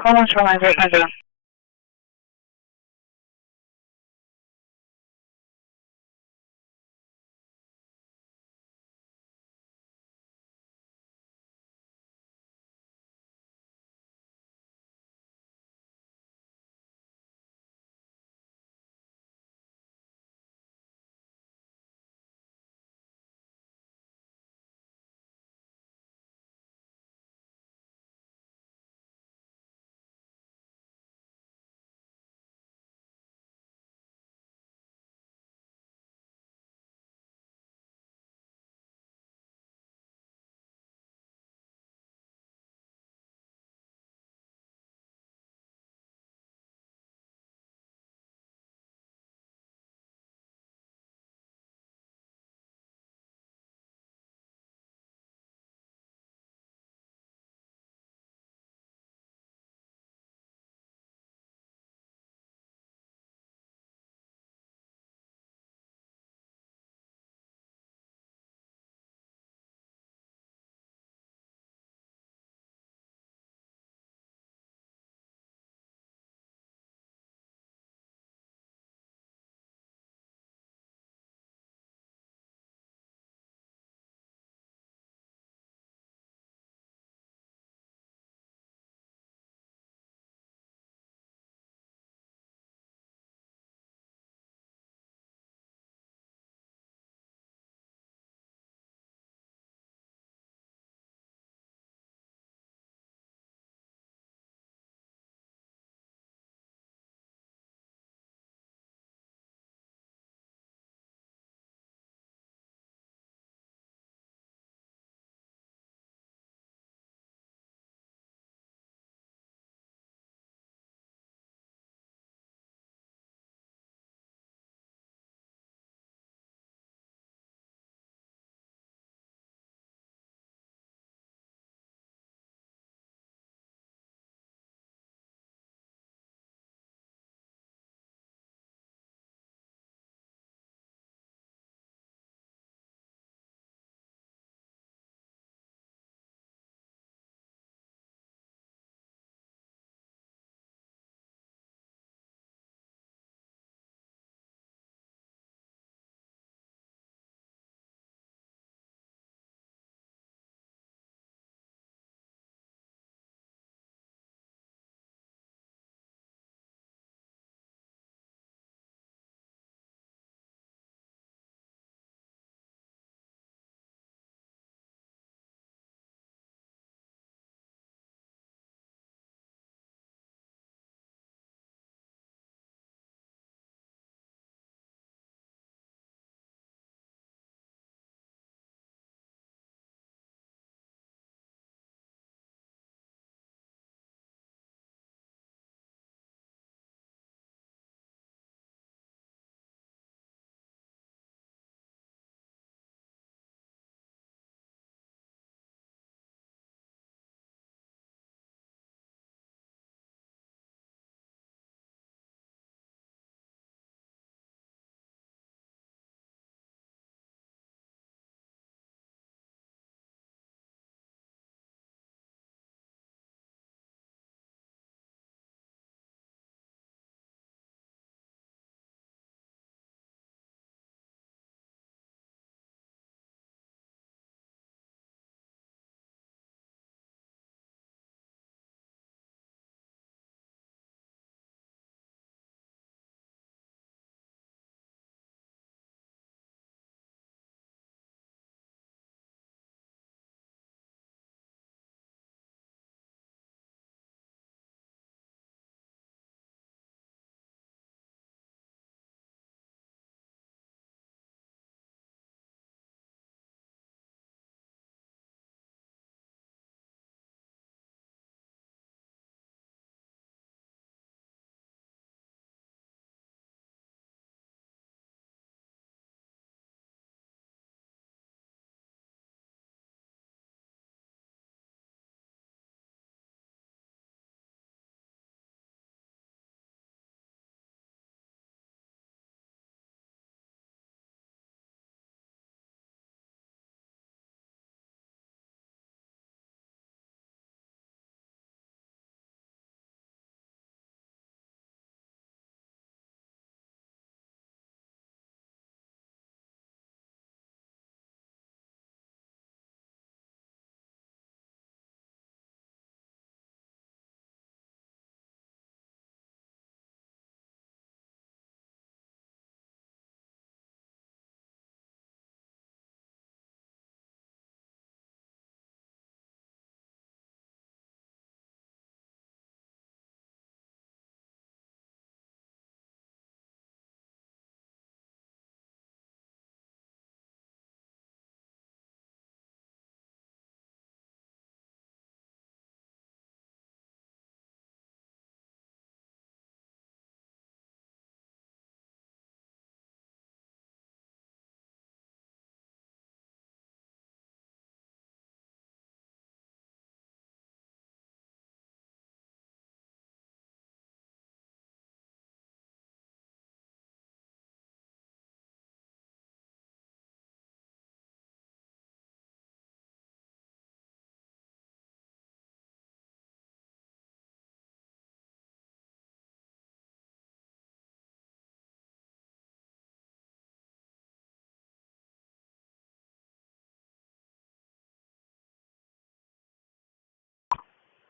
Call on shoreline 890.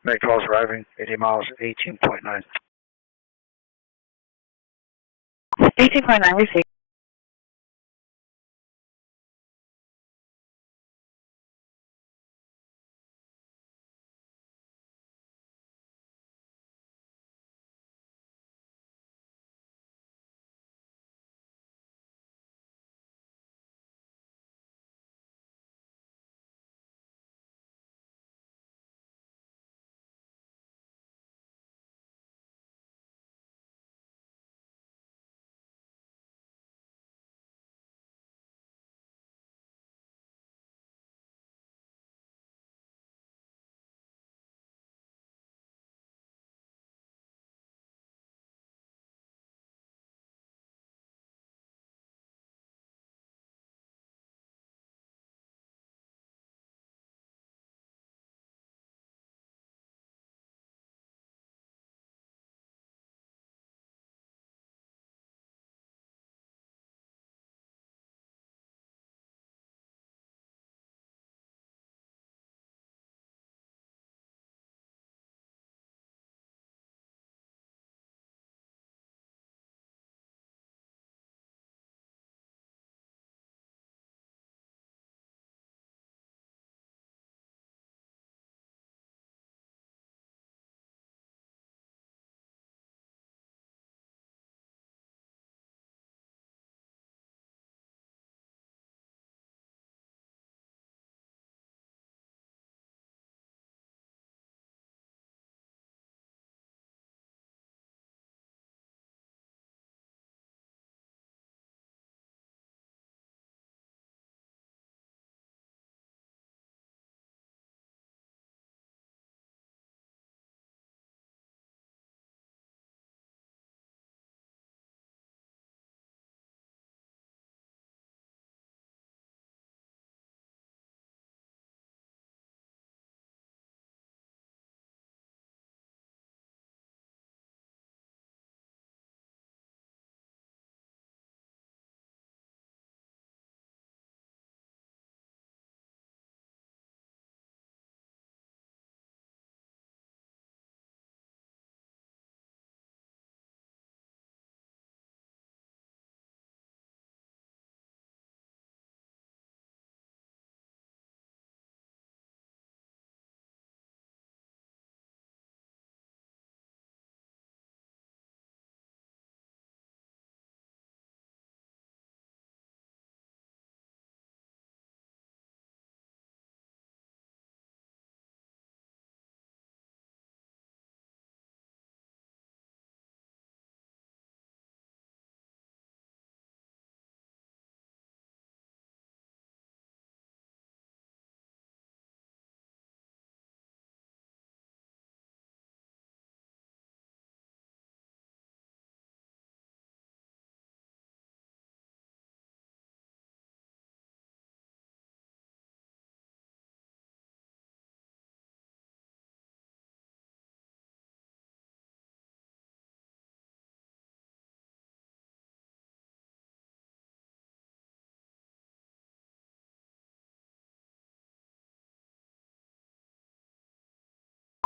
Make calls arriving, 80 miles, 18.9. 18.9 received.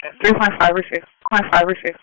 Okay. 3.5 received. 0.5 received.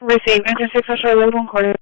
Receive. Interstate Special 11 Corpus.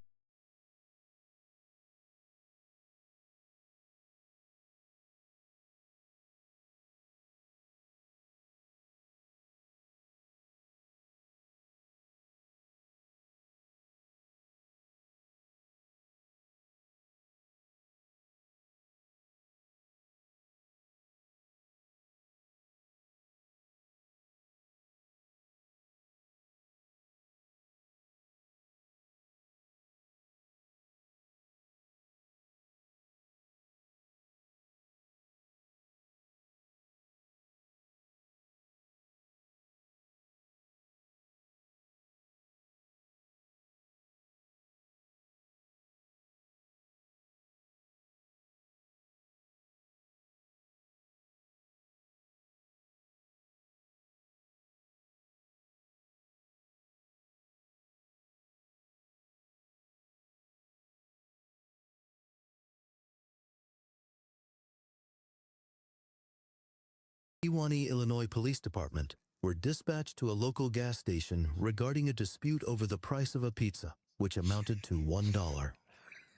Kewanee, Illinois Police Department were dispatched to a local gas station regarding a dispute over the price of a pizza, which amounted to $1.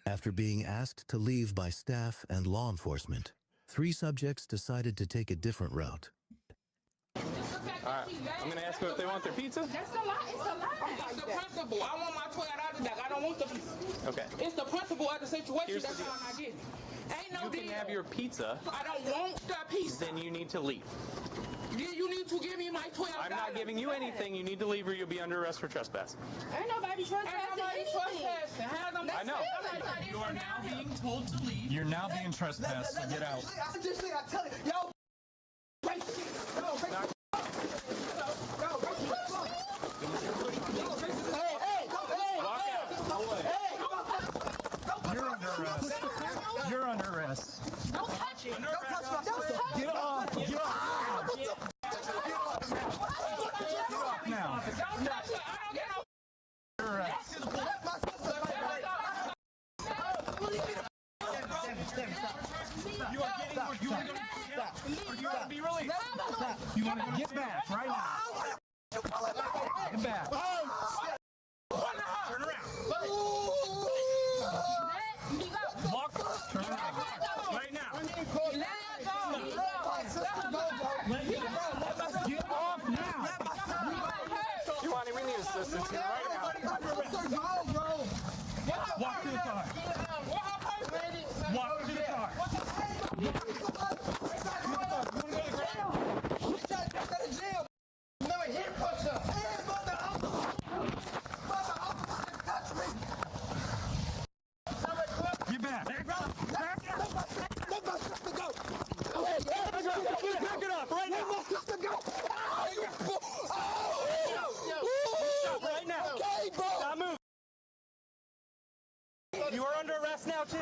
After being asked to leave by staff and law enforcement, 3 subjects decided to take a different route. All right, I'm going to ask them if they want their pizza. That's a lie. It's a lie. It's the principle. I want my $12 back. I don't want the pizza. Okay. It's the principle of the situation. Here's That's the why I'm not getting. Ain't no You deal. can have your pizza. I don't want the pizza. Then you need to leave. You need to give me my $12. I'm not giving you anything. You need to leave or you'll be under arrest for trespass. Ain't nobody trespassing. I know. You are now being told to leave. You're now being trespassed, so get out. This thing, I tell you, yo, You're under arrest. Don't touch it. don't touch my sister. Get off. Get off. Now. Don't touch it. I don't get no. You're arrest. You are getting what you are going to you want to be released. You want to get back right now. Get back. Turn around. Walk. Turn around. Right now. Get off now. Giovanni, we need assistance here right now. Walk to the car. Walk to the car. Get back. Back it up right now. Right now. Stop moving. You are under arrest now too.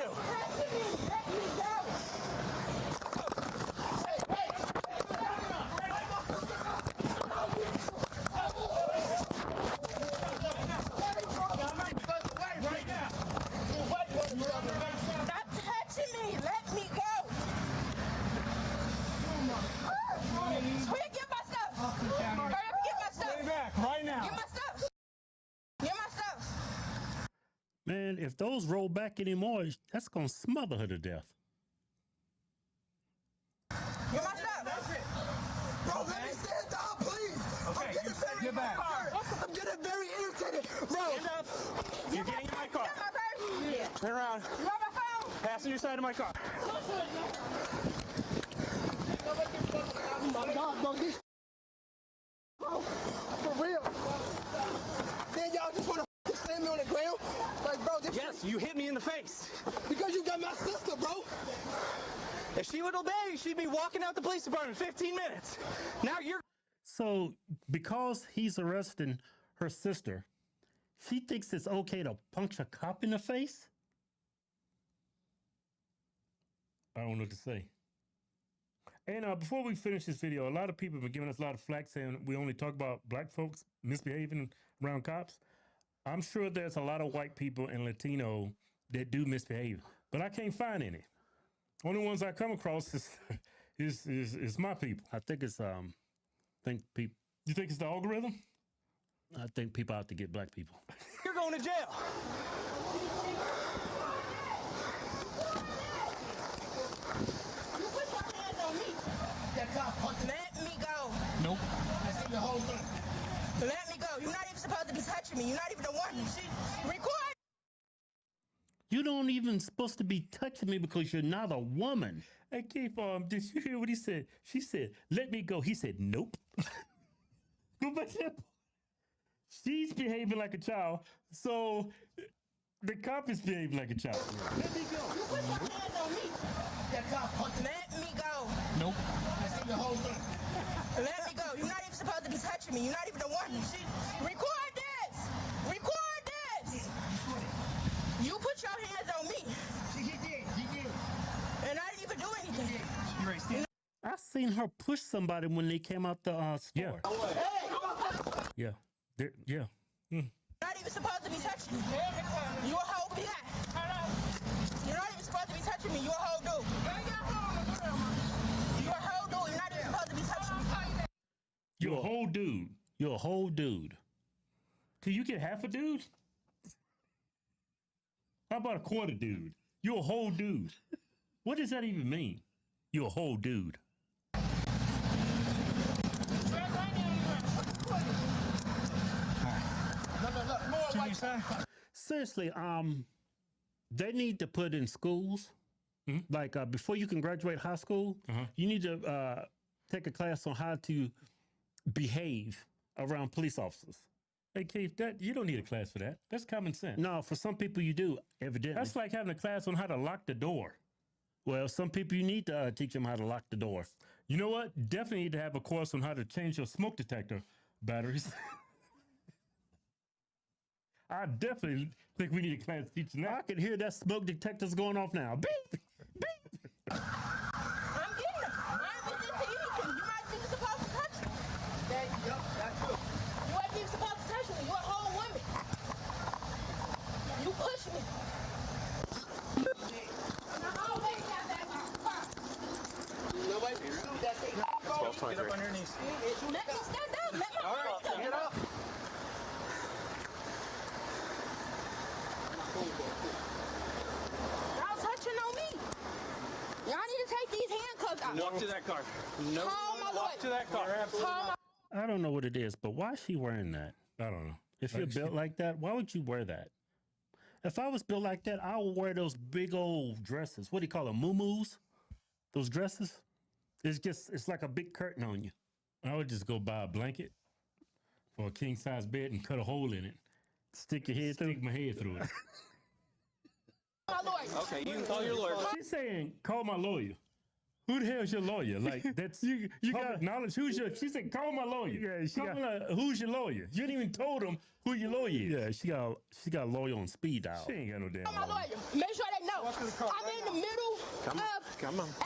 Stop touching me. Let me go. Hurry up, get my stuff. Hurry up and get my stuff. Stay back right now. Get my stuff. Get my stuff. Man, if those roll back anymore, that's going to smother her to death. Get my stuff. Bro, let me stand down, please. Okay, you get back. I'm getting very irritated. Bro. You're getting in my car. You got my purse? Yeah. Turn around. You got my phone? Passenger side of my car. Oh my God, bro, this bro, for real. Then y'all just want to slam me on the ground? Like, bro, this Yes, you hit me in the face. because you got my sister, bro. If she would obey, she'd be walking out the police department in 15 minutes. Now you're... So because he's arresting her sister, she thinks it's okay to punch a cop in the face? I don't know what to say. And before we finish this video, a lot of people have been giving us a lot of flack saying we only talk about black folks misbehaving around cops. I'm sure there's a lot of white people and Latino that do misbehave, but I can't find any. Only ones I come across is my people. I think it's You think it's the algorithm? I think people out to get black people. You're going to jail. Let me go. Nope. I see the whole thing. Let me go. You're not even supposed to be touching me. You're not even the one. Record. You don't even supposed to be touching me because you're not a woman. Hey, Keith, did you hear what he said? She said, let me go. He said, nope. Go back to that. She's behaving like a child, so the cop is behaving like a child. Let me go. You put your hands on me. Let me go. Nope. I see the whole thing. Let me go. You're not even supposed to be touching me. You're not even the one. Record this. Record this. You put your hands on me. He did. And I didn't even do anything. You ready, stand? I seen her push somebody when they came out the store. Yeah. Yeah. You're not even supposed to be touching me. You a whole guy. You're not even supposed to be touching me. You a whole dude. You a whole dude. You're not even supposed to be touching me. You're a whole dude. You're a whole dude. Can you get half a dude? How about a quarter dude? You're a whole dude. What does that even mean? You're a whole dude. Seriously, they need to put in schools, like before you can graduate high school, you need to take a class on how to behave around police officers. Hey, Keith, you don't need a class for that. That's common sense. No, for some people you do, evidently. That's like having a class on how to lock the door. Well, some people you need to teach them how to lock the door. You know what? Definitely need to have a course on how to change your smoke detector batteries. I definitely think we need a class teaching that. I can hear that smoke detector's going off now. Beep! Beep! I'm getting them. I ain't with this to anything. You might think you're supposed to touch me. That's true. You ain't even supposed to touch me. You're a whole woman. You push me. Nobody do that thing. Get up on your knees. Let me stand up. Let my All right, stand get up. Y'all touching on me. Y'all need to take these handcuffs out. Walk to that car. No. Call my Walk lawyer. to that car. Call my I don't know what it is, but why is she wearing that? I don't know. If you're built like that, why would you wear that? If I was built like that, I would wear those big old dresses. What do you call them? Muumuus? Those dresses? It's like a big curtain on you. I would just go buy a blanket for a king size bed and cut a hole in it. Stick my head through it. my lawyer. Okay, you can call your lawyer. She's saying, call my lawyer. Who the hell's your lawyer? Like, that's you got knowledge. She said, call my lawyer. Yeah, who's your lawyer? You didn't even told them who your lawyer is. Yeah, she got a lawyer on speed dial. She ain't got no damn Call my lawyer. Make sure they know. I'm in the middle Come on. of a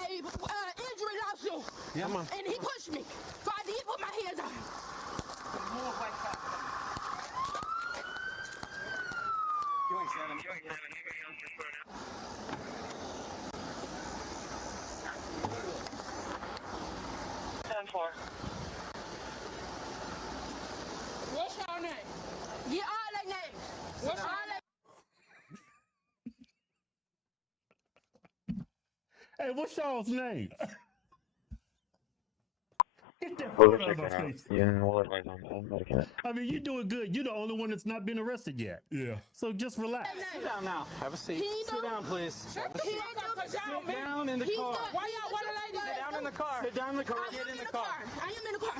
injury lawsuit. Come on. And he pushed me. So I did put my hands on him. You ain't standing. What's your name? Get all their names. What's all their Hey, what's y'all's name? We'll check it out. Yeah, we'll advise on medicate. I mean, you're doing good. You're the only one that's not been arrested yet. Yeah. So just relax. Sit down now. Have a seat. He Sit down, please. Sit down in the car. Sit down in the car. Sit down in the car. Get in the car. I am in the car.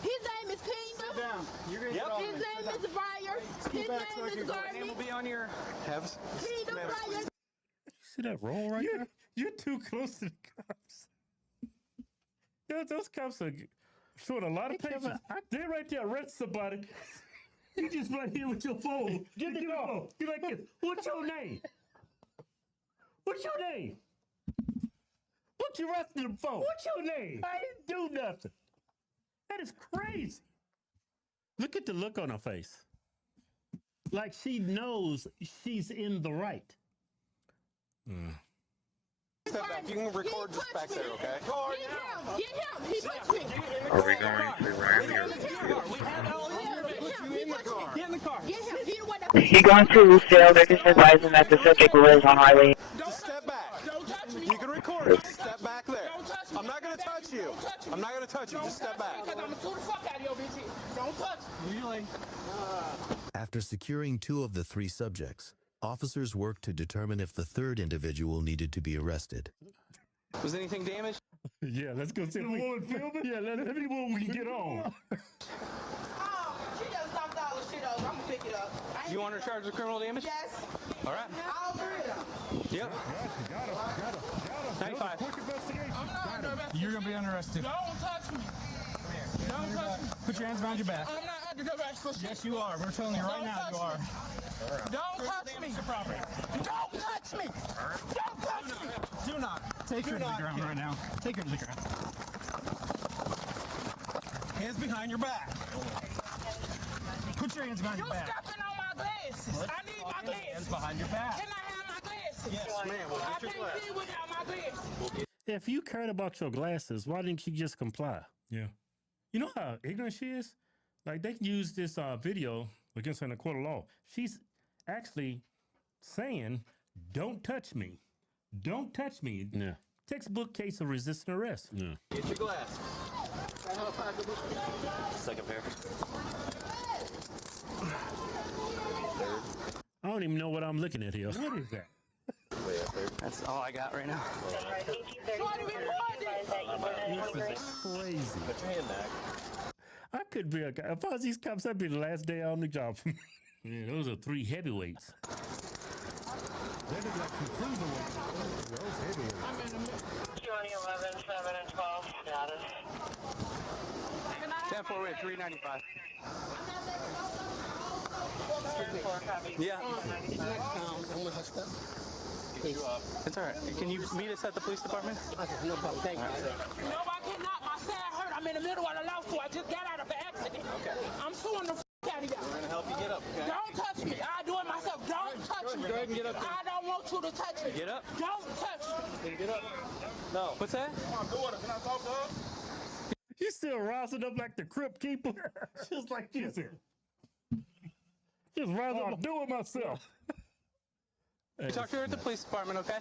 His name is Kingdom. Sit down. You're gonna get off His me. name is Briar. His name is Your name will Garney. be on your. Kingdom Briar. See that roll right there? You're too close to the cops. Those cops are showing a lot of patience. They're right there arrest somebody. You just right here with your phone. Get the phone. You're like this. What's your name? What's your name? What you arresting them for? What's your name? I didn't do nothing. That is crazy. Look at the look on her face. Like she knows she's in the right. His Step back. You can record just back there, okay? Get him. He punched me. Are we going to Riley or Field? Get in the car. Get him. He the one that He going to Field. They're just advising that the subject lives on highway. Just step back. Don't touch me. You can record it. Just step back there. I'm not going to touch you. I'm not going to touch you. Just step back. Because I'm going to sue the fuck out of your bitch. Don't touch me. Usually. After securing 2 of the 3 subjects, officers worked to determine if the 3rd individual needed to be arrested. Was anything damaged? Yeah, let's go see the woman filming. Yeah, let me one we can get on. Oh, she just knocked all the shit over. I'm going to pick it up. You want her charged with criminal damage? Yes. All right. All 3 of them. Yep. Got him. 95. Quick investigation. I'm not under arrest. You're going to be under arrest too. Don't touch me. Don't touch me. Put your hands behind your back. I'm not under arrest for shit. Yes, you are. We're telling you right now you are. Don't touch me. Don't touch me. Don't touch me. Do not. Take her to the ground right now. Take her to the ground. Hands behind your back. Put your hands behind your back. You're stepping on my glasses. I need my glasses. Hands behind your back. Can I have my glasses? Yes, ma'am. I can't see without my glasses. If you cared about your glasses, why didn't you just comply? Yeah. You know how ignorant she is? Like, they can use this video against her in a court of law. She's actually saying, don't touch me. Don't touch me. Yeah. Textbook case of resisting arrest. Yeah. Get your glass. Second pair. I don't even know what I'm looking at here. What is that? That's all I got right now. Crazy. Put your hand back. I could be a guy. If I was these cops, that'd be the last day on the job. Yeah, those are 3 heavyweights. They look like some cruiserweights. Those heavyweights. 2011, 7 and 12 status. 10-4, we're at 395. 4 copy. Yeah. It's all right. Can you meet us at the police department? No problem. Thank you. Right. No, I cannot. My side hurt. I'm in the middle of the lawsuit. I just got out of an accident. Okay. I'm suing the out of you. We're going to help you get up, okay? Don't touch me. I do it myself. Don't touch me. Go ahead and get up there. I don't want you to touch me. Get up. Don't touch me. Can you get up? No. What's that? She's still rising up like the crypt keeper. Just like you said. Just rising up. I'm doing myself. You talk to her at the police department, okay?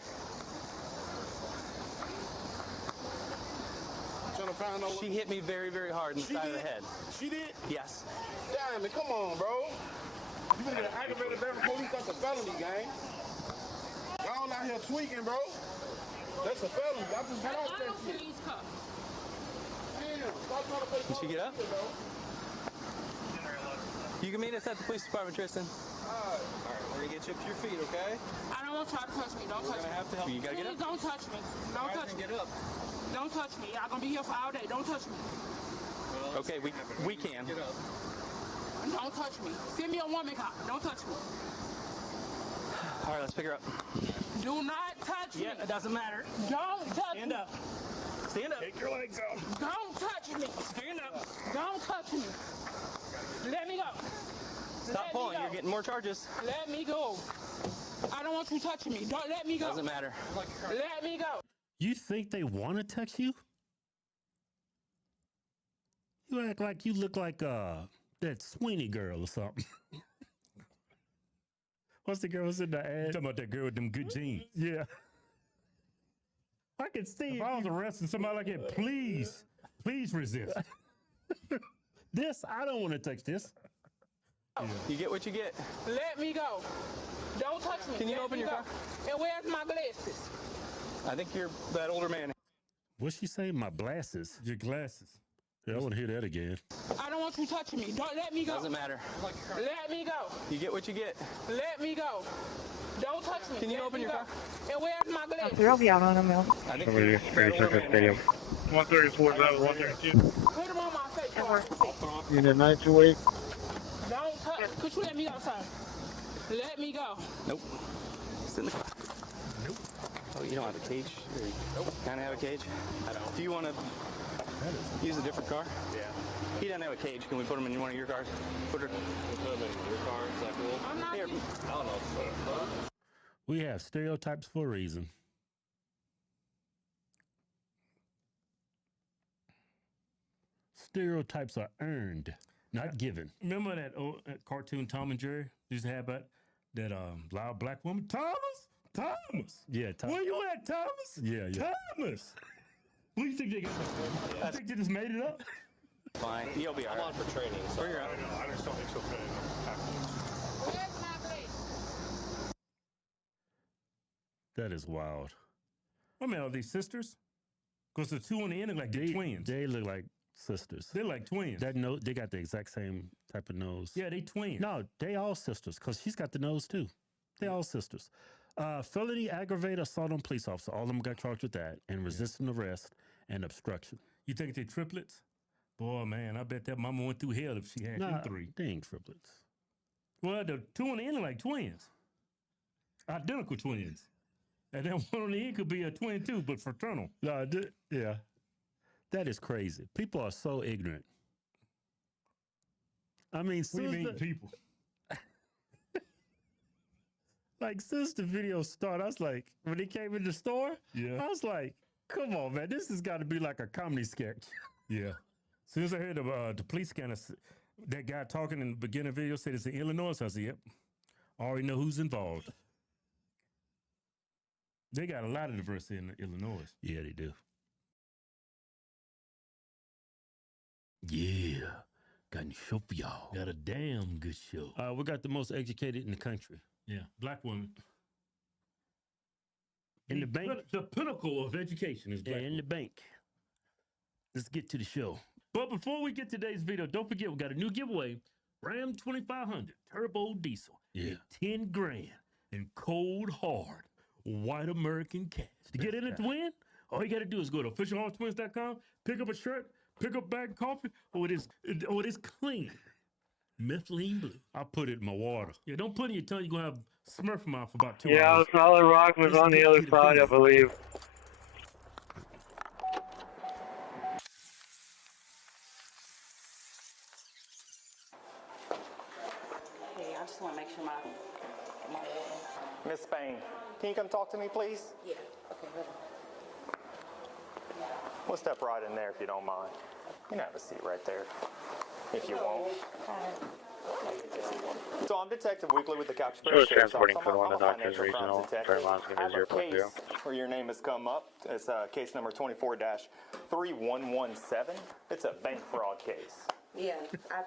She hit me very, very hard in the side of the head. She did? Yes. Damn it, come on, bro. You been getting aggravated very police. That's a felony, gang. Y'all out here tweaking, bro. That's a felony. I just got off that shit. Damn, stop trying to play. Can she get up? You can meet us at the police department, Tristan. All right, we're gonna get you up to your feet, okay? I don't want you to touch me. Don't We're touch gonna me. have to help you. You gotta get up. Please don't touch me. Don't touch me. Get up. Don't touch me. I'm gonna be here for all day. Don't touch me. Okay, we can. Get up. Don't touch me. Send me a woman cop. Don't touch me. All right, let's pick her up. Do not touch me. Yeah, it doesn't matter. Don't touch me. Stand up. Stand up. Take your legs out. Don't touch me. Stand up. Don't touch me. Let me go. Stop pulling. You're getting more charges. Let me go. I don't want you touching me. Don't let me go. Doesn't matter. Let me go. You think they want to touch you? You act like you look like that Sweeney girl or something. What's the girl who's in the ad? Talking about that girl with them good jeans. Yeah. I can see if I was arresting somebody like that, please resist. This, I don't want to touch this. Yeah. You get what you get. Let me go. Don't touch me. Can you open your car? And where's my glasses? I think you're that older man. What'd she say? My glasses. Your glasses. Yeah, I want to hear that again. I don't want you touching me. Don't let me go. Doesn't matter. Let me go. You get what you get. Let me go. Don't touch me. Can you open your car? And where's my glasses? I'll be out on a mill. Somebody just pretty circle stadium. 134 is out of 132. Put them on my face. And we're Unit 928. Don't touch me. Could you let me go, sir? Let me go. Nope. Sit in the car. Nope. Oh, you don't have a cage? Nope. Kind of have a cage? I don't. Do you want to use a different car? Yeah. He doesn't have a cage. Can we put him in one of your cars? Put him in your car. Is that cool? I'm not. Here. I don't know. We have stereotypes for a reason. stereotypes are earned, not given. Remember that old cartoon Tom and Jerry used to have that loud black woman? Thomas! Yeah, Where you at, Thomas? Yeah. Thomas! What do you think they got? You think they just made it up? Fine. You'll be all right. I'm on for training, so Where you're at? I just don't think she'll fit in. That is wild. I mean, are these sisters? Because the two on the end look like they're twins. They look like sisters. They're like twins. That nose, they got the exact same type of nose. Yeah, they twins. No, they all sisters because she's got the nose too. They all sisters. Felony aggravated assault on police officer. All of them got charged with that and resisting arrest and obstruction. You think they're triplets? Boy, man, I bet that mama went through hell if she had them three. They ain't triplets. Well, the two on the end are like twins. Identical twins. And then one on the end could be a twin too, but fraternal. No, yeah. That is crazy. People are so ignorant. I mean, What do you mean, people? Like, since the video started, I was like, when he came in the store, I was like, come on, man, this has got to be like a comedy sketch. Yeah. As soon as I heard the police scanner, that guy talking in the beginning of the video said it's in Illinois, so I said, yep. I already know who's involved. They got a lot of diversity in Illinois. Yeah, they do. Yeah. Got a show for y'all. Got a damn good show. We got the most educated in the country. Yeah. Black woman. In the bank. The pinnacle of education is black in the bank. Let's get to the show. But before we get to today's video, don't forget we got a new giveaway. Ram 2500 Turbo Diesel. Yeah. 10 grand in cold hard white American cash. To get in it to win, all you got to do is go to officialhorsetwins.com, pick up a shirt, pick up a bag of coffee, or it is clean methylene blue. I put it in my water. Yeah, don't put it in your tongue. You're going to have Smurf mouth for about 2 hours. Yeah, Solid Rock was on the other side, I believe. Hey, I just want to make sure my Miss Spain, can you come talk to me, please? Yeah. Okay, hold on. We'll step right in there if you don't mind. You can have a seat right there if you want. So I'm Detective Weekly with the Capture. So it's transporting for one of the Doctors Regional. Third line's going to be 0.0. Where your name has come up. It's case number 24-3117. It's a bank fraud case. Yeah,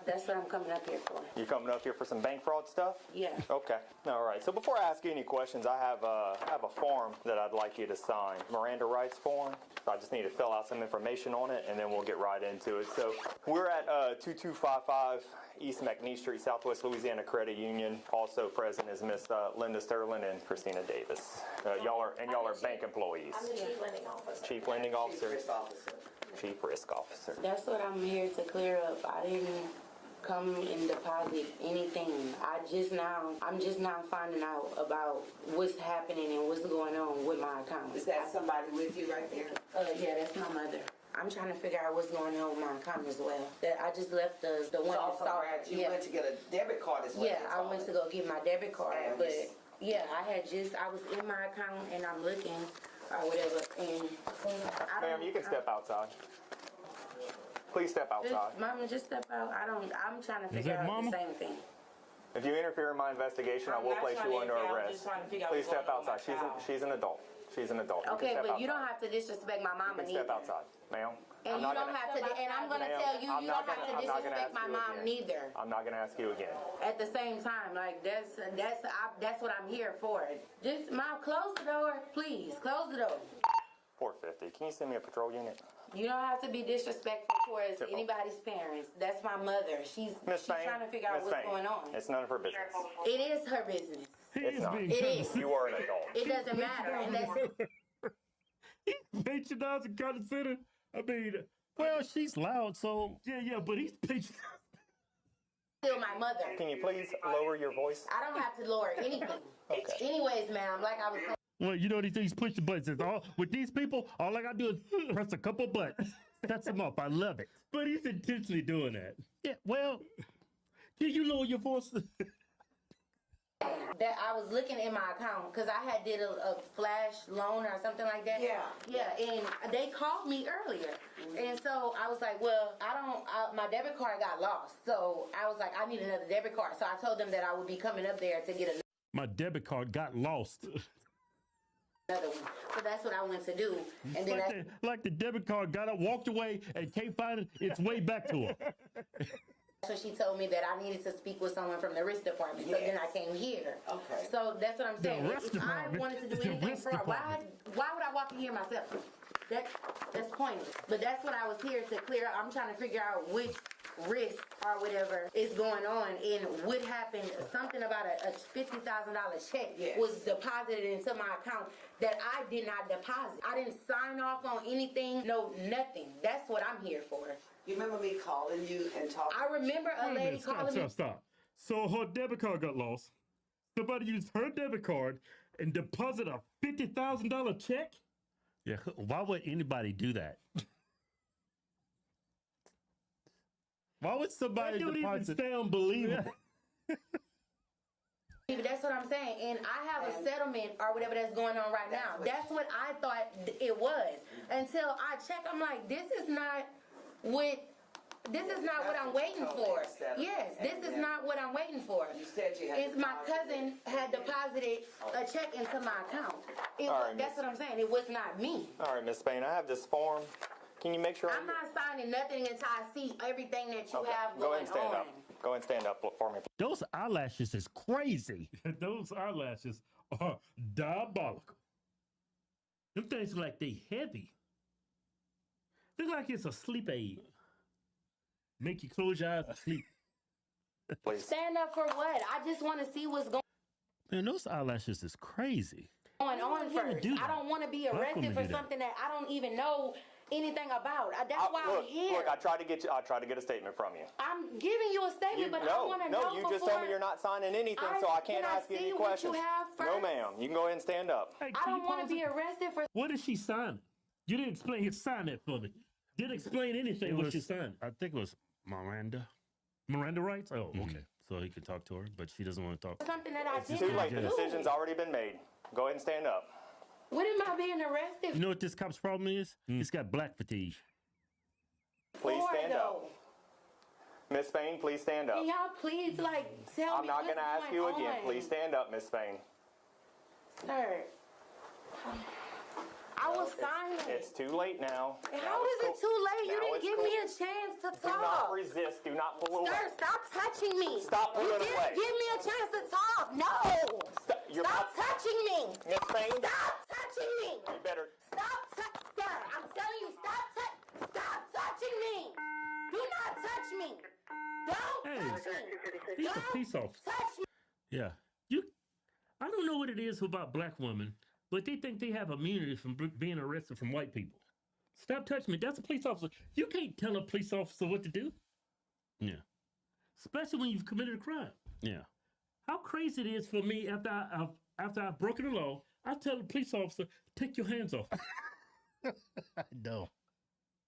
that's what I'm coming up here for. You coming up here for some bank fraud stuff? Yeah. Okay. All right. So before I ask you any questions, I have a form that I'd like you to sign. Miranda rights form. I just need to fill out some information on it, and then we'll get right into it. So we're at 2255 East McNee Street, Southwest Louisiana Credit Union. Also present is Miss Linda Sterling and Christina Davis. Y'all are bank employees. I'm the chief lending officer. Chief lending officer. Chief risk officer. Chief risk officer. That's what I'm here to clear up. I didn't come and deposit anything. I'm just now finding out about what's happening and what's going on with my account. Is that somebody with you right there? Yeah, that's my mother. I'm trying to figure out what's going on with my account as well. That I just left the one that started. You went to get a debit card as well. Yeah, I went to go get my debit card, but yeah, I was in my account and I'm looking or whatever, and Ma'am, you can step outside. Please step outside. Mama, just step out. I'm trying to figure out the same thing. If you interfere in my investigation, I will place you under arrest. Please step outside. She's an adult. She's an adult. Okay, but you don't have to disrespect my mama neither. Step outside, ma'am. And you don't have to, and I'm going to tell you, you don't have to disrespect my mom neither. I'm not going to ask you again. At the same time, like that's what I'm here for. Just, Mom, close the door, please. Close the door. 450. Can you send me a patrol unit? You don't have to be disrespectful towards anybody's parents. That's my mother. She's trying to figure out what's going on. It's none of her business. It is her business. It's not. It is. You are an adult. It doesn't matter. And that's he's patronizing condescending. I mean, well, she's loud, so yeah, but he's patronizing. Still my mother. Can you please lower your voice? I don't have to lower anything. Okay. Anyways, ma'am, like I was saying. Well, you know these things push the buttons. With these people, all I gotta do is press a couple buttons. Sets them up. I love it. But he's intentionally doing that. Yeah, well, can you lower your voice? That I was looking in my account because I had did a flash loan or something like that. Yeah. Yeah, and they called me earlier. And so I was like, well, my debit card got lost. So I was like, I need another debit card. So I told them that I would be coming up there to get another. My debit card got lost. Another one. So that's what I went to do. And then like the debit card got up, walked away, and can't find its way back to her. So she told me that I needed to speak with someone from the risk department. So then I came here. Okay. So that's what I'm saying. risk If I department. wanted to do The anything risk fraud, why department. would I walk in here myself? That's pointless. But that's what I was here to clear up. I'm trying to figure out which risk or whatever is going on and what happened. Something about a $50,000 check was deposited into my account that I did not deposit. I didn't sign off on anything. No, nothing. That's what I'm here for. You remember me calling you and talking? I remember a lady calling me. Stop. So her debit card got lost. Somebody used her debit card and deposited a $50,000 check? Yeah, why would anybody do that? Why would somebody That don't even deposit? sound believable. That's what I'm saying, and I have a settlement or whatever that's going on right now. That's what I thought it was until I check. I'm like, this is not what I'm waiting for. Yes, this is not what I'm waiting for. You said you had It's my cousin had deposited a check into my account. That's what I'm saying. It was not me. All right, Miss Spain, I have this form. Can you make sure I'm not signing nothing until I see everything that you have Go ahead going and stand on. up. Go ahead and stand up for me. Those eyelashes is crazy. Those eyelashes are diabolical. Them things look like they heavy. Look like it's a sleep aid. Make you close your eyes and sleep. Please. Stand up for what? I just want to see what's going Man, those eyelashes is crazy. on would first. do that? I don't want to be Black arrested women for do that. something that I don't even know anything about. That's why I'm here. Look, I tried to get a statement from you. I'm giving you a statement, but I want to know you just told me you're not signing anything, so I can't ask you any questions. What you have first? No, ma'am. You can go ahead and stand up. Hey, I can don't you want to pause be it? arrested for. What is she signing? You didn't explain. Sign that for me. Didn't explain anything what you signed. I think it was Miranda. Miranda rights? Oh, okay. So he could talk to her, but she doesn't want to talk. Something that I It's did too not late. do. The decision's already been made. Go ahead and stand up. What am I being arrested You know what this cop's problem is? He's got black fatigue. Please for, stand up. though? Miss Spain, please stand up. Can y'all please, tell I'm me not what's going to ask going you again. on? Please stand up, Miss Spain. Sir. I was silent. It's too late now. How is it too late? You didn't give me a chance to Do not talk. resist. Do not pull away. Sir, stop touching me. Stop pulling you away. didn't give me a chance to talk. No. Stop touching me. Miss Spain. Stop touching me. You better. Stop touching. Sir, I'm telling you, stop touching me. Do not touch me. Don't touch me. He's a Don't police officer. touch me. Yeah. I don't know what it is about black women, but they think they have immunity from being arrested from white people. Stop touching me. That's a police officer. You can't tell a police officer what to do. Yeah. Especially when you've committed a crime. Yeah. How crazy it is for me after I've broken the law, I tell the police officer, take your hands off. I know.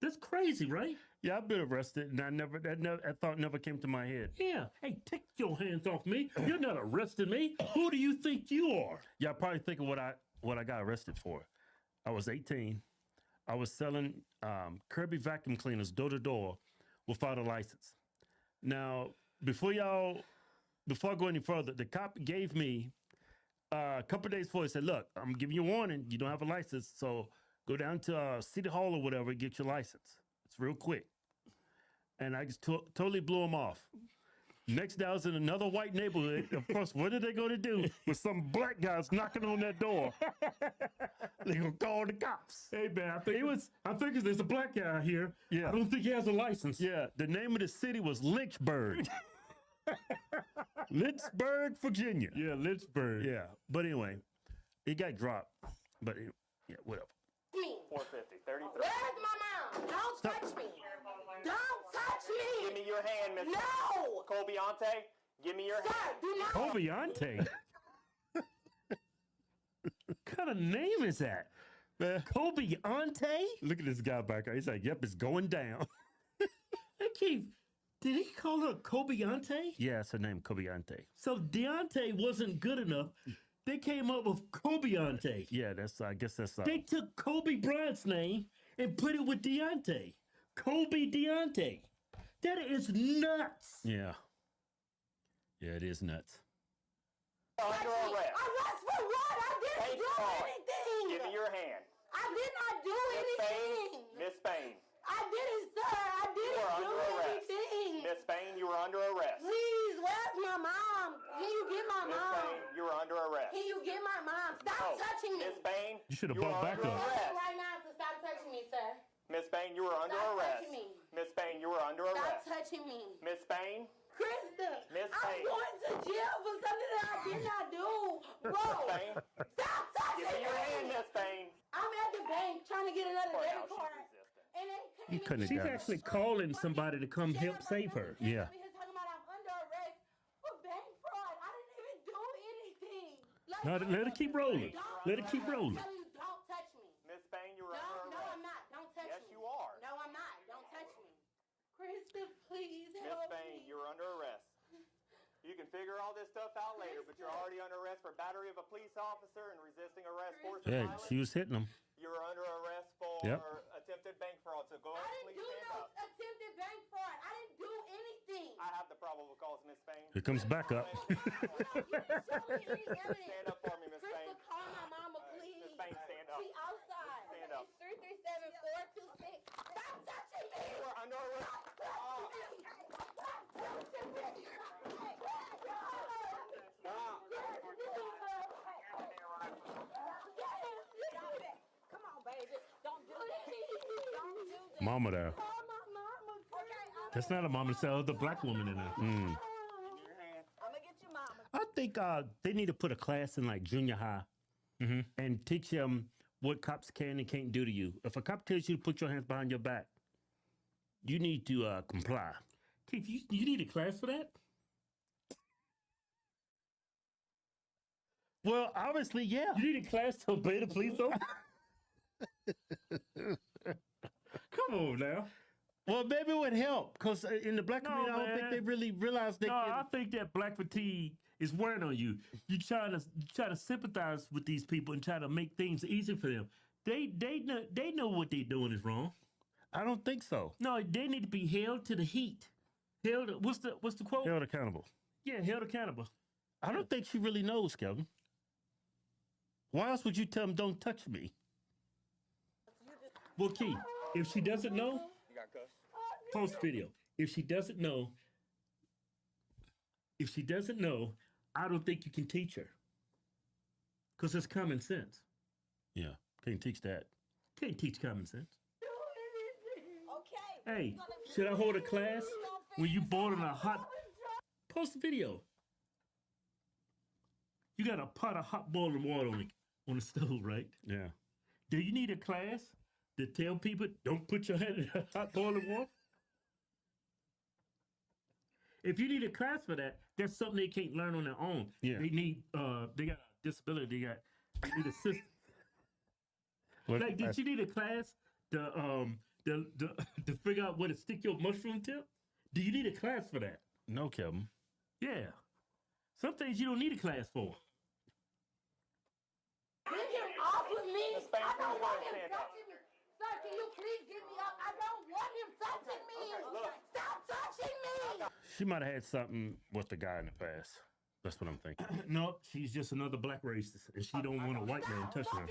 That's crazy, right? Yeah, I've been arrested, and that thought never came to my head. Yeah. Hey, take your hands off me. You're not arresting me. Who do you think you are? Yeah, I probably think of what I got arrested for. I was 18. I was selling Kirby vacuum cleaners door to door without a license. Now, before I go any further, the cop gave me a couple of days before. He said, "Look, I'm giving you a warning. You don't have a license, so go down to City Hall or whatever and get your license. It's real quick." And I just totally blew him off. Next day, I was in another white neighborhood. Of course, what are they going to do with some black guys knocking on that door? They're going to call the cops. Hey, man, I think there's a black guy here. Yeah. I don't think he has a license. Yeah, the name of the city was Lynchburg. Lynchburg, Virginia. Yeah, Lynchburg. Yeah, but anyway, it got dropped. But yeah, whatever. Me. 450, 33. Where's my mom? Don't touch me. Don't touch Give me. me your hand, Miss. No. Colbiante, give me your Sir, hand. do not. Cobiante? What kind of name is that? Cobiante? Look at this guy back there. He's like, "Yep, it's going down." They keep Did he call her Kobeante? Yeah, it's her name, Kobeante. So Deontay wasn't good enough. They came up with Kobeante. Yeah, I guess that's. They took Kobe Bryant's name and put it with Deontay. Kobe Deontay. That is nuts. Yeah. Yeah, it is nuts. Under arrest. Arrest for what? I didn't do anything. Give me your hand. I did not do anything. Miss Spain. I didn't, sir. I didn't do anything. Miss Spain, you were under arrest. Please, where's my mom? Can you get my Miss mom? Spain, you were under arrest. Can you get my mom? Stop touching me. Miss Spain, you should have brought back up. Right now, so stop touching me, sir. Miss Spain, you were under arrest. Miss Spain, you were under arrest. Stop touching me. Miss Spain. Krista, Miss I'm Spain. going to jail for something that I did not do. Bro, Spain. Stop touching Give me your me. hand, Miss Spain. I'm at the bank trying to get another debit card. And You couldn't. She's actually calling somebody to come help save her. Yeah. Talking about I'm under arrest for bank fraud. I didn't even do anything. No, let her keep rolling. Let her keep rolling. Don't touch me. Miss Spain, you were under arrest. No, I'm not. Don't touch me. Yes, you are. No, I'm not. Don't touch me. Krista, please Miss help Spain, me. you're under arrest. You can figure all this stuff out later, but you're already under arrest for battery of a police officer and resisting arrest, force, or Yeah, violence. she was hitting him. You're under arrest for attempted bank fraud. So go ahead and please stand up. Attempted bank fraud. I didn't do anything. I have the probable cause, Miss Spain. Here comes backup. Stand up for me, Miss Spain. Krista, call my mama, please. Miss Spain, stand up. She outside. Stand up. It's 337-426. Stop touching me. You are under arrest. Stop touching me. Come on, baby. Don't do that. Don't do that. Mama there. Call my mama, please. That's not a mama. It's the other black woman in there. I'm gonna get your mama. I think they need to put a class in like junior high and teach them what cops can and can't do to you. If a cop tells you to put your hands behind your back, you need to comply. Keith, you need a class for that? Well, obviously, yeah. You need a class to obey the police officer? Come on now. Well, maybe it would help because in the black community, I don't think they really realize they can. I think that black fatigue is wearing on you. You try to sympathize with these people and try to make things easy for them. They know what they're doing is wrong. I don't think so. No, they need to be held to the heat. What's the quote? Held accountable. Yeah, held accountable. I don't think she really knows, Kelvin. Why else would you tell them don't touch me? Well, Keith, if she doesn't know, post video. If she doesn't know, I don't think you can teach her. Because it's common sense. Yeah, can't teach that. Can't teach common sense. Okay. Hey, should I hold a class when you boiling a hot... Post the video. You got a pot of hot boiling water on the stove, right? Yeah. Do you need a class to tell people don't put your hand in hot boiling water? If you need a class for that, that's something they can't learn on their own. Yeah. They need they got a disability, they need assistance. Like, did you need a class to figure out where to stick your mushroom tip? Do you need a class for that? No, Kevin. Yeah. Some things you don't need a class for. Get him off of me. I don't want him touching me. Sir, can you please get me up? I don't want him touching me. Stop touching me. She might have had something with the guy in the past. That's what I'm thinking. No, she's just another black racist, and she don't want a white man touching her.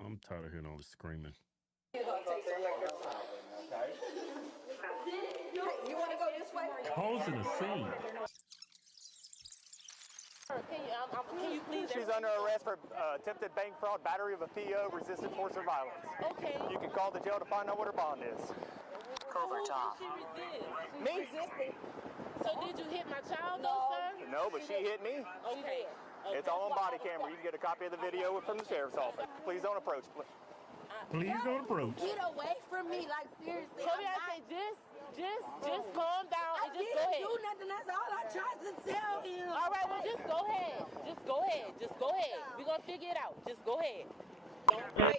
I'm tired of hearing all this screaming. You want to go this way? Causing a scene. Can you please? She's under arrest for attempted bank fraud, battery of a PO, resisted force or violence. Okay. You can call the jail to find out what her bond is. Cobra top. Me? So did you hit my child though, sir? No, but she hit me. Okay. It's all on body camera. You can get a copy of the video from the sheriff's office. Please don't approach. Please don't approach. Get away from me, like seriously. So I say just calm down and just go ahead. I didn't do nothing. That's all I tried to tell him. All right, well just go ahead. Just go ahead. We're gonna figure it out. Just go ahead.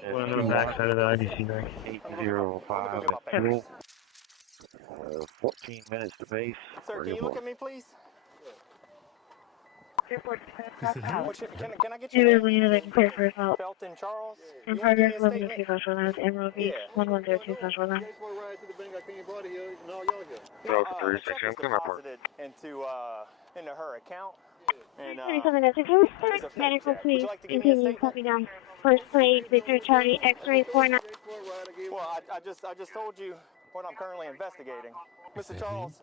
One on the back side of the IBC bank. Let me go papers. Sir, can you look at me, please? Can I get you? you? It is Lena that can clear for assault. Felton Charles? In progress, 1102 Central Lines, Emerald Beach, 1102 Central Lines. No, for 36, come up work. Into her account. And, 37 that's can we start medical, please? Continue, copy down. First plate, Victor Charlie, X-ray 49. Well, I just told you what I'm currently investigating. Mr. Charles,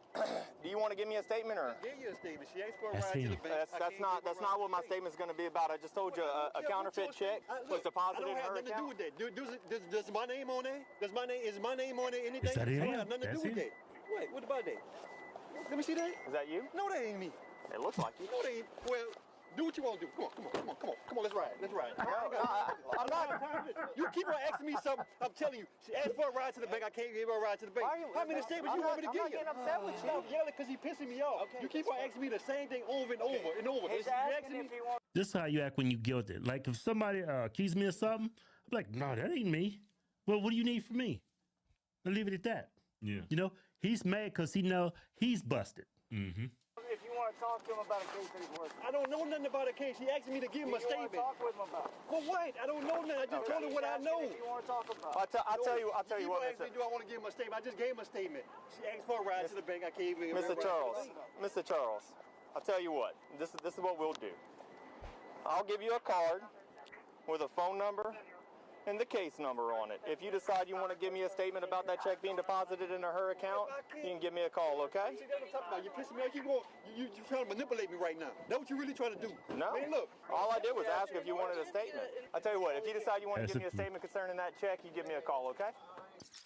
do you want to give me a statement or? Give you a statement. She asked for a ride to the bank. That's not what my statement's going to be about. I just told you a counterfeit check was deposited in her account. I don't have nothing to do with that. Does my name on there? Is my name on there? Anything? Is that him? I don't have nothing to do with that. Wait, what about that? Let me see that. Is that you? No, that ain't me. It looks like you. No, that ain't. Well, do what you want to do. Come on, let's ride. I'm not. You keep on asking me something. I'm telling you. She asked for a ride to the bank. I can't give her a ride to the bank. How many statements you want me to give you? I'm not getting upset with you. Stop yelling because he's pissing me off. Okay, you keep on asking me the same thing over and over and over. He's asking if he wants. This is how you act when you guilty. Like if somebody accuses me of something, I'm like, no, that ain't me. Well, what do you need from me? I'll leave it at that. Yeah. You know, he's mad because he know he's busted. Mm-hmm. If you want to talk to him about a case that he's working. I don't know nothing about a case. He asked me to give him a statement. Talk with him about. For what? I don't know nothing. I just told him what I know. If you want to talk about. I'll tell you what, Mr. Do I want to give him a statement? I just gave him a statement. She asked for a ride to the bank. I can't even. Mr. Charles, I'll tell you what. This is what we'll do. I'll give you a card with a phone number and the case number on it. If you decide you want to give me a statement about that check being deposited into her account, you can give me a call, okay? See, that's what I'm talking about. You're pissing me off. You're trying to manipulate me right now. That's what you're really trying to do. No. Man, look. All I did was ask if you wanted a statement. I'll tell you what, if you decide you want to give me a statement concerning that check, you give me a call, okay?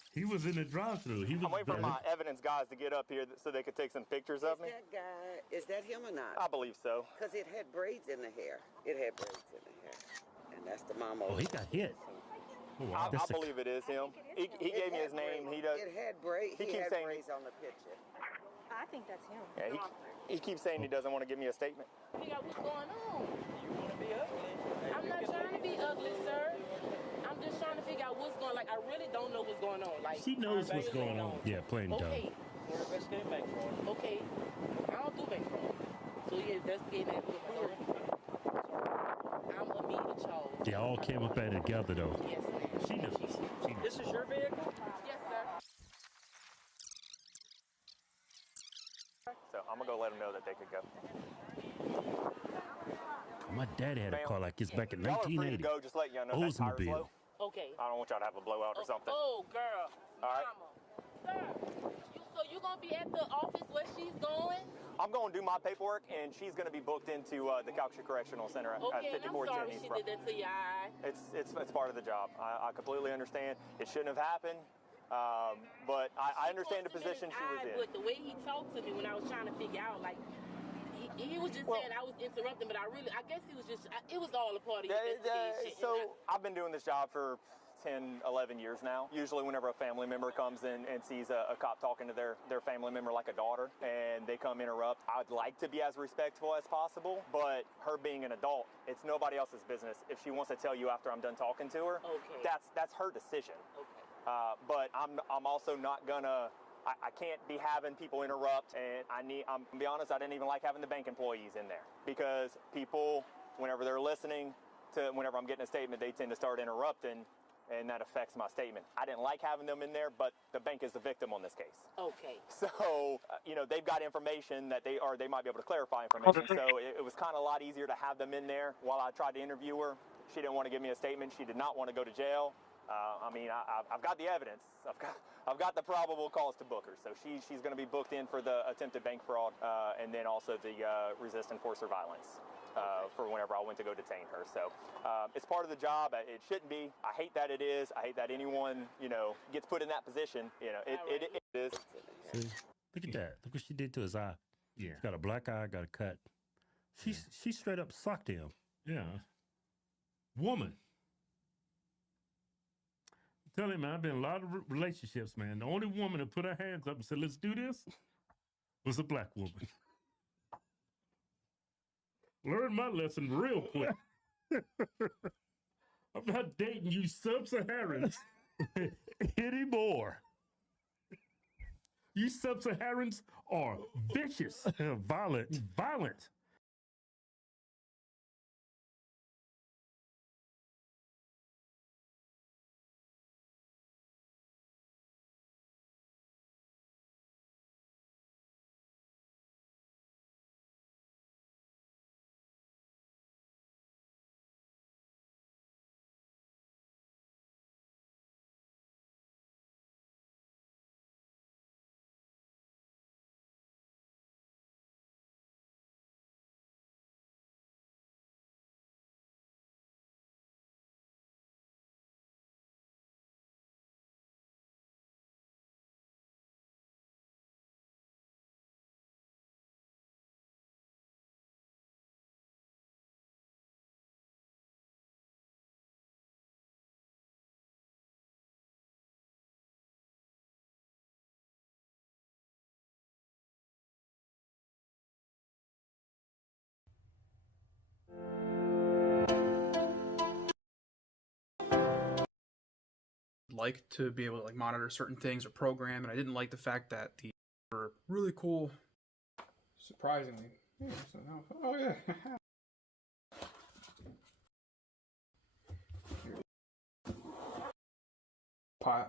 He was in the drive-thru. I'm waiting for my evidence guys to get up here so they could take some pictures of me. That guy, is that him or not? I believe so. Because it had braids in the hair. And that's the mama. Oh, he got hit. Oh, wow. I believe it is him. He gave me his name. He does. It had braids. He keeps saying braids on the picture. I think that's him. Yeah, he keeps saying he doesn't want to give me a statement. Figure out what's going on. You want to be ugly? I'm not trying to be ugly, sir. I'm just trying to figure out what's going on. Like, I really don't know what's going on. Like, she knows what's going on. Yeah, plain dumb. Okay. We're investigating bank fraud. Okay. I don't do bank fraud. So you're investigating that with my daughter? I'm immediately charged. They all came up at it together, though. Yes, ma'am. She knows. This is your vehicle? Yes, sir. So I'm going to go let them know that they could go. My daddy had a car like this back in Y'all are free to 1980. go, just let y'all know that tire's low. Okay. I don't want y'all to have a blowout or something. Oh, girl. All right. Mama. Sir, so you going to be at the office where she's going? I'm going to do my paperwork, and she's going to be booked into the Calcasieu Correctional Center at Okay, and I'm 5410 sorry East she Broad. did that to your eye. It's part of the job. I completely understand. It shouldn't have happened, but I understand the position she was in. But the way he talked to me when I was trying to figure out, like, he was just saying I was interrupting, but I guess he was just, it was all a part of your investigation. So I've been doing this job for 10, 11 years now. Usually whenever a family member comes in and sees a cop talking to their family member like a daughter and they come interrupt, I'd like to be as respectful as possible, but her being an adult, it's nobody else's business. If she wants to tell you after I'm done talking to her, that's her decision. Okay. But I'm also not gonna, I can't be having people interrupt, and I'm gonna be honest, I didn't even like having the bank employees in there because people, whenever they're listening to, whenever I'm getting a statement, they tend to start interrupting, and that affects my statement. I didn't like having them in there, but the bank is the victim on this case. Okay. So, they've got information that they might be able to clarify information. So it was kind of a lot easier to have them in there while I tried to interview her. She didn't want to give me a statement. She did not want to go to jail. I've got the evidence. I've got the probable cause to book her. So she's going to be booked in for the attempted bank fraud and then also the resist and force or violence for whenever I went to go detain her. So it's part of the job. It shouldn't be. I hate that it is. I hate that anyone gets put in that position. It is. See, look at that. Look what she did to his eye. Yeah. He's got a black eye, got a cut. She straight up socked him. Yeah. Woman. Tell him, man, I've been in a lot of relationships, man. The only woman that put her hands up and said, let's do this, was a black woman. Learn my lesson real quick. I'm not dating you sub-Saharans anymore. You sub-Saharans are vicious, violent. Like to be able to like monitor certain things or program, and I didn't like the fact that the were really cool. Surprisingly, yeah, so, oh yeah.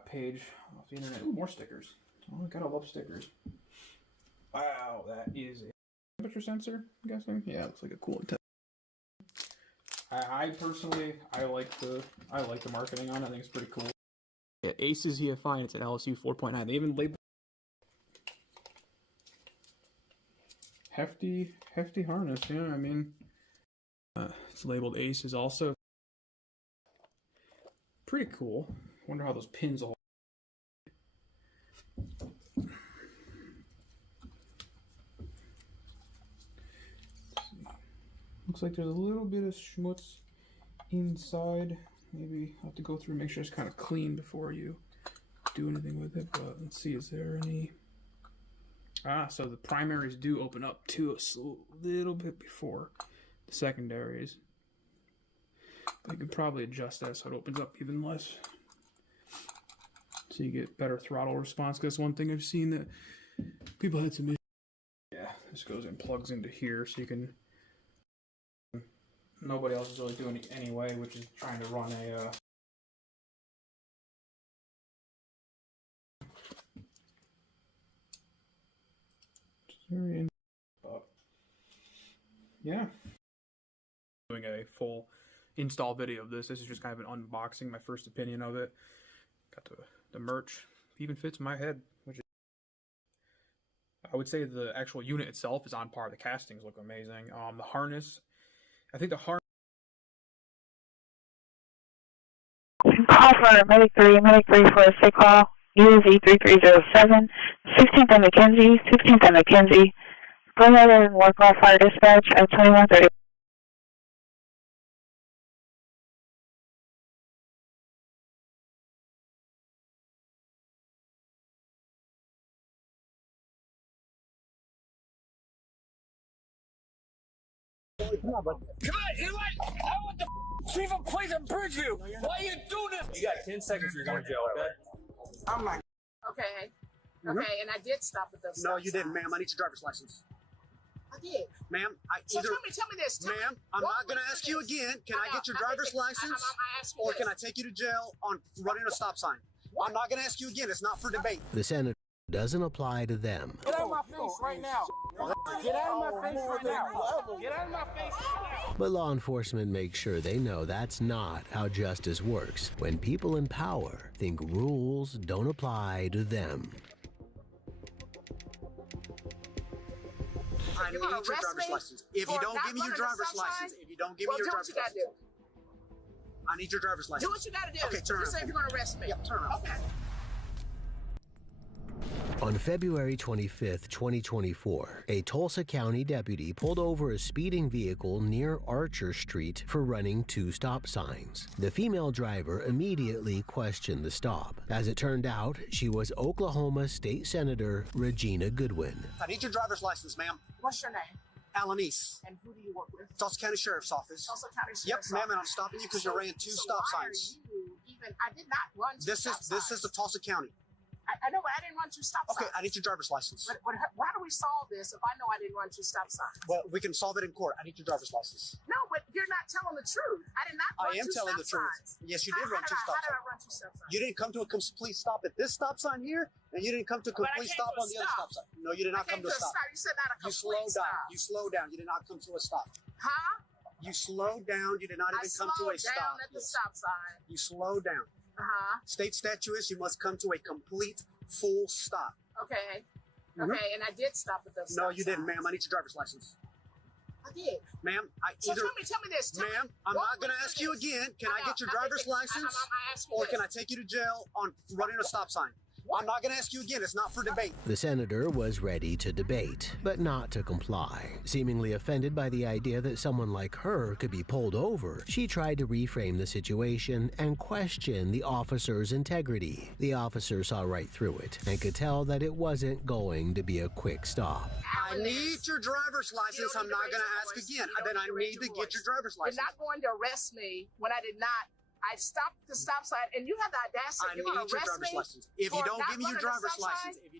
Page off the internet. Ooh, more stickers. Oh, I gotta love stickers. Wow, that is a temperature sensor. I'm guessing. Yeah, it looks like a cool intent. I personally, I like the marketing on it. I think it's pretty cool. Yeah, Aces EFI, and it's an LSU 4.9. They even labeled hefty harness. Yeah, I mean, it's labeled Aces also. Pretty cool. Wonder how those pins will. Looks like there's a little bit of schmutz inside. Maybe I'll have to go through and make sure it's kind of clean before you do anything with it. But let's see, is there any... so the primaries do open up to us a little bit before the secondaries. But you can probably adjust that so it opens up even less. So you get better throttle response. That's one thing I've seen that people had some issues. Yeah, this goes and plugs into here so you can... Nobody else is really doing it anyway, which is trying to run a yeah. Doing a full install video of this. This is just kind of an unboxing, my first opinion of it. Got the merch. Even fits my head, which is, I would say the actual unit itself is on par. The castings look amazing. The harness, I think the harness. Call for Medic 3 for a sick call. UZ3307, 16th and Mackenzie, 16th and Mackenzie. Go ahead and work off fire dispatch at 2130. Come on, you like, I want the chief of police in Bridgeview. Why you do this? You got 10 seconds, you're going to jail, okay? I'm not. Okay. Okay, and I did stop at those. No, you didn't, ma'am. I need your driver's license. I did. Ma'am, So tell me this. Ma'am, I'm not going to ask you again. Can I get your driver's license? Or can I take you to jail on running a stop sign? I'm not going to ask you again. It's not for debate. The Senate doesn't apply to them. Get out of my face right now. Get out of my face right now. Get out of my face right now. But law enforcement makes sure they know that's not how justice works when people in power think rules don't apply to them. I need your driver's license. If you don't give me your driver's license, I need your driver's license. Do what you gotta do. Okay, turn around. You say if you're gonna arrest me. Yep, turn around. Okay. On February 25th, 2024, a Tulsa County deputy pulled over a speeding vehicle near Archer Street for running 2 stop signs. The female driver immediately questioned the stop. As it turned out, she was Oklahoma State Senator Regina Goodwin. I need your driver's license, ma'am. What's your name? Alanis. And who do you work with? Tulsa County Sheriff's Office. Tulsa County Sheriff's Yep, ma'am, Office. and I'm stopping you because you ran 2 stop signs. I did not run 2 stop signs. This is the Tulsa County. I know, but I didn't run 2 stop signs. Okay, I need your driver's license. But why do we solve this if I know I didn't run 2 stop signs? Well, we can solve it in court. I need your driver's license. No, but you're not telling the truth. I did not run 2 stop signs. I am telling the truth. Yes, you did run 2 stop signs. How did I run 2 stop signs? You didn't come to a complete stop at this stop sign here, and you didn't come to a complete stop on the other stop sign. No, you did not come to a stop. You said not a complete stop. You slowed down. You did not come to a stop. Huh? You slowed down. You did not even come to a stop. I slowed down at the stop sign. You slowed down. Uh-huh. State statute is you must come to a complete, full stop. Okay. Okay, and I did stop at those. No, you didn't, ma'am. I need your driver's license. I did. Ma'am, So tell me this. Ma'am, I'm not going to ask you again. Can I get your driver's license? Or can I take you to jail on running a stop sign? I'm not going to ask you again. It's not for debate. The senator was ready to debate, but not to comply. Seemingly offended by the idea that someone like her could be pulled over, she tried to reframe the situation and question the officer's integrity. The officer saw right through it and could tell that it wasn't going to be a quick stop. I need your driver's license. I'm not going to ask again. Then I need to get your driver's license. You're not going to arrest me when I did not. I stopped the stop sign, and you have the audacity. You're going to arrest me. If you don't give me your driver's license, I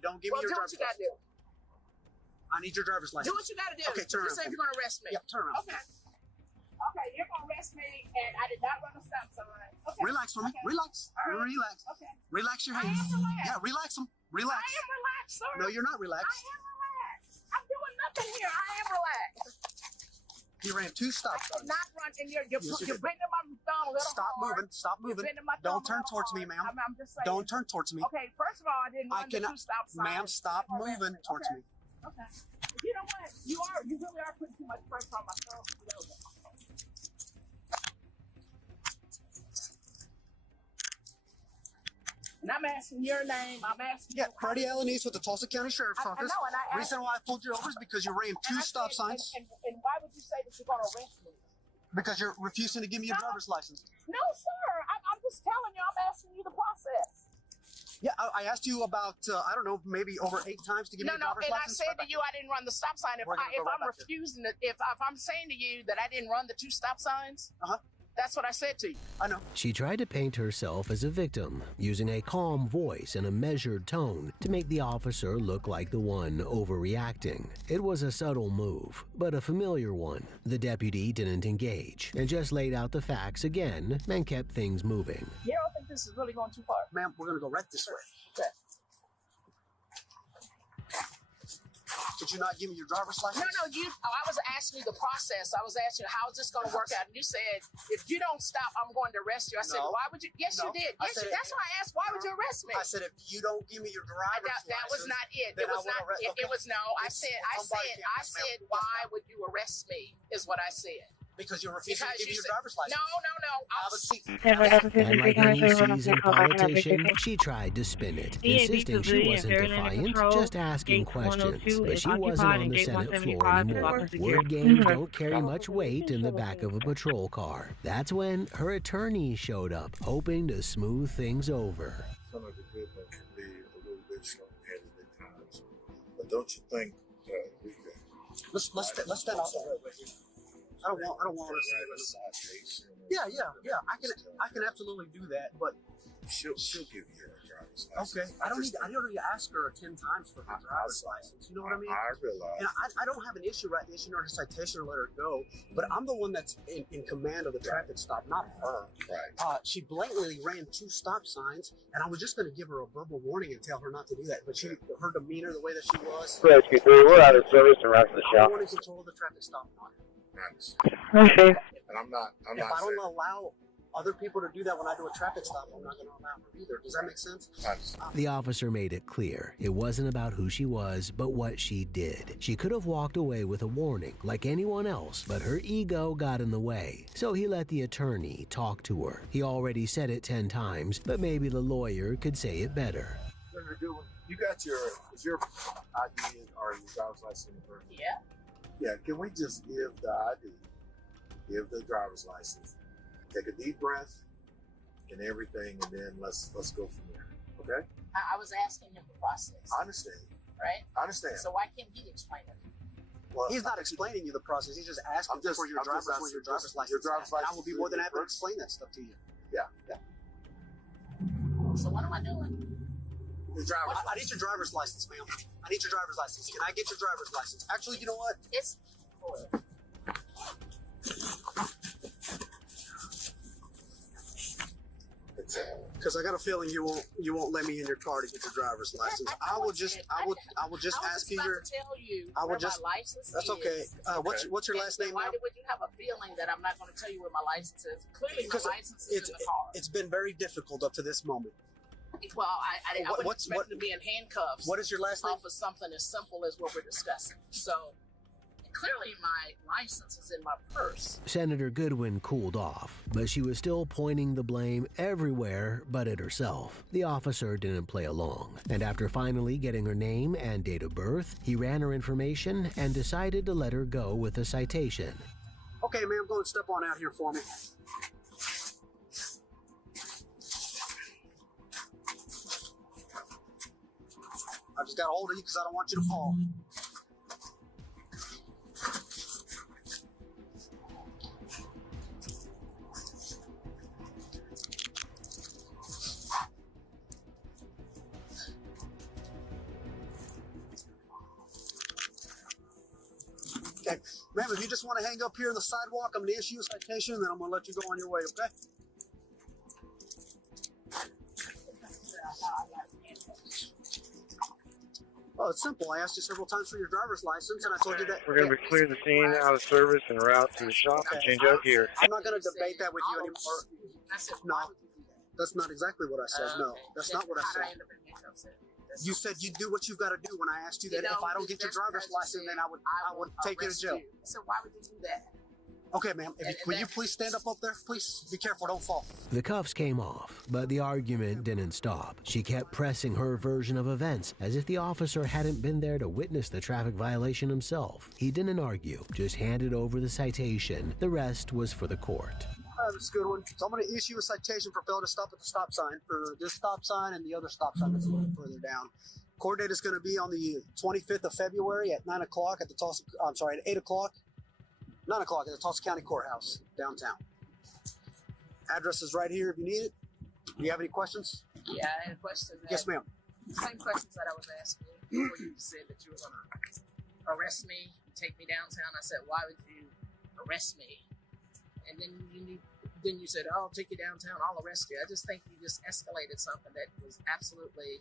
need your driver's license. Do what you got to do. Okay, turn around. You say you're going to arrest me. Yeah, turn around. Okay. Okay, you're going to arrest me, and I did not run a stop sign. Okay. Relax for me. Relax. Right. Relax. Okay. Relax your hands. I am relaxed. Yeah, relax them. Relax. I am relaxed, sir. No, you're not relaxed. I am relaxed. I'm doing nothing here. I am relaxed. You ran 2 stop signs. Not run, and you're bending my thumb a little Stop hard. moving. Stop moving. Don't turn towards me, ma'am. I'm just saying. Don't turn towards me. Okay, first of all, I didn't run the 2 stop signs. Ma'am, stop moving towards me. Okay. You know what? You really are putting too much pressure on my thumb. And I'm asking your name. I'm asking. Yeah, Freddie Alaniz with the Tulsa County Sheriff's Office. I know, and I reason why I pulled you over is because you ran 2 stop signs. And why would you say that you're going to arrest me? Because you're refusing to give me your driver's license. No, sir. I'm just telling you. I'm asking you the process. Yeah, I asked you about, I don't know, maybe over 8 times to give me your driver's license. No, and I said to you I didn't run the stop sign. If I'm saying to you that I didn't run the 2 stop signs, that's what I said to you. I know. She tried to paint herself as a victim, using a calm voice and a measured tone to make the officer look like the one overreacting. It was a subtle move, but a familiar one. The deputy didn't engage and just laid out the facts again and kept things moving. You don't think this is really going too far? Ma'am, we're going to go right this way. Okay. Did you not give me your driver's license? No, I was asking you the process. I was asking you, how is this going to work out? And you said, if you don't stop, I'm going to arrest you. I said, why would you? Yes, you did. Yes, that's why I asked, why would you arrest me? I said, if you don't give me your driver's license. That was not it. It was not. It was no. I said, why would you arrest me? Is what I said. Because you're refusing to give me your driver's license. No. She tried to spin it. DAB Pavilion, Fairland and Control, Gate 102 is occupied and Gate 175 is locked and secured. Word games don't carry much weight in the back of a patrol car. That's when her attorney showed up, hoping to smooth things over. Some of the good ones can be a little bit slow-headed at times. But don't you think we could... Let's stand off. I don't want to say this. Yeah. I can absolutely do that, but she'll give you a driver's license. Okay. I don't need to ask her 10 times for her driver's license. You know what I mean? I realize. And I don't have an issue issuing her a citation or let her go, but I'm the one that's in command of the traffic stop, not her. Right. She blatantly ran 2 stop signs, and I was just going to give her a verbal warning and tell her not to do that, but her demeanor, the way that she was. Rescue 3, we're out of service and rest of the shop. I want to control the traffic stop. Okay. And I'm not if I don't allow other people to do that when I do a traffic stop, I'm not going to allow her either. Does that make sense? The officer made it clear it wasn't about who she was, but what she did. She could have walked away with a warning like anyone else, but her ego got in the way. So he let the attorney talk to her. He already said it 10 times, but maybe the lawyer could say it better. You got your ID or your driver's license in person? Yeah. Yeah, can we just give the ID, give the driver's license, take a deep breath and everything, and then let's go from there, okay? I was asking him the process. I understand. Right? I understand. So why can't he explain it? Well, he's not explaining you the process. He's just asking for your driver's license. Your driver's license. And I will be more than happy to explain that stuff to you. Yeah. So what am I doing? Your driver's I need your driver's license, ma'am. I need your driver's license. Can I get your driver's license? Actually, you know what? It's. Because I got a feeling you won't let me in your car to get your driver's license. I will just ask you your. Tell you I will just. My license that's okay. What's your last name? Why would you have a feeling that I'm not going to tell you where my license is? Clearly, my license is in the car. It's been very difficult up to this moment. Well, I wouldn't expect to be in handcuffs. What is your last name? Off of something as simple as what we're discussing. So. Clearly, my license is in my purse. Senator Goodwin cooled off, but she was still pointing the blame everywhere but at herself. The officer didn't play along, and after finally getting her name and date of birth, he ran her information and decided to let her go with a citation. Okay, ma'am, go and step on out here for me. I just got a hold of you because I don't want you to fall. Okay, ma'am, if you just want to hang up here on the sidewalk, I'm going to issue a citation, and then I'm going to let you go on your way, okay? Oh, it's simple. I asked you several times for your driver's license, and I told you that... We're going to be clear the scene, out of service, and route to the shop to change out here. I'm not going to debate that with you anymore. No, that's not exactly what I said. No, that's not what I said. You said you do what you've got to do when I asked you that if I don't get your driver's license, then I would take you to jail. So why would you do that? Okay, ma'am. Will you please stand up there? Please be careful. Don't fall. The cuffs came off, but the argument didn't stop. She kept pressing her version of events, as if the officer hadn't been there to witness the traffic violation himself. He didn't argue, just handed over the citation. The rest was for the court. That's a good one. So I'm going to issue a citation for failure to stop at the stop sign, for this stop sign and the other stop sign that's a little further down. Court date is going to be on the 25th of February at 9 o'clock at the Tulsa, at 8 o'clock, 9 o'clock at the Tulsa County Courthouse, downtown. Address is right here if you need it. Do you have any questions? Yeah, I had a question. Yes, ma'am. Same questions that I was asking before you said that you were going to arrest me, take me downtown. I said, why would you arrest me? And then you said, oh, I'll take you downtown, I'll arrest you. I just think you just escalated something that was absolutely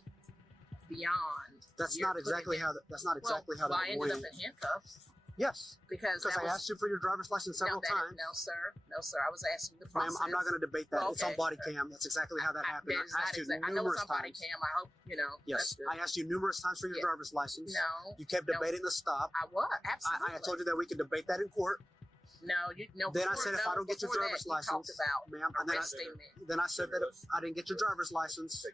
beyond. That's not exactly how that went. I ended up in handcuffs. Yes. Because I asked you for your driver's license several times. No, sir. I was asking the process. Ma'am, I'm not going to debate that. Well, It's on body cam. That's exactly how that happened. I asked you I know it's numerous on body times. cam. I hope, Yes. I asked you numerous times for your driver's license. No. You kept debating the stop. I was. Absolutely. I told you that we could debate that in court. Then I said if I don't get your driver's license, ma'am, then I said that if I didn't get your driver's license,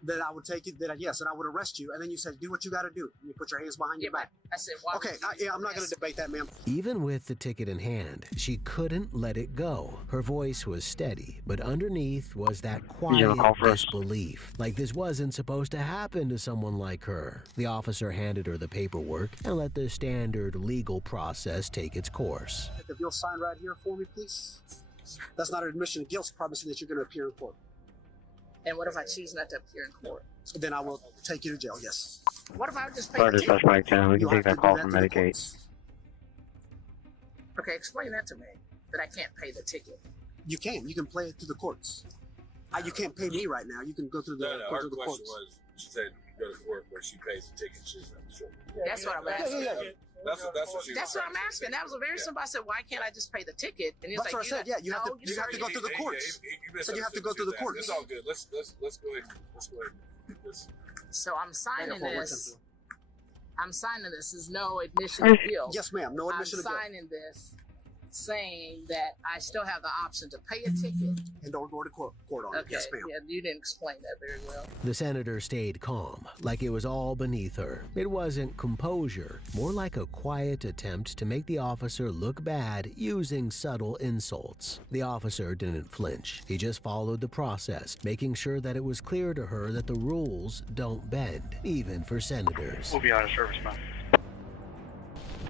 then I would take you. Then I would arrest you. And then you said, do what you got to do. You put your hands behind your back. I said, why? Okay, I'm not going to debate that, ma'am. Even with the ticket in hand, she couldn't let it go. Her voice was steady, but underneath was that quiet disbelief, like this wasn't supposed to happen to someone like her. The officer handed her the paperwork and let the standard legal process take its course. If you'll sign right here for me, please. That's not an admission of guilt, promising that you're going to appear in court. And what if I choose not to appear in court? Then I will take you to jail, yes. What if I just Fire dispatch Mike 10, we can take that call from Medicaid. Okay, explain that to me, that I can't pay the ticket. You can play it through the courts. You can't pay me right now. You can go through the courts. Her question was, she said go to court where she pays the ticket. She's not sure. That's what I'm asking. That's what I'm asking. That was a very simple. I said, why can't I just pay the ticket? And that's what I said. Yeah, you have to go through the courts. So you have to go through the courts. It's all good. Let's go ahead. So I'm signing this. I'm signing this. There's no admission of guilt. Yes, ma'am. No admission of guilt. I'm signing this, saying that I still have the option to pay a ticket and don't go to court on it. Yes, ma'am. Yeah, you didn't explain that very well. The senator stayed calm, like it was all beneath her. It wasn't composure, more like a quiet attempt to make the officer look bad using subtle insults. The officer didn't flinch. He just followed the process, making sure that it was clear to her that the rules don't bend, even for senators. We'll be out of service now.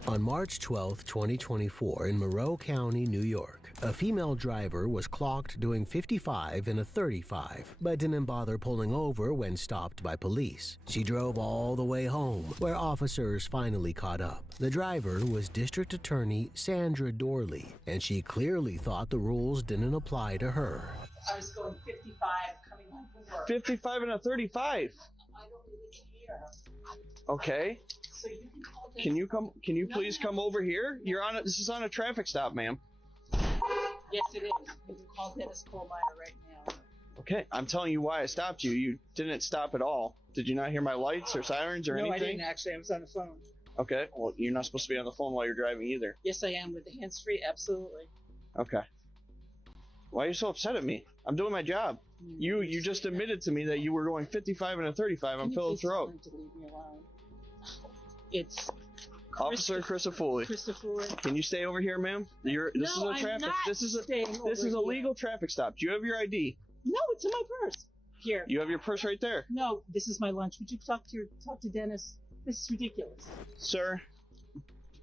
On March 12, 2024, in Monroe County, New York, a female driver was clocked doing 55 in a 35, but didn't bother pulling over when stopped by police. She drove all the way home, where officers finally caught up. The driver was District Attorney Sandra Dorley, and she clearly thought the rules didn't apply to her. I was going 55 coming home from work. 55 and a 35. I don't really care. Okay. So you can call Can you come? Can you please come over here? You're on. This is on a traffic stop, ma'am. Yes, it is. You can call Dennis Coalminer right now. Okay, I'm telling you why I stopped you. You didn't stop at all. Did you not hear my lights or sirens or anything? No, I didn't actually. I was on the phone. Okay, well, you're not supposed to be on the phone while you're driving either. Yes, I am with the hands-free. Absolutely. Okay. Why are you so upset at me? I'm doing my job. You just admitted to me that you were going 55 and a 35 on Phillips Road. It's Officer Christopher. Can you stay over here, ma'am? This is a traffic. This is a legal traffic stop. Do you have your ID? No, it's in my purse. Here. You have your purse right there. No, this is my lunch. Would you talk to Dennis? This is ridiculous. Sir,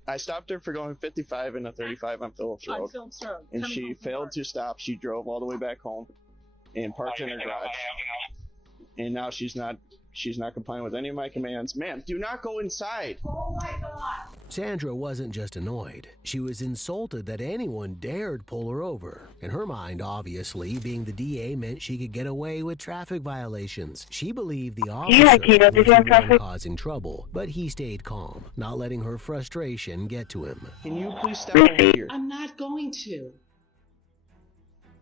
I stopped her for going 55 and a 35 on Phillips Road. On Phillips Road. And she failed to stop. She drove all the way back home and parked in her garage. And now she's not complying with any of my commands. Ma'am, do not go inside. Oh my God. Sandra wasn't just annoyed. She was insulted that anyone dared pull her over. In her mind, obviously, being the DA meant she could get away with traffic violations. She believed the officer was causing trouble, but he stayed calm, not letting her frustration get to him. Can you please step over here? I'm not going to.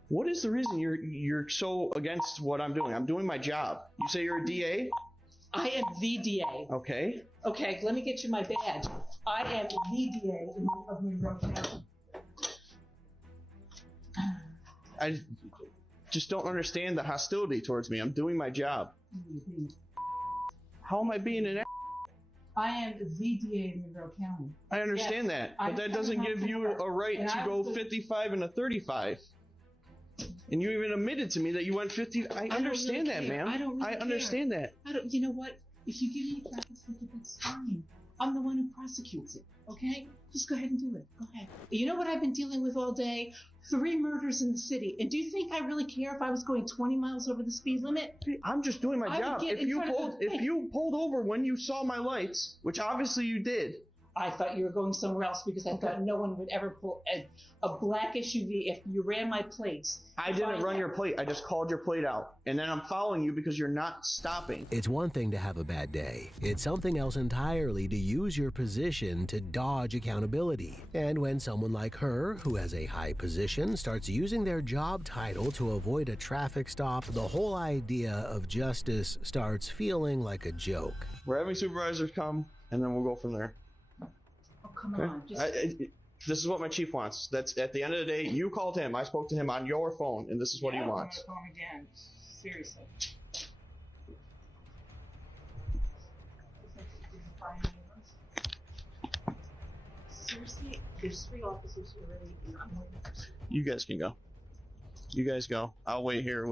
What is the reason you're so against what I'm doing? I'm doing my job. You say you're a DA? I am the DA. Okay. Okay, let me get you my badge. I am the DA of Monroe County. I just don't understand the hostility towards me. I'm doing my job. Mm-hmm. How am I being an I am the DA of Monroe County. I understand that, but that doesn't give you a right to go 55 and a 35. And you even admitted to me that you went 50. I understand that, ma'am. I understand that. You know what? If you give me a traffic ticket, that's fine. I'm the one who prosecutes it, okay? Just go ahead and do it. Go ahead. You know what I've been dealing with all day? 3 murders in the city. And do you think I really care if I was going 20 miles over the speed limit? I'm just doing my job. If you pulled over when you saw my lights, which obviously you did. I thought you were going somewhere else because I thought no one would ever pull a black SUV if you ran my plates. I didn't run your plate. I just called your plate out. And then I'm following you because you're not stopping. It's one thing to have a bad day. It's something else entirely to use your position to dodge accountability. And when someone like her, who has a high position, starts using their job title to avoid a traffic stop, the whole idea of justice starts feeling like a joke. We're having supervisors come, and then we'll go from there. Come on, this is what my chief wants. That's at the end of the day. You called him. I spoke to him on your phone, and this is what he wants. I'm gonna call him again. Seriously. Seriously, there's 3 officers who are ready. You guys can go. You guys go. I'll wait here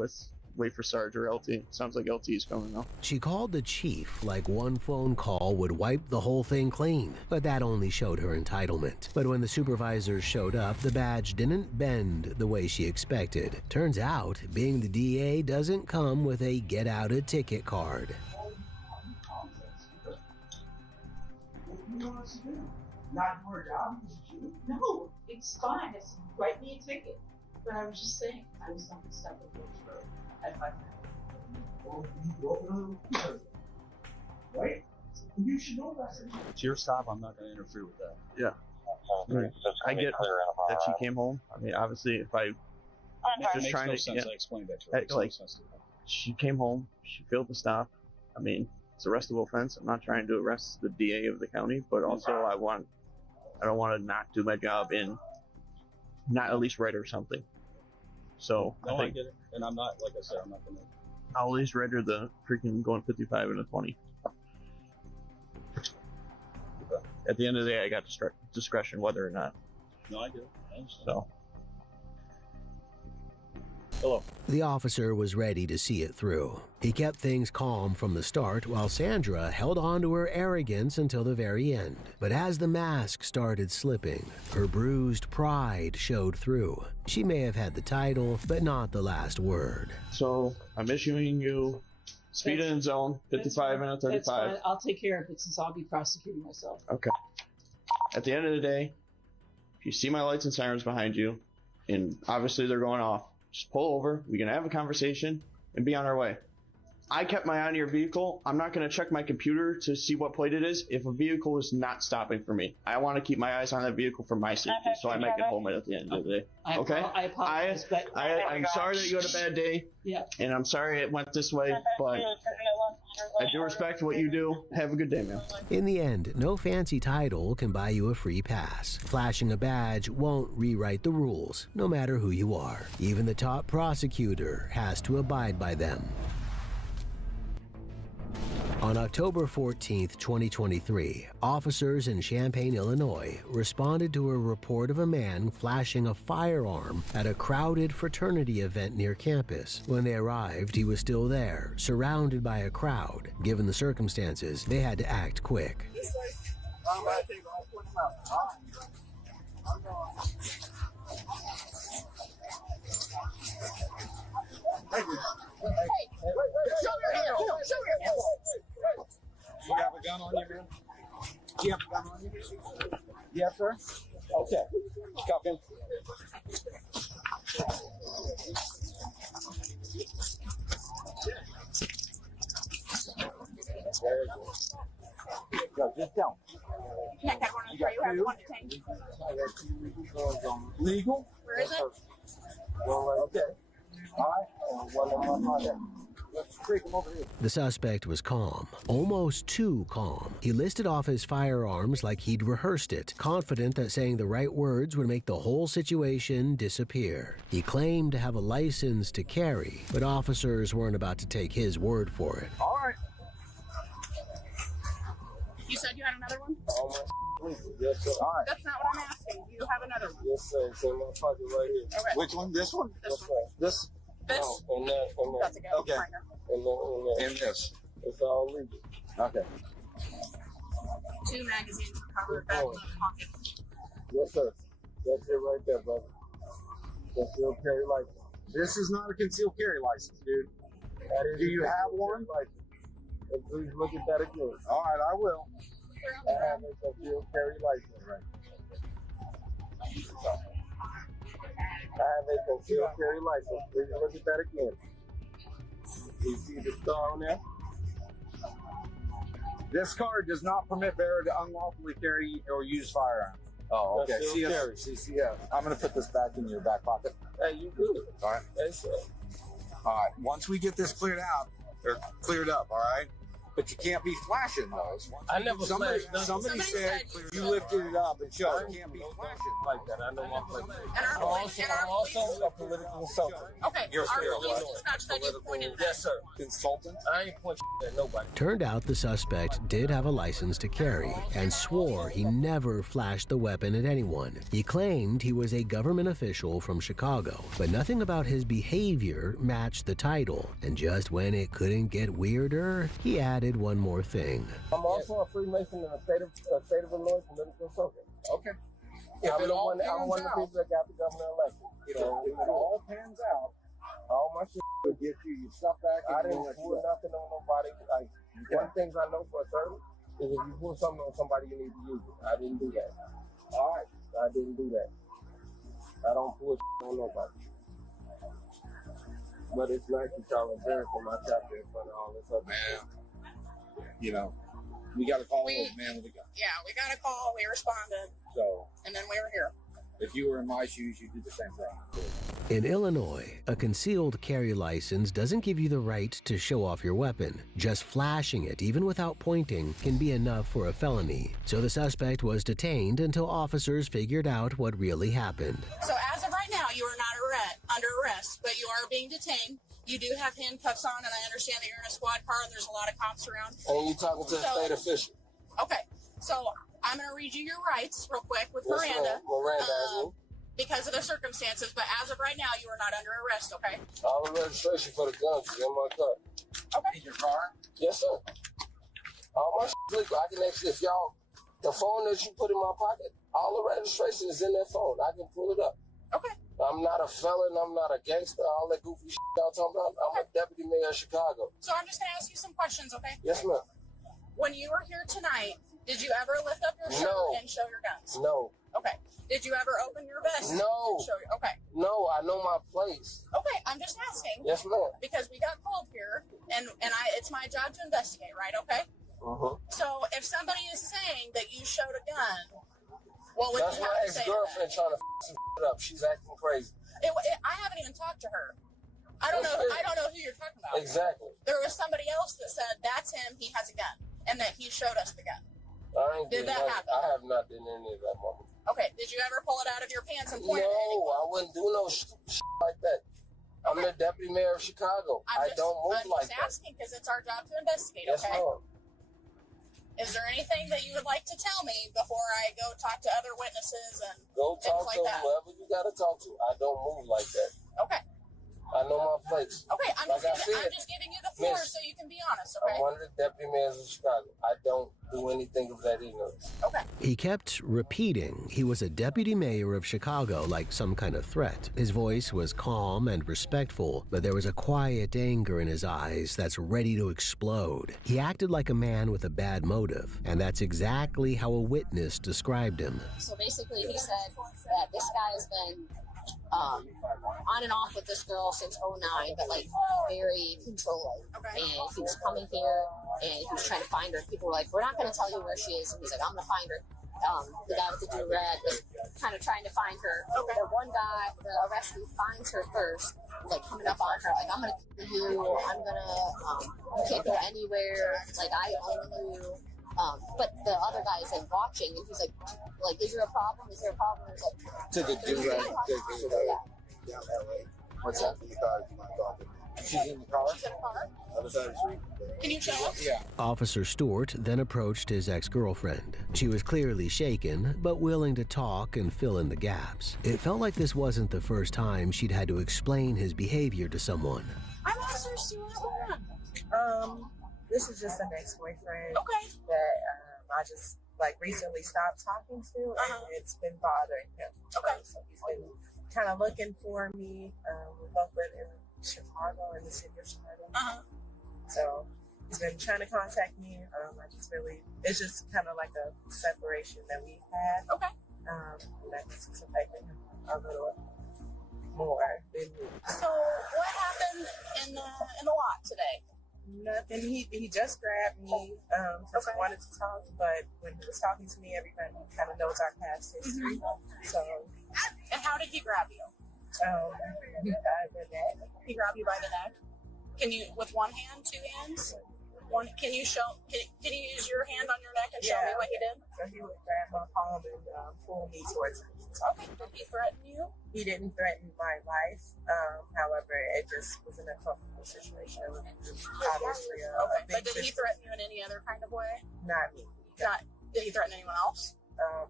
wait for Sarge or LT. Sounds like LT is coming though. She called the chief like one phone call would wipe the whole thing clean, but that only showed her entitlement. But when the supervisors showed up, the badge didn't bend the way she expected. Turns out, being the DA doesn't come with a get-out-a-ticket card. Not your job? No, it's fine. It's write me a ticket. But I was just saying, I was not stuck with this road. Right? You should know that. It's your stop. I'm not going to interfere with that. Yeah. I get that she came home. I mean, obviously, if I just trying to sense. I explained that to her. Like, she came home. She failed to stop. I mean, it's a arrestable offense. I'm not trying to arrest the DA of the county, but also I don't want to not do my job and not at least write her something. So no, I get it, and I'm not, like I said, I'm not gonna. I'll at least write her the freaking going 55 and a 20. At the end of the day, I got discretion whether or not. No, I get it. I understand. So Hello. The officer was ready to see it through. He kept things calm from the start while Sandra held on to her arrogance until the very end. But as the mask started slipping, her bruised pride showed through. She may have had the title, but not the last word. So I'm issuing you speed in zone, 55 and a 35. That's fine. I'll take care of it since I'll be prosecuting myself. Okay. At the end of the day, if you see my lights and sirens behind you, and obviously they're going off, just pull over, we can have a conversation, and be on our way. I kept my eye on your vehicle. I'm not going to check my computer to see what plate it is if a vehicle is not stopping for me. I want to keep my eyes on that vehicle for my safety, so I make it home at the end of the day. Okay? I apologize, but... I'm sorry that you had a bad day, and I'm sorry it went this way, but I do respect what you do. Have a good day, man. In the end, no fancy title can buy you a free pass. Flashing a badge won't rewrite the rules, no matter who you are. Even the top prosecutor has to abide by them. On October 14th, 2023, officers in Champaign, Illinois, responded to a report of a man flashing a firearm at a crowded fraternity event near campus. When they arrived, he was still there, surrounded by a crowd. Given the circumstances, they had to act quick. You have a gun on you, man? You have a gun on you? Yes, sir? Okay. Cuff him. Very good. Go, just down. You got two? Legal? Where is it? Okay. All right. Let's take him over here. The suspect was calm, almost too calm. He listed off his firearms like he'd rehearsed it, confident that saying the right words would make the whole situation disappear. He claimed to have a license to carry, but officers weren't about to take his word for it. All right. You said you had another one? Yes, sir. All right. That's not what I'm asking. Do you have another one? Yes, sir. It's in my pocket right here. Okay. Which one? This one? This one. This? This? No, and that. That's a good Okay. And this. It's all legal. Okay. 2 magazines covered back in the pocket. Yes, sir. That's it right there, brother. Concealed carry license. This is not a concealed carry license, dude. Do you have one? And please look at that again. All right, I will. I have a concealed carry license right now. I have a concealed carry license. Please look at that again. You see the star on there? This card does not permit bearer to unlawfully carry or use firearms. Oh, okay. CCF. I'm going to put this back in your back pocket. Hey, you good. All right. Hey, sir. All right. Once we get this cleared out, or cleared up, all right? But you can't be flashing those. I never Somebody flashed. said you lifted it up and showed. You can't be flashing like that. I know I'm like I'm also a political consultant. Okay, You're our police dispatch said you pointed at that. Yes, sir. Consultant? I ain't pointing at nobody. Turned out the suspect did have a license to carry and swore he never flashed the weapon at anyone. He claimed he was a government official from Chicago, but nothing about his behavior matched the title. And just when it couldn't get weirder, he added one more thing. I'm also a Freemason in the state of Illinois political consultant. Okay. I'm one of the people that got the governor elected. You know, if it all pans out, all my shit would get you stuff back. I didn't pull nothing on nobody. Like, one thing I know for certain is if you pull something on somebody, you need to use it. I didn't do that. All right. I didn't do that. I don't pull on nobody. But it's nice to call a parent for my chapter in front of all this other stuff. You know, we got to call man what we got. Yeah, we got a call, we responded, So, and then we were here. if you were in my shoes, you'd do the same thing. In Illinois, a concealed carry license doesn't give you the right to show off your weapon. Just flashing it, even without pointing, can be enough for a felony. So the suspect was detained until officers figured out what really happened. So as of right now, you are not under arrest, but you are being detained. You do have handcuffs on, and I understand that you're in a squad car and there's a lot of cops around. And you talking to the state official. Okay, so I'm going to read you your rights real quick with Yes, Miranda. Miranda, because of the circumstances, but as of right now, you are not under arrest, okay? All the registration for the guns is in my car. Okay. In your car? Yes, sir. All my shit legal. I can actually, if y'all, the phone that you put in my pocket, all the registration is in that phone. I can pull it up. Okay. I'm not a felon. I'm not a gangster. All that goofy shit y'all talking about. I'm a deputy mayor of Chicago. So I'm just going to ask you some questions, okay? Yes, ma'am. When you were here tonight, did you ever lift up your shirt and show your guns? No. Okay. Did you ever open your vest? No. And show your, okay. No, I know my place. Okay, I'm just asking. Yes, ma'am. Because we got called here, and it's my job to investigate, right? Okay. So if somebody is saying that you showed a gun, what would That's you my have to say? ex-girlfriend trying to some shit up. She's acting crazy. I haven't even talked to her. I don't know who you're talking about. Exactly. There was somebody else that said that's him. He has a gun, and that he showed us the gun. Did that happen? I have not done any of that, mama. Okay. Did you ever pull it out of your pants and point it at No, anyone? I wouldn't do no shit like that. I'm the deputy mayor of Chicago. I don't move like that. I'm just asking because it's our job to investigate, Yes, okay? ma'am. Is there anything that you would like to tell me before I go talk to other witnesses and Go things talk like to that? whoever you got to talk to. I don't move like that. Okay. I know my place. Okay, I'm Like just giving you the floor Miss, so you can be honest, okay? I'm one of the deputy mayors of Chicago. I don't do anything of that ignorance. Okay. He kept repeating he was a deputy mayor of Chicago like some kind of threat. His voice was calm and respectful, but there was a quiet anger in his eyes that's ready to explode. He acted like a man with a bad motive, and that's exactly how a witness described him. So basically he said that this guy has been on and off with this girl since 2009, but like very controlling. And he was coming here and he was trying to find her. People were like, we're not going to tell you where she is. And he's like, I'm going to find her. The guy with the do-rag was kind of trying to find her. The one guy, the arrestee, finds her first, like coming up on her, like, I'm going to kill you. I'm going to, you can't go anywhere. Like, I own you. But the other guy is like watching, and he's like, is there a problem? Is there a problem? He's like, To the do-rag, down that way. What's up? You thought you might talk to me. She's in the car? She's in the car. Other side of the street. Can you show us? Yeah. Officer Stewart then approached his ex-girlfriend. She was clearly shaken, but willing to talk and fill in the gaps. It felt like this wasn't the first time she'd had to explain his behavior to someone. I'm Officer Stewart. What's going on? This is just an ex-boyfriend that I just recently stopped talking to, and it's been bothering him. Okay. So he's been kind of looking for me. We both live in Chicago, in the city of Chicago. So he's been trying to contact me. It's just kind of like a separation that we had. Okay. And that's affecting him a little more than me. So what happened in the lot today? Nothing. He just grabbed me because he wanted to talk, but when he was talking to me, everybody kind of knows our past history. So, and how did he grab you? By the neck. He grabbed you by the neck. Can you, with one hand, two hands? One. Can you show? Can you use your hand on your neck and show me what he did? So he would grab my palm and pull me towards him. Okay. Did he threaten you? He didn't threaten my life. However, it just was an uncomfortable situation. It was obviously a big But did he threaten you in any other kind of way? Not me. Did he threaten anyone else?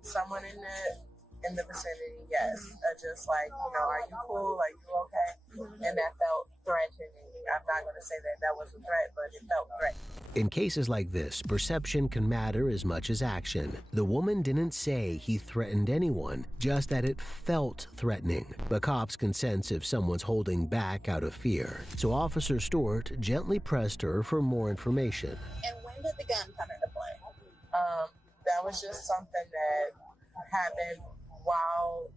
Someone in the vicinity, yes. Just like, are you cool? Are you okay? And that felt threatening. I'm not going to say that was a threat, but it felt threatening. In cases like this, perception can matter as much as action. The woman didn't say he threatened anyone, just that it felt threatening. But cops can sense if someone's holding back out of fear. So Officer Stewart gently pressed her for more information. And when did the gun come into play? That was just something that happened while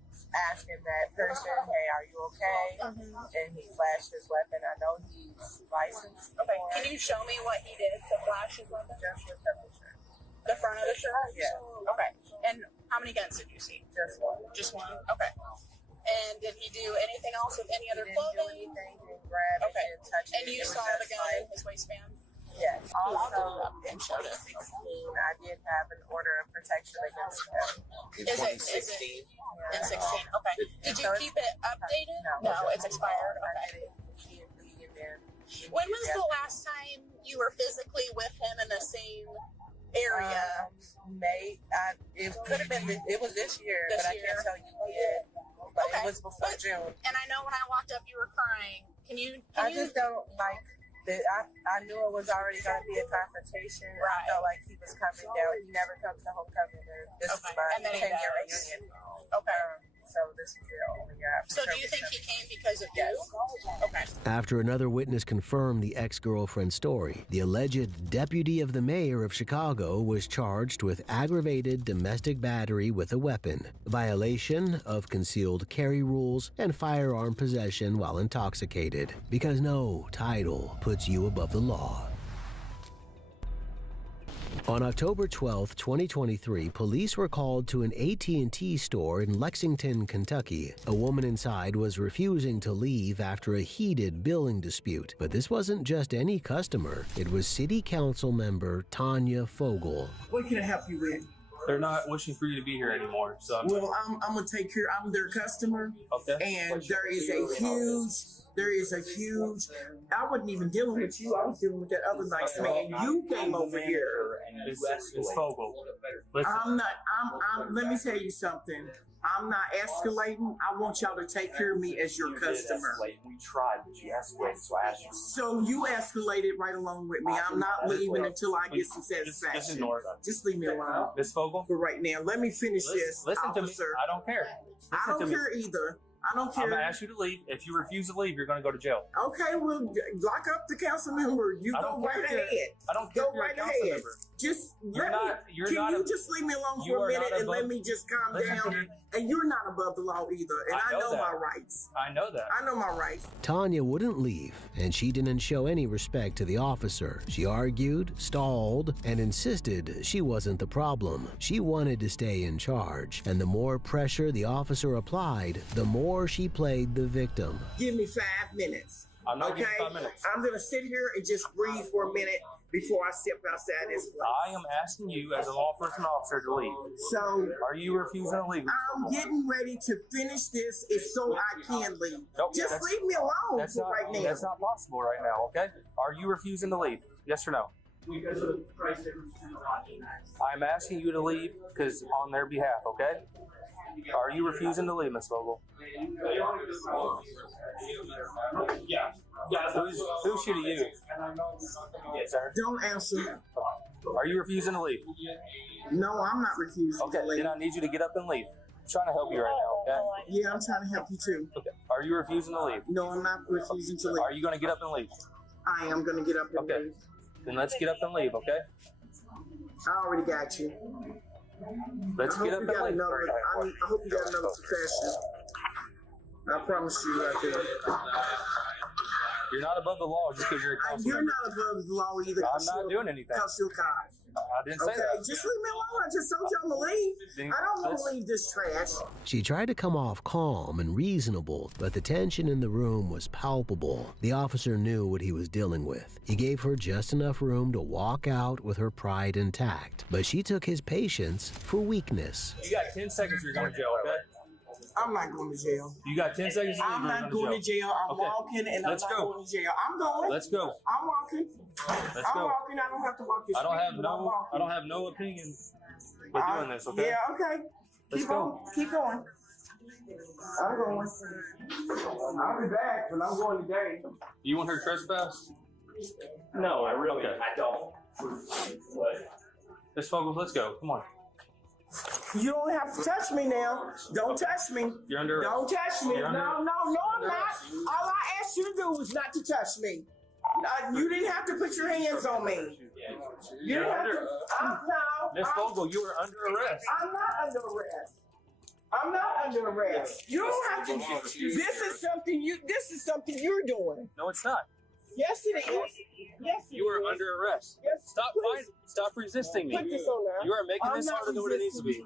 asking that person, hey, are you okay? And he flashed his weapon. I know he's licensed. Okay, can you show me what he did to flash his weapon? Just with the shirt. The front of the shirt? Yeah. Okay, and how many guns did you see? Just one. Just one? Okay. And did he do anything else with any other clothing? He didn't grab it, he didn't touch it. And you saw the gun in his waistband? Yes. Also, in 2016, I did have an order of protection against him. In 2016? In 16, okay. Did you keep it updated? No, it's expired. Okay. When was the last time you were physically with him in the same area? May. It could have been. It was this year, but I can't tell you when. But It was before June. And I know when I walked up, you were crying. I just don't like that. I knew it was already going to be a confrontation. I felt like he was coming down. He never comes to homecoming. This is my 10-year reunion. So this is the only gap. So do you think he came because of you? Okay. After another witness confirmed the ex-girlfriend's story, the alleged deputy of the mayor of Chicago was charged with aggravated domestic battery with a weapon, violation of concealed carry rules, and firearm possession while intoxicated, because no title puts you above the law. On October 12, 2023, police were called to an AT&T store in Lexington, Kentucky. A woman inside was refusing to leave after a heated billing dispute. But this wasn't just any customer. It was City Council member Tanya Fogel. What can I help you with? They're not wishing for you to be here anymore. So I'm going to take care. I'm their customer. Okay. And there is a huge, I wasn't even dealing with you. I was dealing with that other nice man. You came over here. It's Fogel. Listen. Let me tell you something. I'm not escalating. I want y'all to take care of me as your customer. We tried, but you escalated, so I asked you. So you escalated right along with me. I'm not leaving until I get some satisfaction. Just leave me alone. Miss Fogel? For right now. Let me finish this, listen officer. To me. I don't care. I don't care either. I don't care. I'm going to ask you to leave. If you refuse to leave, you're going to go to jail. Okay, well, lock up the council member. You go right ahead. I don't care. Go right ahead. Just can you just leave me alone for a minute and let me just calm down? And you're not above the law either. And I know my rights. I know that. I know my rights. Tanya wouldn't leave, and she didn't show any respect to the officer. She argued, stalled, and insisted she wasn't the problem. She wanted to stay in charge, and the more pressure the officer applied, the more she played the victim. Give me 5 minutes. I'm not giving 5 minutes. I'm going to sit here and just breathe for a minute before I step outside this place. I am asking you as a law enforcement officer to leave. So, are you refusing to leave? I'm getting ready to finish this so I can leave. Nope, just leave me alone for right now. That's not possible right now, okay? Are you refusing to leave? Yes or no? I'm asking you to leave because on their behalf, okay? Are you refusing to leave, Miss Vogel? Yeah. Who's shooting you? Yes, sir. Don't answer. Are you refusing to leave? No, I'm not refusing to leave. Okay, then I need you to get up and leave. I'm trying to help you right now, okay? Yeah, I'm trying to help you too. Okay. Are you refusing to leave? No, I'm not refusing to leave. Are you going to get up and leave? I am going to get up and leave. Then let's get up and leave, okay? I already got you. Let's get up and leave. I hope you got another profession. I promise you right there. You're not above the law just because you're a council You're not above the law either. I'm not doing anything. Because you're a cop. I didn't say that. Just leave me alone. I just told y'all to leave. I don't want to leave this trash. She tried to come off calm and reasonable, but the tension in the room was palpable. The officer knew what he was dealing with. He gave her just enough room to walk out with her pride intact, but she took his patience for weakness. You got 10 seconds or you're going to jail, okay? I'm not going to jail. You got 10 seconds to leave. I'm not going to jail. I'm walking and I'm not going to jail. I'm going. Let's go. I'm walking. Let's go. I'm walking. I don't have to walk this I don't have no opinion with doing this, okay? Yeah, okay. Let's go. Keep going. I'm going. I'll be back, but I'm going today. You want her trespass? No, I don't. Miss Fogel, let's go. Come on. You don't have to touch me now. Don't touch me. You're under arrest. Don't touch me. No, I'm not. All I asked you to do was not to touch me. You didn't have to put your hands on me. You didn't have to. No. Miss Fogel, you are under arrest. I'm not under arrest. I'm not under arrest. You don't have to. This is something you're doing. No, it's not. Yes, it is. Yes, you are under arrest. Yes, Stop resisting me. Put this on there. You are making this harder than what it needs to be.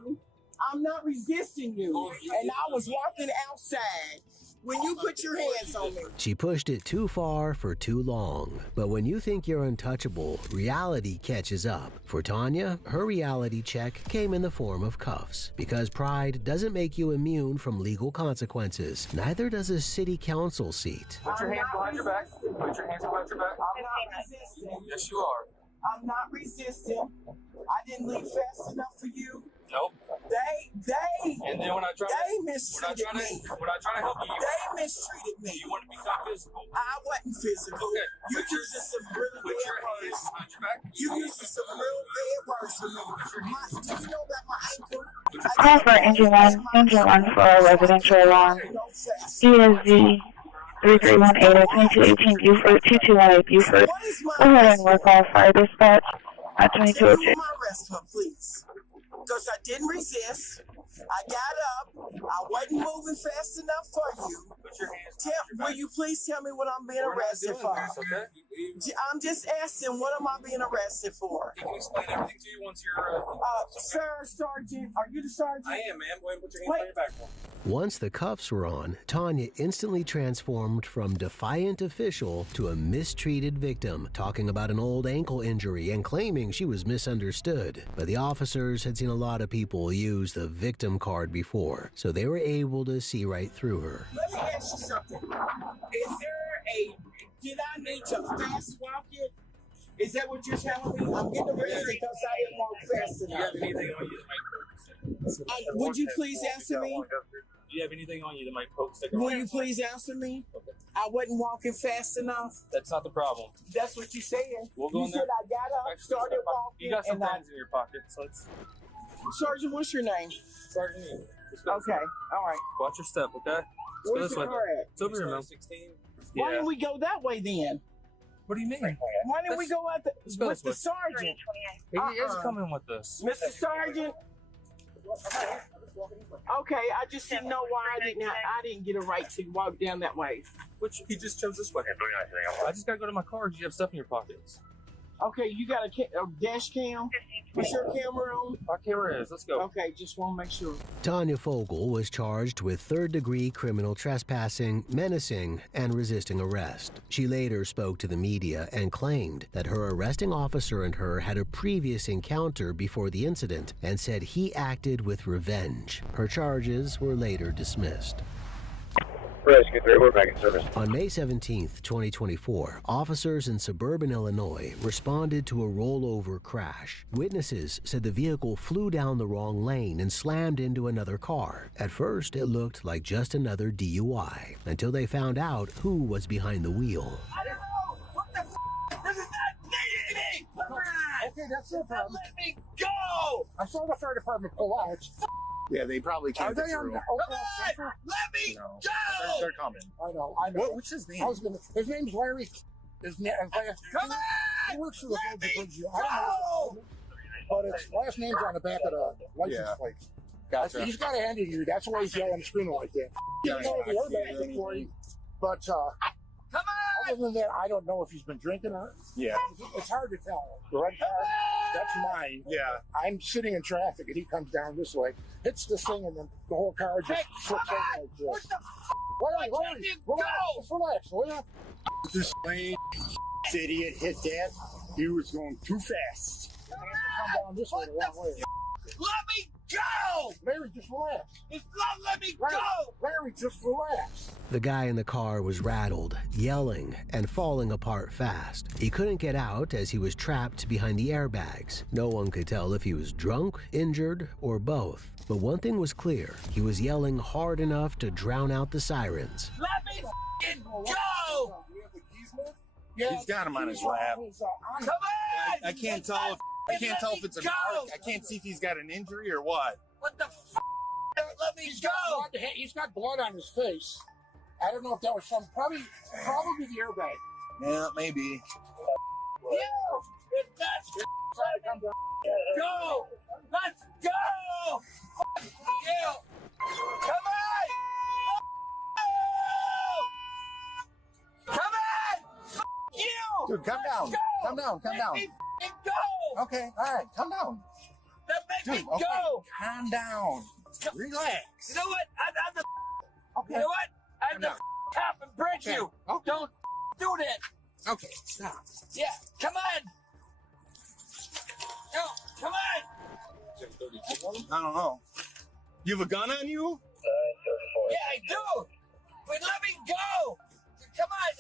I'm not resisting you. And I was walking outside when you put your hands on me. She pushed it too far for too long. But when you think you're untouchable, reality catches up. For Tanya, her reality check came in the form of cuffs. Because pride doesn't make you immune from legal consequences. Neither does a city council seat. Put your hands behind your back. Put your hands behind your back. I'm not resisting. Yes, you are. I'm not resisting. I didn't leave fast enough for you. Nope. And then when I try mistreated me. When I try to help you, They mistreated me. you want to become physical. I wasn't physical. Okay. You using some really bad words. You using some real bad words for me. Do you know that my ankle? Call for engine 1 for a residential alarm. ESZ 3318 at 2218 Buford, 2218 Buford. Go ahead and work off fire dispatch at 2202. Arrest her, please. Because I didn't resist. I got up. I wasn't moving fast enough for you. Will you please tell me what I'm being arrested for? I'm just asking, what am I being arrested for? I can explain everything to you once you're... Sir, Sergeant, are you the sergeant? I am, ma'am. Go ahead and put your hands on your back for me. Once the cuffs were on, Tanya instantly transformed from defiant official to a mistreated victim, talking about an old ankle injury and claiming she was misunderstood. But the officers had seen a lot of people use the victim card before, so they were able to see right through her. Let me ask you something. Did I need to fast walk it? Is that what you're telling me? I'm getting arrested because I didn't walk fast enough. Do you have anything on you that might poke? Would you please answer me? Do you have anything on you that might poke? Will you please answer me? Okay. I wasn't walking fast enough. That's not the problem. That's what you said. We'll go you in there. said I got up, started walking. You got some things in your pocket, so it's... Sergeant, what's your name? Sergeant. Okay, all right. Watch your step, okay? Where's the car at? It's over here, man. Why didn't we go that way then? What do you mean? Why didn't we go out with the sergeant? He is coming with us. Mr. Sergeant. Okay, I just didn't know why I didn't get a right to walk down that way. Which he just chose this way. I just gotta go to my car because you have stuff in your pockets. Okay, you got a dash cam? Is your camera on? My camera is. Let's go. Okay, just want to make sure. Tanya Fogel was charged with third-degree criminal trespassing, menacing, and resisting arrest. She later spoke to the media and claimed that her arresting officer and her had a previous encounter before the incident and said he acted with revenge. Her charges were later dismissed. Rescue 3, we're back in service. On May 17, 2024, officers in suburban Illinois responded to a rollover crash. Witnesses said the vehicle flew down the wrong lane and slammed into another car. At first, it looked like just another DUI, until they found out who was behind the wheel. I don't know! What the f***? This is not me! Okay, that's no problem. Let me go! I saw the fire department pull out. Yeah, they probably can't get through. Come on! Let me go! They're coming. I know. What's his name? His name's Larry. Come on! He works for the Let me go! But his last name's on the back of the license plate. Gotcha. He's got a hand in you. That's why he's yelling and screaming like that. Yeah, The airbag's in for you. But Come on! other than that, I don't know if he's been drinking or not. Yeah. It's hard to tell. The red car, that's mine. Yeah. I'm sitting in traffic and he comes down this way, hits this thing, and then the whole car just flips over like this. What the f***? Larry, relax. This lane idiot hit that. He was going too fast. Come down this way the wrong way. Let me go! Larry, just relax. It's not let me go! Larry, just relax. The guy in the car was rattled, yelling, and falling apart fast. He couldn't get out as he was trapped behind the airbags. No one could tell if he was drunk, injured, or both. But one thing was clear. He was yelling hard enough to drown out the sirens. Let me f***ing go! Yeah, He's got him on his lap. Come on! I can't tell if it's an arc. I can't see if he's got an injury or what. What the f***? Let me go! He's got blood on his face. I don't know if that was probably the airbag. Yeah, maybe. Yeah! If that's go! Let's go! F*** you! Come on! Come on! F*** you! Dude, calm down. Calm down. Let me f***ing go! Okay, all right, calm down. Let me okay, go! calm down. Relax. You know what? I'm the Okay. You know what? I'm the cop and bridge you. Okay. Don't do that. Okay, stop. Yeah, come on. No, come on. I don't know. You have a gun on you? Yeah, I do. Wait, let me go. Come on.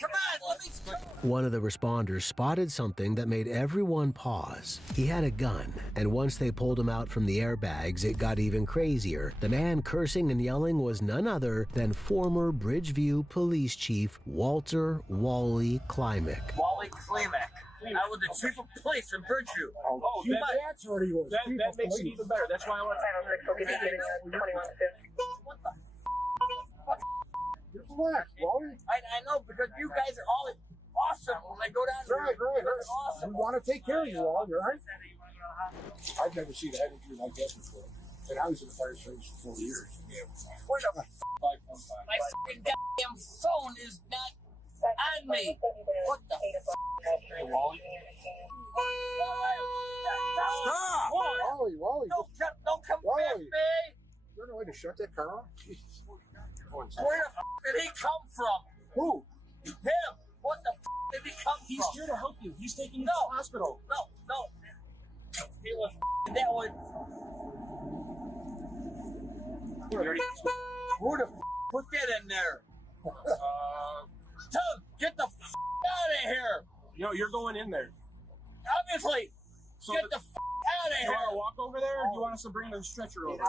Come on, let me go. One of the responders spotted something that made everyone pause. He had a gun, and once they pulled him out from the airbags, it got even crazier. The man cursing and yelling was none other than former Bridgeview Police Chief Walter Wally Klimek. Wally Klimek. I was the chief of police in Bridgeview. Oh, that's what he was. That makes it even better. That's why I want to. What the fuck? Relax, Wally. I know, because you guys are all awesome when I go down there. Right. Awesome. We want to take care of you, Wally, right? I've never seen an attitude like that before. And I was in the fire service for 4 years. Where the my fucking goddamn phone is not on me. What the Hey, Wally. Stop! Wally. Don't come at me! You don't know way to shut that car off? Jesus. Where the did he come from? Who? Him! What the did he come from? He's here to help you. He's taking you to the hospital. No. He was that one. Who the put that in there? Tell him, get the out of here! Yo, you're going in there. Obviously! So get the out of you here! want to walk over there, or do you want us to bring the stretcher over?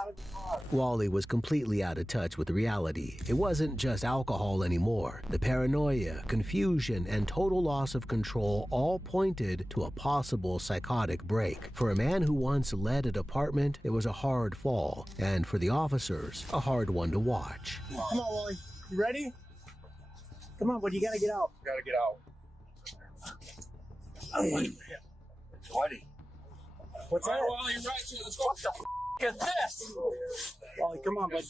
Wally was completely out of touch with reality. It wasn't just alcohol anymore. The paranoia, confusion, and total loss of control all pointed to a possible psychotic break. For a man who once led a department, it was a hard fall, and for the officers, a hard one to watch. Come on, Wally. You ready? Come on, but you gotta get out. Gotta get out. It's Whitey. What's that? Wally, you're right. Let's go. What the is this? Wally, come on, bud.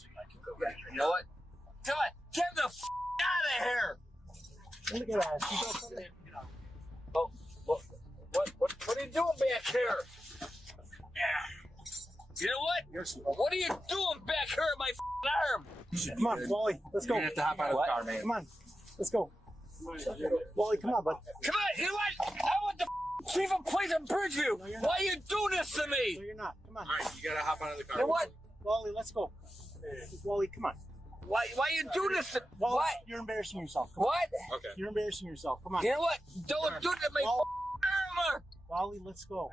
You know what? Do it. Get the out of here! Look at that. Oh, what are you doing back here? You know what? What are you doing back here at my arm? Come on, Wally. Let's go. You have to hop out of the car, man. Come on. Let's go. Wally, come on, bud. Come on, you know what? I want the chief of police in Bridgeview. Why are you doing this to me? No, you're not. Come on. All right, you gotta hop out of the car. You know what? Wally, let's go. Wally, come on. Why are you doing this to Wally, what? You're embarrassing yourself. Come on. What? Okay. You're embarrassing yourself. Come on. You know what? Don't do it to my armor. Wally, let's go.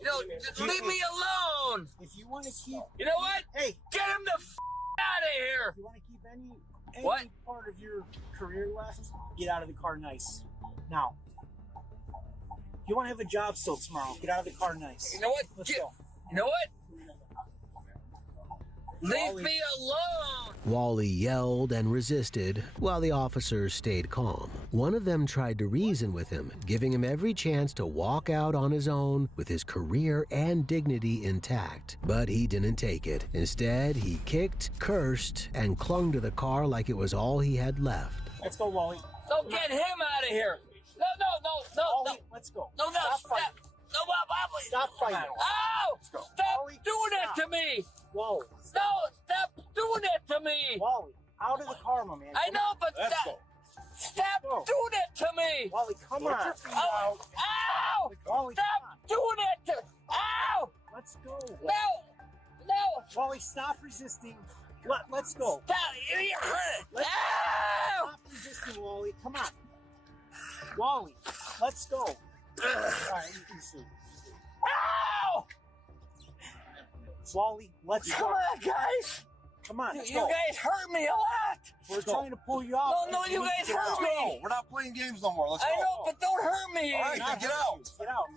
You know, just leave me alone. If you want to keep... You know what? Hey. Get him the out of here. If you want to keep any what? part of your career left, get out of the car nice. Now. If you want to have a job still tomorrow, get out of the car nice. You know what? Let's go. You know what? Leave me alone! Wally yelled and resisted, while the officers stayed calm. One of them tried to reason with him, giving him every chance to walk out on his own with his career and dignity intact. But he didn't take it. Instead, he kicked, cursed, and clung to the car like it was all he had left. Let's go, Wally. Don't get him out of here! No! Wally, let's go. No, stop! No, Bob! Stop fighting. Ow! Stop Wally, doing that to me! Wally. No, stop doing that to me! Wally, out of the car, my man. I know, but stop doing that to me! Wally, come on. Ow! Wally, stop doing that to Ow! Let's go. No! Wally, stop resisting. Let's go. Stop! You're hurt! Ow! Stop resisting, Wally. Come on. Wally, let's go. All right, you can see. Ow! Wally, let's Come go. on, guys! Come on, You let's go. guys hurt me a lot! We're trying to pull you out. No, you guys hurt me! We're not playing games no more. Let's I go. know, but don't hurt me! All right, then get out. Get out.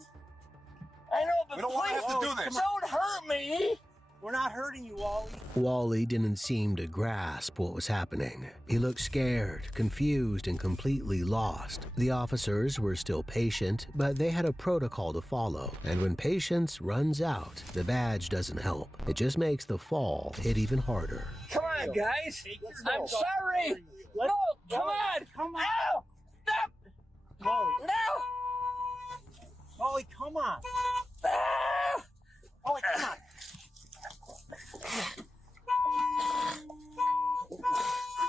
I know, but We don't want to please have to do this. don't hurt me! We're not hurting you, Wally. Wally didn't seem to grasp what was happening. He looked scared, confused, and completely lost. The officers were still patient, but they had a protocol to follow. And when patience runs out, the badge doesn't help. It just makes the fall hit even harder. Come on, guys! I'm sorry! No, come on! Come on. Ow! Stop! Wally. No! Wally, come on. Ah! Wally, come on.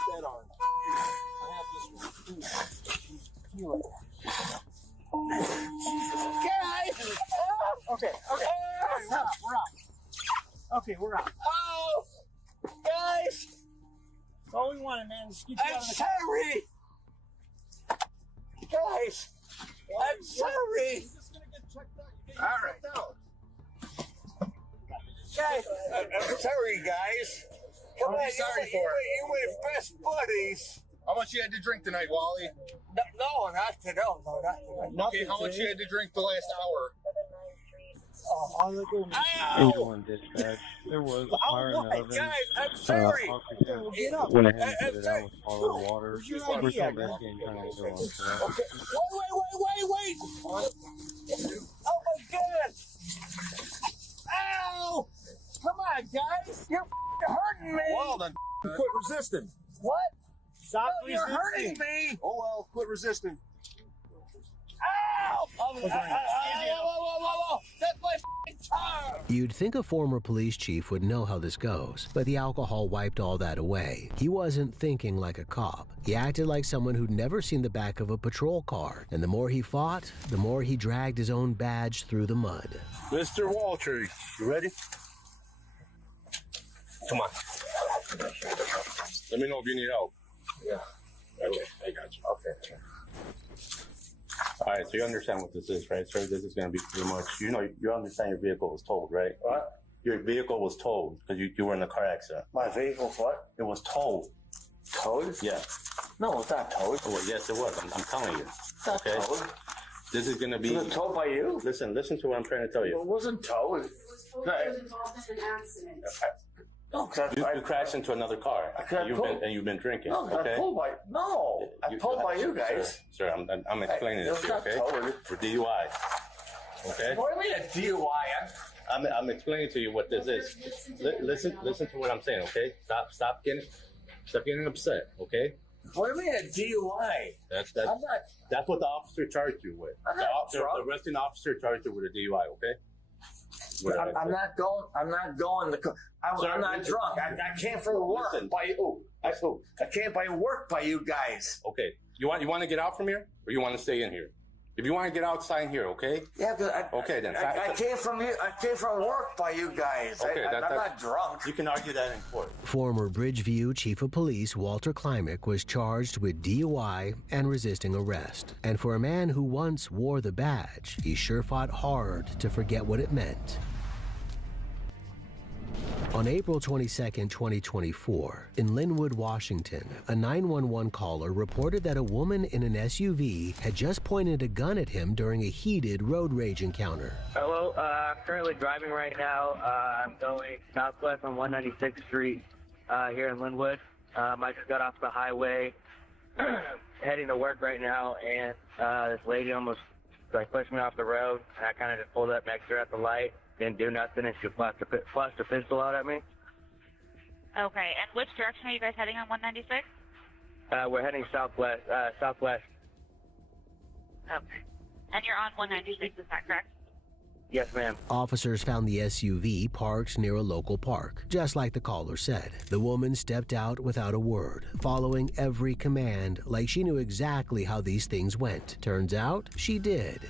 That arm. Guys! Okay. We're out. Okay, we're out. Oh! Guys! That's all we wanted, man. Just get you out I'm of the car. sorry! Guys! I'm sorry. All right. Guys, I'm sorry, guys. Come on, sorry for it. You were best buddies. How much you had to drink tonight, Wally? No, not today. No, not today. Okay, how much you had to drink the last hour? Angel 1 dispatch. There was a fire in the oven. Officer went ahead and put it out with bottled water. We're still investigating, trying to get along for that. Wait. Oh my God. Ow. Come on, guys. You're hurting me. Well, then quit resisting. What? Stop You're resisting. hurting me. Oh, well, quit resisting. Ow. Whoa. That's my car. You'd think a former police chief would know how this goes, but the alcohol wiped all that away. He wasn't thinking like a cop. He acted like someone who'd never seen the back of a patrol car. And the more he fought, the more he dragged his own badge through the mud. Mr. Walter, you ready? Come on. Let me know if you need help. Yeah. Okay, I got you. Okay. All right, so you understand what this is, right, sir? This is going to be pretty much, you understand your vehicle was towed, right? What? Your vehicle was towed because you were in a car accident. My vehicle's what? It was towed. Towed? Yeah. No, it's not towed. Oh, well, yes, it was. I'm telling you. It's not towed. This is going to be... Was it towed by you? Listen to what I'm trying to tell you. It wasn't towed. It was told it was involved in an accident. No, because you crashed into another car. You've been drinking. No, okay? I'm told by you guys. Sir, I'm explaining this to you, okay? Towed. For DUI. Okay? What do you mean a DUI? I'm explaining to you what this is. Listen to what I'm saying, okay? Stop getting upset, okay? What do you mean a DUI? That's what the officer charged you with. The arresting officer charged you with a DUI, okay? I'm not going. I'm not drunk. I came from work by you. I came by work by you guys. Okay. You want to get out from here, or you want to stay in here? If you want to get out, sign here. Okay. Yeah. Okay then. I came from you. I came from work by you guys. Okay. I'm not drunk. You can argue that in court. Former Bridgeview Chief of Police Walter Klimek was charged with DUI and resisting arrest. And for a man who once wore the badge, he sure fought hard to forget what it meant. On April 22, 2024, in Linwood, Washington, a 911 caller reported that a woman in an SUV had just pointed a gun at him during a heated road rage encounter. Hello, I'm currently driving right now. I'm going southwest on 196th Street here in Linwood. I just got off the highway, heading to work right now, and this lady almost pushed me off the road, and I kind of just pulled up next to her at the light. Didn't do nothing, and she flashed a pistol out at me. Okay, and which direction are you guys heading on 196? We're heading southwest. Okay. And you're on 196, is that correct? Yes, ma'am. Officers found the SUV parked near a local park. Just like the caller said, the woman stepped out without a word, following every command like she knew exactly how these things went. Turns out, she did.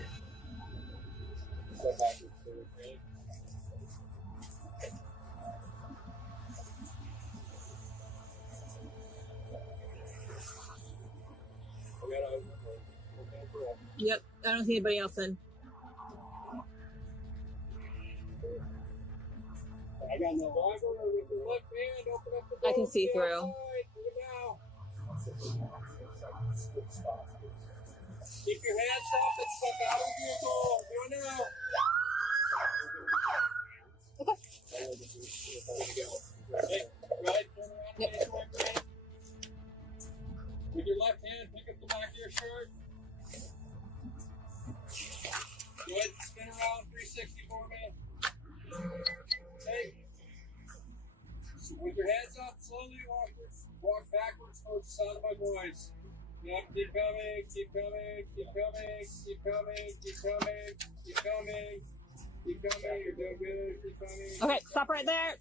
Yep, I don't see anybody else in. I got no driver with your left hand, open up the door. I can see through. Keep your hands off and step out of the vehicle. Do it now. Okay. Right, turn around and face away from me. With your left hand, pick up the back of your shirt. Go ahead and spin around 360 for me. Okay. With your hands up, slowly walk backwards towards the sound of my voice. Yep, keep coming, keep coming, keep coming, keep coming, keep coming, keep coming, keep coming. You're doing good, keep coming. Okay, stop right there.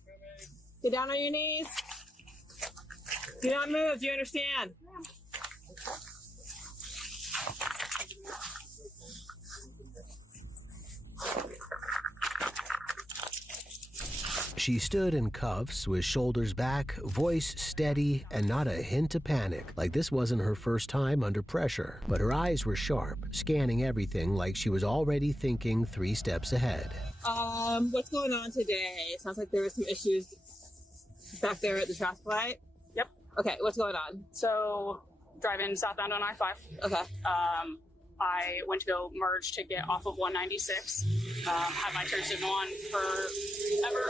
Get down on your knees. Do not move, do you understand? She stood in cuffs with shoulders back, voice steady, and not a hint of panic, like this wasn't her first time under pressure. But her eyes were sharp, scanning everything like she was already thinking 3 steps ahead. What's going on today? Sounds like there were some issues back there at the traffic light. Yep. Okay, what's going on? So, driving southbound on I-5. Okay. I went to go merge to get off of 196. Had my turn signal on forever.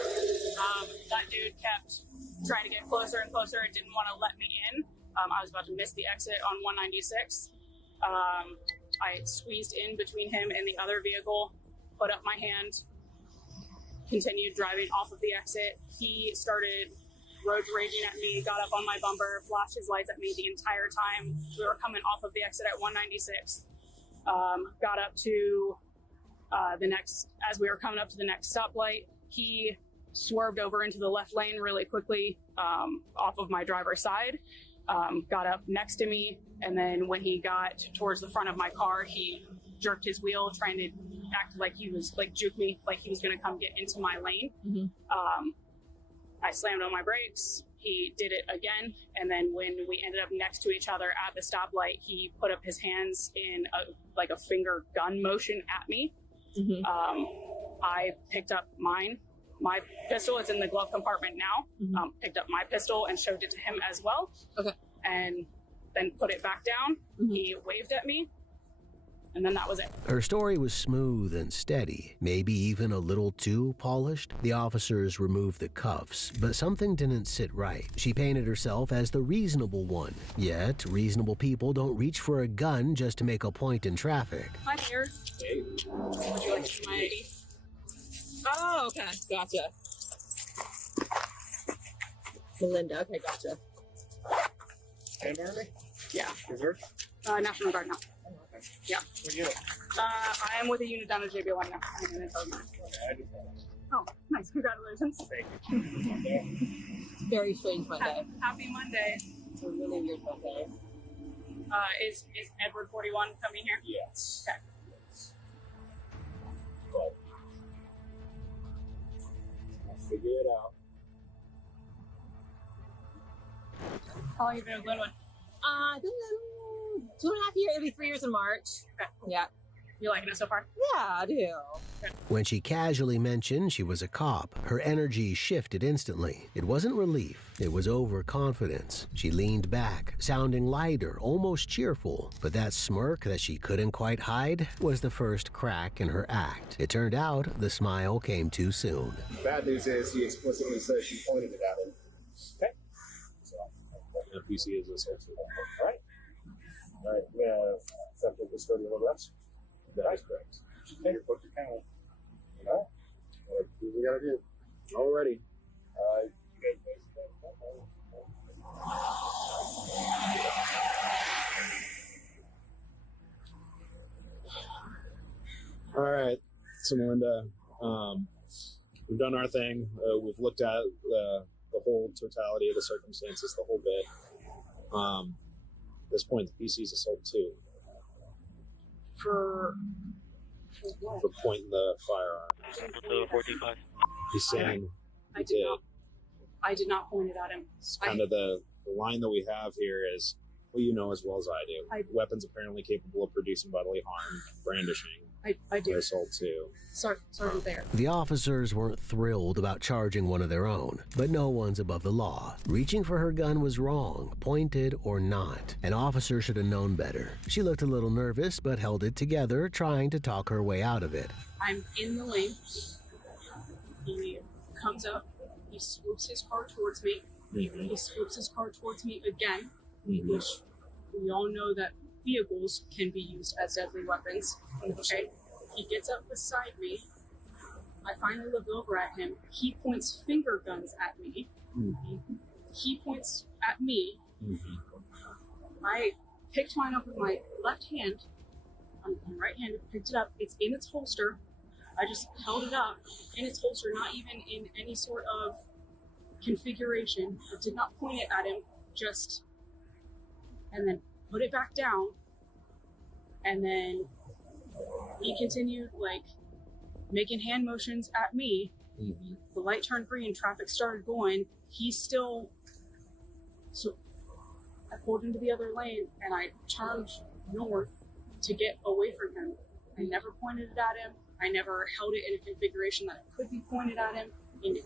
That dude kept trying to get closer and closer. It didn't want to let me in. I was about to miss the exit on 196. I squeezed in between him and the other vehicle, put up my hand, continued driving off of the exit. He started road raging at me, got up on my bumper, flashed his lights at me the entire time. We were coming off of the exit at 196. Got up to as we were coming up to the next stoplight, he swerved over into the left lane really quickly off of my driver's side, got up next to me, and then when he got towards the front of my car, he jerked his wheel, trying to act like he was, like, juke me, like he was going to come get into my lane. Mm-hmm. I slammed on my brakes. He did it again, and then when we ended up next to each other at the stoplight, he put up his hands in a finger gun motion at me. Mm-hmm. I picked up my pistol. It's in the glove compartment now. Mm-hmm. Picked up my pistol and showed it to him as well. Okay. And then put it back down. Mm-hmm. He waved at me, and then that was it. Her story was smooth and steady, maybe even a little too polished. The officers removed the cuffs, but something didn't sit right. She painted herself as the reasonable one. Yet, reasonable people don't reach for a gun just to make a point in traffic. Hi there. Hey. Would you like to see my ID? Oh, okay. Gotcha. Melinda. Okay, gotcha. Yeah. Reserve? National Guard now. Yeah. Where you? I am with a unit down at JB1 now. Oh, nice. Congratulations. Thank you. Very strange Monday. Happy Monday. It's a really weird Monday. Is Edward 41 coming here? Yes. Okay. Well, I'll figure it out. How long have you been with Glenwood? 2.5 years. It'll be 3 years in March. Okay. Yeah. You liking it so far? Yeah, I do. When she casually mentioned she was a cop, her energy shifted instantly. It wasn't relief, it was overconfidence. She leaned back, sounding lighter, almost cheerful. But that smirk that she couldn't quite hide was the first crack in her act. It turned out the smile came too soon. Bad news is he explicitly says she pointed it at him. Okay. So, the PC is assault too. All right. All right. We have effective custodial arrest. That is correct. Okay, report to county. All right. What do we gotta do? Alrighty. You guys All right, so Melinda, we've done our thing. We've looked at the whole totality of the circumstances, the whole bit. At this point, the PC's assault too. For pointing the firearm. 14-5. He's saying he did. I did not point it at him. It's kind of the line that we have here is, well, you know as well as I do. Weapons apparently capable of producing bodily harm, brandishing. I do. Assault too. Sergeant there. The officers weren't thrilled about charging one of their own, but no one's above the law. Reaching for her gun was wrong, pointed or not. An officer should have known better. She looked a little nervous, but held it together, trying to talk her way out of it. I'm in the lane. He comes up. He swoops his car towards me. Mm-hmm. He swoops his car towards me again, Mm-hmm. which we all know that vehicles can be used as deadly weapons. Okay? He gets up beside me. I finally look over at him. He points finger guns at me. Mm-hmm. He points at me. Mm-hmm. I picked mine up with my left hand. I'm right-handed, picked it up. It's in its holster. I just held it up in its holster, not even in any sort of configuration. I did not point it at him, just, and then put it back down. And then he continued, like, making hand motions at me. The light turned green, traffic started going. He still, so I pulled into the other lane and I turned north to get away from him. I never pointed it at him. I never held it in a configuration that it could be pointed at him in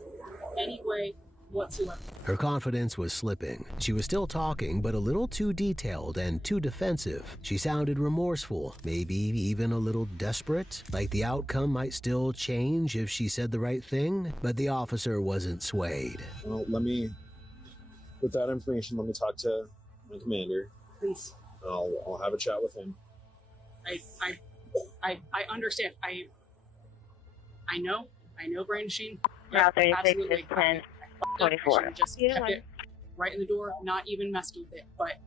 any way whatsoever. Her confidence was slipping. She was still talking, but a little too detailed and too defensive. She sounded remorseful, maybe even a little desperate, like the outcome might still change if she said the right thing, but the officer wasn't swayed. Well, with that information, let me talk to my commander. Please. I'll have a chat with him. I understand. I know brandishing. Route 36 Absolutely. is 1024. Just kept it right in the door, not even messed with it. But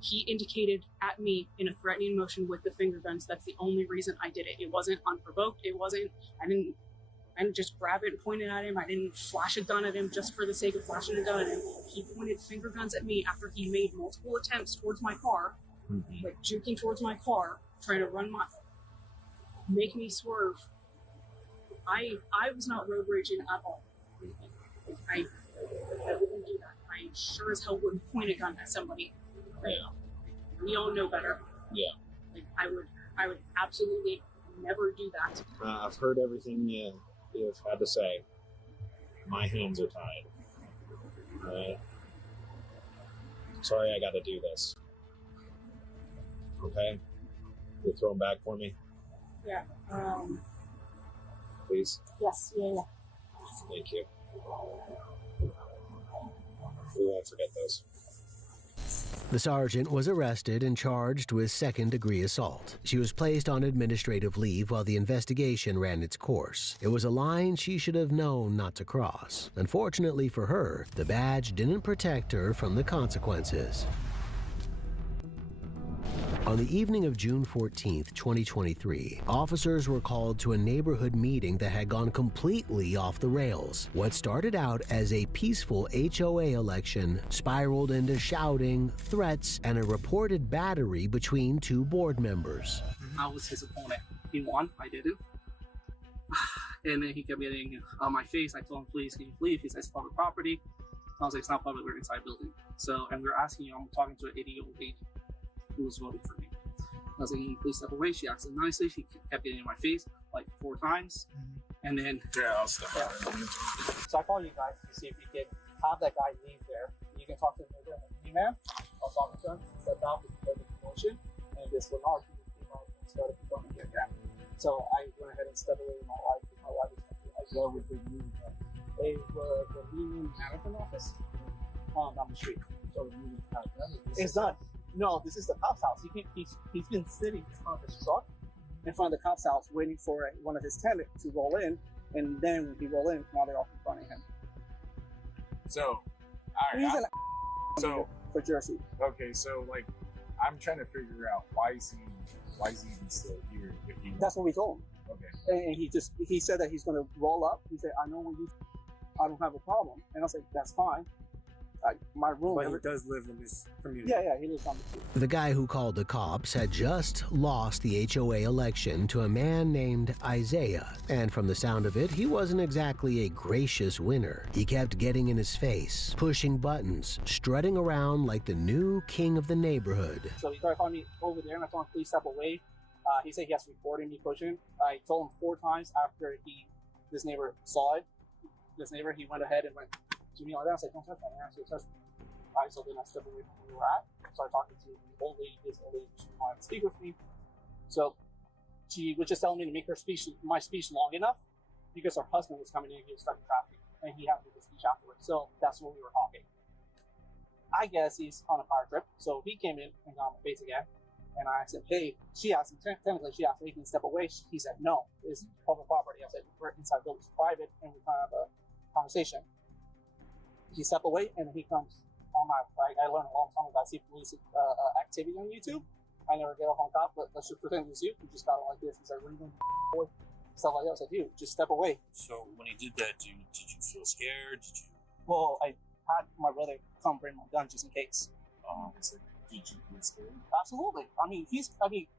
he indicated at me in a threatening motion with the finger guns. That's the only reason I did it. It wasn't unprovoked. I didn't just grab it and point it at him. I didn't flash a gun at him just for the sake of flashing a gun at him. He pointed finger guns at me after he made multiple attempts towards my car, like juking towards my car, trying to make me swerve. I was not road raging at all. I wouldn't do that. I sure as hell wouldn't point a gun at somebody. Yeah. We all know better. Yeah. Like, I would absolutely never do that. I've heard everything you've had to say. My hands are tied. Sorry I got to do this. Okay? You'll throw them back for me? Yeah. Please? Yes. Yeah. Thank you. We won't forget those. The sergeant was arrested and charged with second-degree assault. She was placed on administrative leave while the investigation ran its course. It was a line she should have known not to cross. Unfortunately for her, the badge didn't protect her from the consequences. On the evening of June 14th, 2023, officers were called to a neighborhood meeting that had gone completely off the rails. What started out as a peaceful HOA election spiraled into shouting, threats, and a reported battery between two board members. I was his opponent. He won, I didn't. And then he kept getting on my face. I told him, please, can you leave? He said, it's public property. I was like, it's not public, we're inside building. So, and we're asking you, I'm talking to an 80-year-old lady who was voting for me. I was like, can you please step away? She asked him nicely. She kept getting in my face like 4 times. And then... Yeah, I'll step out. So I called you guys to see if you could have that guy leave there. You can talk to him later. Hey, man, I was talking to him. He stepped out because of the motion. And this Leonard started becoming here. Yeah. So I went ahead and stepped away with my wife. My wife is going to go with the union. The union management office down the street. So the union it's done. No, this is the cop's house. He's been sitting in front of his truck, in front of the cop's house, waiting for one of his tenants to roll in, and then when he roll in, now they're all confronting him. So, alright. For Jersey. Okay, so like, I'm trying to figure out why is he still here? That's what we told him. Okay. And he said that he's going to roll up. He said, I don't have a problem, and I was like, that's fine. My room. But he does live in this community. Yeah, he lives on the street. The guy who called the cops had just lost the HOA election to a man named Isaiah, and from the sound of it, he wasn't exactly a gracious winner. He kept getting in his face, pushing buttons, strutting around like the new king of the neighborhood. So he tried to find me over there, and I told him, please step away. He said he has recording me pushing. I told him 4 times after this neighbor saw it. This neighbor, he went ahead and went to me like that. I said, don't touch me. I said, touch me. Alright, so then I stepped away from where we were at. Started talking to the old lady. This old lady, she wanted to speak with me. So she was just telling me to make my speech long enough because her husband was coming in and he was stuck in traffic and he had to make a speech afterwards. So that's when we were talking. I guess he's on a power trip. So he came in and got on my face again. And I said, hey, she asked him, technically she asked me, can you step away? He said, no, it's public property. I said, we're inside building, it's private, and we kind of have a conversation. He stepped away, and he comes on my, I learned a long time ago, I see police activity on YouTube. I never get off on top, but let's just pretend it's you. You just got it like this. He's like, reading, stuff like that. I said, dude, just step away. So when he did that, did you feel scared? Well, I had my brother come bring my gun just in case. So teach you from experience. Absolutely. I mean,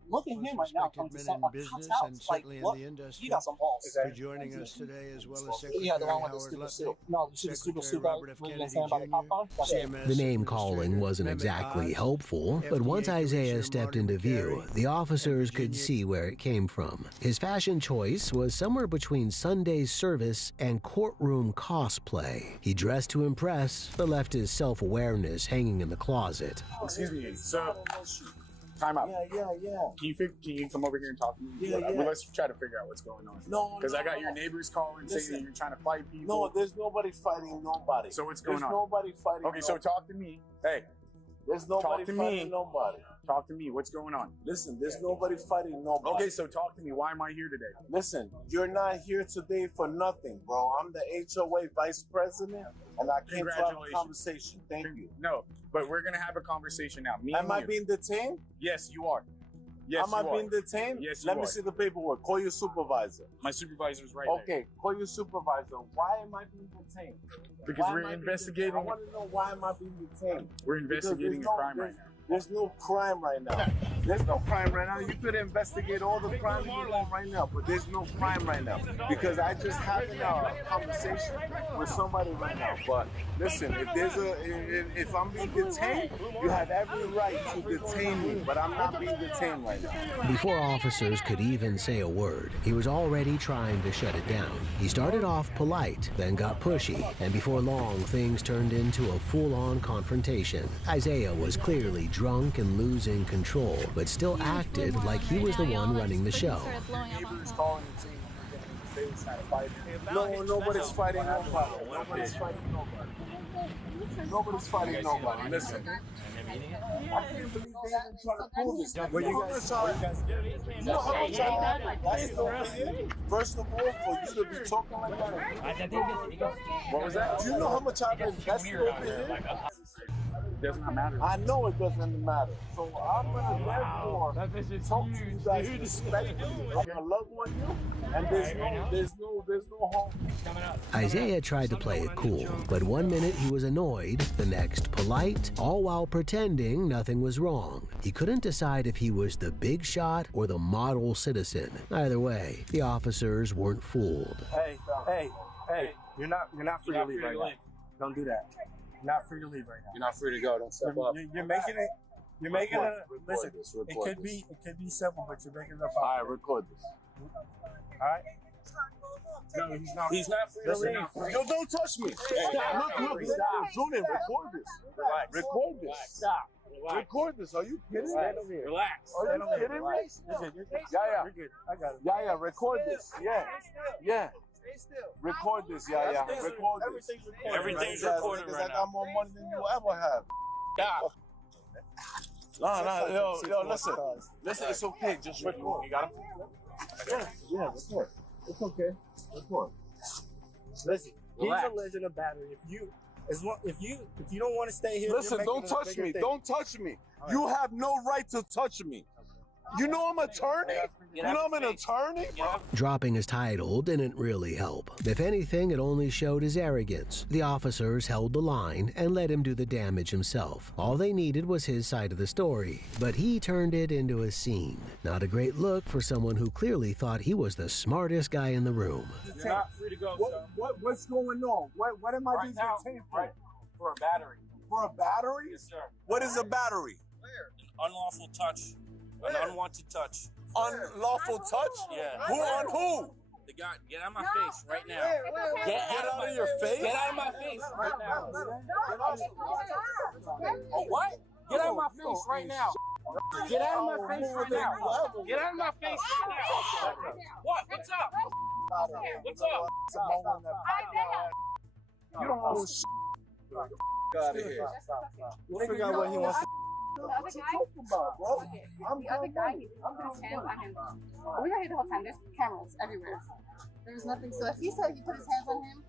look at him right now. Come to set up cuts out. Like, look, he got some balls. For joining us today, as well as Secretary Yeah, the one with the Howard stupid Lutnick, suit. No, you see the stupid suit guy Robert F. when you Kennedy stand by the cop car? That's it. The name calling wasn't exactly helpful, but once Isaiah stepped into view, the officers could see where it came from. His fashion choice was somewhere between Sunday service and courtroom cosplay. He dressed to impress, but left his self-awareness hanging in the closet. Excuse me, so time out. Yeah. Can you come over here and talk to me? Yeah. Let's try to figure out what's going on. No, because I got your neighbors calling saying that you're trying to fight people. No, there's nobody fighting nobody. So what's going on? There's nobody fighting. Okay, so talk to me. Hey, there's nobody fighting nobody. Talk to me. What's going on? Listen, there's nobody fighting nobody. Okay, so talk to me. Why am I here today? Listen, you're not here today for nothing, bro. I'm the HOA vice president, and I came to have a conversation. Thank you. No, but we're gonna have a conversation now. Am I being detained? Yes, you are. Yes, Am I being detained? Yes, you Let are. me see the paperwork. Call your supervisor. My supervisor's right there. Okay, call your supervisor. Why am I being detained? Because we're investigating. I want to know why am I being detained? We're investigating a crime right now. There's no crime right now. There's no crime right now. You could investigate all the crime you want right now, but there's no crime right now because I just having a conversation with somebody right now. But listen, if I'm being detained, you have every right to detain me, but I'm not being detained right now. Before officers could even say a word, he was already trying to shut it down. He started off polite, then got pushy, and before long, things turned into a full-on confrontation. Isaiah was clearly drunk and losing control, but still acted like he was the one running the show. Neighbors calling and saying they were trying to fight. No, nobody's fighting nobody. Nobody's fighting nobody. Nobody's fighting nobody. Listen. I can't believe they even trying to pull this. But you know how much I invested over here? First of all, for you to be talking like that. What was that? Do you know how much I've invested over here? It does not matter. I know it doesn't matter. So I'm gonna therefore talk to you guys respectfully. I'm gonna love on you, and there's no harm. Isaiah tried to play it cool, but one minute he was annoyed, the next polite, all while pretending nothing was wrong. He couldn't decide if he was the big shot or the model citizen. Either way, the officers weren't fooled. Hey, you're not free to leave right now. Don't do that. You're not free to leave right now. You're not free to go. Don't step up. You're making it. Listen, it could be simple, but you're making it up. All right, record this. All right. No, he's not. He's not free to leave. Yo, don't touch me. Look, Julian, record this. Relax. Record this. Stop. Record this. Are you kidding me? Relax. Are you kidding me? Yeah. I got it. Yeah. Record this. Yeah. Record this, yeah. Record this. Everything's recorded right now. I got more money than you ever have. Stop. No, yo, listen, it's okay. Just record. You got him? Yeah, record. It's okay. Record. Listen, he's alleged of battery. If you don't want to stay here, listen, don't touch me. Don't touch me. You have no right to touch me. You know I'm an attorney? You know I'm an attorney? Dropping his title didn't really help. If anything, it only showed his arrogance. The officers held the line and let him do the damage himself. All they needed was his side of the story, but he turned it into a scene. Not a great look for someone who clearly thought he was the smartest guy in the room. You're not free to go. What's going on? What am I being detained for? For a battery. For a battery? Yes, sir. What is a battery? Unlawful touch. An unwanted touch. Unlawful touch? Yeah. Who on who? The guy, get out of my face right now. Get out of your face? Get out of my face right now. Oh, what? Get out of my face right now. Get out of my face right now. Get out of my face right now. What? What's up? What's up? You don't know shit. Get out of here. We'll figure out what he wants to. The other guy, the other guy, he put his hands on him. We were here the whole time. There's cameras everywhere. There was nothing. So if he said he put his hands on him,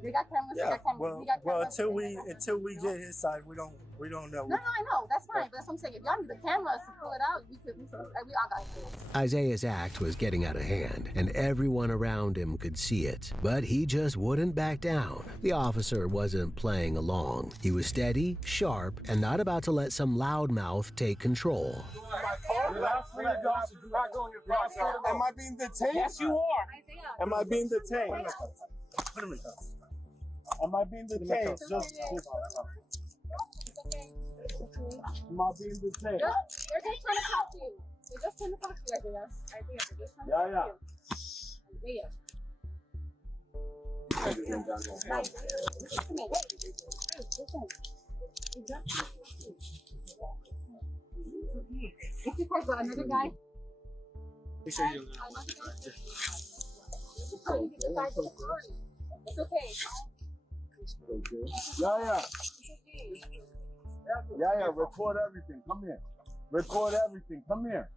they got cameras. They got cameras. Well, until we get his side, we don't We don't know. No, I know. That's fine. But that's what I'm saying. If y'all need the cameras to pull it out, we all got it. Isaiah's act was getting out of hand, and everyone around him could see it. But he just wouldn't back down. The officer wasn't playing along. He was steady, sharp, and not about to let some loudmouth take control. Am I being detained? Yes, you are. Am I being detained? Put him in. Am I being detained? Just. Am I being detained? They're just trying to talk to you. They're just trying to talk to you, Isaiah. They're just trying to talk to you. Isaiah. It's because another guy. It's okay. Yeah, record everything. Come here. Record everything. Come here.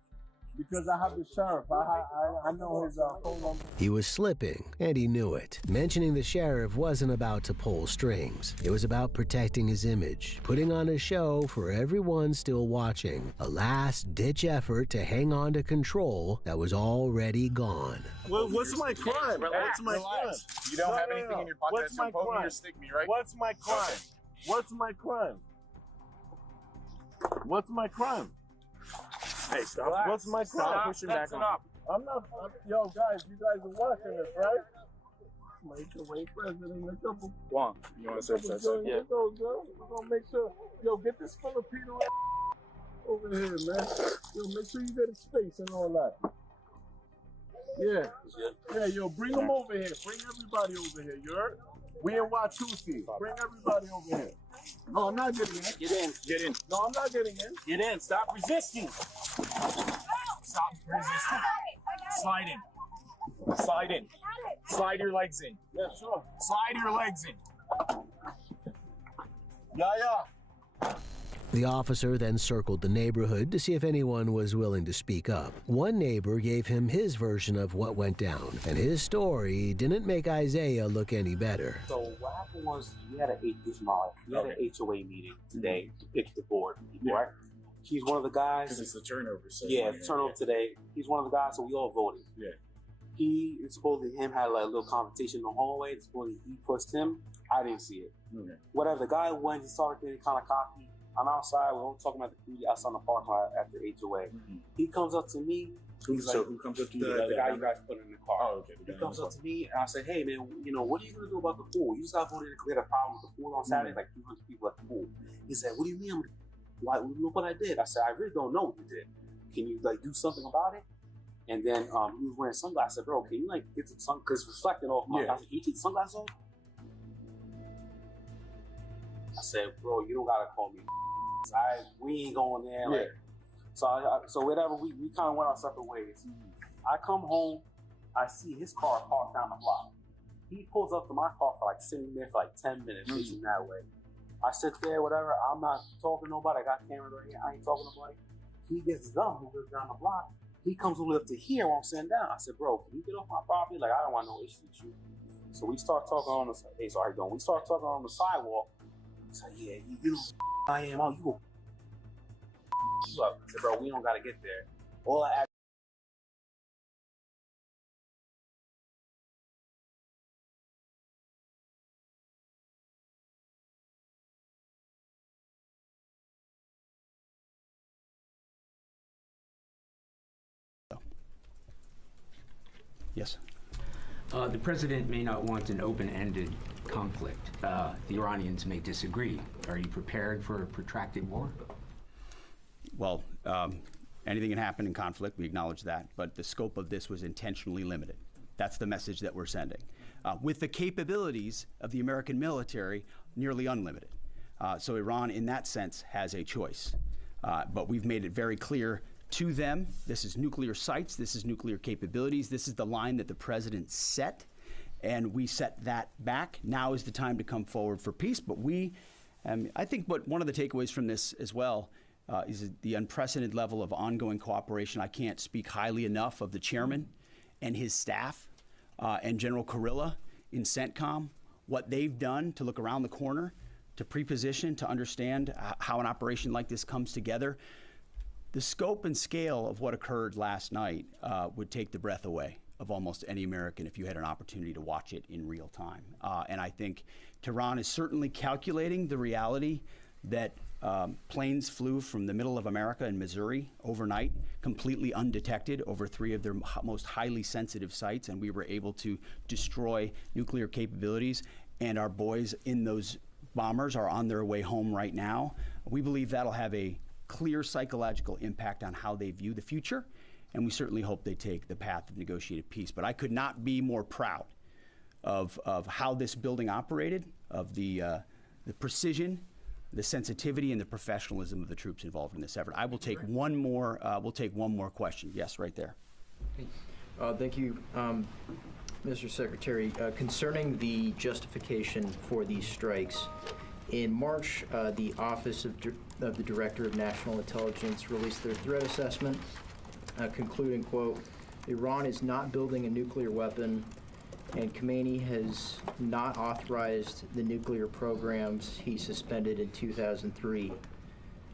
Because I have the sheriff. I know his phone number. He was slipping, and he knew it. Mentioning the sheriff wasn't about to pull strings. It was about protecting his image, putting on a show for everyone still watching. A last-ditch effort to hang on to control that was already gone. Well, what's my crime? What's my crime? You don't have anything in your pocket. What's my crime? Stick me, right? What's my crime? What's my crime? What's my crime? Hey, stop. Relax. What's my crime? Stop pushing back on. I'm not. Yo, guys, you guys are watching this, right? Microwave president, a couple. Juan, you want to search that? Yeah. We're gonna make sure. Yo, get this Filipino over here, man. Yo, make sure you get his face and all that. Yeah, yo, bring them over here. Bring everybody over here. You heard? We in Watusi. Bring everybody over here. No, I'm not getting in. Get in. Get in. No, I'm not getting in. Get in. Stop resisting. Stop resisting. Slide in. Slide in. Slide your legs in. Yeah, sure. Slide your legs in. Yeah. The officer then circled the neighborhood to see if anyone was willing to speak up. One neighbor gave him his version of what went down, and his story didn't make Isaiah look any better. So what happened was we had an HOA meeting today to pick the board, right? He's one of the guys. Because it's the turnover. So yeah, turnover today. He's one of the guys, so we all voted. Yeah. He, supposedly him, had like a little competition in the hallway. Supposedly he pushed him. I didn't see it. Okay. Whatever, the guy went, he started getting kind of cocky. I'm outside, we're all talking about the outside in the parking lot at the HOA. He comes up to me. He's like, who comes up to you? The guy you guys put in the car. Oh, okay. He comes up to me and I said, hey man, you know, what are you gonna do about the pool? You just got voted to clear the problem with the pool on Saturday, like 200 people at the pool. He said, what do you mean? Why, look what I did. I said, I really don't know what you did. Can you like do something about it? And then he was wearing sunglasses. I said, bro, can you like get some sun? Because it's reflecting off my. I said, can you take the sunglasses off? I said, bro, you don't gotta call me. We ain't going there. Yeah. Like, so whatever, we kind of went our separate ways. I come home, I see his car parked down the block. He pulls up to my car for like sitting there for like 10 minutes, facing that way. I sit there, whatever. I'm not talking to nobody. I got cameras right here. I ain't talking to nobody. He gets done, he goes down the block. He comes all the way up to here while I'm sitting down. I said, bro, can you get off my property? Like, I don't want no issue with you. So we start talking on the we start talking on the sidewalk. He's like, yeah, you know I am. Oh, you go. Look, I said, bro, we don't gotta get there. All I asked. Yes. The president may not want an open-ended conflict. The Iranians may disagree. Are you prepared for a protracted war? Well, anything can happen in conflict, we acknowledge that, but the scope of this was intentionally limited. That's the message that we're sending. With the capabilities of the American military, nearly unlimited. So Iran, in that sense, has a choice. But we've made it very clear to them, this is nuclear sites, this is nuclear capabilities, this is the line that the president set, and we set that back. Now is the time to come forward for peace, but I think one of the takeaways from this as well is the unprecedented level of ongoing cooperation. I can't speak highly enough of the chairman and his staff and General Kurilla in CENTCOM, what they've done to look around the corner to pre-position, to understand how an operation like this comes together. The scope and scale of what occurred last night would take the breath away of almost any American if you had an opportunity to watch it in real time. And I think Tehran is certainly calculating the reality that planes flew from the middle of America in Missouri overnight, completely undetected over 3 of their most highly sensitive sites, and we were able to destroy nuclear capabilities, and our boys in those bombers are on their way home right now. We believe that'll have a clear psychological impact on how they view the future, and we certainly hope they take the path of negotiated peace. But I could not be more proud of how this building operated, of the precision, the sensitivity, and the professionalism of the troops involved in this effort. I will take one more. We'll take one more question. Yes, right there. Thank you, Mr. Secretary. Concerning the justification for these strikes, in March, the Office of the Director of National Intelligence released their threat assessment, concluding, quote, Iran is not building a nuclear weapon, and Khamenei has not authorized the nuclear programs he suspended in 2003,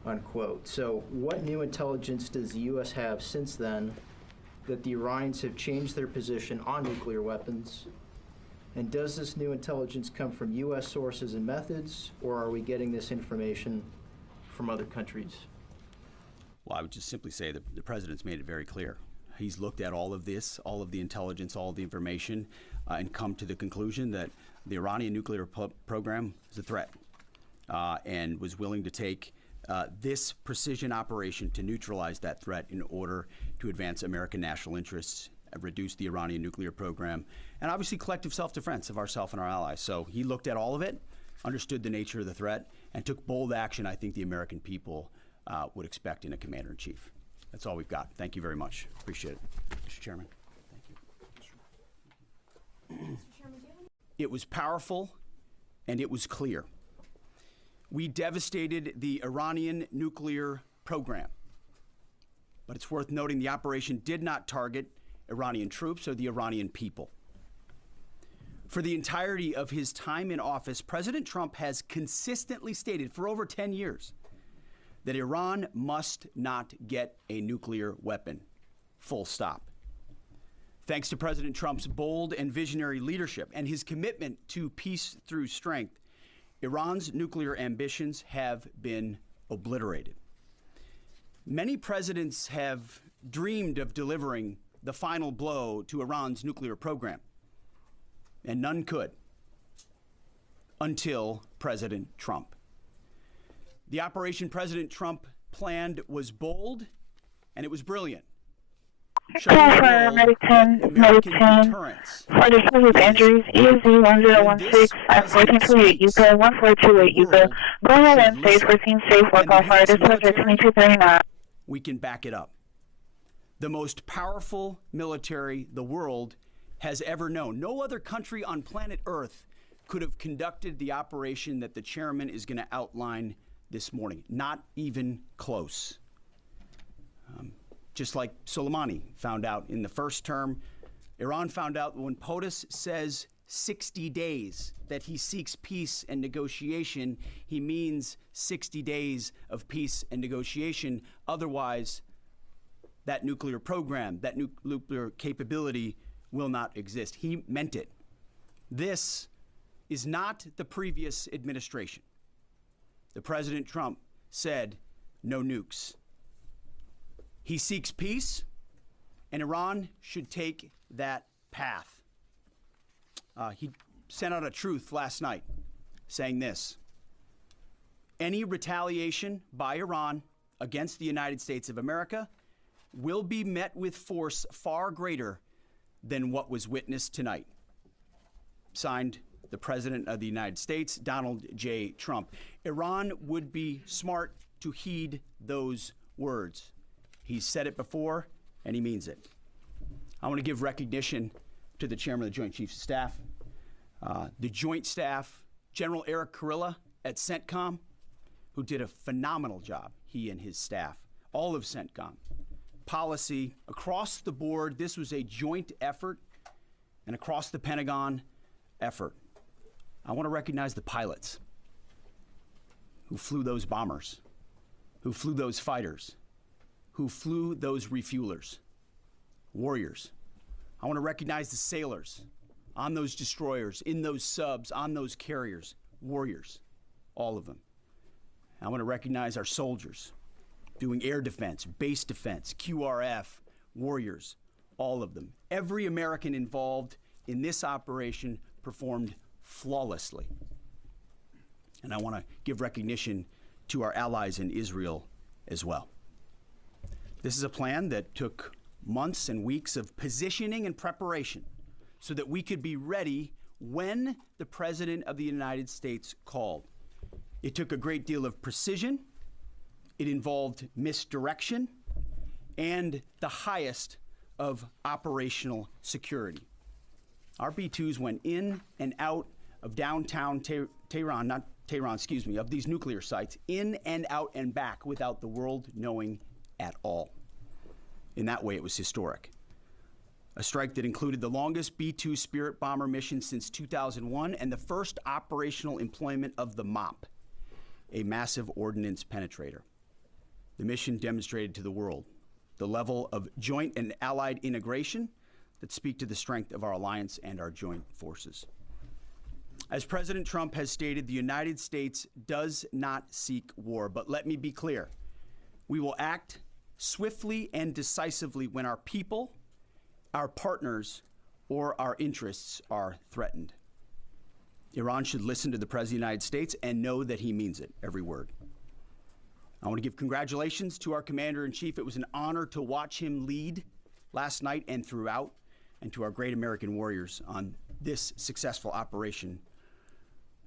unquote. So what new intelligence does the U.S. have since then that the Iranians have changed their position on nuclear weapons? And does this new intelligence come from U.S. sources and methods, or are we getting this information from other countries? Well, I would just simply say that the president's made it very clear. He's looked at all of this, all of the intelligence, all of the information, and come to the conclusion that the Iranian nuclear program is a threat, and was willing to take this precision operation to neutralize that threat in order to advance American national interests, reduce the Iranian nuclear program, and obviously collective self-defense of ourselves and our allies. So he looked at all of it, understood the nature of the threat, and took bold action I think the American people would expect in a commander-in-chief. That's all we've got. Thank you very much. Appreciate it. Mr. Chairman. Thank you. It was powerful and it was clear. We devastated the Iranian nuclear program. But it's worth noting the operation did not target Iranian troops or the Iranian people. For the entirety of his time in office, President Trump has consistently stated for over 10 years that Iran must not get a nuclear weapon, full stop. Thanks to President Trump's bold and visionary leadership and his commitment to peace through strength, Iran's nuclear ambitions have been obliterated. Many presidents have dreamed of delivering the final blow to Iran's nuclear program, and none could until President Trump. The operation President Trump planned was bold, and it was brilliant. Call for Medic 10, for the service injuries, ESZ 1016 at 1428 Yucca, 1428 Yucca. Go ahead and stay for scene safe, work off fire, dispatch at 2239. We can back it up. The most powerful military the world has ever known. No other country on planet Earth could have conducted the operation that the chairman is going to outline this morning. Not even close. Just like Soleimani found out in the first term, Iran found out when POTUS says 60 days that he seeks peace and negotiation, he means 60 days of peace and negotiation. Otherwise, that nuclear program, that nuclear capability will not exist. He meant it. This is not the previous administration. The President Trump said no nukes. He seeks peace, and Iran should take that path. He sent out a truth last night saying this: any retaliation by Iran against the United States of America will be met with force far greater than what was witnessed tonight. Signed, the President of the United States, Donald J. Trump. Iran would be smart to heed those words. He's said it before, and he means it. I want to give recognition to the Chairman of the Joint Chiefs of Staff, the Joint Staff, General Eric Kurilla at CENTCOM, who did a phenomenal job, he and his staff, all of CENTCOM. Policy, across the board, this was a joint effort, and across the Pentagon effort. I want to recognize the pilots. who flew those bombers, who flew those fighters, who flew those refuelers, warriors. I want to recognize the sailors on those destroyers, in those subs, on those carriers, warriors, all of them. I want to recognize our soldiers doing air defense, base defense, QRF, warriors, all of them. Every American involved in this operation performed flawlessly. And I want to give recognition to our allies in Israel as well. This is a plan that took months and weeks of positioning and preparation so that we could be ready when the President of the United States called. It took a great deal of precision, it involved misdirection, and the highest of operational security. Our B-2s went in and out of downtown Tehran, of these nuclear sites, in and out and back without the world knowing at all. In that way, it was historic. A strike that included the longest B-2 Spirit bomber mission since 2001 and the first operational employment of the MOP, a massive ordnance penetrator. The mission demonstrated to the world the level of joint and allied integration that speak to the strength of our alliance and our joint forces. As President Trump has stated, the United States does not seek war, but let me be clear. We will act swiftly and decisively when our people, our partners, or our interests are threatened. Iran should listen to the President of the United States and know that he means it, every word. I want to give congratulations to our Commander-in-Chief. It was an honor to watch him lead last night and throughout, and to our great American warriors on this successful operation.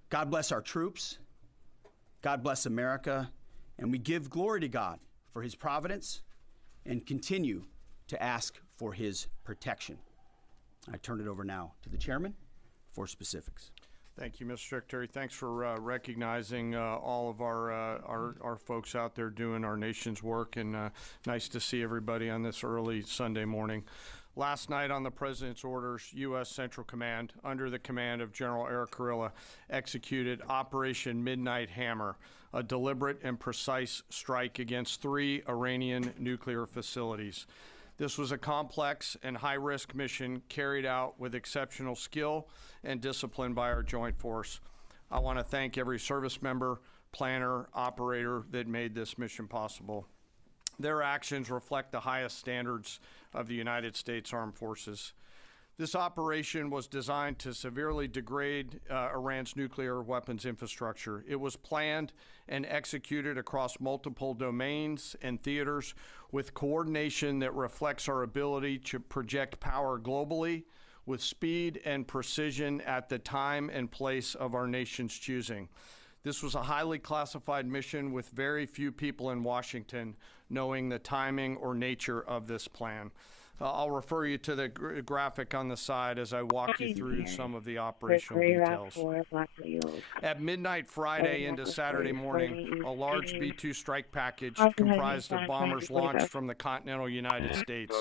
God bless our troops. God bless America. And we give glory to God for his providence and continue to ask for his protection. I turn it over now to the chairman for specifics. Thank you, Mr. Secretary. Thanks for recognizing all of our folks out there doing our nation's work, and nice to see everybody on this early Sunday morning. Last night on the President's orders, U.S. Central Command, under the command of General Eric Kurilla, executed Operation Midnight Hammer, a deliberate and precise strike against 3 Iranian nuclear facilities. This was a complex and high-risk mission carried out with exceptional skill and discipline by our joint force. I want to thank every service member, planner, operator that made this mission possible. Their actions reflect the highest standards of the United States Armed Forces. This operation was designed to severely degrade Iran's nuclear weapons infrastructure. It was planned and executed across multiple domains and theaters with coordination that reflects our ability to project power globally with speed and precision at the time and place of our nation's choosing. This was a highly classified mission with very few people in Washington knowing the timing or nature of this plan. I'll refer you to the graphic on the side as I walk you through some of the operational details. At midnight Friday into Saturday morning, a large B-2 strike package comprised of bombers launched from the continental United States.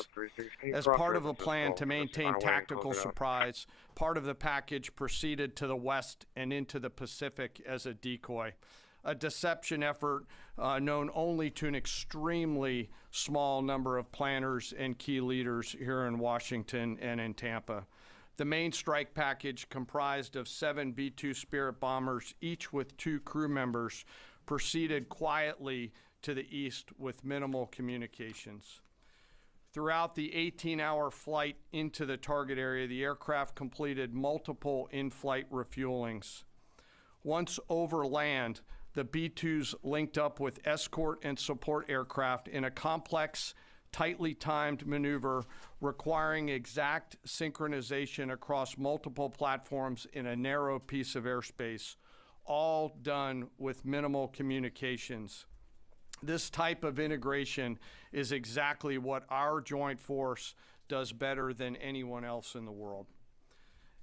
As part of a plan to maintain tactical surprise, part of the package proceeded to the west and into the Pacific as a decoy. A deception effort known only to an extremely small number of planners and key leaders here in Washington and in Tampa. The main strike package, comprised of 7 B-2 Spirit bombers, each with 2 crew members, proceeded quietly to the east with minimal communications. Throughout the 18-hour flight into the target area, the aircraft completed multiple in-flight refuelings. Once over land, the B-2s linked up with escort and support aircraft in a complex, tightly timed maneuver requiring exact synchronization across multiple platforms in a narrow piece of airspace, all done with minimal communications. This type of integration is exactly what our joint force does better than anyone else in the world.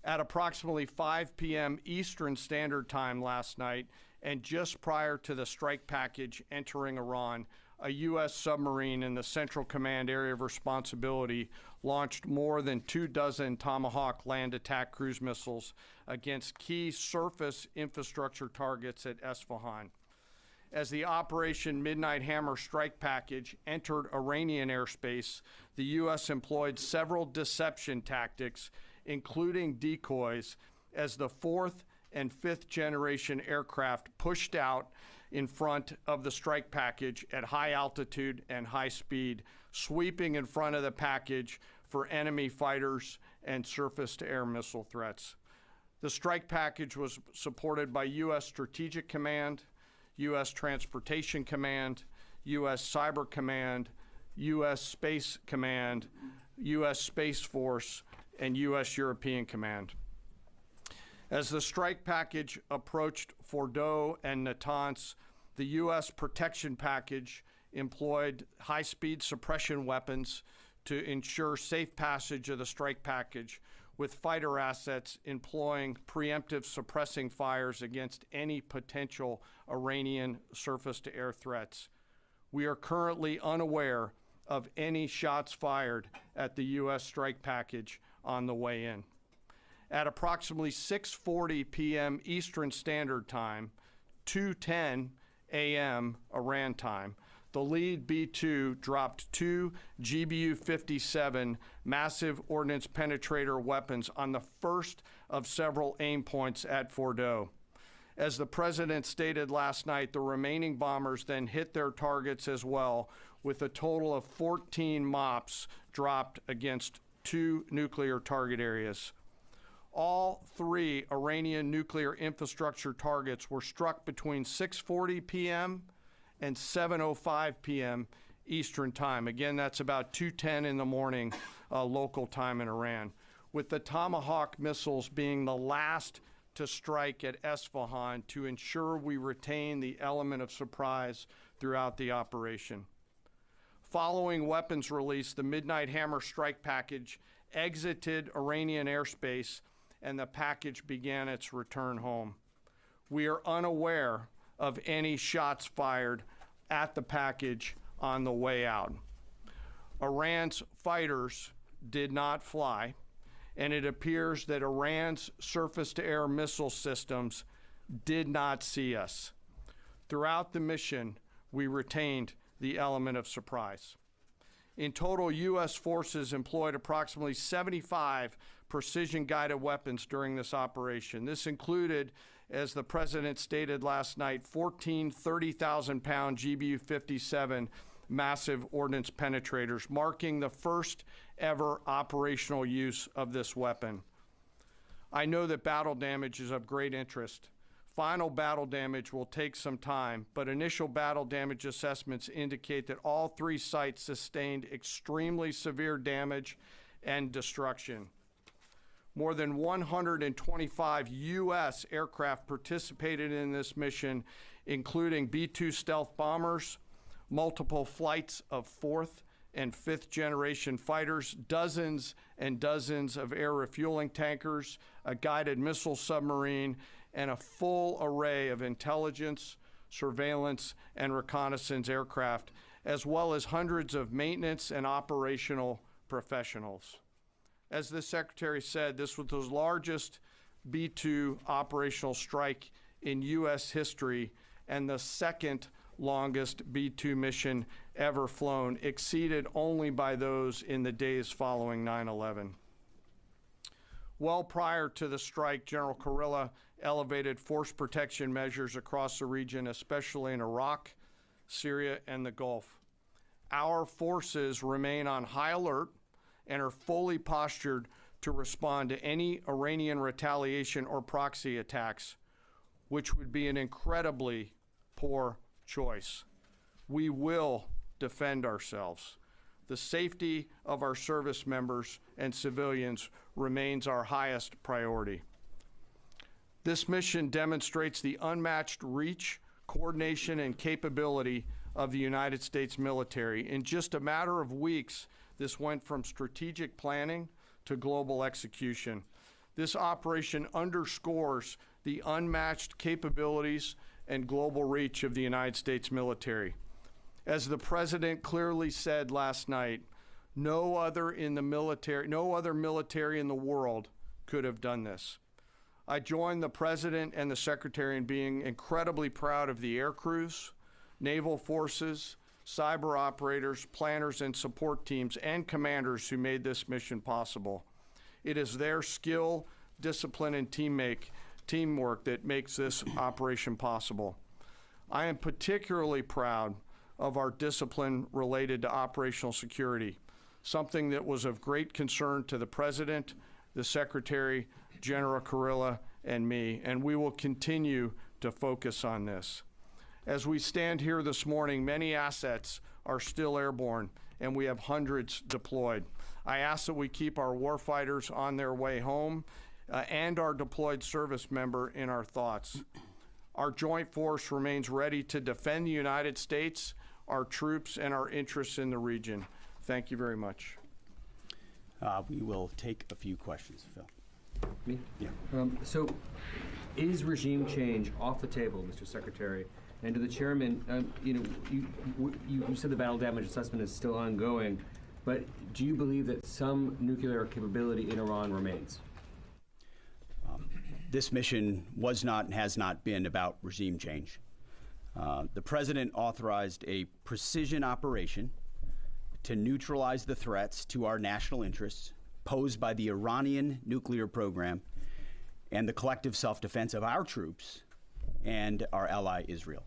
At approximately 5 p.m. Eastern Standard Time last night, and just prior to the strike package entering Iran, a U.S. submarine in the Central Command Area of Responsibility launched more than 24 Tomahawk land attack cruise missiles against key surface infrastructure targets at Esfahan. As the Operation Midnight Hammer strike package entered Iranian airspace, the U.S. employed several deception tactics, including decoys, as the 4th and 5th generation aircraft pushed out in front of the strike package at high altitude and high speed, sweeping in front of the package for enemy fighters and surface-to-air missile threats. The strike package was supported by U.S. Strategic Command, U.S. Transportation Command, U.S. Cyber Command, U.S. Space Command, U.S. Space Force, and U.S. European Command. As the strike package approached Fordo and Natanz, the U.S. protection package employed high-speed suppression weapons to ensure safe passage of the strike package, with fighter assets employing preemptive suppressing fires against any potential Iranian surface-to-air threats. We are currently unaware of any shots fired at the U.S. strike package on the way in. At approximately 6:40 p.m. Eastern Standard Time, 2:10 a.m. Iran time, the lead B-2 dropped 2 GBU-57 massive ordnance penetrator weapons on the first of several aim points at Fordo. As the president stated last night, the remaining bombers then hit their targets as well, with a total of 14 MOPs dropped against 2 nuclear target areas. All 3 Iranian nuclear infrastructure targets were struck between 6:40 p.m. and 7:05 p.m. Eastern Time. Again, that's about 2:10 in the morning local time in Iran, with the Tomahawk missiles being the last to strike at Esfahan to ensure we retain the element of surprise throughout the operation. Following weapons release, the Midnight Hammer strike package exited Iranian airspace and the package began its return home. We are unaware of any shots fired at the package on the way out. Iran's fighters did not fly, and it appears that Iran's surface-to-air missile systems did not see us. Throughout the mission, we retained the element of surprise. In total, U.S. forces employed approximately 75 precision-guided weapons during this operation. This included, as the president stated last night, 14 30,000-pound GBU-57 massive ordnance penetrators, marking the first ever operational use of this weapon. I know that battle damage is of great interest. Final battle damage will take some time, but initial battle damage assessments indicate that all 3 sites sustained extremely severe damage and destruction. More than 125 U.S. aircraft participated in this mission, including B-2 stealth bombers, multiple flights of 4th and 5th generation fighters, dozens and dozens of air refueling tankers, a guided missile submarine, and a full array of intelligence, surveillance, and reconnaissance aircraft, as well as hundreds of maintenance and operational professionals. As the Secretary said, this was the largest B-2 operational strike in U.S. history and the second longest B-2 mission ever flown, exceeded only by those in the days following 9/11. Well prior to the strike, General Kurilla elevated force protection measures across the region, especially in Iraq, Syria, and the Gulf. Our forces remain on high alert and are fully postured to respond to any Iranian retaliation or proxy attacks, which would be an incredibly poor choice. We will defend ourselves. The safety of our service members and civilians remains our highest priority. This mission demonstrates the unmatched reach, coordination, and capability of the United States military. In just a matter of weeks, this went from strategic planning to global execution. This operation underscores the unmatched capabilities and global reach of the United States military. As the president clearly said last night, no other military in the world could have done this. I join the president and the secretary in being incredibly proud of the air crews, naval forces, cyber operators, planners and support teams, and commanders who made this mission possible. It is their skill, discipline, and teamwork that makes this operation possible. I am particularly proud of our discipline related to operational security, something that was of great concern to the President, the Secretary, General Kurilla, and me, and we will continue to focus on this. As we stand here this morning, many assets are still airborne, and we have hundreds deployed. I ask that we keep our warfighters on their way home and our deployed service member in our thoughts. Our joint force remains ready to defend the United States, our troops, and our interests in the region. Thank you very much. We will take a few questions, Phil. Me? Yeah. So, is regime change off the table, Mr. Secretary? And to the chairman, you said the battle damage assessment is still ongoing, but do you believe that some nuclear capability in Iran remains? This mission was not and has not been about regime change. The President authorized a precision operation to neutralize the threats to our national interests posed by the Iranian nuclear program and the collective self-defense of our troops and our ally Israel.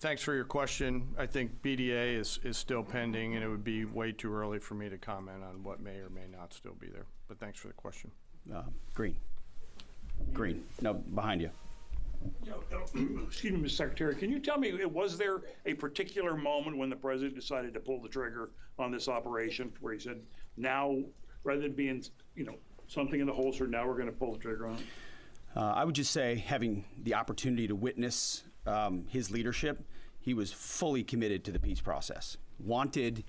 Thanks for your question. I think BDA is still pending, and it would be way too early for me to comment on what may or may not still be there. But thanks for the question. Green. No, behind you. Excuse me, Mr. Secretary, can you tell me, was there a particular moment when the President decided to pull the trigger on this operation where he said, now, rather than being, something in the holster, now we're going to pull the trigger on it? I would just say, having the opportunity to witness his leadership, he was fully committed to the peace process, wanted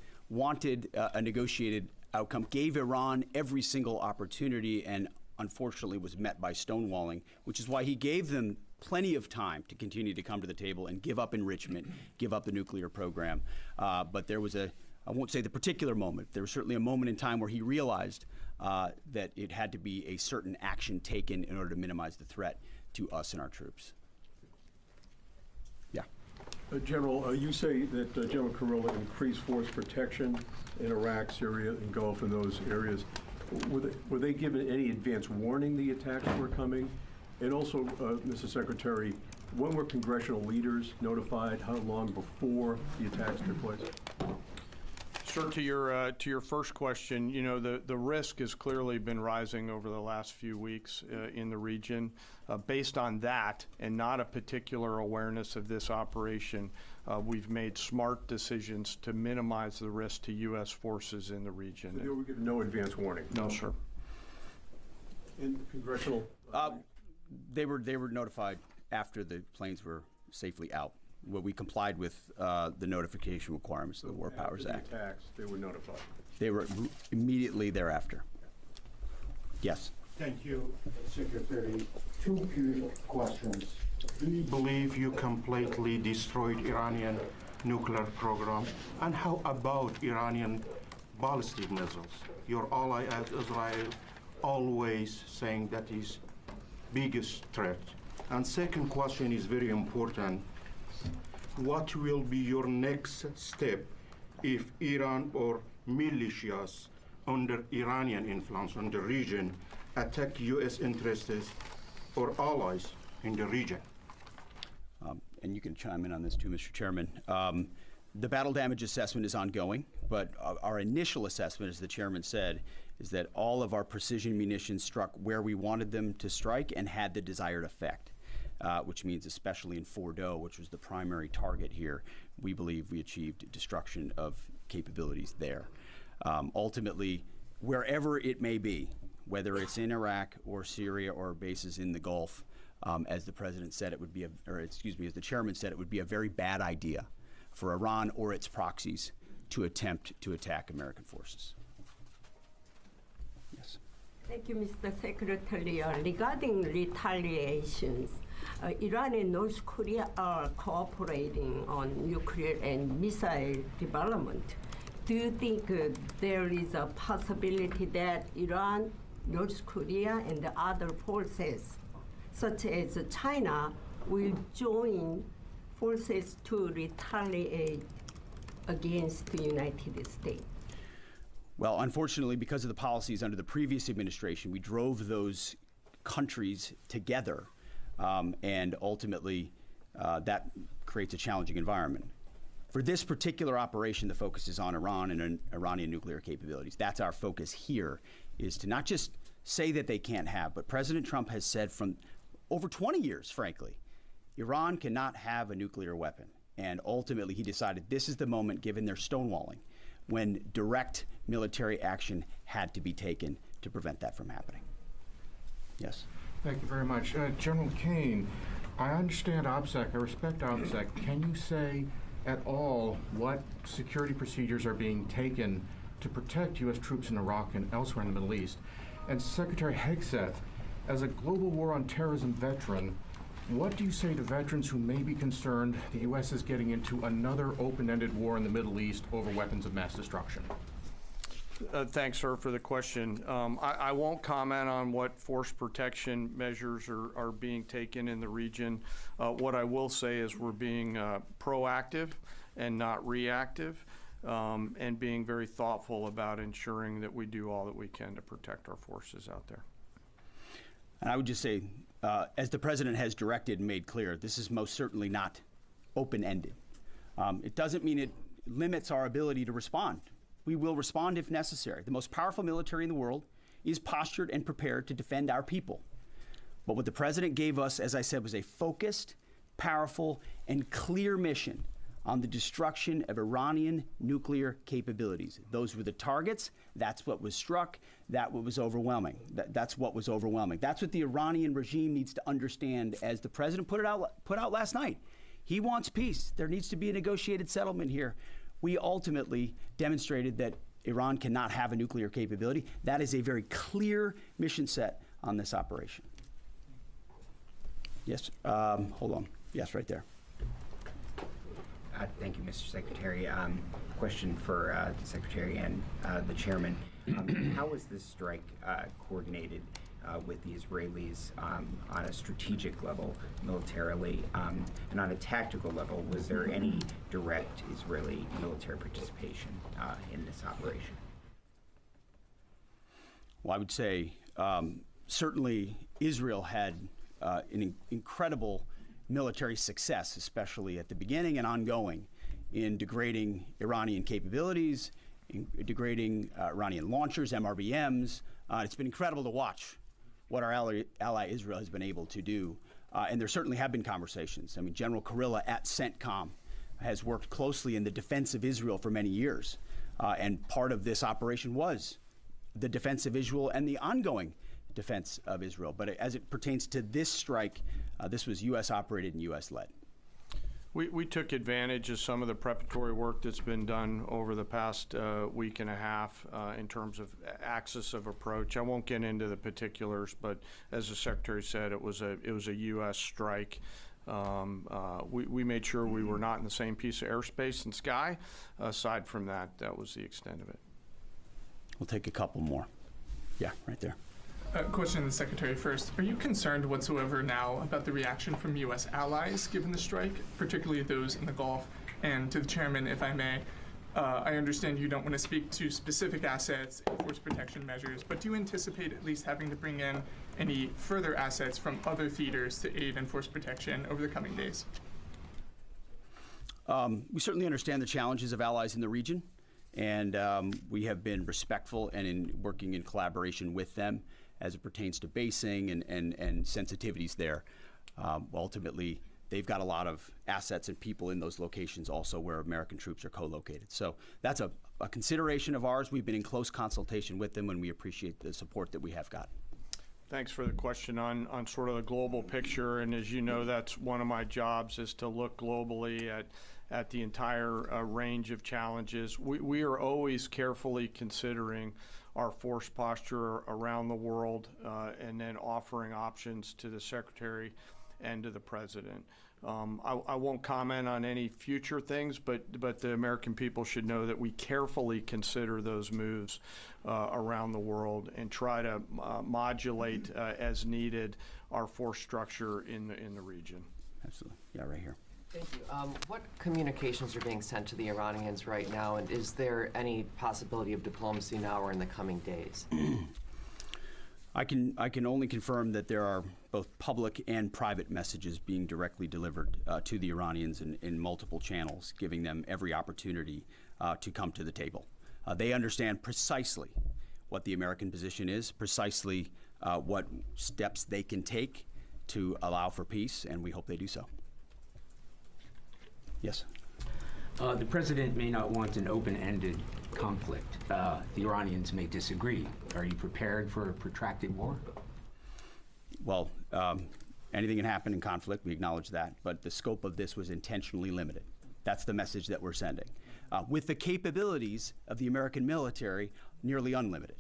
a negotiated outcome, gave Iran every single opportunity, and unfortunately was met by stonewalling, which is why he gave them plenty of time to continue to come to the table and give up enrichment, give up the nuclear program. But there was I won't say the particular moment, there was certainly a moment in time where he realized that it had to be a certain action taken in order to minimize the threat to us and our troops. Yeah. General, you say that General Kurilla increased force protection in Iraq, Syria, and Gulf, in those areas. Were they given any advance warning the attacks were coming? And also, Mr. Secretary, when were congressional leaders notified? How long before the attacks took place? Sir, to your first question, the risk has clearly been rising over the last few weeks in the region. Based on that, and not a particular awareness of this operation, we've made smart decisions to minimize the risk to U.S. forces in the region. So they were given no advance warning? No, sir. And congressional? They were notified after the planes were safely out. Well, we complied with the notification requirements of the War Powers Act. After the attacks, they were notified? They were immediately thereafter. Yes. Thank you, Secretary. Two quick questions. Do you believe you completely destroyed Iranian nuclear program? And how about Iranian ballistic missiles? Your ally as Israel always saying that is biggest threat. And second question is very important. What will be your next step if Iran or militias under Iranian influence in the region attack U.S. interests or allies in the region? And you can chime in on this too, Mr. Chairman. The battle damage assessment is ongoing, but our initial assessment, as the chairman said, is that all of our precision munitions struck where we wanted them to strike and had the desired effect. Which means especially in Fordo, which was the primary target here, we believe we achieved destruction of capabilities there. Ultimately, wherever it may be, whether it's in Iraq or Syria or bases in the Gulf, as the President said, it would be, as the Chairman said, it would be a very bad idea for Iran or its proxies to attempt to attack American forces. Yes. Thank you, Mr. Secretary. Regarding retaliations, Iran and North Korea are cooperating on nuclear and missile development. Do you think there is a possibility that Iran, North Korea, and the other forces, such as China, will join forces to retaliate against the United States? Well, unfortunately, because of the policies under the previous administration, we drove those countries together, and ultimately that creates a challenging environment. For this particular operation, the focus is on Iran and Iranian nuclear capabilities. That's our focus here, is to not just say that they can't have, but President Trump has said from over 20 years, frankly, Iran cannot have a nuclear weapon. And ultimately, he decided this is the moment, given their stonewalling, when direct military action had to be taken to prevent that from happening. Yes? Thank you very much. General Kane, I understand OPSEC, I respect OPSEC. Can you say at all what security procedures are being taken to protect U.S. troops in Iraq and elsewhere in the Middle East? And Secretary Hegseth, as a global war on terrorism veteran, what do you say to veterans who may be concerned the U.S. is getting into another open-ended war in the Middle East over weapons of mass destruction? Thanks, sir, for the question. I won't comment on what force protection measures are being taken in the region. What I will say is we're being proactive and not reactive, and being very thoughtful about ensuring that we do all that we can to protect our forces out there. And I would just say, as the president has directed and made clear, this is most certainly not open-ended. It doesn't mean it limits our ability to respond. We will respond if necessary. The most powerful military in the world is postured and prepared to defend our people. But what the president gave us, as I said, was a focused, powerful, and clear mission on the destruction of Iranian nuclear capabilities. Those were the targets. That's what was struck. That's what was overwhelming. That's what was overwhelming. That's what the Iranian regime needs to understand, as the president put out last night. He wants peace. There needs to be a negotiated settlement here. We ultimately demonstrated that Iran cannot have a nuclear capability. That is a very clear mission set on this operation. Yes, hold on. Yes, right there. Thank you, Mr. Secretary. Question for the Secretary and the Chairman. How was this strike coordinated with the Israelis on a strategic level, militarily, and on a tactical level? Was there any direct Israeli military participation in this operation? Well, I would say certainly Israel had an incredible military success, especially at the beginning and ongoing, in degrading Iranian capabilities, in degrading Iranian launchers, MRBMs. It's been incredible to watch what our ally Israel has been able to do. And there certainly have been conversations. I mean, General Kurilla at CENTCOM has worked closely in the defense of Israel for many years. And part of this operation was the defense of Israel and the ongoing defense of Israel. But as it pertains to this strike, this was U.S. operated and U.S. led. We took advantage of some of the preparatory work that's been done over the past week and a half in terms of axis of approach. I won't get into the particulars, but as the Secretary said, it was a U.S. strike. We made sure we were not in the same piece of airspace and sky. Aside from that, that was the extent of it. We'll take a couple more. Yeah, right there. Question to the Secretary first. Are you concerned whatsoever now about the reaction from U.S. allies given the strike, particularly those in the Gulf? And to the Chairman, if I may, I understand you don't want to speak to specific assets and force protection measures, but do you anticipate at least having to bring in any further assets from other theaters to aid in force protection over the coming days? We certainly understand the challenges of allies in the region, and we have been respectful and working in collaboration with them as it pertains to basing and sensitivities there. Ultimately, they've got a lot of assets and people in those locations also where American troops are co-located. So that's a consideration of ours. We've been in close consultation with them, and we appreciate the support that we have got. Thanks for the question on sort of the global picture. And as you know, that's one of my jobs, is to look globally at the entire range of challenges. We are always carefully considering our force posture around the world, and then offering options to the Secretary and to the President. I won't comment on any future things, but the American people should know that we carefully consider those moves around the world and try to modulate as needed our force structure in the region. Absolutely. Yeah, right here. Thank you. What communications are being sent to the Iranians right now, and is there any possibility of diplomacy now or in the coming days? I can only confirm that there are both public and private messages being directly delivered to the Iranians in multiple channels, giving them every opportunity to come to the table. They understand precisely what the American position is, precisely what steps they can take to allow for peace, and we hope they do so. Yes. The president may not want an open-ended conflict. The Iranians may disagree. Are you prepared for a protracted war? Well, anything can happen in conflict, we acknowledge that, but the scope of this was intentionally limited. That's the message that we're sending. With the capabilities of the American military, nearly unlimited.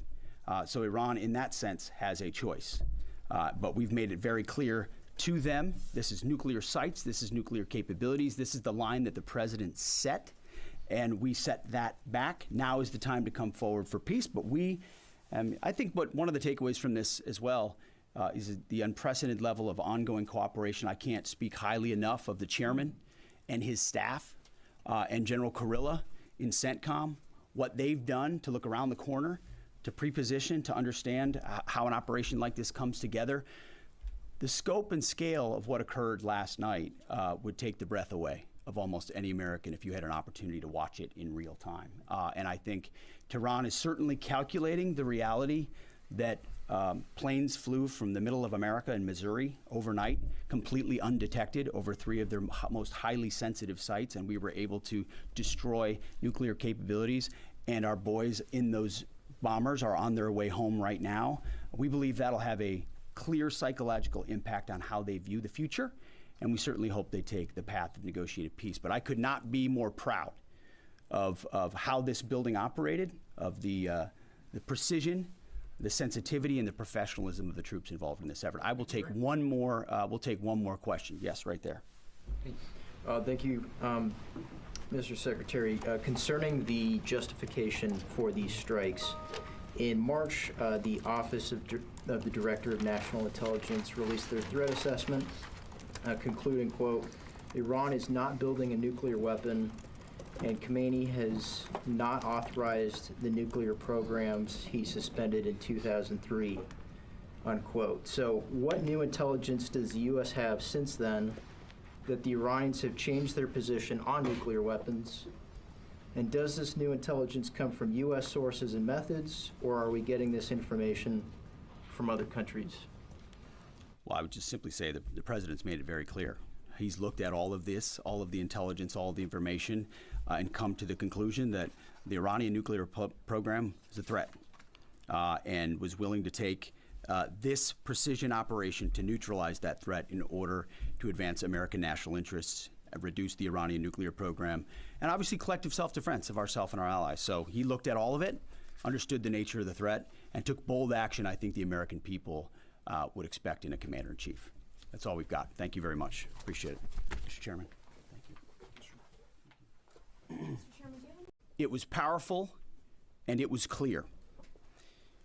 So Iran, in that sense, has a choice. But we've made it very clear to them, this is nuclear sites, this is nuclear capabilities, this is the line that the president set, and we set that back. Now is the time to come forward for peace, but I think one of the takeaways from this as well is the unprecedented level of ongoing cooperation. I can't speak highly enough of the chairman and his staff and General Kurilla in CENTCOM, what they've done to look around the corner, to pre-position, to understand how an operation like this comes together. The scope and scale of what occurred last night would take the breath away of almost any American if you had an opportunity to watch it in real time. And I think Tehran is certainly calculating the reality that planes flew from the middle of America in Missouri overnight, completely undetected over 3 of their most highly sensitive sites, and we were able to destroy nuclear capabilities, and our boys in those bombers are on their way home right now. We believe that'll have a clear psychological impact on how they view the future, and we certainly hope they take the path of negotiated peace. But I could not be more proud of how this building operated, of the precision, the sensitivity, and the professionalism of the troops involved in this effort. I will take one more. We'll take one more question. Yes, right there. Thank you, Mr. Secretary. Concerning the justification for these strikes, in March, the Office of the Director of National Intelligence released their threat assessment, concluding, quote, Iran is not building a nuclear weapon, and Khamenei has not authorized the nuclear programs he suspended in 2003, unquote. So what new intelligence does the U.S. have since then that the Iranians have changed their position on nuclear weapons? And does this new intelligence come from U.S. sources and methods, or are we getting this information from other countries? Well, I would just simply say that the president's made it very clear. He's looked at all of this, all of the intelligence, all of the information, and come to the conclusion that the Iranian nuclear program is a threat, and was willing to take this precision operation to neutralize that threat in order to advance American national interests, reduce the Iranian nuclear program, and obviously collective self-defense of ourselves and our allies. So he looked at all of it, understood the nature of the threat, and took bold action I think the American people would expect in a commander-in-chief. That's all we've got. Thank you very much. Appreciate it. Mr. Chairman. Thank you. It was powerful and it was clear.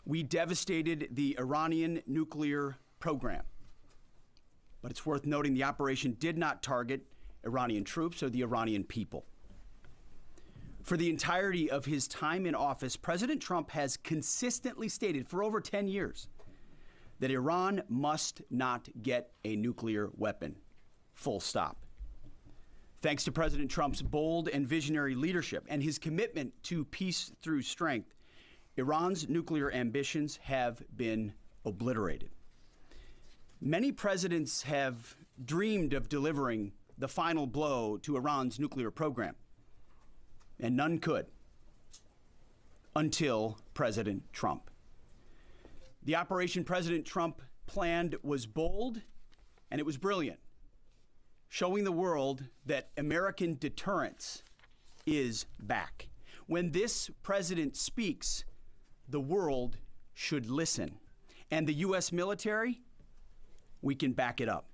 We devastated the Iranian nuclear program. But it's worth noting the operation did not target Iranian troops or the Iranian people. For the entirety of his time in office, President Trump has consistently stated for over 10 years that Iran must not get a nuclear weapon. Full stop. Thanks to President Trump's bold and visionary leadership and his commitment to peace through strength, Iran's nuclear ambitions have been obliterated. Many presidents have dreamed of delivering the final blow to Iran's nuclear program, and none could until President Trump. The operation President Trump planned was bold and it was brilliant, showing the world that American deterrence is back. When this president speaks, the world should listen. And the U.S. military, we can back it up.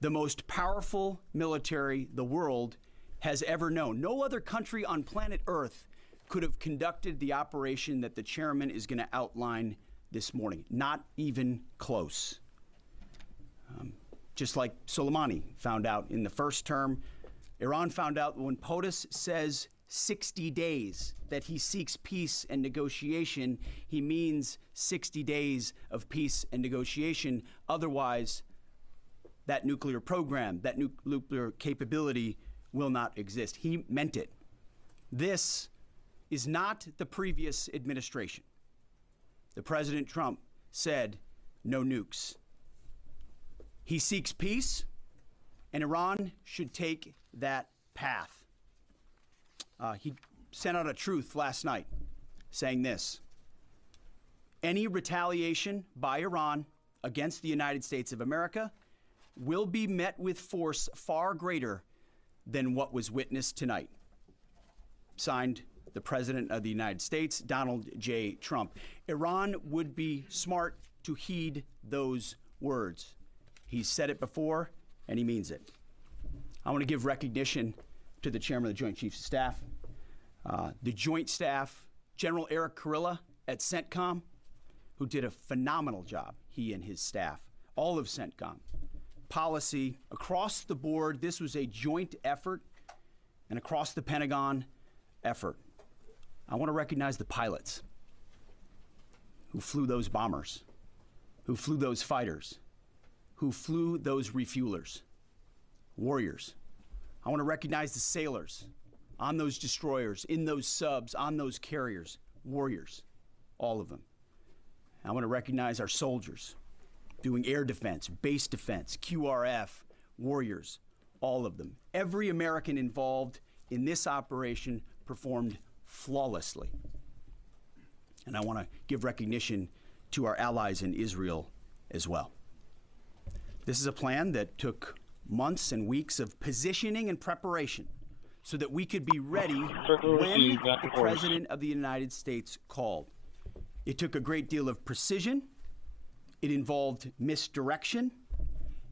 The most powerful military the world has ever known. No other country on planet Earth could have conducted the operation that the chairman is going to outline this morning. Not even close. just like Soleimani found out in the first term. Iran found out when POTUS says 60 days that he seeks peace and negotiation, he means 60 days of peace and negotiation. Otherwise, that nuclear program, that nuclear capability will not exist. He meant it. This is not the previous administration. The President Trump said no nukes. He seeks peace, and Iran should take that path. He sent out a truth last night saying this: any retaliation by Iran against the United States of America will be met with force far greater than what was witnessed tonight. Signed, the President of the United States, Donald J. Trump. Iran would be smart to heed those words. He's said it before, and he means it. I want to give recognition to the Chairman of the Joint Chiefs of Staff, the Joint Staff, General Eric Kurilla at CENTCOM, who did a phenomenal job, he and his staff, all of CENTCOM. Policy, across the board, this was a joint effort, and across the Pentagon effort. I want to recognize the pilots who flew those bombers, who flew those fighters, who flew those refuelers, warriors. I want to recognize the sailors on those destroyers, in those subs, on those carriers, warriors, all of them. I want to recognize our soldiers doing air defense, base defense, QRF, warriors, all of them. Every American involved in this operation performed flawlessly. And I want to give recognition to our allies in Israel as well. This is a plan that took months and weeks of positioning and preparation so that we could be ready when the President of the United States called. It took a great deal of precision. It involved misdirection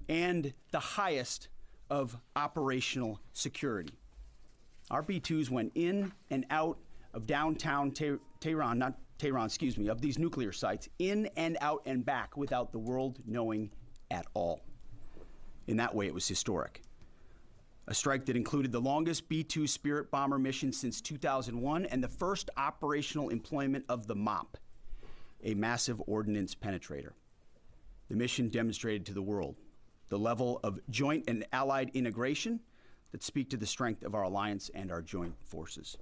and the highest of operational security. Our B-2s went in and out of downtown Tehran, of these nuclear sites, in and out and back without the world knowing at all. In that way, it was historic. A strike that included the longest B-2 Spirit bomber mission since 2001 and the first operational employment of the MOP, a massive ordnance penetrator. The mission demonstrated to the world the level of joint and allied integration that speak to the strength of our alliance and our joint forces.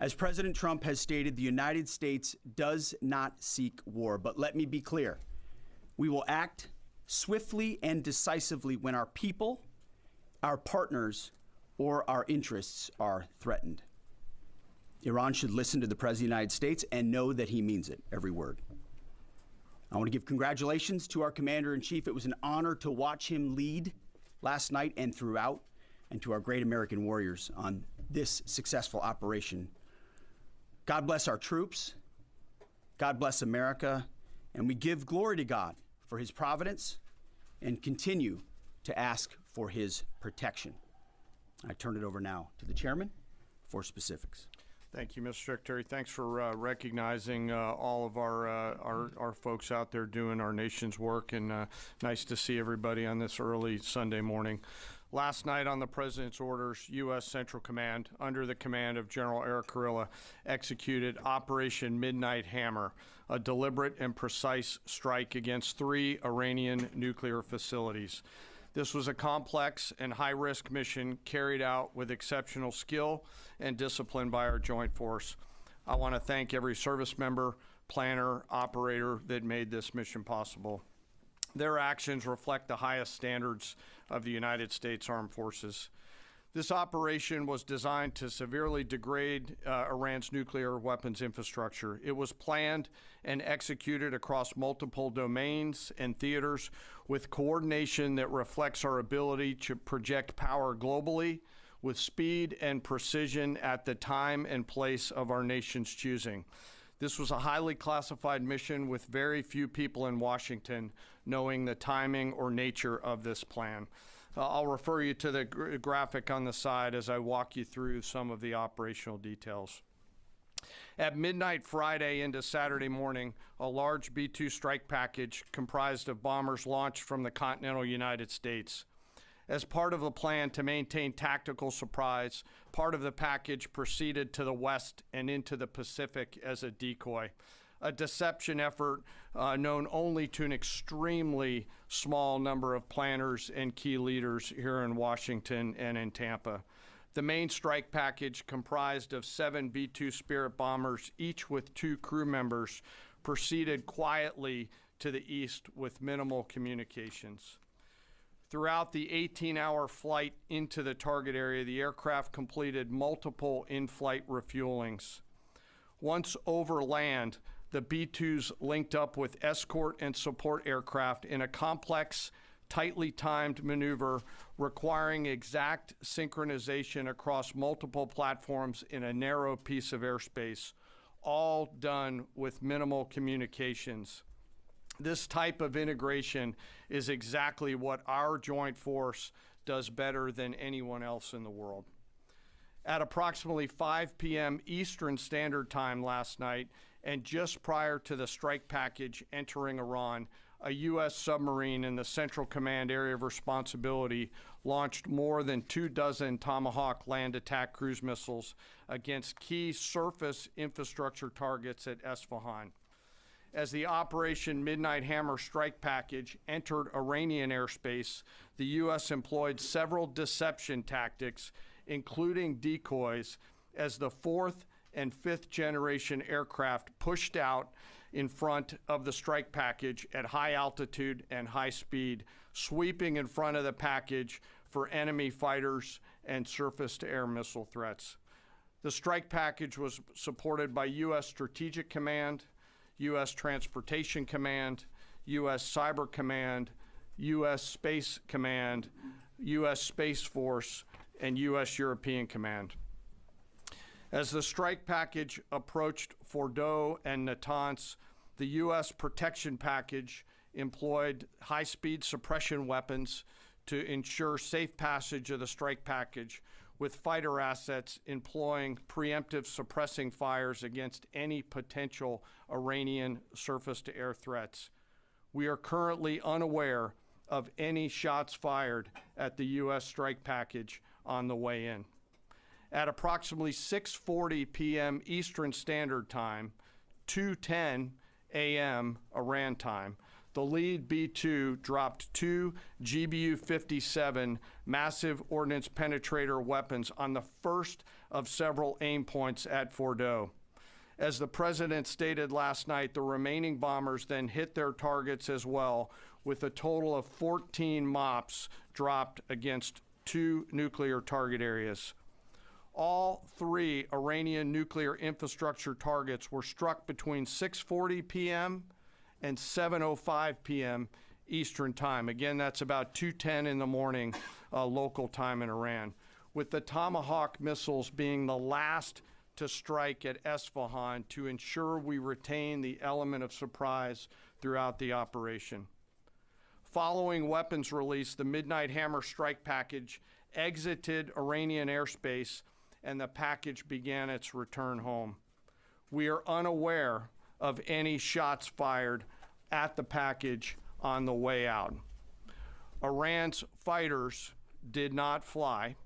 As President Trump has stated, the United States does not seek war, but let me be clear. We will act swiftly and decisively when our people, our partners, or our interests are threatened. Iran should listen to the President of the United States and know that he means it, every word. I want to give congratulations to our Commander-in-Chief. It was an honor to watch him lead last night and throughout, and to our great American warriors on this successful operation. God bless our troops. God bless America. And we give glory to God for his providence and continue to ask for his protection. I turn it over now to the chairman for specifics. Thank you, Mr. Secretary. Thanks for recognizing all of our folks out there doing our nation's work, and nice to see everybody on this early Sunday morning. Last night on the President's orders, U.S. Central Command, under the command of General Eric Kurilla, executed Operation Midnight Hammer, a deliberate and precise strike against 3 Iranian nuclear facilities. This was a complex and high-risk mission carried out with exceptional skill and discipline by our joint force. I want to thank every service member, planner, operator that made this mission possible. Their actions reflect the highest standards of the United States Armed Forces. This operation was designed to severely degrade Iran's nuclear weapons infrastructure. It was planned and executed across multiple domains and theaters with coordination that reflects our ability to project power globally with speed and precision at the time and place of our nation's choosing. This was a highly classified mission with very few people in Washington knowing the timing or nature of this plan. I'll refer you to the graphic on the side as I walk you through some of the operational details. At midnight Friday into Saturday morning, a large B-2 strike package comprised of bombers launched from the continental United States. As part of the plan to maintain tactical surprise, part of the package proceeded to the west and into the Pacific as a decoy, a deception effort known only to an extremely small number of planners and key leaders here in Washington and in Tampa. The main strike package, comprised of 7 B-2 Spirit bombers, each with 2 crew members, proceeded quietly to the east with minimal communications. Throughout the 18-hour flight into the target area, the aircraft completed multiple in-flight refuelings. Once over land, the B-2s linked up with escort and support aircraft in a complex, tightly timed maneuver requiring exact synchronization across multiple platforms in a narrow piece of airspace, all done with minimal communications. This type of integration is exactly what our joint force does better than anyone else in the world. At approximately 5 p.m. Eastern Standard Time last night, and just prior to the strike package entering Iran, a U.S. submarine in the Central Command Area of Responsibility launched more than 24 Tomahawk land attack cruise missiles against key surface infrastructure targets at Esfahan. As the Operation Midnight Hammer strike package entered Iranian airspace, the U.S. employed several deception tactics, including decoys, as the 4th and 5th generation aircraft pushed out in front of the strike package at high altitude and high speed, sweeping in front of the package for enemy fighters and surface-to-air missile threats. The strike package was supported by U.S. Strategic Command, U.S. Transportation Command, U.S. Cyber Command, U.S. Space Command, U.S. Space Force, and U.S. European Command. As the strike package approached Fordo and Natanz, the U.S. protection package employed high-speed suppression weapons to ensure safe passage of the strike package, with fighter assets employing preemptive suppressing fires against any potential Iranian surface-to-air threats. We are currently unaware of any shots fired at the U.S. strike package on the way in. At approximately 6:40 p.m. Eastern Standard Time, 2:10 a.m. Iran time, the lead B-2 dropped 2 GBU-57 massive ordnance penetrator weapons on the first of several aim points at Fordo. As the president stated last night, the remaining bombers then hit their targets as well, with a total of 14 MOPs dropped against 2 nuclear target areas. All 3 Iranian nuclear infrastructure targets were struck between 6:40 p.m. and 7:05 p.m. Eastern Time. Again, that's about 2:10 in the morning local time in Iran, with the Tomahawk missiles being the last to strike at Esfahan to ensure we retain the element of surprise throughout the operation. Following weapons release, the Midnight Hammer strike package exited Iranian airspace and the package began its return home. We are unaware of any shots fired at the package on the way out. Iran's fighters did not fly,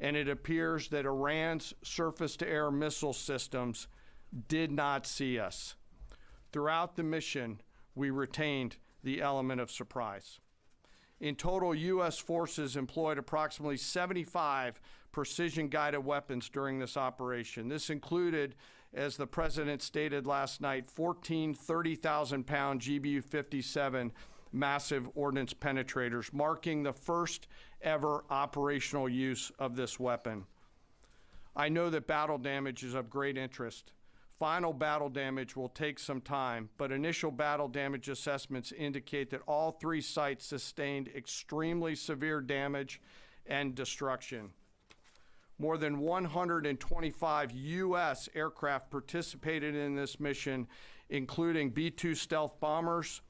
and it appears that Iran's surface-to-air missile systems did not see us. Throughout the mission, we retained the element of surprise. In total, U.S. forces employed approximately 75 precision-guided weapons during this operation. This included, as the president stated last night, 14 30,000-pound GBU-57 massive ordnance penetrators, marking the first ever operational use of this weapon. I know that battle damage is of great interest. Final battle damage will take some time, but initial battle damage assessments indicate that all 3 sites sustained extremely severe damage and destruction. More than 125 U.S. aircraft participated in this mission, including B-2 stealth bombers,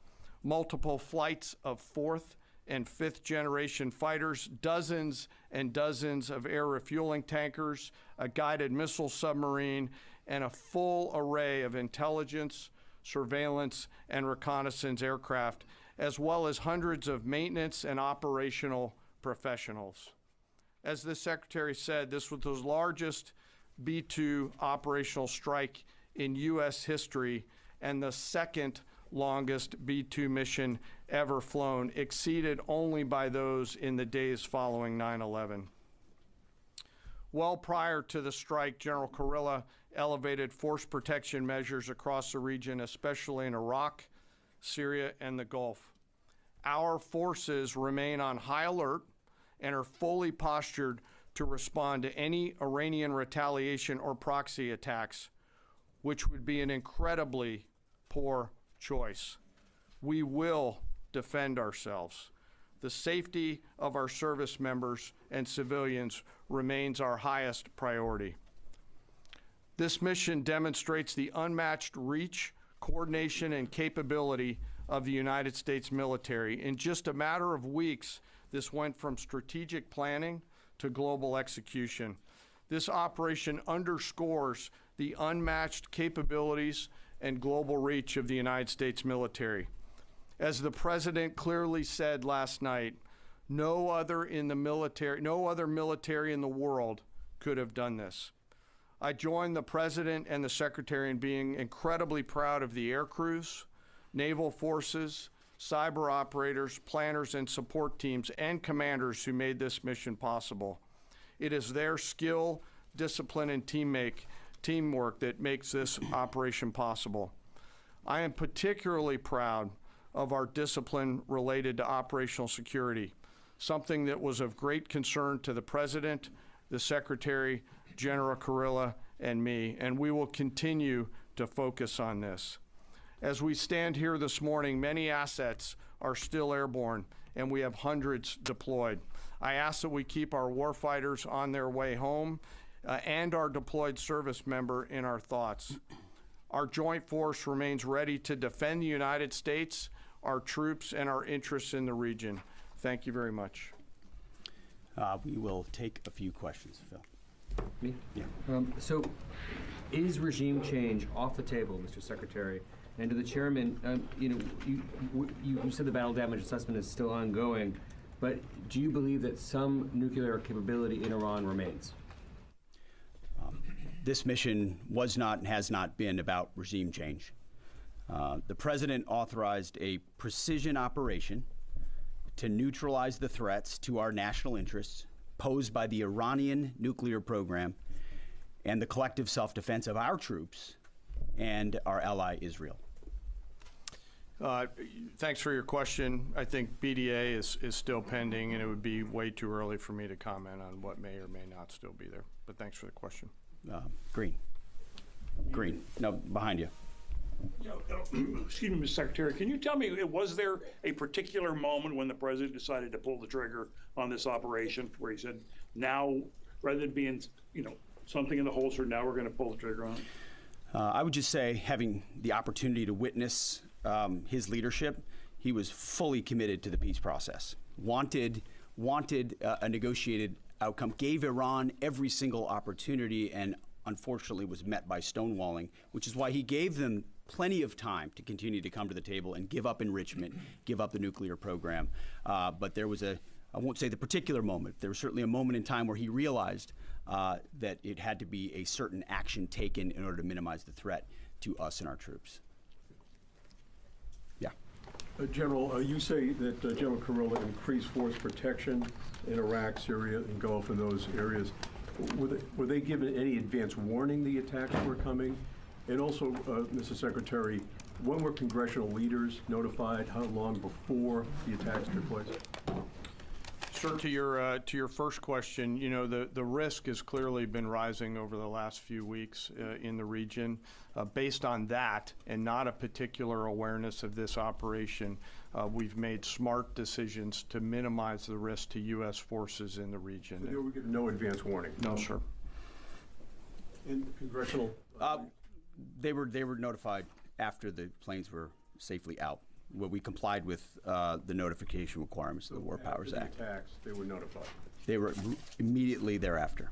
multiple flights of 4th and 5th generation fighters, dozens and dozens of air refueling tankers, a guided missile submarine, and a full array of intelligence, surveillance, and reconnaissance aircraft, as well as hundreds of maintenance and operational professionals. As the Secretary said, this was the largest B-2 operational strike in U.S. history and the second longest B-2 mission ever flown, exceeded only by those in the days following 9/11. Well prior to the strike, General Kurilla elevated force protection measures across the region, especially in Iraq, Syria, and the Gulf. Our forces remain on high alert and are fully postured to respond to any Iranian retaliation or proxy attacks, which would be an incredibly poor choice. We will defend ourselves. The safety of our service members and civilians remains our highest priority. This mission demonstrates the unmatched reach, coordination, and capability of the United States military. In just a matter of weeks, this went from strategic planning to global execution. This operation underscores the unmatched capabilities and global reach of the United States military. As the President clearly said last night, no other military in the world could have done this. I join the President and the Secretary in being incredibly proud of the air crews, naval forces, cyber operators, planners, and support teams, and commanders who made this mission possible. It is their skill, discipline, and teamwork that makes this operation possible. I am particularly proud of our discipline related to operational security, something that was of great concern to the President, the Secretary, General Kurilla, and me, and we will continue to focus on this. As we stand here this morning, many assets are still airborne, and we have hundreds deployed. I ask that we keep our warfighters on their way home and our deployed service member in our thoughts. Our joint force remains ready to defend the United States, our troops, and our interests in the region. Thank you very much. We will take a few questions, Phil. Me? Yeah. So, is regime change off the table, Mr. Secretary? And to the chairman, you said the battle damage assessment is still ongoing, but do you believe that some nuclear capability in Iran remains? This mission was not and has not been about regime change. The President authorized a precision operation to neutralize the threats to our national interests posed by the Iranian nuclear program and the collective self-defense of our troops and our ally Israel. Thanks for your question. I think BDA is still pending, and it would be way too early for me to comment on what may or may not still be there. But thanks for the question. Green. No, behind you. Excuse me, Mr. Secretary, can you tell me, was there a particular moment when the President decided to pull the trigger on this operation where he said, now, rather than being, something in the holster, now we're going to pull the trigger on it? I would just say, having the opportunity to witness his leadership, he was fully committed to the peace process, wanted a negotiated outcome, gave Iran every single opportunity, and unfortunately was met by stonewalling, which is why he gave them plenty of time to continue to come to the table and give up enrichment, give up the nuclear program. But there was I won't say the particular moment, there was certainly a moment in time where he realized that it had to be a certain action taken in order to minimize the threat to us and our troops. Yeah. General, you say that General Kurilla increased force protection in Iraq, Syria, and Gulf, in those areas. Were they given any advance warning the attacks were coming? And also, Mr. Secretary, when were congressional leaders notified? How long before the attacks took place? Sir, to your first question, the risk has clearly been rising over the last few weeks in the region. Based on that, and not a particular awareness of this operation, we've made smart decisions to minimize the risk to U.S. forces in the region. So they were given no advance warning? No, sir. In congressional? They were notified after the planes were safely out. Well, we complied with the notification requirements of the War Powers Act. Attacks, they were notified? They were immediately thereafter.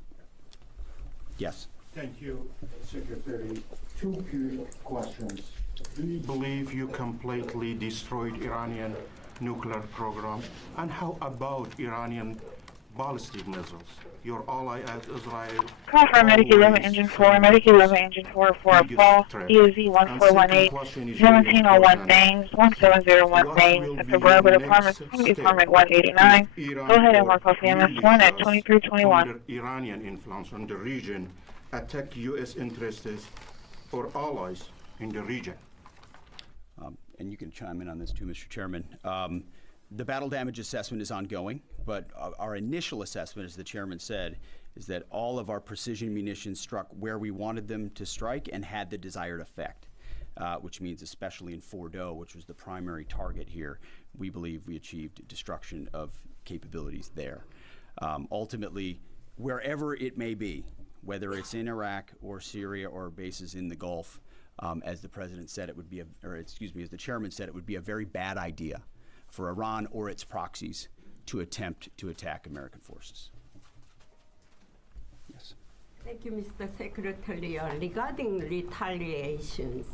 Yes. Thank you, Secretary. Two questions. Do you believe you completely destroyed Iranian nuclear program? And how about Iranian ballistic missiles? Your ally as Israel. Call for Medic 11 Engine 4, Medic 11 Engine 4 for a fall, EOZ 1418, 1701 Thames, 1701 Thames, Sector Bravo Department, Department 189. Go ahead and work off the MS1 at 2321. Under Iranian influence on the region, attack U.S. interests or allies in the region. And you can chime in on this too, Mr. Chairman. The battle damage assessment is ongoing, but our initial assessment, as the chairman said, is that all of our precision munitions struck where we wanted them to strike and had the desired effect, which means especially in Fordo, which was the primary target here, we believe we achieved destruction of capabilities there. Ultimately, wherever it may be, whether it's in Iraq or Syria or bases in the Gulf, as the president said, it would be, as the chairman said, it would be a very bad idea for Iran or its proxies to attempt to attack American forces. Yes. Thank you, Mr. Secretary. Regarding retaliations,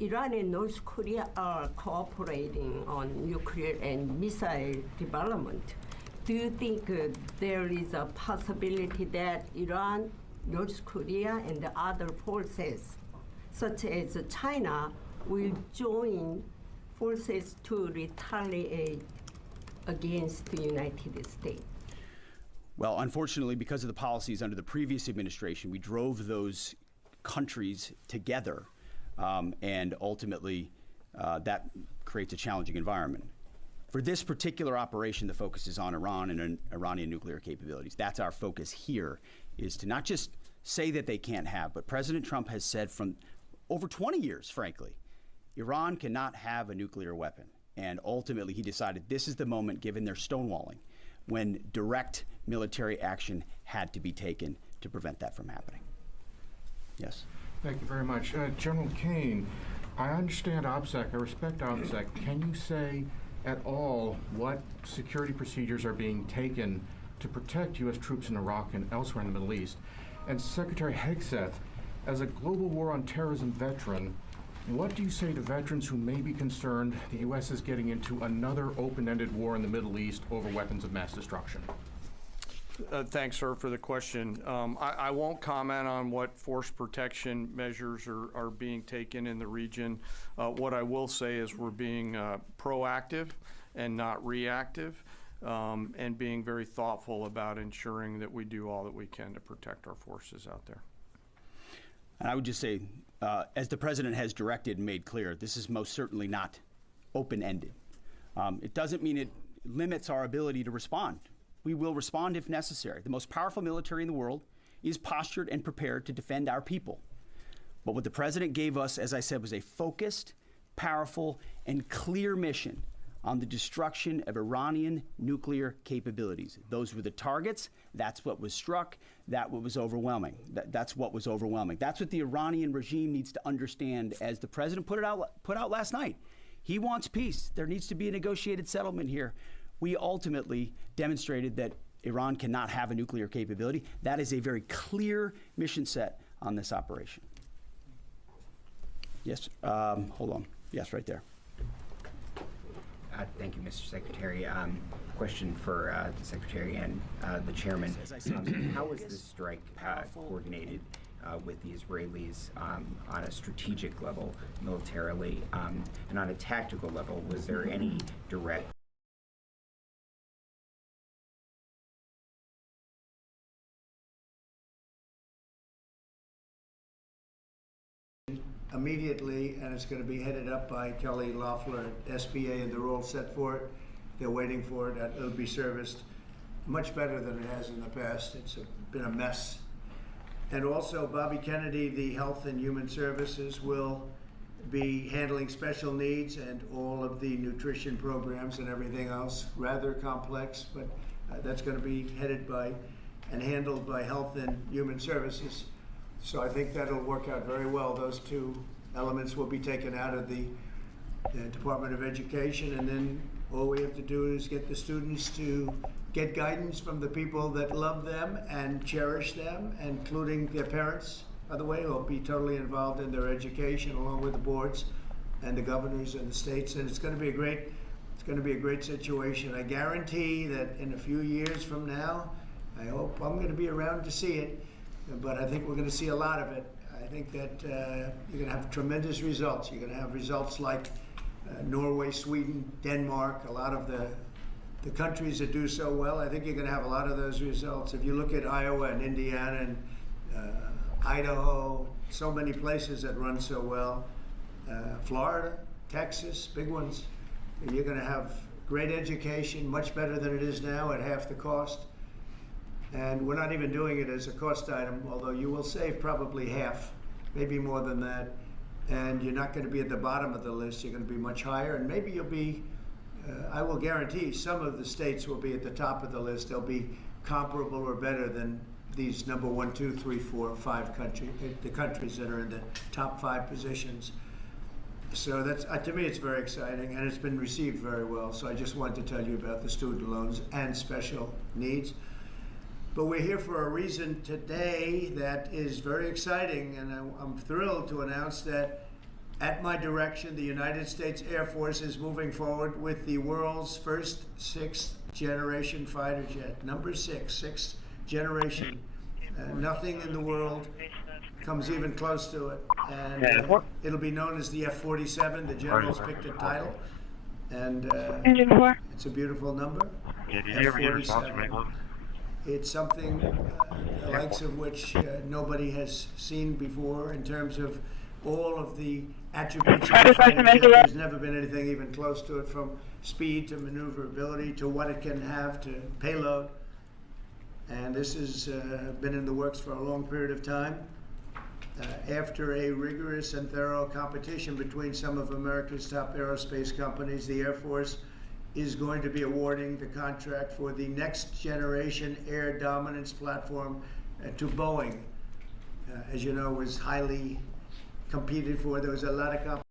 Iran and North Korea are cooperating on nuclear and missile development. Do you think there is a possibility that Iran, North Korea, and the other forces, such as China, will join forces to retaliate against the United States? Well, unfortunately, because of the policies under the previous administration, we drove those countries together, and ultimately that creates a challenging environment. For this particular operation, the focus is on Iran and Iranian nuclear capabilities. That's our focus here, is to not just say that they can't have, but President Trump has said from over 20 years, frankly, Iran cannot have a nuclear weapon. And ultimately, he decided this is the moment, given their stonewalling, when direct military action had to be taken to prevent that from happening. Yes? Thank you very much. General Kane, I understand OPSEC, I respect OPSEC. Can you say at all what security procedures are being taken to protect U.S. troops in Iraq and elsewhere in the Middle East? And Secretary Hegseth, as a global war on terrorism veteran, what do you say to veterans who may be concerned the U.S. is getting into another open-ended war in the Middle East over weapons of mass destruction? Thanks, sir, for the question. I won't comment on what force protection measures are being taken in the region. What I will say is we're being proactive and not reactive, and being very thoughtful about ensuring that we do all that we can to protect our forces out there. And I would just say, as the president has directed and made clear, this is most certainly not open-ended. It doesn't mean it limits our ability to respond. We will respond if necessary. The most powerful military in the world is postured and prepared to defend our people. But what the president gave us, as I said, was a focused, powerful, and clear mission on the destruction of Iranian nuclear capabilities. Those were the targets. That's what was struck. That's what was overwhelming. That's what was overwhelming. That's what the Iranian regime needs to understand, as the president put out last night. He wants peace. There needs to be a negotiated settlement here. We ultimately demonstrated that Iran cannot have a nuclear capability. That is a very clear mission set on this operation. Yes, hold on. Yes, right there. Thank you, Mr. Secretary. Question for the Secretary and the Chairman. How was this strike coordinated with the Israelis on a strategic level, militarily, and on a tactical level? Was there any direct immediately, and it's going to be headed up by Kelly Loeffler at SBA, and they're all set for it. They're waiting for it. It'll be serviced much better than it has in the past. It's been a mess. And also, Bobby Kennedy, the Health and Human Services, will be handling special needs and all of the nutrition programs and everything else. Rather complex, but that's going to be headed by and handled by Health and Human Services. So I think that'll work out very well. Those two elements will be taken out of the the Department of Education, and then all we have to do is get the students to get guidance from the people that love them and cherish them, including their parents, by the way, who will be totally involved in their education along with the boards and the governors and the states. And it's going to be a great situation. I guarantee that in a few years from now, I hope I'm going to be around to see it, but I think we're going to see a lot of it. I think that you're going to have tremendous results. You're going to have results like Norway, Sweden, Denmark, a lot of the countries that do so well. I think you're going to have a lot of those results. If you look at Iowa and Indiana and Idaho, so many places that run so well, Florida, Texas, big ones, you're going to have great education, much better than it is now at half the cost. And we're not even doing it as a cost item, although you will save probably half, maybe more than that. And you're not going to be at the bottom of the list. You're going to be much higher, and maybe you'll be, I will guarantee some of the states will be at the top of the list. They'll be comparable or better than these number 1, 2, 3, 4, 5 countries, the countries that are in the top 5 positions. So that's, to me, it's very exciting, and it's been received very well. So I just wanted to tell you about the student loans and special needs. But we're here for a reason today that is very exciting, and I'm thrilled to announce that at my direction, the United States Air Force is moving forward with the world's first 6th generation fighter jet. Number 6, 6th generation. Nothing in the world comes even close to it. And it'll be known as the F-47. The generals picked the title. And it's a beautiful number. Yeah, did you ever get a response from England? It's something the likes of which nobody has seen before in terms of all of the attributes. There's never been anything even close to it, from speed to maneuverability to what it can have to payload. And this has been in the works for a long period of time. After a rigorous and thorough competition between some of America's top aerospace companies, the Air Force is going to be awarding the contract for the next generation air dominance platform to Boeing. As you know, was highly competed for. There was a lot of competition.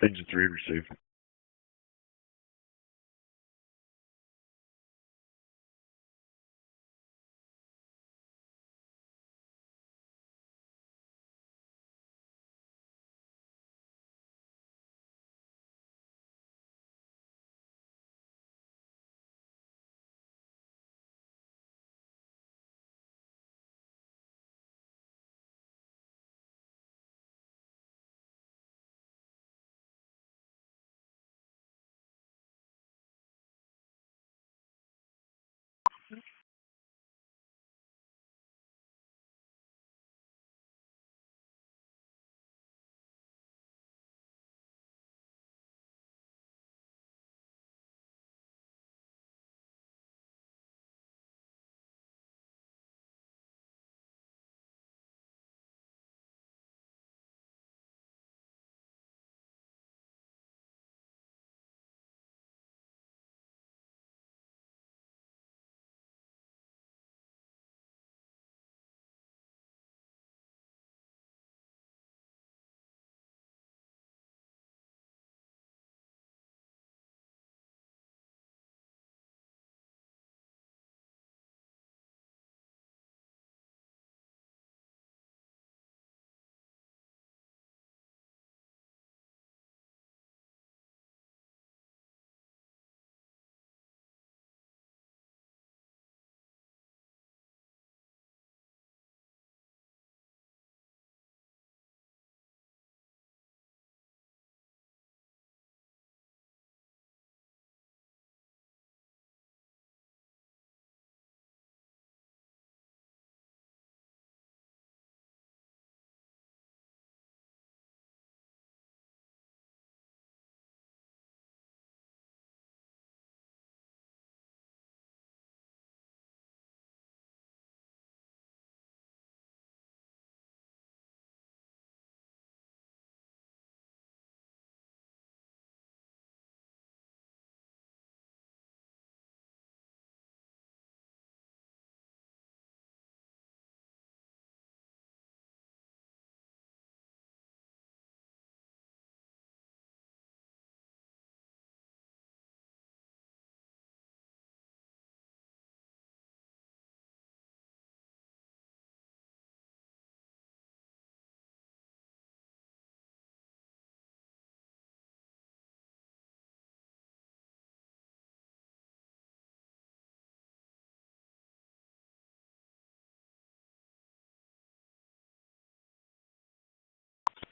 Engine 3 received.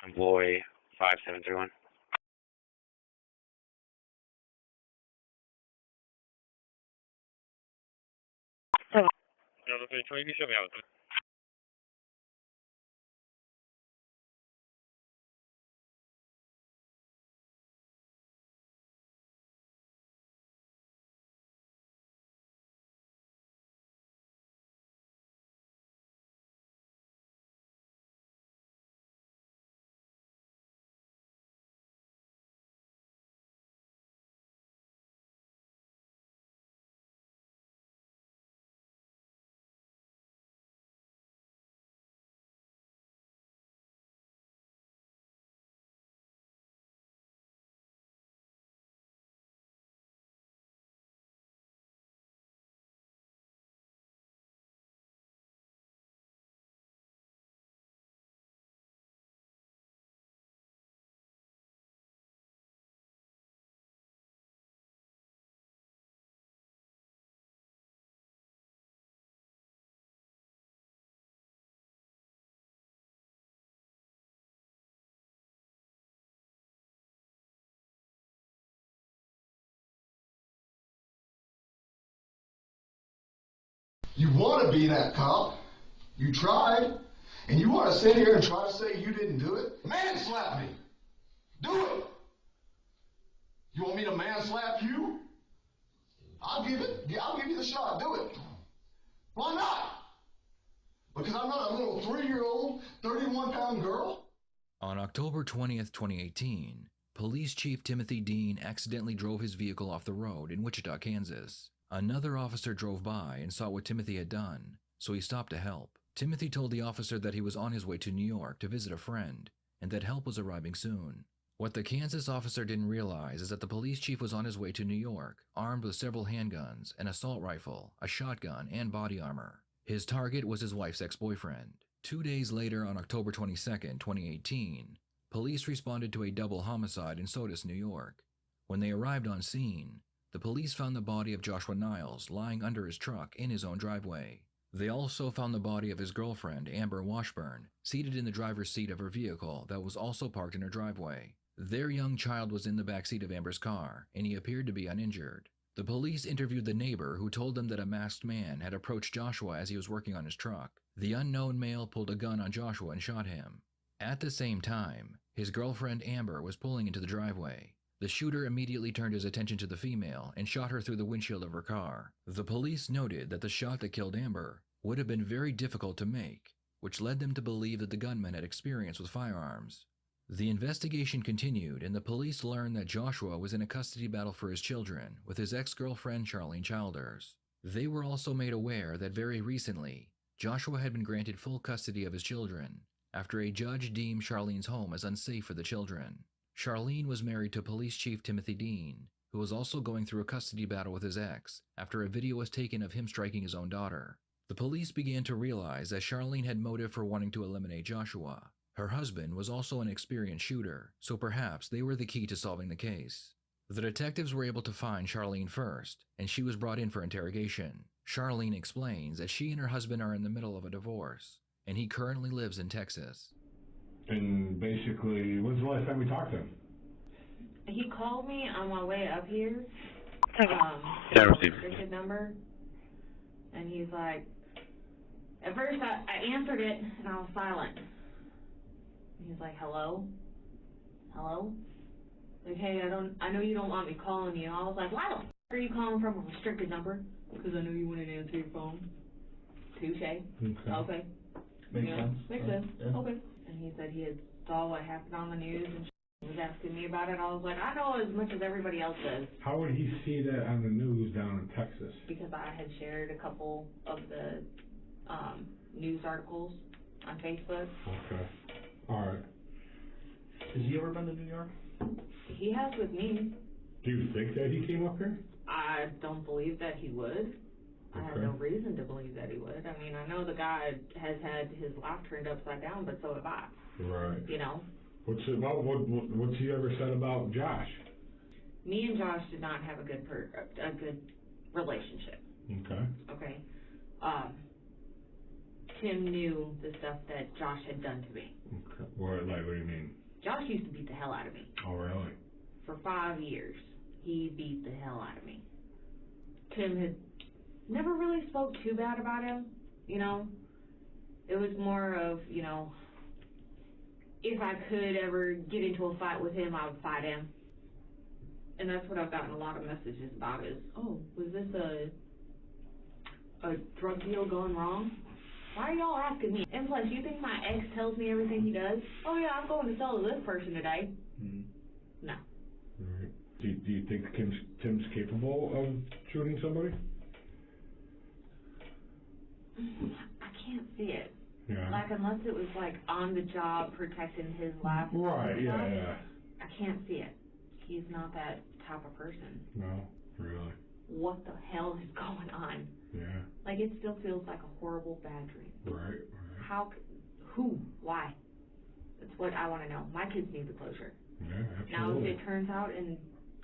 Convoy 5731. You want to be that cop. You tried. And you want to sit here and try to say you didn't do it? Man slap me. Do it. You want me to man slap you? I'll give you the shot. Do it. Why not? Because I'm not a little 3-year-old, 31-pound girl? On October 20th, 2018, Police Chief Timothy Dean accidentally drove his vehicle off the road in Wichita, Kansas. Another officer drove by and saw what Timothy had done, so he stopped to help. Timothy told the officer that he was on his way to New York to visit a friend, and that help was arriving soon. What the Kansas officer didn't realize is that the police chief was on his way to New York, armed with several handguns, an assault rifle, a shotgun, and body armor. His target was his wife's ex-boyfriend. 2 days later, on October 22nd, 2018, police responded to a double homicide in Sodus, New York. When they arrived on scene, the police found the body of Joshua Niles lying under his truck in his own driveway. They also found the body of his girlfriend, Amber Washburn, seated in the driver's seat of her vehicle that was also parked in her driveway. Their young child was in the back seat of Amber's car, and he appeared to be uninjured. The police interviewed the neighbor, who told them that a masked man had approached Joshua as he was working on his truck. The unknown male pulled a gun on Joshua and shot him. At the same time, his girlfriend Amber was pulling into the driveway. The shooter immediately turned his attention to the female and shot her through the windshield of her car. The police noted that the shot that killed Amber would have been very difficult to make, which led them to believe that the gunman had experience with firearms. The investigation continued, and the police learned that Joshua was in a custody battle for his children with his ex-girlfriend Charlene Childers. They were also made aware that very recently, Joshua had been granted full custody of his children after a judge deemed Charlene's home as unsafe for the children. Charlene was married to Police Chief Timothy Dean, who was also going through a custody battle with his ex after a video was taken of him striking his own daughter. The police began to realize that Charlene had motive for wanting to eliminate Joshua. Her husband was also an experienced shooter, so perhaps they were the key to solving the case. The detectives were able to find Charlene first, and she was brought in for interrogation. Charlene explains that she and her husband are in the middle of a divorce, and he currently lives in Texas. And basically, when's the last time we talked to him? He called me on my way up here. With his number, and he's like, at first I answered it and I was silent. He was like, hello? Hello? Like, hey, I know you don't want me calling you. I was like, why the f are you calling from a restricted number? Because I know you wouldn't answer your phone. Touche. Okay. Makes sense. Makes sense. Yeah. Okay. And he said he had saw what happened on the news and was asking me about it. I was like, I know as much as everybody else does. How would he see that on the news down in Texas? Because I had shared a couple of the news articles on Facebook. Okay. All right. Has he ever been to New York? He has with me. Do you think that he came up here? I don't believe that he would. I have no reason to believe that he would. I mean, I know the guy has had his life turned upside down, but so have I. Right. You know? What's he ever said about Josh? Me and Josh did not have a good relationship. Okay. Okay. Tim knew the stuff that Josh had done to me. Okay. What do you mean? Josh used to beat the hell out of me. Oh, really? For 5 years, he beat the hell out of me. Tim had never really spoke too bad about him, you know. It was more of, you know, if I could ever get into a fight with him, I would fight him. And that's what I've gotten a lot of messages about is, oh, was this a drug deal gone wrong? Why are y'all asking me? And plus, you think my ex tells me everything he does? Oh yeah, I'm going to sell to this person today. Mm-hmm. No. All right. Do you think Tim's capable of shooting somebody? I can't see it. Yeah. Like, unless it was, like, on the job protecting his life. Right, yeah. I can't see it. He's not that type of person. No, really. What the hell is going on? Yeah. Like, it still feels like a horrible bad dream. Right. How, who, why? That's what I want to know. My kids need the closure. Yeah, absolutely. Now, if it turns out, and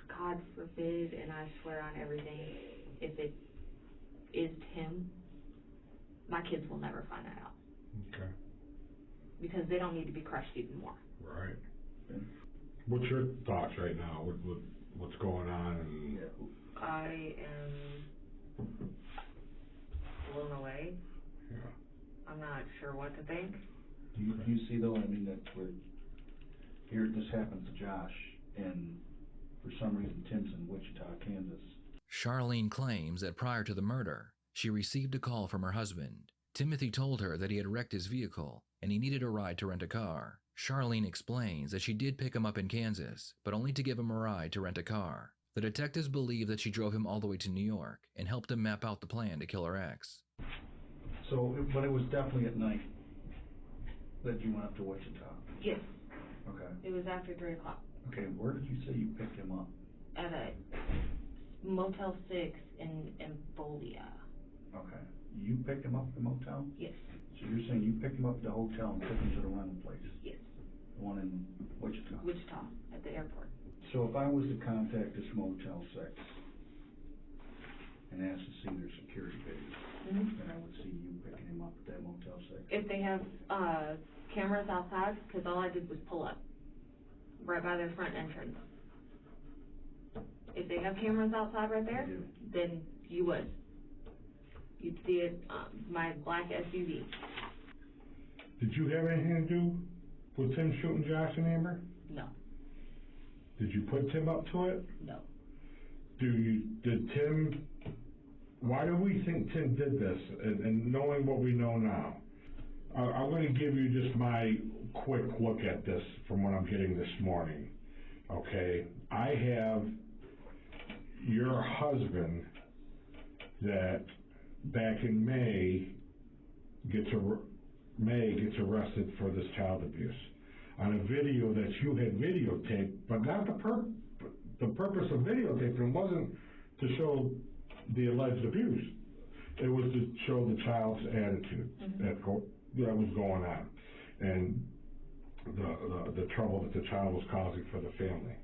God forbid, and I swear on everything, if it is Tim, my kids will never find that out. Okay. Because they don't need to be crushed even more. Right. What's your thoughts right now? What's going on? And I am blown away. Yeah. I'm not sure what to think. Do you see though? I mean, that here this happens to Josh, and for some reason Tim's in Wichita, Kansas. Charlene claims that prior to the murder, she received a call from her husband. Timothy told her that he had wrecked his vehicle and he needed a ride to rent a car. Charlene explains that she did pick him up in Kansas, but only to give him a ride to rent a car. The detectives believe that she drove him all the way to New York and helped him map out the plan to kill her ex. So, but it was definitely at night that you went up to Wichita? Yes. Okay. It was after 3 o'clock. Okay, where did you say you picked him up? At a Motel 6 in Embolia. Okay. You picked him up at the motel? Yes. So you're saying you picked him up at the hotel and took him to the rental place? Yes. The one in Wichita? Wichita, at the airport. So if I was to contact this Motel 6 and ask to see their security video, then I would see you picking him up at that Motel 6? If they have cameras outside, because all I did was pull up right by their front entrance. If they have cameras outside right there, then you would. You'd see it, my black SUV. did you have anything to do with Tim shooting Josh and Amber? No. Did you put Tim up to it? No. Why do we think Tim did this, and knowing what we know now? I'm going to give you just my quick look at this from what I'm getting this morning, okay? I have your husband that back in May gets arrested for this child abuse on a video that you had videotaped, but not the purpose of videotaping wasn't to show the alleged abuse. It was to show the child's attitude that was going on and the trouble that the child was causing for the family.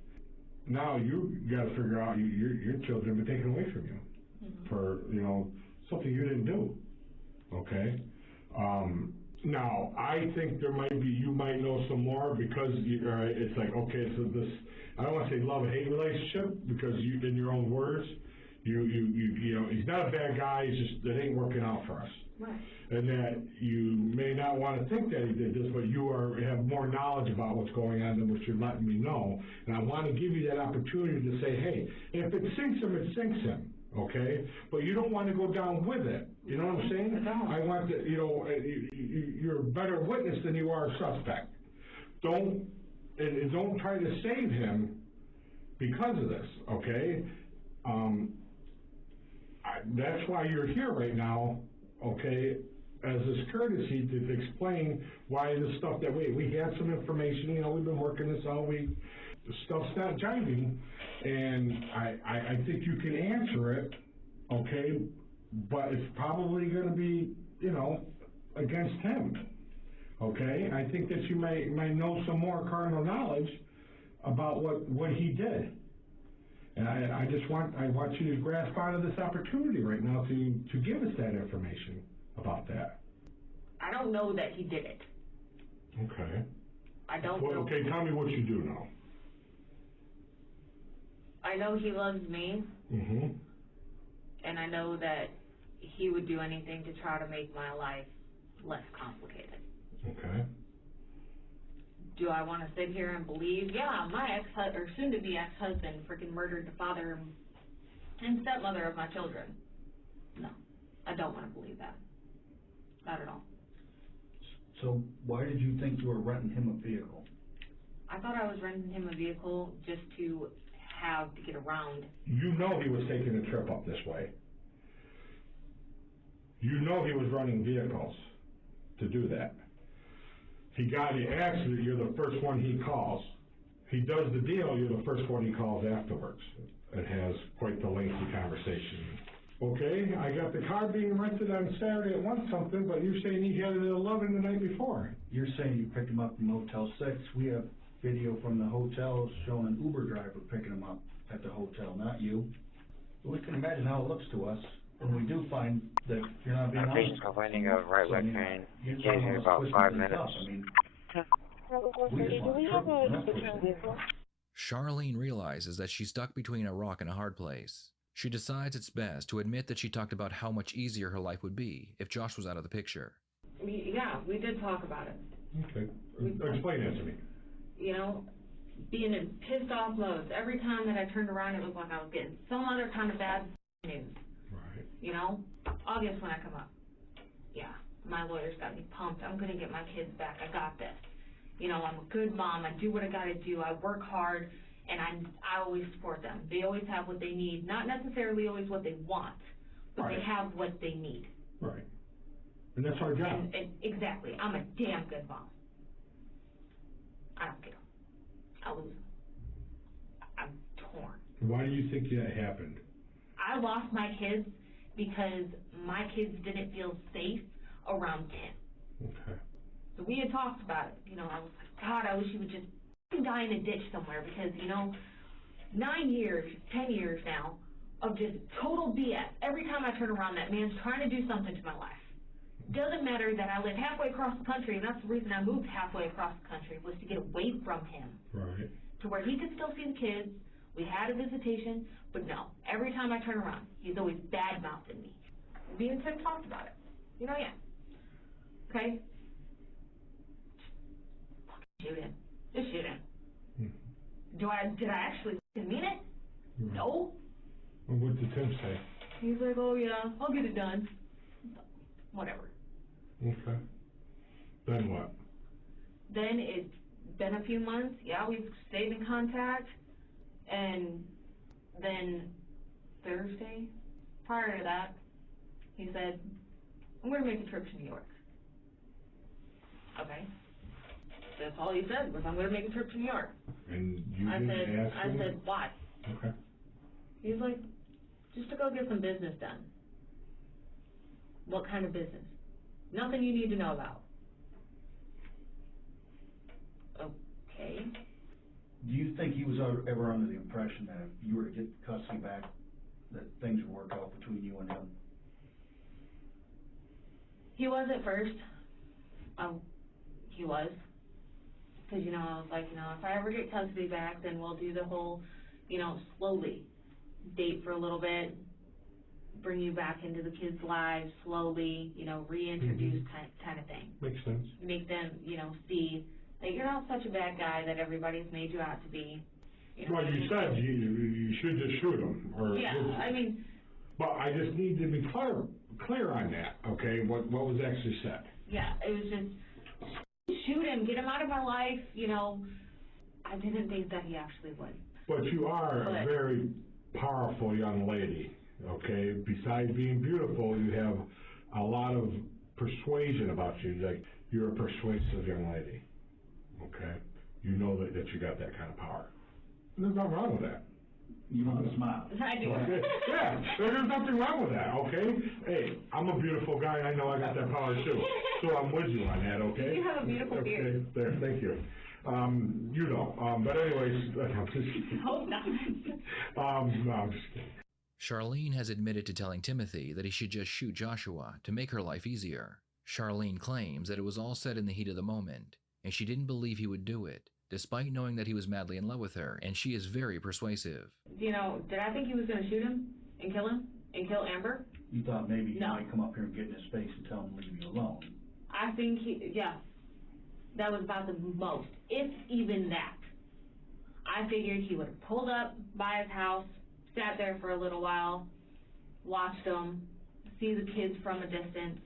Now you got to figure out your children have been taken away from you for something you didn't do. Okay. Now I think you might know some more because it's like, okay, so this, I don't want to say love-hate relationship because in your own words, you know, he's not a bad guy. He's just, it ain't working out for us. Right. And that you may not want to think that he did this, but you have more knowledge about what's going on than what you're letting me know. And I want to give you that opportunity to say, hey, if it sinks him, it sinks him. Okay? But you don't want to go down with it. You know what I'm saying? I want to, you're a better witness than you are a suspect. Don't try to save him because of this. Okay? That's why you're here right now, okay, as this courtesy to explain why this stuff that we had some information, we've been working this all week, the stuff's not jiving, and I think you can answer it, okay, but it's probably going to be, against him, okay? I think that you might know some more carnal knowledge about what he did. And I want you to grasp onto this opportunity right now to give us that information about that. I don't know that he did it. Okay. I don't Well, know. okay, tell me what you do know. I know he loves me, Mm-hmm. and I know that he would do anything to try to make my life less complicated. Okay. Do I want to sit here and believe, yeah, my or soon-to-be ex-husband freaking murdered the father and stepmother of my children? No, I don't want to believe that. Not at all. So why did you think you were renting him a vehicle? I thought I was renting him a vehicle just to have to get around. You know he was taking a trip up this way. You know he was running vehicles to do that. He got in the accident, you're the first one he calls. He does the deal, you're the first one he calls afterwards. It has quite the lengthy conversation. Okay, I got the car being rented on Saturday at 1 something, but you're saying he had it at 11 the night before. You're saying you picked him up from Motel 6. We have video from the hotel showing an Uber driver picking him up at the hotel, not you. But we can imagine how it looks to us when we do find that you're not being honest. Patient's complaining of right leg pain. He gave me about 5 minutes. Do we have a different vehicle? Charlene realizes that she's stuck between a rock and a hard place. She decides it's best to admit that she talked about how much easier her life would be if Josh was out of the picture. Yeah, we did talk about it. Okay, explain that to me. You know, being in pissed off modes. Every time that I turned around, it was like I was getting some other kind of bad news. Right. You know, August when I come up. Yeah, my lawyer's got me pumped. I'm going to get my kids back. I got this. You know, I'm a good mom. I do what I got to do. I work hard, and I always support them. They always have what they need. Not necessarily always what they want, but Right. they have what they need. Right. And that's our job. And exactly. I'm a damn good mom. I don't care. I lose them. I'm torn. Why do you think that happened? I lost my kids because my kids didn't feel safe around Tim. Okay. So we had talked about it. You know, I was like, God, I wish he would just die in a ditch somewhere because, you know, 9 years, 10 years now of just total BS. Every time I turn around, that man's trying to do something to my life. Doesn't matter that I live halfway across the country, and that's the reason I moved halfway across the country, was to get away from him. Right. To where he could still see the kids. We had a visitation, but no. Every time I turn around, he's always bad-mouthing me. Me and Tim talked about it. You know, yeah. Okay? Shoot him. Just shoot him. Did I actually mean it? No. Well, what did Tim say? He's like, oh yeah, I'll get it done. Whatever. Okay. Then what? Then it's been a few months. Yeah, we've stayed in contact. And then Thursday, prior to that, he said, I'm going to make a trip to New York. Okay. That's all he said was, I'm going to make a trip to New York. And you didn't ask him? I said, why? Okay. He's like, just to go get some business done. What kind of business? Nothing you need to know about. Okay. Do you think he was ever under the impression that if you were to get custody back, that things would work out between you and him? He was at first. He was. Because, you know, I was like, you know, if I ever get custody back, then we'll do the whole, you know, slowly. Date for a little bit, bring you back into the kids' lives slowly, you know, reintroduce kind of thing. Makes sense. Make them, you know, see that you're not such a bad guy that everybody's made you out to be. You know, Well, you said you should just shoot him. Or yeah, I mean. But I just need to be clear on that, okay, what was actually said. Yeah, it was just, shoot him, get him out of my life, you know. I didn't think that he actually would. But you are a very powerful young lady, okay? Besides being beautiful, you have a lot of persuasion about you. Like, you're a persuasive young lady, okay? You know that you got that kind of power. And there's nothing wrong with that. You want to smile. I do. Okay? Yeah, there's nothing wrong with that, okay? Hey, I'm a beautiful guy. I know I got that power too. So I'm with you on that, okay? You have a beautiful beard. Okay, there, thank you. You know, but anyways, I'm just kidding. Hope not. No, I'm just kidding. Charlene has admitted to telling Timothy that he should just shoot Joshua to make her life easier. Charlene claims that it was all said in the heat of the moment, and she didn't believe he would do it, despite knowing that he was madly in love with her, and she is very persuasive. You know, did I think he was going to shoot him and kill Amber? You thought maybe he might come up here and get in his face and tell him to leave you alone. I think that was about the most, if even that. I figured he would have pulled up by his house, sat there for a little while, watched them, see the kids from a distance,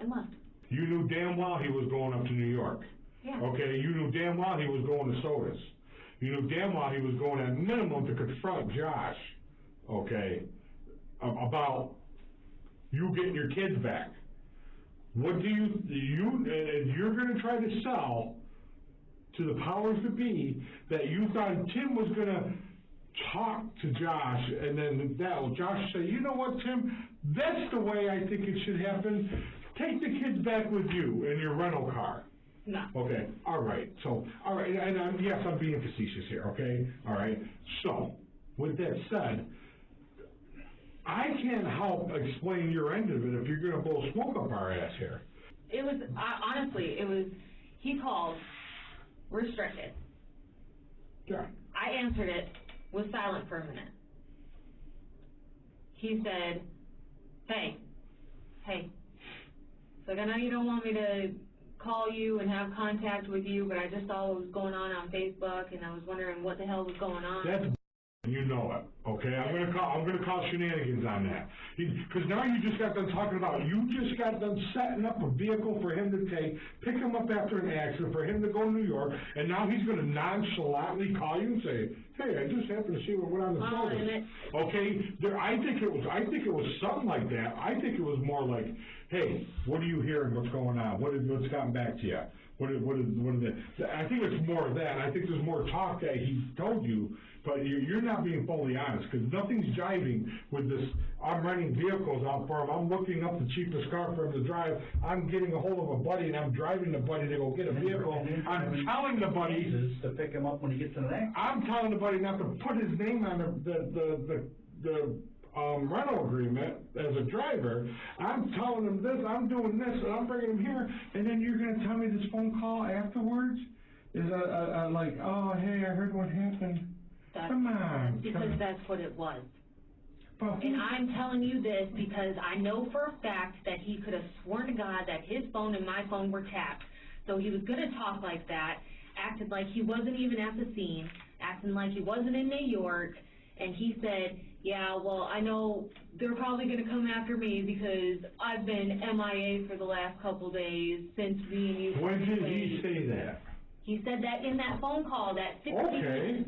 and left. You knew damn well he was going up to New York. Yeah. Okay, you knew damn well he was going to Sodas. You knew damn well he was going at minimum to confront Josh, okay, about you getting your kids back. What do you're going to try to sell to the powers that be that you thought Tim was going to talk to Josh, and then Josh say, you know what, Tim, that's the way I think it should happen. Take the kids back with you in your rental car. No. Okay, all right. So, all right, and yes, I'm being facetious here, okay? All right. So, with that said, I can't help explain your end of it if you're going to blow smoke up our ass here. It was, honestly, he called, restricted. Yeah. I answered it, was silent for a minute. He said, hey. So I know you don't want me to call you and have contact with you, but I just saw what was going on Facebook, and I was wondering what the hell was going on. That's you know it, okay? I'm gonna call shenanigans on that. Because now you just got done talking about, you just got done setting up a vehicle for him to pick him up after an accident, for him to go to New York, and now he's gonna nonchalantly call you and say, hey, I just happened to see what went on the phone. Okay, I think it was something like that. I think it was more like, hey, what are you hearing? What's going on? What's gotten back to you? What is it? I think it's more of that. I think there's more talk that he told you, but you're not being fully honest, because nothing's jiving with this. I'm renting vehicles out for him. I'm looking up the cheapest car for him to drive. I'm getting a hold of a buddy, and I'm driving the buddy to go get a vehicle. I'm telling the buddy to pick him up when he gets in an accident. I'm telling the buddy not to put his name on the rental agreement as a driver. I'm telling him this, I'm doing this, and I'm bringing him here, and then you're going to tell me this phone call afterwards is like, oh, hey, I heard what happened. Come on. Because that's what it was. But and I'm telling you this because I know for a fact that he could have sworn to God that his phone and my phone were tapped. So he was going to talk like that, acted like he wasn't even at the scene, acting like he wasn't in New York, and he said, yeah, well, I know they're probably going to come after me because I've been MIA for the last couple days since me and you. When did he say that? He said that in that phone call, that 15 Okay.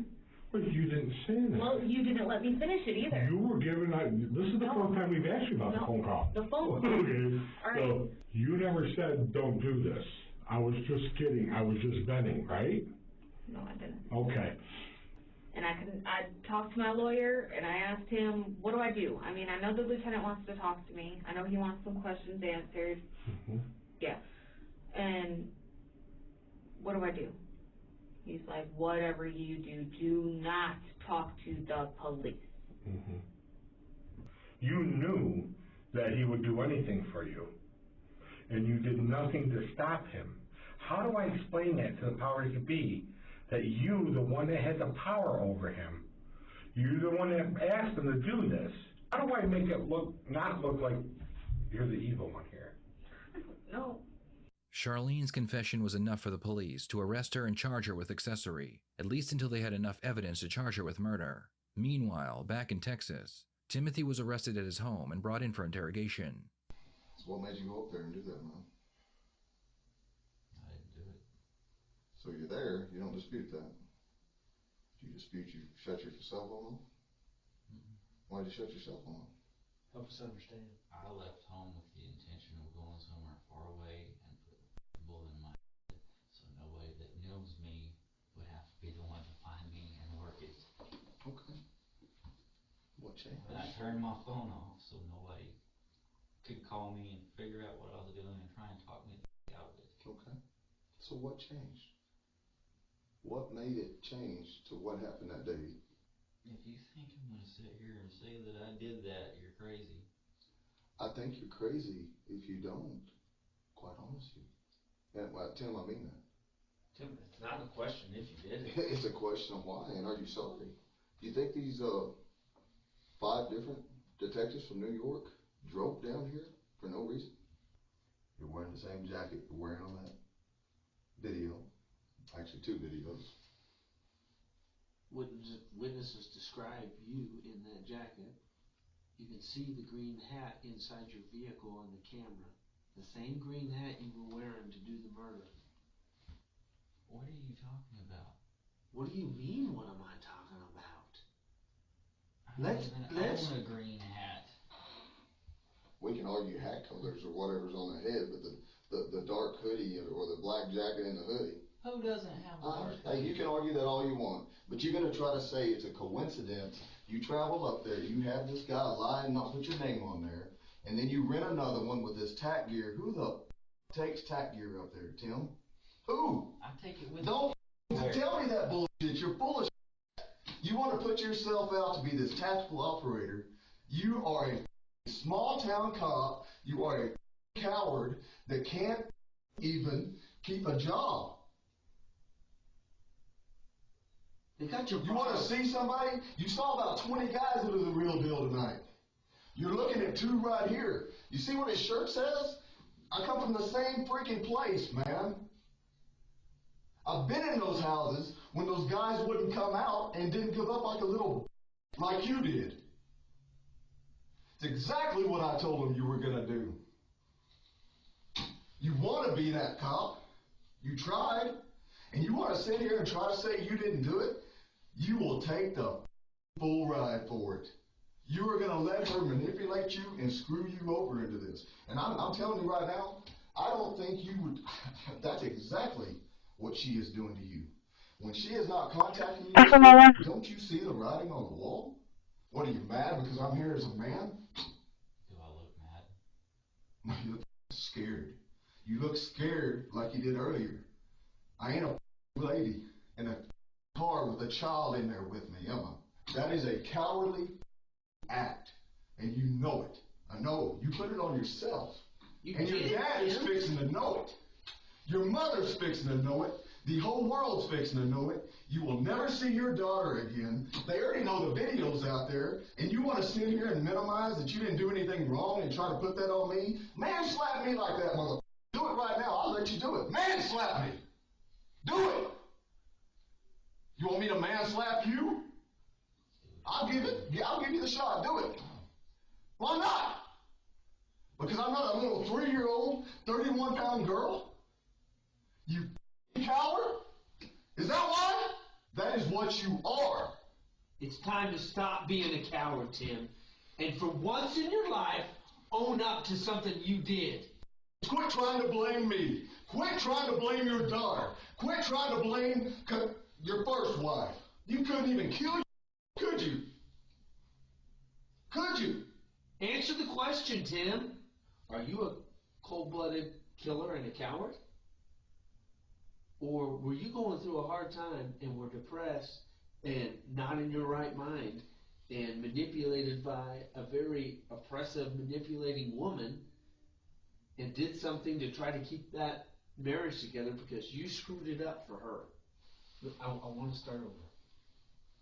But you didn't say that. Well, you didn't let me finish it either. You were given, this is the first time we've asked you about the phone call. The phone call. Okay. All right. So, you never said, don't do this. I was just kidding. I was just venting, right? No, I didn't. Okay. And I talked to my lawyer, and I asked him, what do I do? I mean, I know the lieutenant wants to talk to me. I know he wants some questions answered. Mm-hmm. Yeah. And what do I do? He's like, whatever you do not talk to the police. Mm-hmm. You knew that he would do anything for you, and you did nothing to stop him. How do I explain that to the powers that be? That you, the one that had the power over him, you're the one that asked him to do this. How do I make it not look like you're the evil one here? No. Charlene's confession was enough for the police to arrest her and charge her with accessory, at least until they had enough evidence to charge her with murder. Meanwhile, back in Texas, Timothy was arrested at his home and brought in for interrogation. So what made you go up there and do that, man? I didn't do it. So you're there, you don't dispute that. Do you dispute you shut your cell phone off? Mm-hmm. Why'd you shut your cell phone off? Help us understand. I left home with the intention of going somewhere far away and put a bullet in my head, so nobody that knows me would have to be the one to find me and work it. Okay. What changed? And I turned my phone off so nobody could call me and figure out what I was doing and try and talk me out of it. Okay. So what changed? What made it change to what happened that day? If you think I'm going to sit here and say that I did that, you're crazy. I think you're crazy if you don't, quite honestly. And, well, Tim, I mean that. question if you did it. It's a question of why, and are you sorry? Do you think these 5 different detectives from New York drove down here for no reason? You're wearing the same jacket you're wearing on that video. Actually, 2 videos. Witnesses describe you in that jacket. You can see the green hat inside your vehicle on the camera. The same green hat you were wearing to do the murder. What are you talking about? What do you mean, what am I talking about? I own a green hat. We can argue hat colors or whatever's on the head, but the dark hoodie or the black jacket and the hoodie. Who doesn't have a dark Hey, you can argue that all you want, but you're going to try to say it's a coincidence. You travel up there, you have this guy lie and not put your name on there, and then you rent another one with this tack gear. Who the takes tack gear up there, Tim? Who? I take it with Don't tell me that bullshit. You're full of shit. You want to put yourself out to be this tactical operator. You are a small town cop. You are a coward that can't even keep a job. They got your You want to see somebody? You saw about 20 guys that are the real deal tonight. You're looking at 2 right here. You see what his shirt says? I come from the same freaking place, man. I've been in those houses when those guys wouldn't come out and didn't give up like a little, like you did. It's exactly what I told them you were going to do. You want to be that cop. You tried. And you want to sit here and try to say you didn't do it? You will take the full ride for it. You are going to let her manipulate you and screw you over into this. And I'm telling you right now, I don't think you would. That's exactly what she is doing to you. When she is not contacting you, don't you see the writing on the wall? What, are you mad because I'm here as a man? Do I look mad? No, you look scared. You look scared like you did earlier. I ain't a lady in a car with a child in there with me, am I? That is a cowardly act, and you know it. I know it. You put it on yourself. And your dad is fixing to know it. Your mother's fixing to know it. The whole world's fixing to know it. You will never see your daughter again. They already know the videos out there, and you want to sit here and minimize that you didn't do anything wrong and try to put that on me? Man, slap me like that, motherfucker. Do it right now. I'll let you do it. Man, slap me. Do it. You want me to man slap you? I'll give it. Yeah, I'll give you the shot. Do it. Why not? Because I'm not a little 3-year-old, 31-pound girl? You coward? Is that why? That is what you are. It's time to stop being a coward, Tim. And for once in your life, own up to something you did. Quit trying to blame me. Quit trying to blame your daughter. Quit trying to blame your first wife. You couldn't even kill you, could you? Could you? Answer the question, Tim. Are you a cold-blooded killer and a coward? Or were you going through a hard time and were depressed and not in your right mind and manipulated by a very oppressive, manipulating woman and did something to try to keep that marriage together because you screwed it up for her? I want to start over.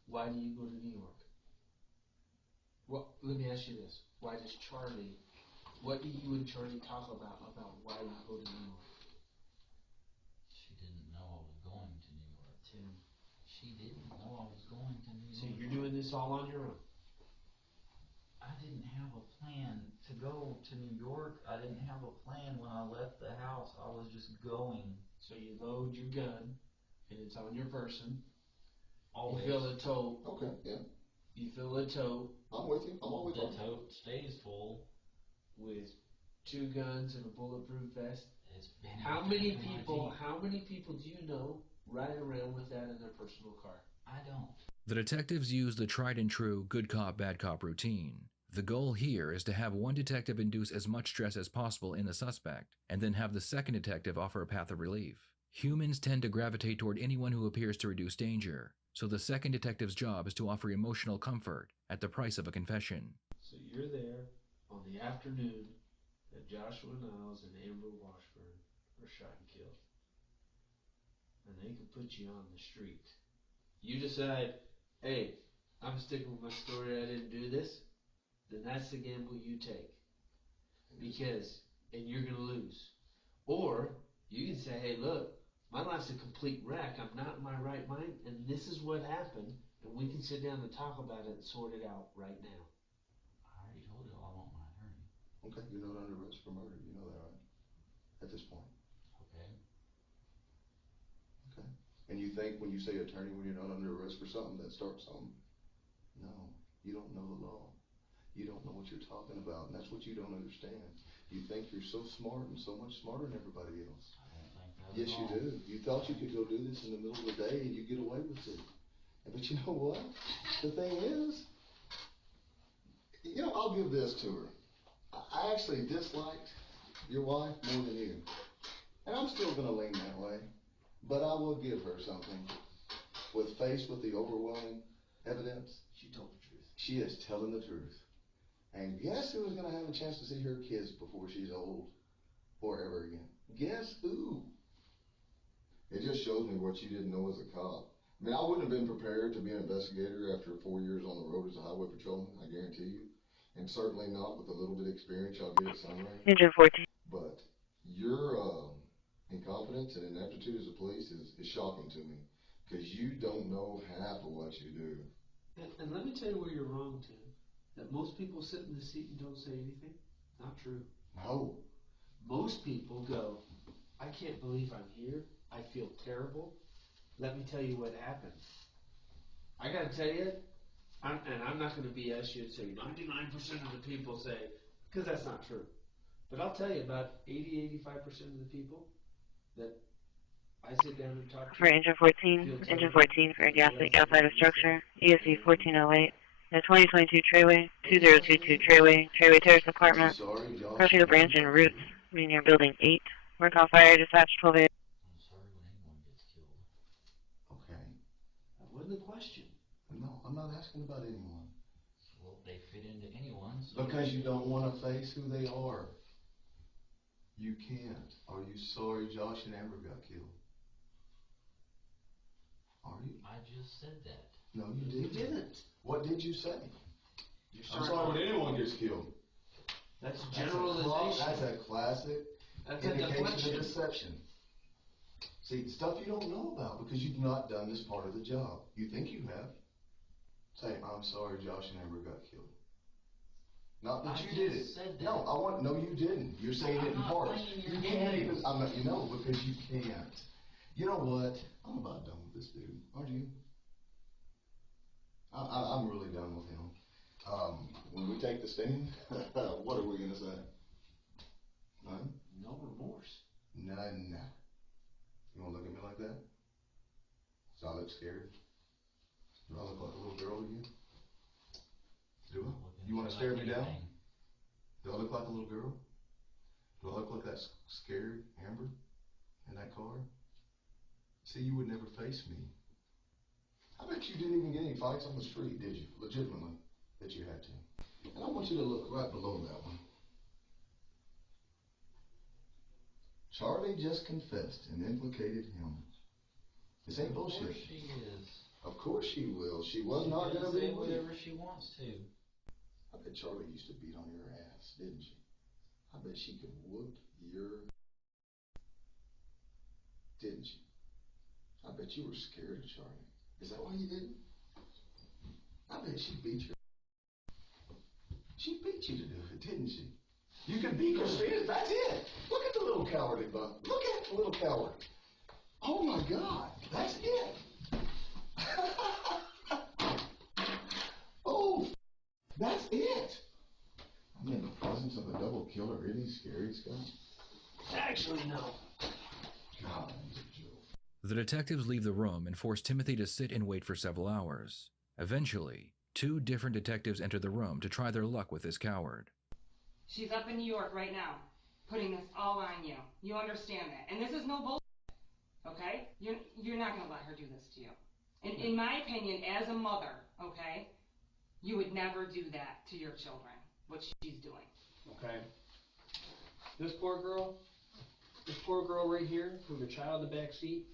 Why do you go to New York? Well, let me ask you this. Why does Charlie, what do you and Charlie talk about why you go to New York? She didn't know I was going to New York. Tim. She didn't know I was going to New York. So you're doing this all on your own? I didn't have a plan to go to New York. I didn't have a plan when I left the house. I was just going. So you load your gun, and it's on your person. Always. You fill a tote. Okay, yeah. You fill a tote. I'm with you. I'm always The on. tote stays full. With 2 guns and a bulletproof vest. It's been How many people do you know ride around with that in their personal car? I don't. The detectives use the tried and true good cop, bad cop routine. The goal here is to have one detective induce as much stress as possible in the suspect, and then have the second detective offer a path of relief. Humans tend to gravitate toward anyone who appears to reduce danger, so the second detective's job is to offer emotional comfort at the price of a confession. So you're there on the afternoon that Joshua Niles and Amber Washburn were shot and killed. and they can put you on the street. You decide, hey, I'm sticking with my story, I didn't do this, then that's the gamble you take. And you're gonna lose. Or, you can say, hey, look, my life's a complete wreck, I'm not in my right mind, and this is what happened, and we can sit down and talk about it and sort it out right now. I already told you I want my attorney. Okay, you're not under arrest for murder, you know that, right? At this point. Okay. Okay. And you think when you say attorney, when you're not under arrest for something, that starts something? No, you don't know the law. You don't know what you're talking about, and that's what you don't understand. You think you're so smart and so much smarter than everybody else. I don't think that Yes, at you all. do. You thought you could go do this in the middle of the day and you get away with it. But you know what? The thing is, you know, I'll give this to her. I actually disliked your wife more than you. And I'm still going to lean that way. But I will give her something. Faced with the overwhelming evidence, She told the truth. she is telling the truth. And guess who is going to have a chance to see her kids before she's old or ever again? Guess who? It just shows me what you didn't know as a cop. I mean, I wouldn't have been prepared to be an investigator after 4 years on the road as a highway patrolman, I guarantee you. And certainly not with the little bit of experience y'all get at Sunray. Engine 14. But your incompetence and ineptitude as a police is shocking to me. Because you don't know half of what you do. And let me tell you where you're wrong, Tim. That most people sit in the seat and don't say anything. Not true. No. Most people go, I can't believe I'm here. I feel terrible. Let me tell you what happened. I gotta tell you, I'm not gonna BS you and say 99% of the people say, because that's not true. But I'll tell you, about 80-85% of the people that I sit down and talk to. For engine 14 for a gas leak outside of structure, ESV 1408, the 2022 Trayway, 2022 Trayway Terrace Apartment, Crossfield Branch and Roots, near Building 8. Work on fire, dispatch 12 8. I'm sorry when anyone gets killed. Okay. That wasn't the question. No, I'm not asking about anyone. Well, they fit into anyone. So Because you don't want to face who they are. You can't. Are you sorry Josh and Amber got killed? Are you? I just said that. No, you didn't. You didn't. What did you say? You're I'm sorry when anyone gets killed. That's a generalization. That's a classic indication of deception. See, stuff you don't know about because you've not done this part of the job. You think you have. Say, I'm sorry Josh and Amber got killed. Not that you did it. No, you didn't. You're saying it in part. You can't even, because you can't. You know what? I'm about done with this dude. Aren't you? I'm really done with him. When we take the stand, what are we going to say? None? No remorse. None. You want to look at me like that? So I look scared? Do I look like a little girl to you? Do I? You want to stare me down? Do I look like a little girl? Do I look like that scared Amber in that car? See, you would never face me. I bet you didn't even get any fights on the street, did you? Legitimately, that you had to. And I want you to look right below that one. Charlie just confessed and implicated him. This ain't bullshit. Of course she is. Of course she will. She was not going to say be whatever she wants to. I bet Charlie used to beat on your ass, didn't she? I bet she could whoop your... Didn't she? I bet you were scared of Charlie. Is that why you didn't? I bet she beat you. She beat you to do it, didn't she? You can beat Christina, that's it. Look at the little cowardly butt. Look at the little coward. Oh my God, that's it. Oh, that's it. I'm in the presence of a double killer, really scary, Scott? Actually, no. God. The detectives leave the room and force Timothy to sit and wait for several hours. Eventually, 2 different detectives enter the room to try their luck with this coward. She's up in New York right now, putting this all on you. You understand that. And this is no bullshit, okay? You're not going to let her do this to you. And in my opinion, as a mother, okay, you would never do that to your children, what she's doing. Okay. This poor girl right here, with her child in the back seat,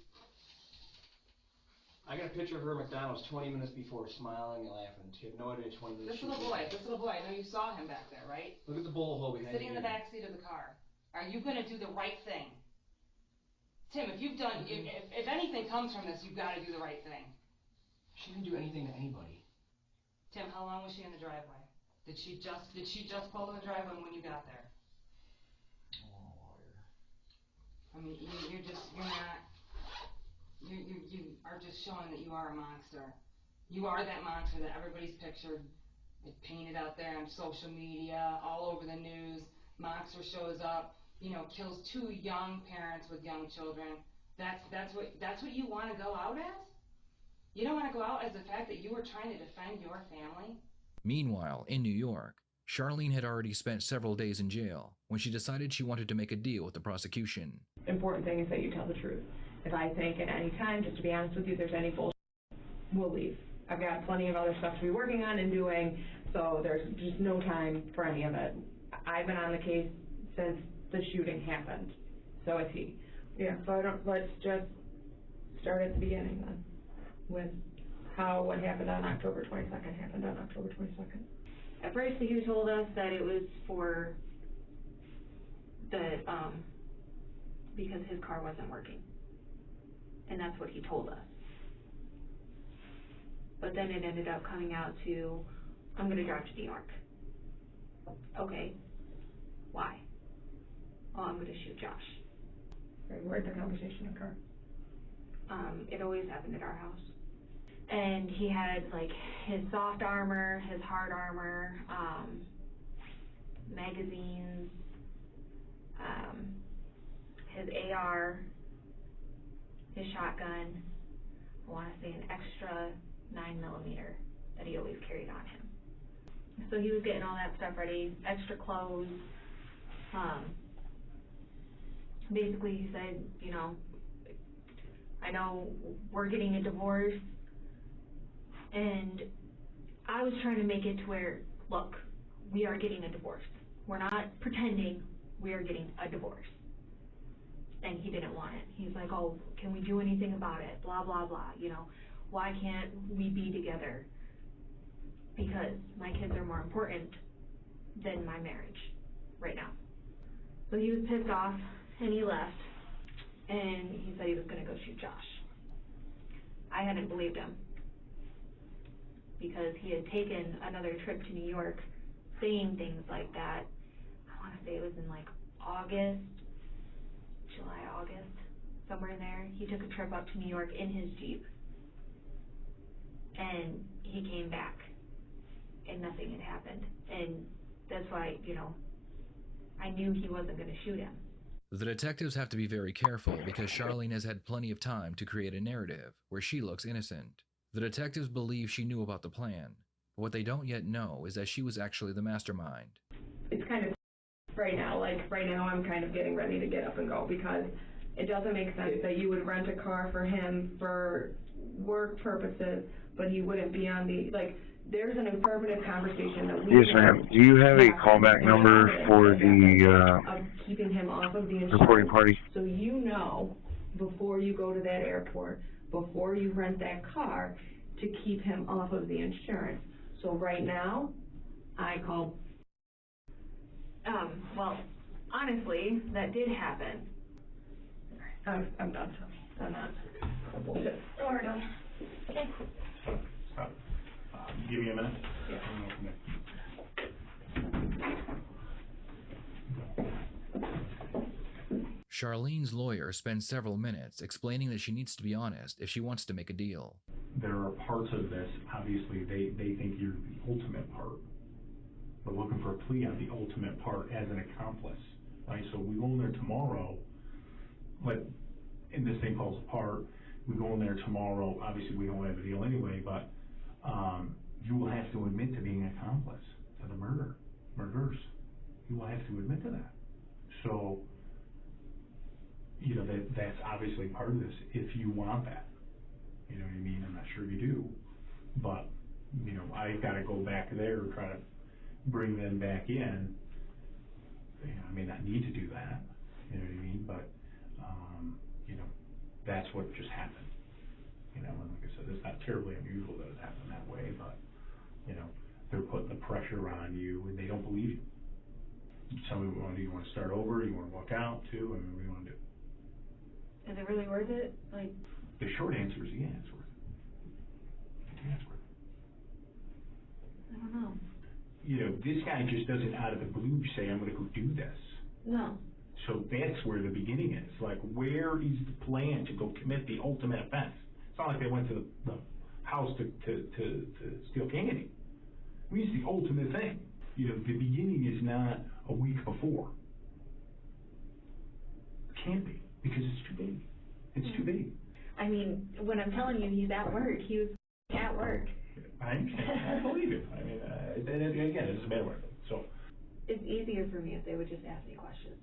I got a picture of her at McDonald's 20 minutes before, smiling and laughing. She had no idea 20 minutes. This little boy, I know you saw him back there, right? Look at the bullet hole behind Sitting in you. the back seat of the car. Are you going to do the right thing? Tim, if you've done, if anything comes from this, you've got to do the right thing. She didn't do anything to anybody. Tim, how long was she in the driveway? Did she just pull in the driveway when you got there? I mean, you are just showing that you are a monster. You are that monster that everybody's pictured, painted out there on social media, all over the news. Monster shows up, kills 2 young parents with young children. That's what you want to go out as? You don't want to go out as the fact that you were trying to defend your family? Meanwhile, in New York, Charlene had already spent several days in jail when she decided she wanted to make a deal with the prosecution. Important thing is that you tell the truth. If I think at any time, just to be honest with you, there's any bullshit, we'll leave. I've got plenty of other stuff to be working on and doing, so there's just no time for any of it. I've been on the case since the shooting happened. So is he. Yeah, so let's just start at the beginning then, with how what happened on October 22nd happened on October 22nd. At first, he told us that it was for the, because his car wasn't working. And that's what he told us. But then it ended up coming out to, I'm going to drive to New York. Okay. Why? Oh, I'm going to shoot Josh. Where'd the conversation occur? It always happened at our house. And he had like his soft armor, his hard armor, magazines, his AR, his shotgun, I want to say an extra 9mm that he always carried on him. So he was getting all that stuff ready, extra clothes. Basically he said, I know we're getting a divorce, and I was trying to make it to where, look, we are getting a divorce. We're not pretending, we are getting a divorce. And he didn't want it. He's like, oh, can we do anything about it? Blah, blah, blah, why can't we be together? Because my kids are more important than my marriage right now. So he was pissed off, and he left, and he said he was going to go shoot Josh. I hadn't believed him, because he had taken another trip to New York saying things like that. I want to say it was in like July, August, somewhere in there. He took a trip up to New York in his Jeep, and he came back, and nothing had happened. And that's why, I knew he wasn't going to shoot him. The detectives have to be very careful because Charlene has had plenty of time to create a narrative where she looks innocent. The detectives believe she knew about the plan, but what they don't yet know is that she was actually the mastermind. It's kind of right now, I'm kind of getting ready to get up and go, because it doesn't make sense that you would rent a car for him for work purposes, but he wouldn't be on the, there's an affirmative conversation that we... Yes, ma'am. Do you have a callback number for the keeping him off of the reporting party? So before you go to that airport, before you rent that car, to keep him off of the insurance. So right now, I called... Well, honestly, that did happen. I'm done. I'm not. Bullshit. Oh, we're done. Okay. Stop. Give me a minute. Yeah. Charlene's lawyer spends several minutes explaining that she needs to be honest if she wants to make a deal. There are parts of this, obviously, they think you're the ultimate part. We're looking for a plea on the ultimate part as an accomplice, right? So we go in there tomorrow, and this thing falls apart. We go in there tomorrow, obviously we don't have a deal anyway, but you will have to admit to being an accomplice to the murders. You will have to admit to that. So, that's obviously part of this, if you want that. You know what I mean? I'm not sure you do, but, I've got to go back there and try to bring them back in. I may not need to do that, you know what I mean? But, that's what just happened. And like I said, terribly unusual that it happened that way, but, you know, they're putting the pressure on you and they don't believe you. Tell me, do you want to start over? Do you want to walk out too? I mean, what do you want to do? Is it really worth it? Like, The short answer is yeah, it's worth it. Yeah, it's worth it. I don't know. You know, this guy just doesn't out of the blue say, I'm going to go do this. No. So that's where the beginning is. Like, where is the plan to go commit the ultimate offense? It's not like they went to the house to steal candy. I mean, it's the ultimate thing. You know, the beginning is not a week before. It can't be, because it's too big. It's too big. I mean, when I'm telling you he's at work, he was at work. I understand. I believe it. I mean, again, it's a bad word. So. It's easier for me if they would just ask me questions.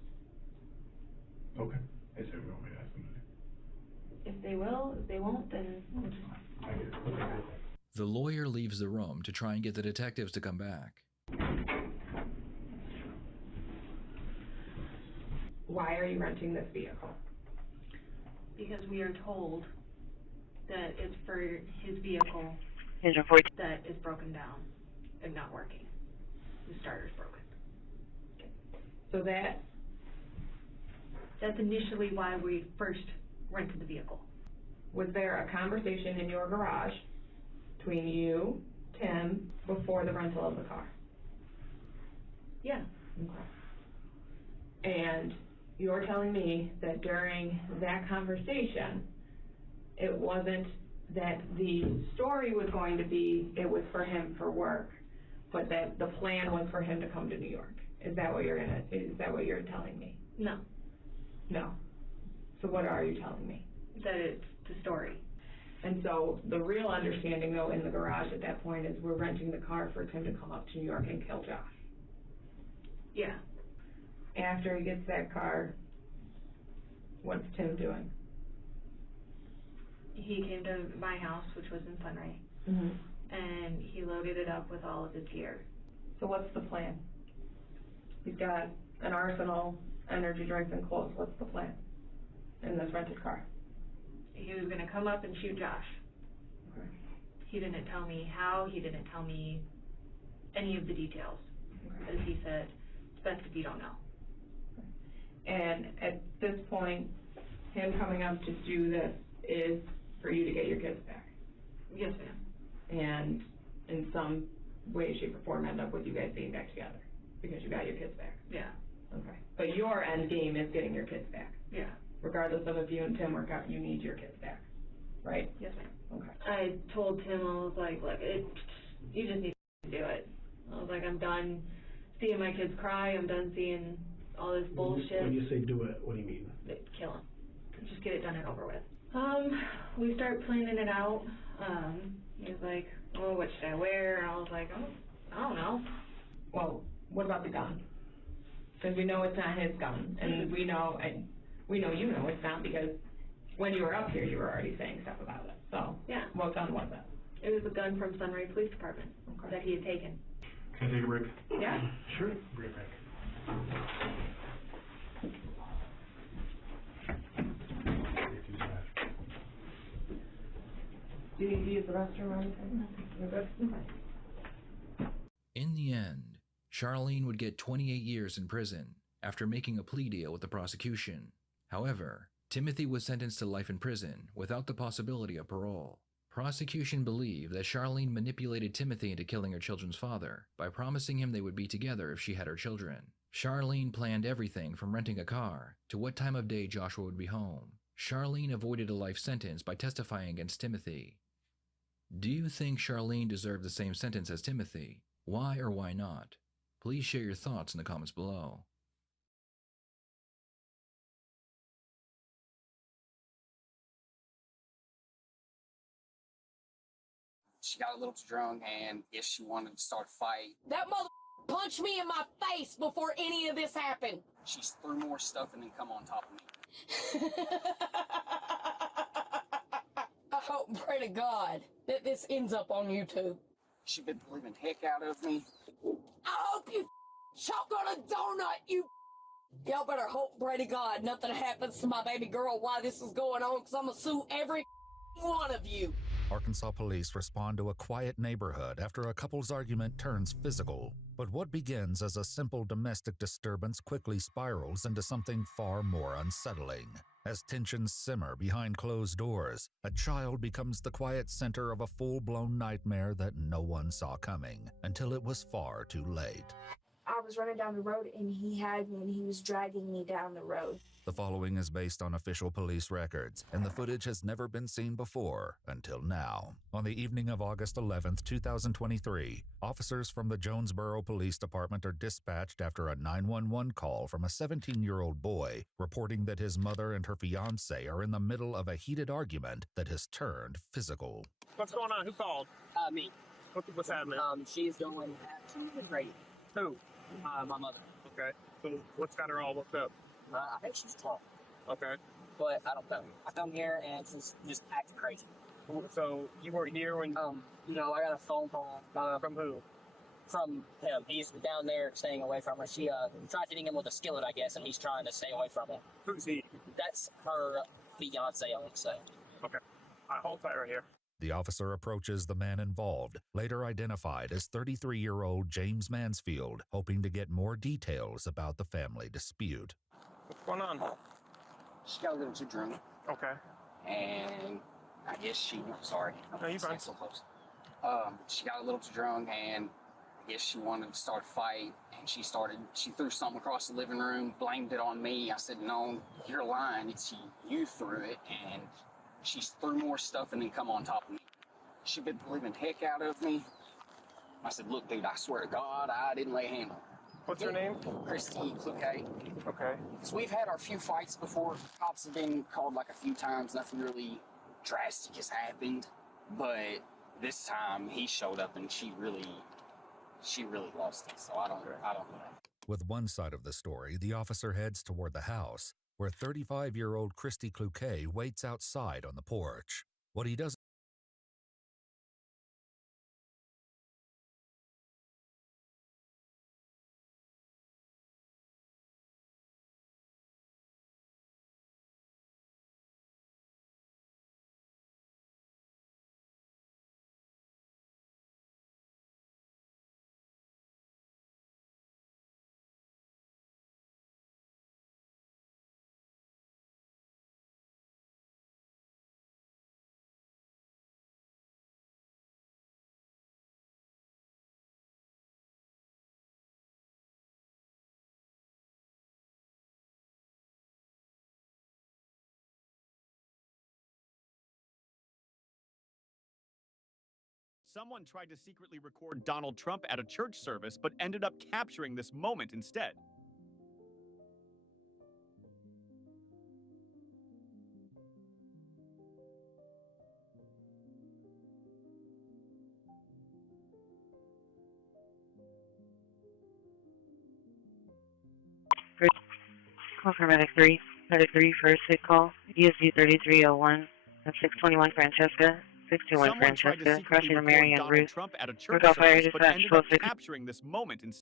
Okay. I say we want me to ask them to do. If they will, if they won't, then we'll just... I get it. Okay. The lawyer leaves the room to try and get the detectives to come back. Why are you renting this vehicle? Because we are told that it's for his vehicle that is broken down and not working. The starter's broken. So that's initially why we first rented the vehicle. Was there a conversation in your garage between you, Tim, before the rental of the car? Yeah. Okay. And you're telling me that during that conversation, it wasn't that the story was going to be it was for him for work, but that the plan was for him to come to New York. Is that what you're telling me? No. No. So what are you telling me? That it's the story. And so the real understanding, though, in the garage at that point is we're renting the car for Tim to come up to New York and kill Josh. Yeah. After he gets that car, what's Tim doing? He came to my house, which was in Sunray, and he loaded it up with all of his gear. So what's the plan? He's got an arsenal, energy drinks, and clothes. What's the plan in this rented car? He was going to come up and shoot Josh. Okay. He didn't tell me how. He didn't tell me any of the details. As he said, it's best if you don't know. And at this point, him coming up to do this is for you to get your kids back. Yes, ma'am. And in some way, shape, or form end up with you guys being back together because you got your kids back. Yeah. Okay. But your end game is getting your kids back. Yeah. Regardless of if you and Tim work out, you need your kids back. Right? Yes, ma'am. Okay. I told Tim, I was like, look, you just need to do it. I was like, I'm done seeing my kids cry. I'm done seeing all this bullshit. When you say do it, what do you mean? Kill him. Just get it done and over with. We start planning it out. He was like, oh, what should I wear? And I was like, oh, I don't know. Well, what about the gun? Because we know it's not his gun, and we know you know it's not because when you were up here, you were already saying stuff about it. So, yeah. What gun was it? It was a gun from Sunray Police Department that he had taken. Can I take a break? Yeah. Sure. Break. Do you need to use the restroom or anything? You're good? Okay. In the end, Charlene would get 28 years in prison after making a plea deal with the prosecution. However, Timothy was sentenced to life in prison without the possibility of parole. Prosecution believed that Charlene manipulated Timothy into killing her children's father by promising him they would be together if she had her children. Charlene planned everything from renting a car to what time of day Joshua would be home. Charlene avoided a life sentence by testifying against Timothy. Do you think Charlene deserved the same sentence as Timothy? Why or why not? Please share your thoughts in the comments below. She got a little too drunk and yes, she wanted to start a fight. That mother punched me in my face before any of this happened. She threw more stuff and then come on top of me. I hope and pray to God that this ends up on YouTube. She been believing heck out of me. I hope you choke on a donut, you. Y'all better hope and pray to God nothing happens to my baby girl while this is going on, because I'm gonna sue every one of you. Arkansas police respond to a quiet neighborhood after a couple's argument turns physical. But what begins as a simple domestic disturbance quickly spirals into something far more unsettling. As tensions simmer behind closed doors, a child becomes the quiet center of a full-blown nightmare that no one saw coming until it was far too late. I was running down the road and he had me and he was dragging me down the road. The following is based on official police records, and the footage has never been seen before until now. On the evening of August 11th, 2023, officers from the Jonesboro Police Department are dispatched after a 911 call from a 17-year-old boy reporting that his mother and her fiancé are in the middle of a heated argument that has turned physical. What's going on? Who called? Me. What's happening? She's going absolutely crazy. Who? My mother. Okay. So what's got her all worked up? I think she's drunk. Okay. But I don't know. I come here and she's just acting crazy. So you were here when... I got a phone call. From who? From him. He's down there staying away from her. She tried hitting him with a skillet, I guess, and he's trying to stay away from her. Who's he? That's her fiance, I would say. Okay. Hold tight right here. The officer approaches the man involved, later identified as 33-year-old James Mansfield, hoping to get more details about the family dispute. What's going on? She got a little too drunk. Okay. And I guess sorry. No, you're fine. So close. She got a little too drunk and I guess she wanted to start a fight and she threw something across the living room, blamed it on me. I said, no, you're lying. You threw it. And she threw more stuff and then come on top of me. She been believing the heck out of me. I said, look, dude, I swear to God, I didn't lay a hand on her. What's her name? Christi, okay? Okay. So we've had our few fights before. Cops have been called like a few times. Nothing really drastic has happened. But this time he showed up and she really lost it. So I don't know. With one side of the story, the officer heads toward the house, where 35-year-old Christi Cloquet waits outside on the porch. What he doesn't Someone tried to secretly record Donald Trump at a church service, but ended up capturing this moment instead. Call for medic 3 for a sick call. USD 3301 at 621 Francesca. 621 Francesca, crossing the Marianne route. Recall fire dispatch 1260. Capturing this moment instead.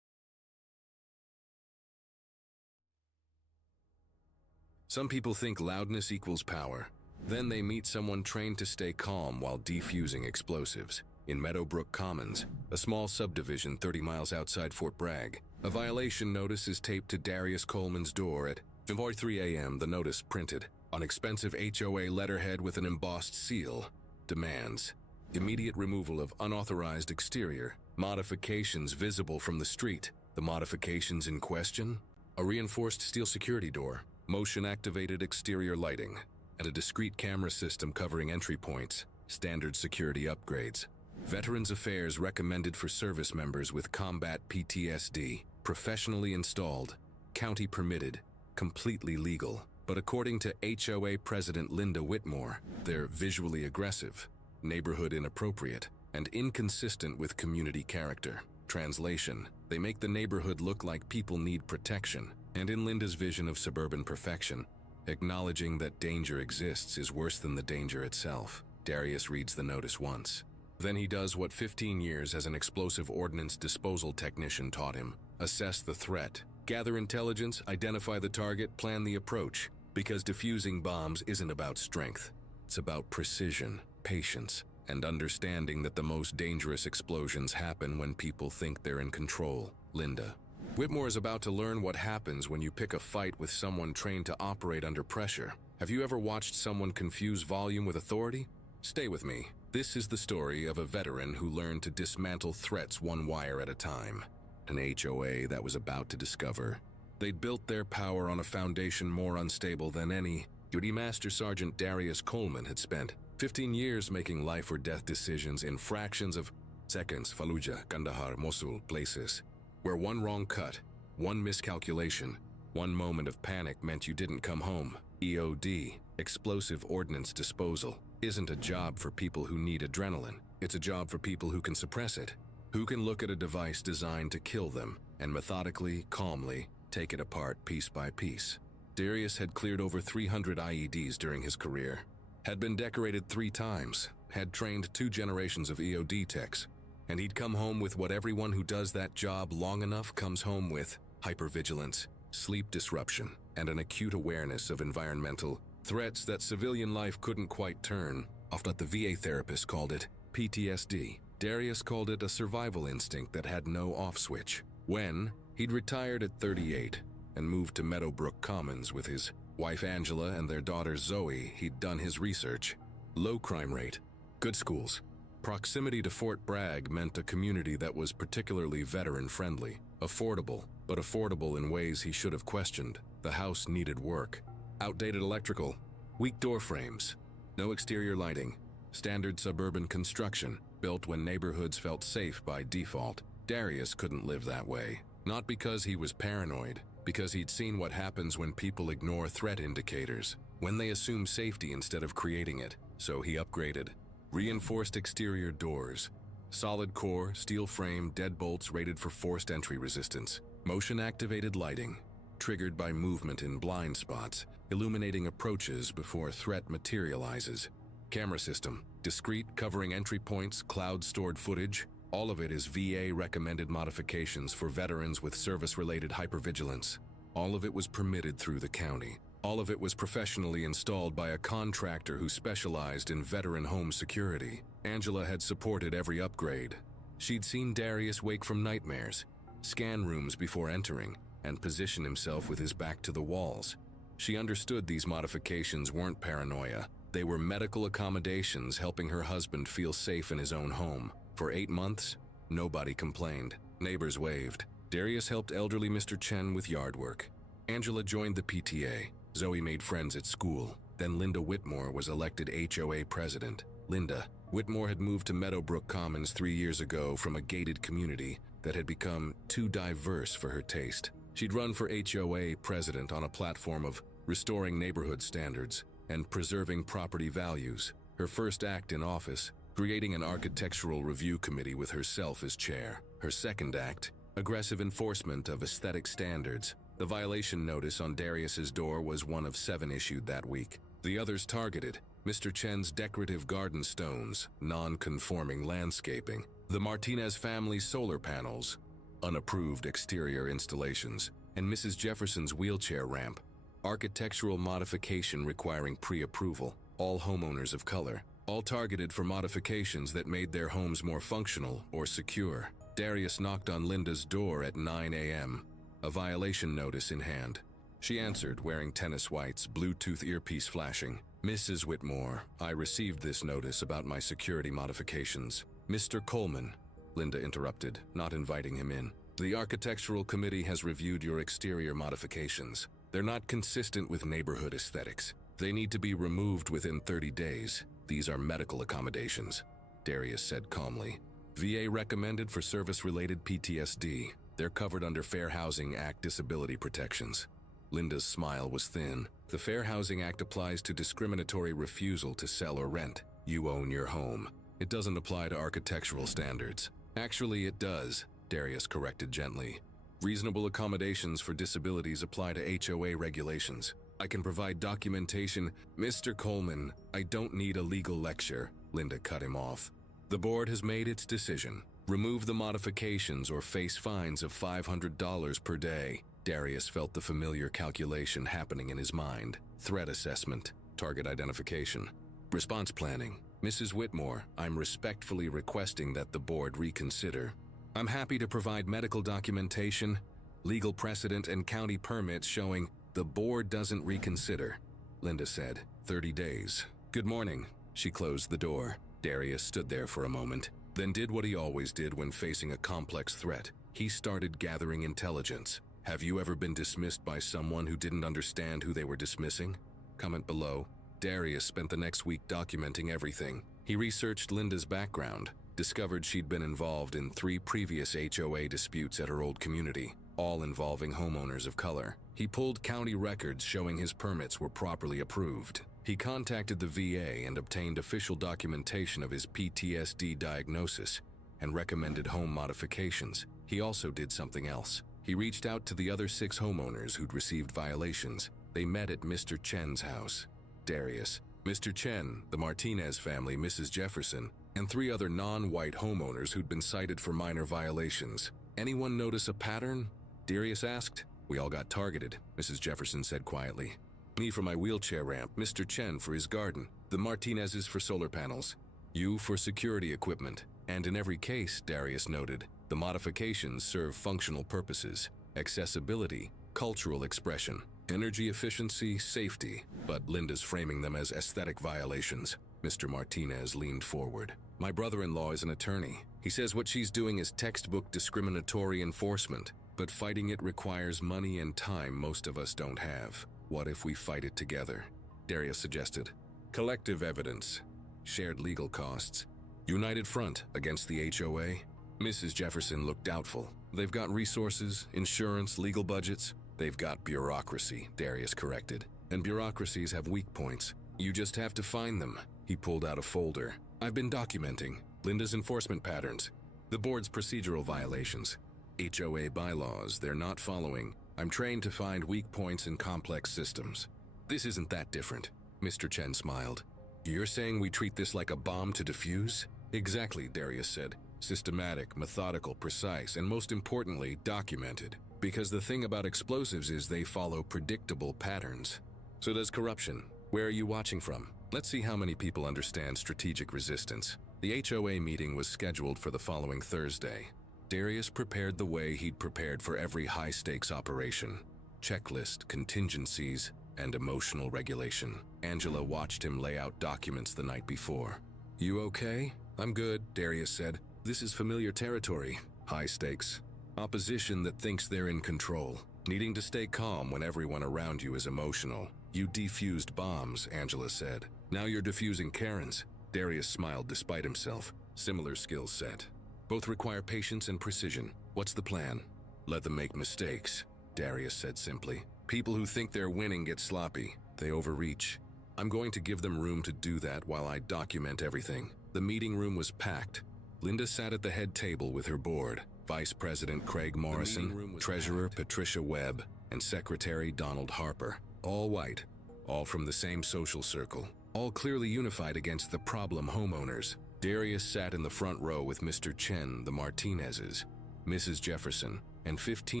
Some people think loudness equals power. Then they meet someone trained to stay calm while defusing explosives. In Meadowbrook Commons, a small subdivision 30 miles outside Fort Bragg, a violation notice is taped to Darius Coleman's door at 4:03 a.m. The notice printed on expensive HOA letterhead with an embossed seal demands immediate removal of unauthorized exterior, modifications visible from the street. The modifications in question? A reinforced steel security door, motion-activated exterior lighting, and a discrete camera system covering entry points, standard security upgrades. Veterans Affairs recommended for service members with combat PTSD, professionally installed, county permitted, completely legal. But according to HOA President Linda Whitmore, they're visually aggressive, neighborhood inappropriate, and inconsistent with community character. Translation: they make the neighborhood look like people need protection. And in Linda's vision of suburban perfection, acknowledging that danger exists is worse than the danger itself. Darius reads the notice once. Then he does what 15 years as an explosive ordnance disposal technician taught him: assess the threat, gather intelligence, identify the target, plan the approach. Because defusing bombs isn't about strength. It's about precision, patience, and understanding that the most dangerous explosions happen when people think they're in control. Linda. Whitmore is about to learn what happens when you pick a fight with someone trained to operate under pressure. Have you ever watched someone confuse volume with authority? Stay with me. This is the story of a veteran who learned to dismantle threats one wire at a time. An HOA that was about to discover they'd built their power on a foundation more unstable than any. Duty Master Sergeant Darius Coleman had spent 15 years making life or death decisions in fractions of seconds. Fallujah, Kandahar, Mosul, places where one wrong cut, one miscalculation, one moment of panic meant you didn't come home. EOD, explosive ordnance disposal, isn't a job for people who need adrenaline. It's a job for people who can suppress it, who can look at a device designed to kill them and methodically, calmly take it apart piece by piece. Darius had cleared over 300 IEDs during his career, had been decorated 3 times, had trained 2 generations of EOD techs, and he'd come home with what everyone who does that job long enough comes home with: hypervigilance, sleep disruption, and an acute awareness of environmental threats that civilian life couldn't quite turn off. What the VA therapist called it PTSD. Darius called it a survival instinct that had no off switch. When he'd retired at 38 and moved to Meadowbrook Commons with his wife Angela and their daughter Zoe, he'd done his research. Low crime rate, good schools. Proximity to Fort Bragg meant a community that was particularly veteran-friendly. Affordable, but affordable in ways he should have questioned. The house needed work. Outdated electrical, weak door frames, no exterior lighting, standard suburban construction, built when neighborhoods felt safe by default. Darius couldn't live that way. Not because he was paranoid, because he'd seen what happens when people ignore threat indicators, when they assume safety instead of creating it. So he upgraded. Reinforced exterior doors, solid core, steel frame, deadbolts rated for forced entry resistance, motion-activated lighting, triggered by movement in blind spots, illuminating approaches before threat materializes. Camera system, discrete, covering entry points, cloud-stored footage. All of it is VA-recommended modifications for veterans with service-related hypervigilance. All of it was permitted through the county. All of it was professionally installed by a contractor who specialized in veteran home security. Angela had supported every upgrade. She'd seen Darius wake from nightmares, scan rooms before entering, and position himself with his back to the walls. She understood these modifications weren't paranoia. They were medical accommodations helping her husband feel safe in his own home. For 8 months, nobody complained. Neighbors waved. Darius helped elderly Mr. Chen with yard work. Angela joined the PTA. Zoe made friends at school. Then Linda Whitmore was elected HOA president. Linda Whitmore had moved to Meadowbrook Commons 3 years ago from a gated community that had become too diverse for her taste. She'd run for HOA president on a platform of restoring neighborhood standards and preserving property values. Her first act in office, creating an architectural review committee with herself as chair. Her second act, aggressive enforcement of aesthetic standards. The violation notice on Darius's door was one of 7 issued that week. The others targeted Mr. Chen's decorative garden stones, non-conforming landscaping, the Martinez family solar panels, unapproved exterior installations, and Mrs. Jefferson's wheelchair ramp. Architectural modification requiring pre-approval. all homeowners of color, all targeted for modifications that made their homes more functional or secure. Darius knocked on Linda's door at 9 a.m., a violation notice in hand. She answered, wearing tennis whites, Bluetooth earpiece flashing. Mrs. Whitmore, I received this notice about my security modifications. Mr. Coleman, Linda interrupted, not inviting him in. The architectural committee has reviewed your exterior modifications. They're not consistent with neighborhood aesthetics. They need to be removed within 30 days. These are medical accommodations, Darius said calmly. VA recommended for service-related PTSD. They're covered under Fair Housing Act disability protections. Linda's smile was thin. The Fair Housing Act applies to discriminatory refusal to sell or rent. You own your home. It doesn't apply to architectural standards. Actually, it does, Darius corrected gently. Reasonable accommodations for disabilities apply to HOA regulations. I can provide documentation. Mr. Coleman, I don't need a legal lecture, Linda cut him off. The board has made its decision. Remove the modifications or face fines of $500 per day. Darius felt the familiar calculation happening in his mind. Threat assessment, target identification, response planning. Mrs. Whitmore, I'm respectfully requesting that the board reconsider. I'm happy to provide medical documentation, legal precedent, and county permits showing the board doesn't reconsider, Linda said. 30 days. Good morning. She closed the door. Darius stood there for a moment, then did what he always did when facing a complex threat. He started gathering intelligence. Have you ever been dismissed by someone who didn't understand who they were dismissing? Comment below. Darius spent the next week documenting everything. He researched Linda's background, discovered she'd been involved in 3 previous HOA disputes at her old community, all involving homeowners of color. He pulled county records showing his permits were properly approved. He contacted the VA and obtained official documentation of his PTSD diagnosis and recommended home modifications. He also did something else. He reached out to the other 6 homeowners who'd received violations. They met at Mr. Chen's house. Darius, Mr. Chen, the Martinez family, Mrs. Jefferson, and 3 other non-white homeowners who'd been cited for minor violations. Anyone notice a pattern? Darius asked. We all got targeted, Mrs. Jefferson said quietly. Me for my wheelchair ramp, Mr. Chen for his garden, the Martinezes for solar panels, you for security equipment. And in every case, Darius noted, the modifications serve functional purposes, accessibility, cultural expression, energy efficiency, safety, but Linda's framing them as aesthetic violations. Mr. Martinez leaned forward. My brother-in-law is an attorney. He says what she's doing is textbook discriminatory enforcement, but fighting it requires money and time most of us don't have. What if we fight it together? Darius suggested. Collective evidence, shared legal costs, united front against the HOA. Mrs. Jefferson looked doubtful. They've got resources, insurance, legal budgets. They've got bureaucracy, Darius corrected. And bureaucracies have weak points. You just have to find them. He pulled out a folder. I've been documenting Linda's enforcement patterns, the board's procedural violations, HOA bylaws they're not following. I'm trained to find weak points in complex systems. This isn't that different, Mr. Chen smiled. You're saying we treat this like a bomb to defuse? Exactly, Darius said. Systematic, methodical, precise, and most importantly, documented. Because the thing about explosives is they follow predictable patterns. So does corruption. Where are you watching from? Let's see how many people understand strategic resistance. The HOA meeting was scheduled for the following Thursday. Darius prepared the way he'd prepared for every high-stakes operation. Checklist, contingencies, and emotional regulation. Angela watched him lay out documents the night before. You okay? I'm good, Darius said. This is familiar territory. High stakes. Opposition that thinks they're in control. Needing to stay calm when everyone around you is emotional. You defused bombs, Angela said. Now you're defusing Karens. Darius smiled despite himself. Similar skill set. Both require patience and precision. What's the plan? Let them make mistakes, Darius said simply. People who think they're winning get sloppy. They overreach. I'm going to give them room to do that while I document everything. The meeting room was packed. Linda sat at the head table with her board. Vice President Craig Morrison, Treasurer Patricia Webb, and Secretary Donald Harper. All white, all from the same social circle, all clearly unified against the problem homeowners. Darius sat in the front row with Mr. Chen, the Martinezes, Mrs. Jefferson, and 15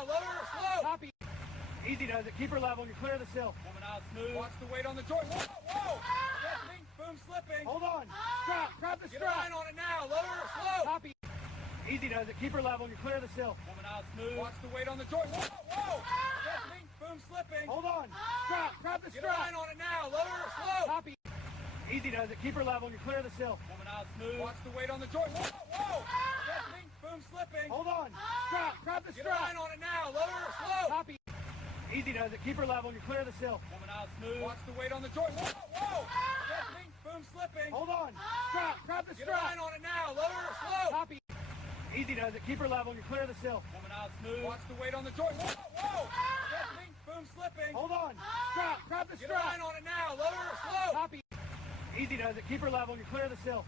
now. Lower or slow. Copy. Easy does it. Keep her level. You clear the sill. Coming out smooth. Watch the weight on the joint. Whoa, whoa. Lifting. Boom slipping. Hold on. Strap. Grab the strap. Get a line on it now. Lower or slow. Copy. Easy does it. Keep her level. You clear the sill. Coming out smooth. Watch the weight on the joint. Whoa, whoa. Lifting. Boom slipping. Hold on. Strap. Grab the strap. Get a line on it now. Lower or slow. Copy. Easy does it. Keep her level. You clear the sill. Coming out smooth. Watch the weight on the joint. Whoa, whoa. Lifting. Boom slipping. Hold on. Strap. Grab the strap. Get a line on it now. Lower or slow. Copy. Easy does it. Keep her level. You clear the sill. Coming out smooth. Watch the weight on the joint. Whoa, whoa. Lifting. Boom slipping. Hold on. Strap. Grab the strap. Get a line on it now. Lower or slow. Copy. Easy does it. Keep her level. You clear the sill. Coming out smooth. Watch the weight on the joint. Whoa, whoa. Lifting. Boom slipping. Hold on. Strap. Grab the strap. Get a line on it now. Lower or slow. Copy. Easy does it. Keep her level. You clear the sill.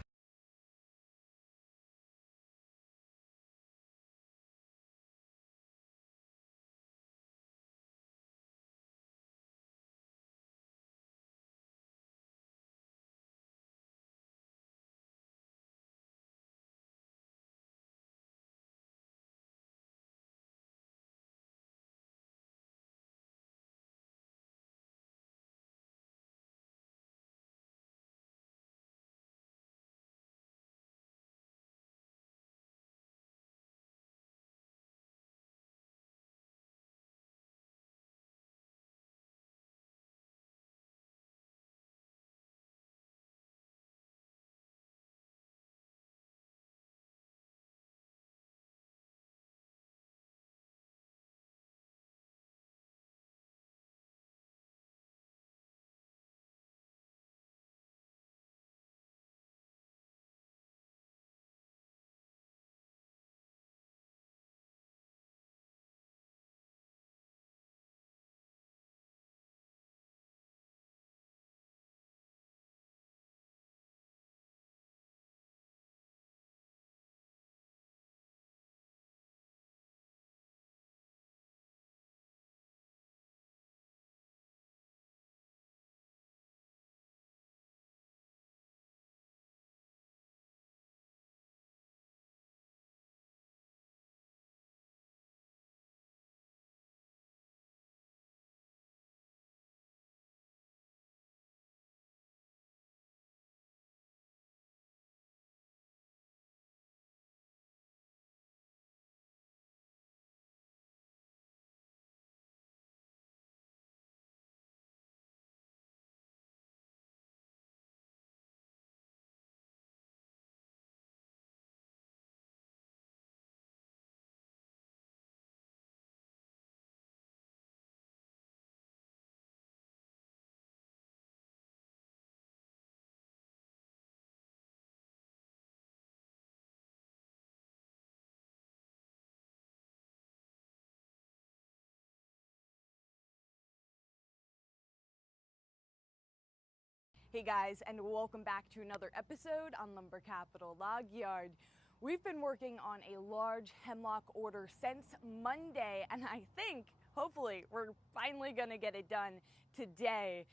Hey guys, and welcome back to another episode on Lumber Capital Log Yard. We've been working on a large hemlock order since Monday, and I think, hopefully, we're finally gonna get it done today.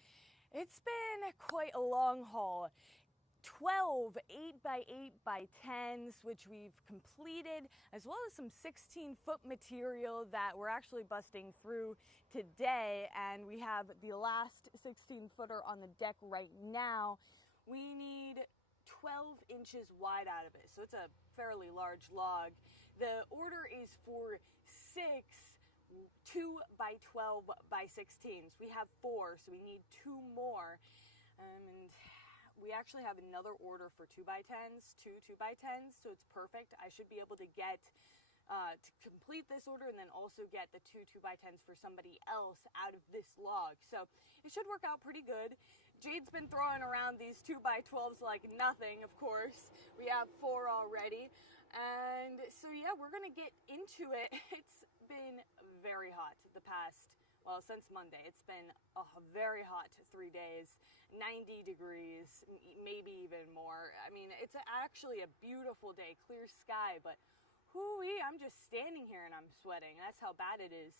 It's been quite a long haul. 12 8x8x10s, which we've completed, as well as some 16-foot material that we're actually busting through today, and we have the last 16-footer on the deck right now. We need 12 inches wide out of it, so it's a fairly large log. The order is for 6 2x12x16s. We have 4, so we need 2 more, and we actually have another order for 2x10s, 2x10s, so it's perfect. I should be able to get to complete this order and then also get the 2x10s for somebody else out of this log. So it should work out pretty good. Jade's been throwing around these 2x12s like nothing, of course. We have 4 already. And so yeah, we're gonna get into it. It's been very hot the past, well, since Monday. It's been a very hot 3 days, 90 degrees, maybe even more. I mean, it's actually a beautiful day, clear sky, but hoo-wee, I'm just standing here and I'm sweating. That's how bad it is.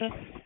Voices.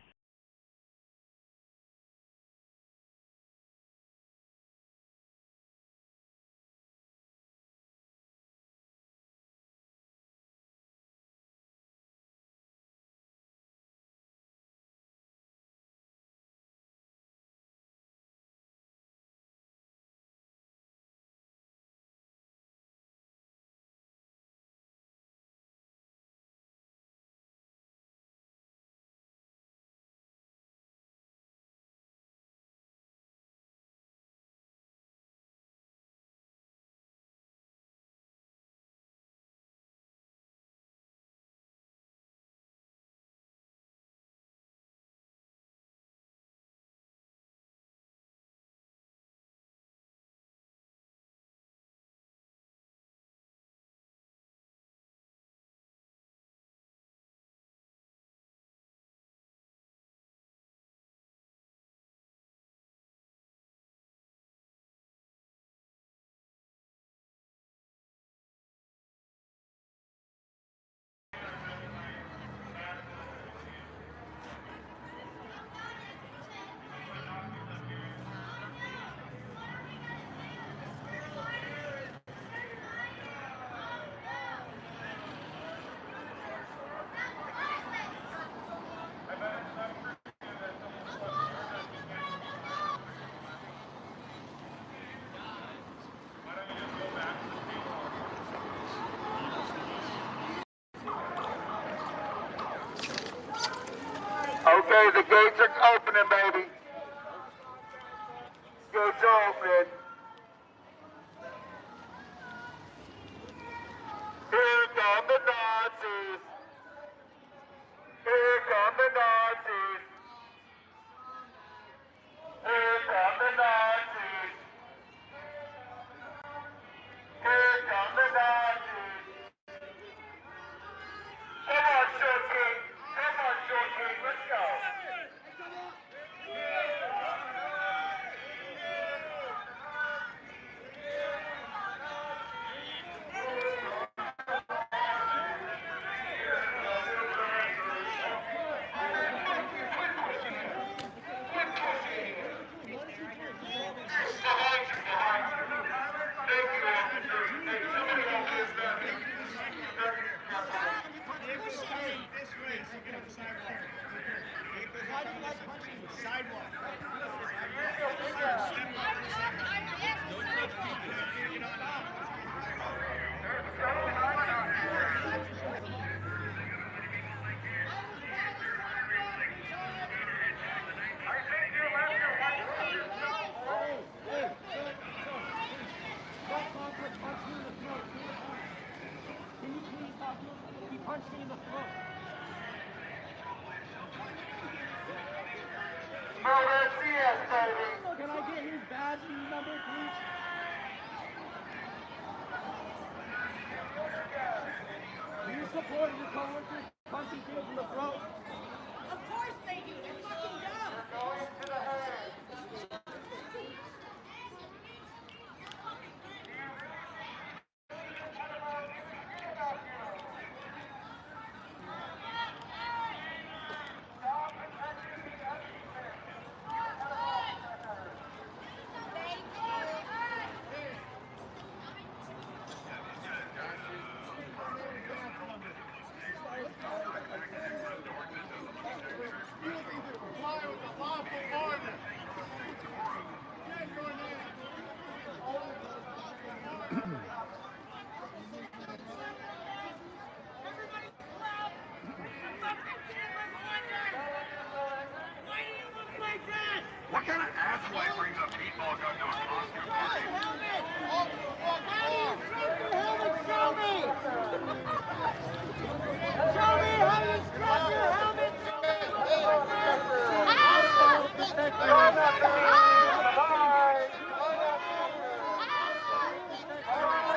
Okay, the gates are opening, baby. Gates are opening. Here come the Nazis. Here come the Nazis. Here come the Nazis. Here come the Nazis. Come on, Shorty. Come on, Shorty. Let's go. Can I get his badge number, please? Do you support your coworkers punching kids in the throat? Of course they do. They're fucking dumb. They're going to the head. What kind of asswipe brings a paintball gun to a costume party? Show me! Show me how you strap your helmet! Bye!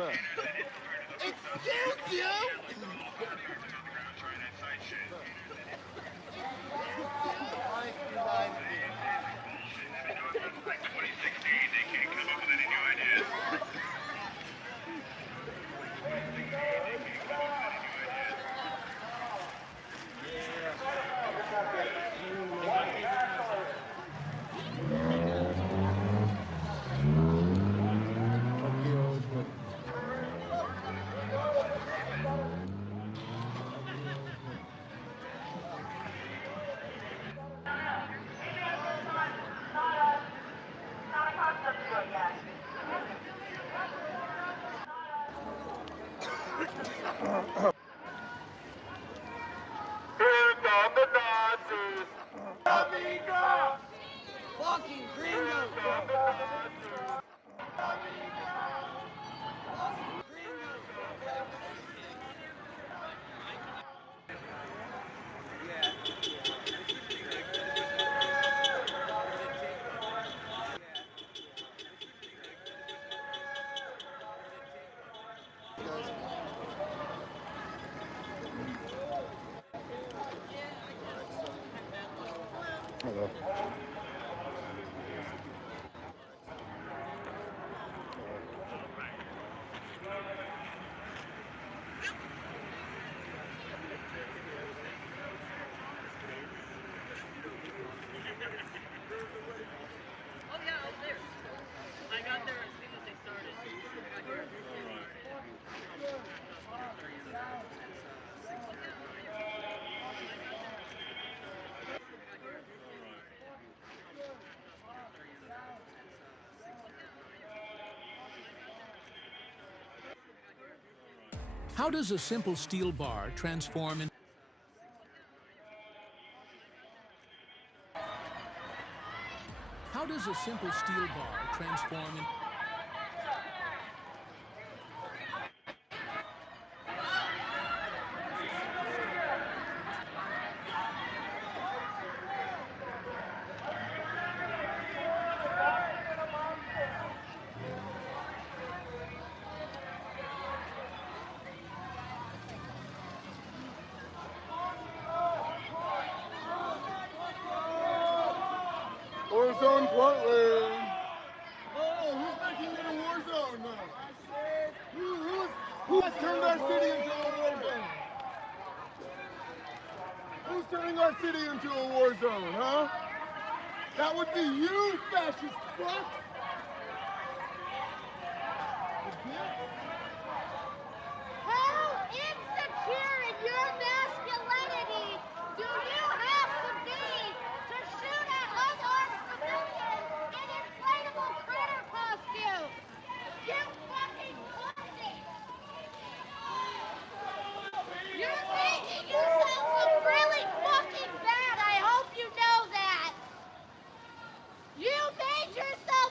Excuse you? Here come the Nazis! Amiga! Fucking gringos! Hello. How does a simple steel bar transform in... How does a simple steel bar transform in... War zone Portland. Oh, who's making it a war zone now? Who has turned our city into a war zone? Who's turning our city into a war zone, huh? That would be you, fascist fuck! How insecure in your masculinity do you have to be to shoot at unarmed civilians in inflatable critter costumes? You fucking pussy! You're making yourself look really fucking bad. I hope you know that. You made yourself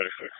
36.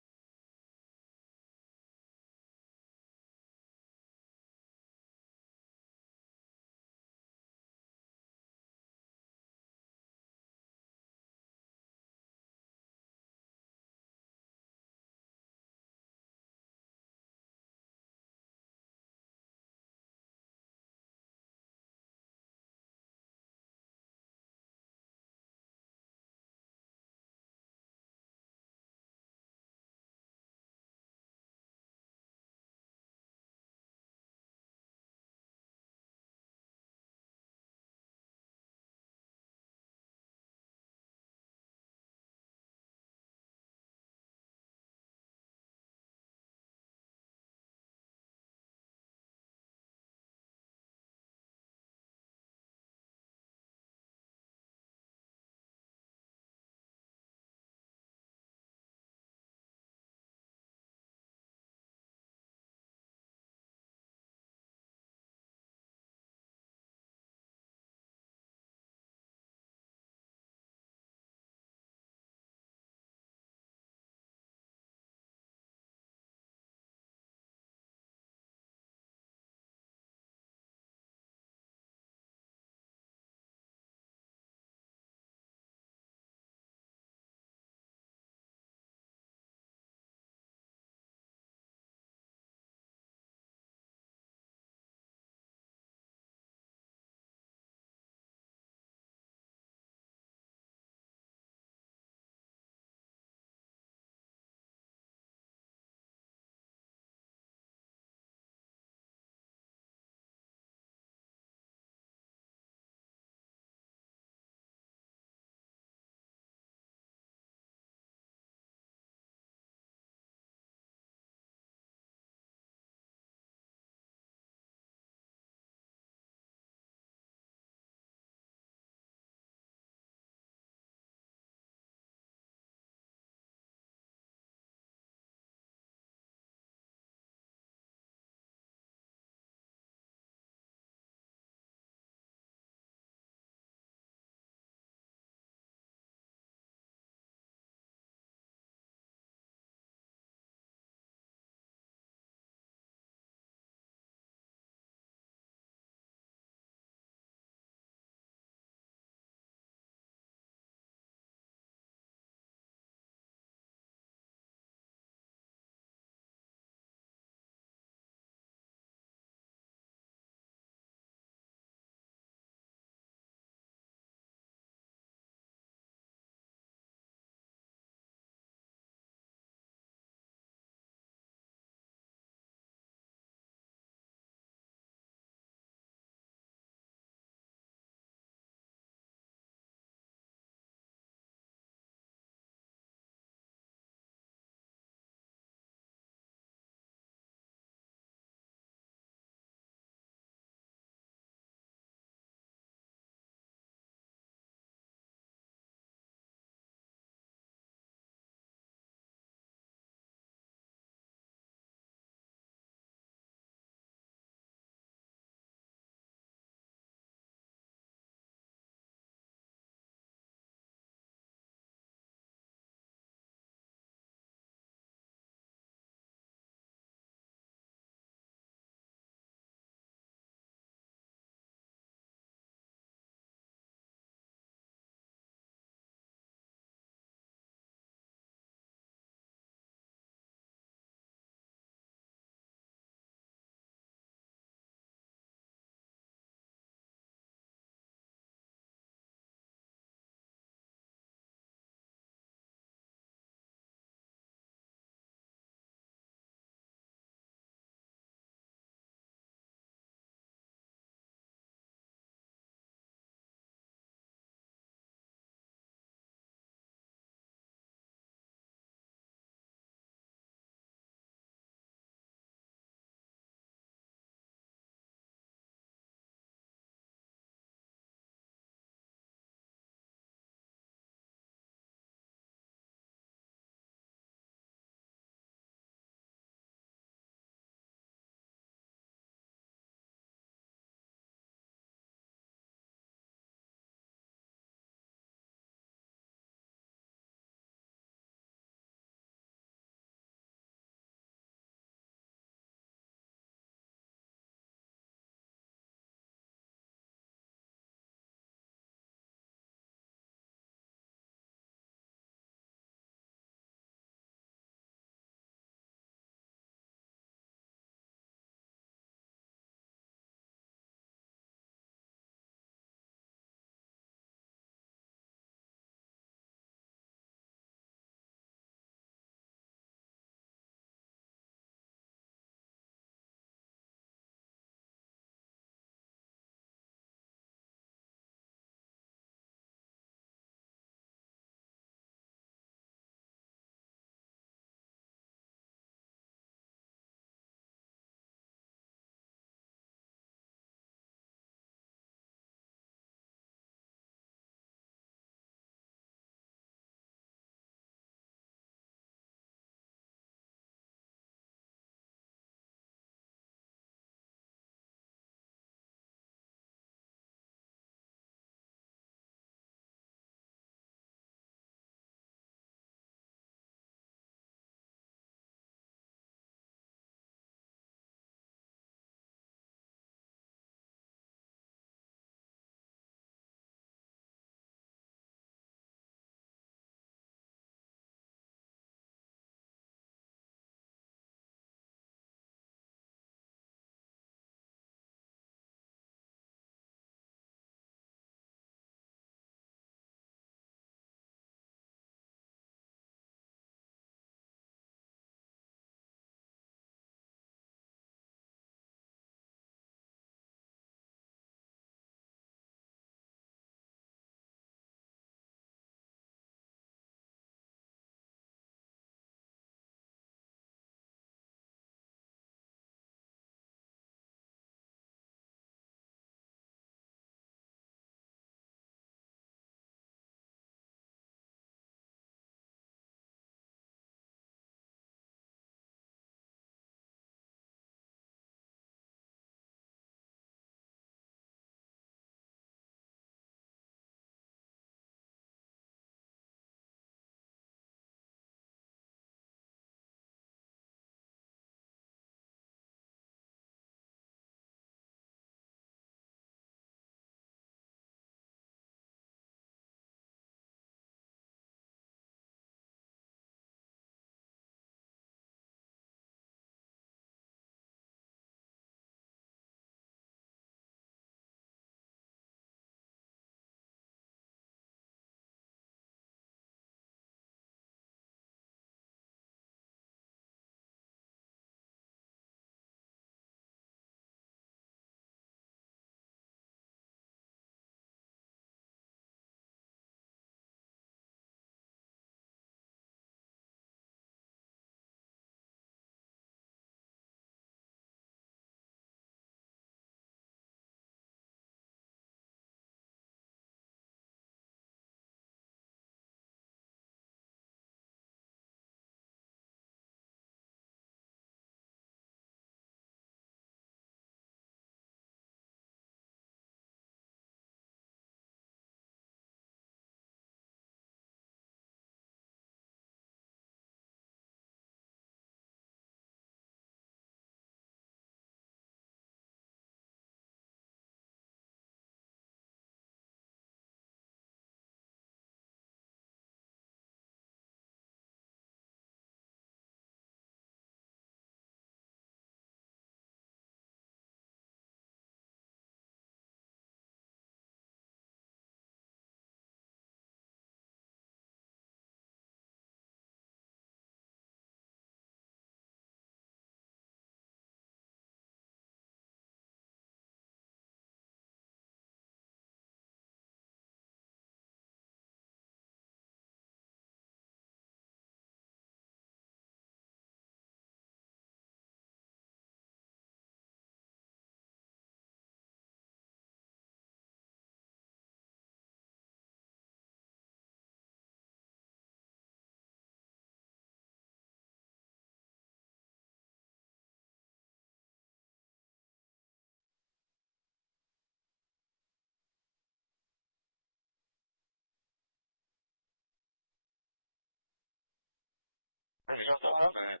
Anything else going on at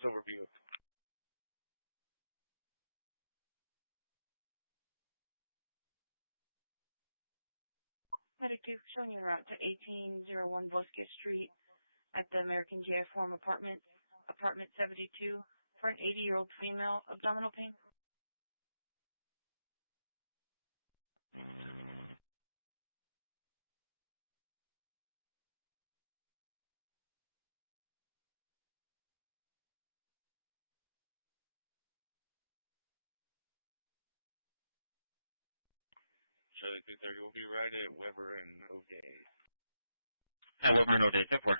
Silver Buick? Medic 2, showing your route to 1801 Bosque Street at the American GI Forum Apartment, Apartment 72, for an 80-year-old female, abdominal pain. Charlie 230, we'll be right at Weber and O'Day. Hi, Weber and O'Day, 10-4.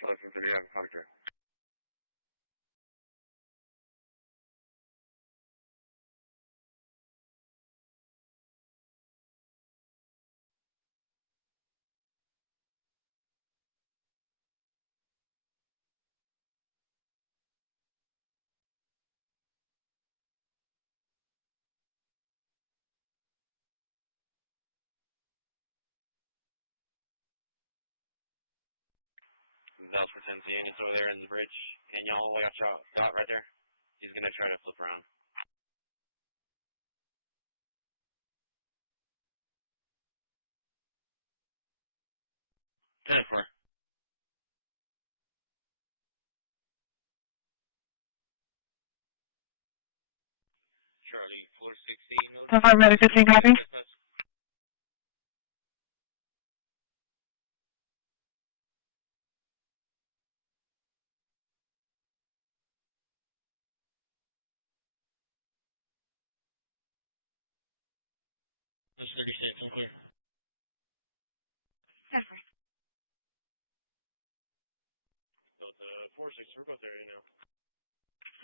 Charlie 230, I have a copy, sir. Dallas for 10 units over there in the bridge. And y'all got shot right there. He's gonna try to flip around. Ten four. Charlie 460, no. Confirm medic 15, copy. That's 36, I'm clear. 10-4. So the 4-6, we're both there now.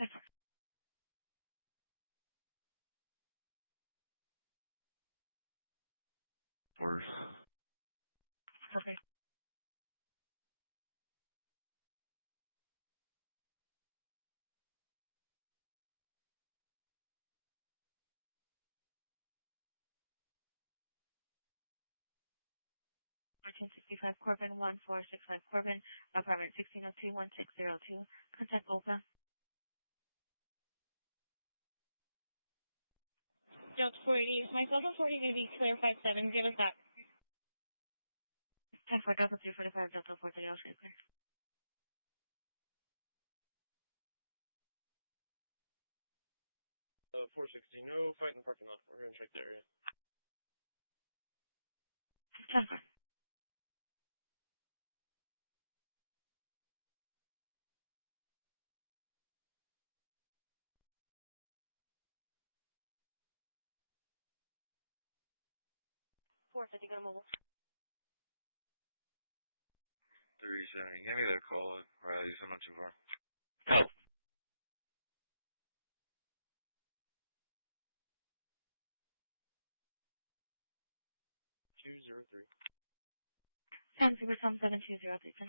10-4. Worse. Okay. $1465 Corbin, 1465 Corbin, apartment 1602, 1602. Contact Olga. Delta 480. My Delta 480 going to be clear 57. Give us that. 10-4, Delta 345, Delta 430, all clear. 460, no fight in the parking lot. We're gonna check the area. 10-4. $450, go to mobile. 370, give me the call, Riley, so I'm not too far. Oh. Two zero three. Sounds super 7203. 10-4.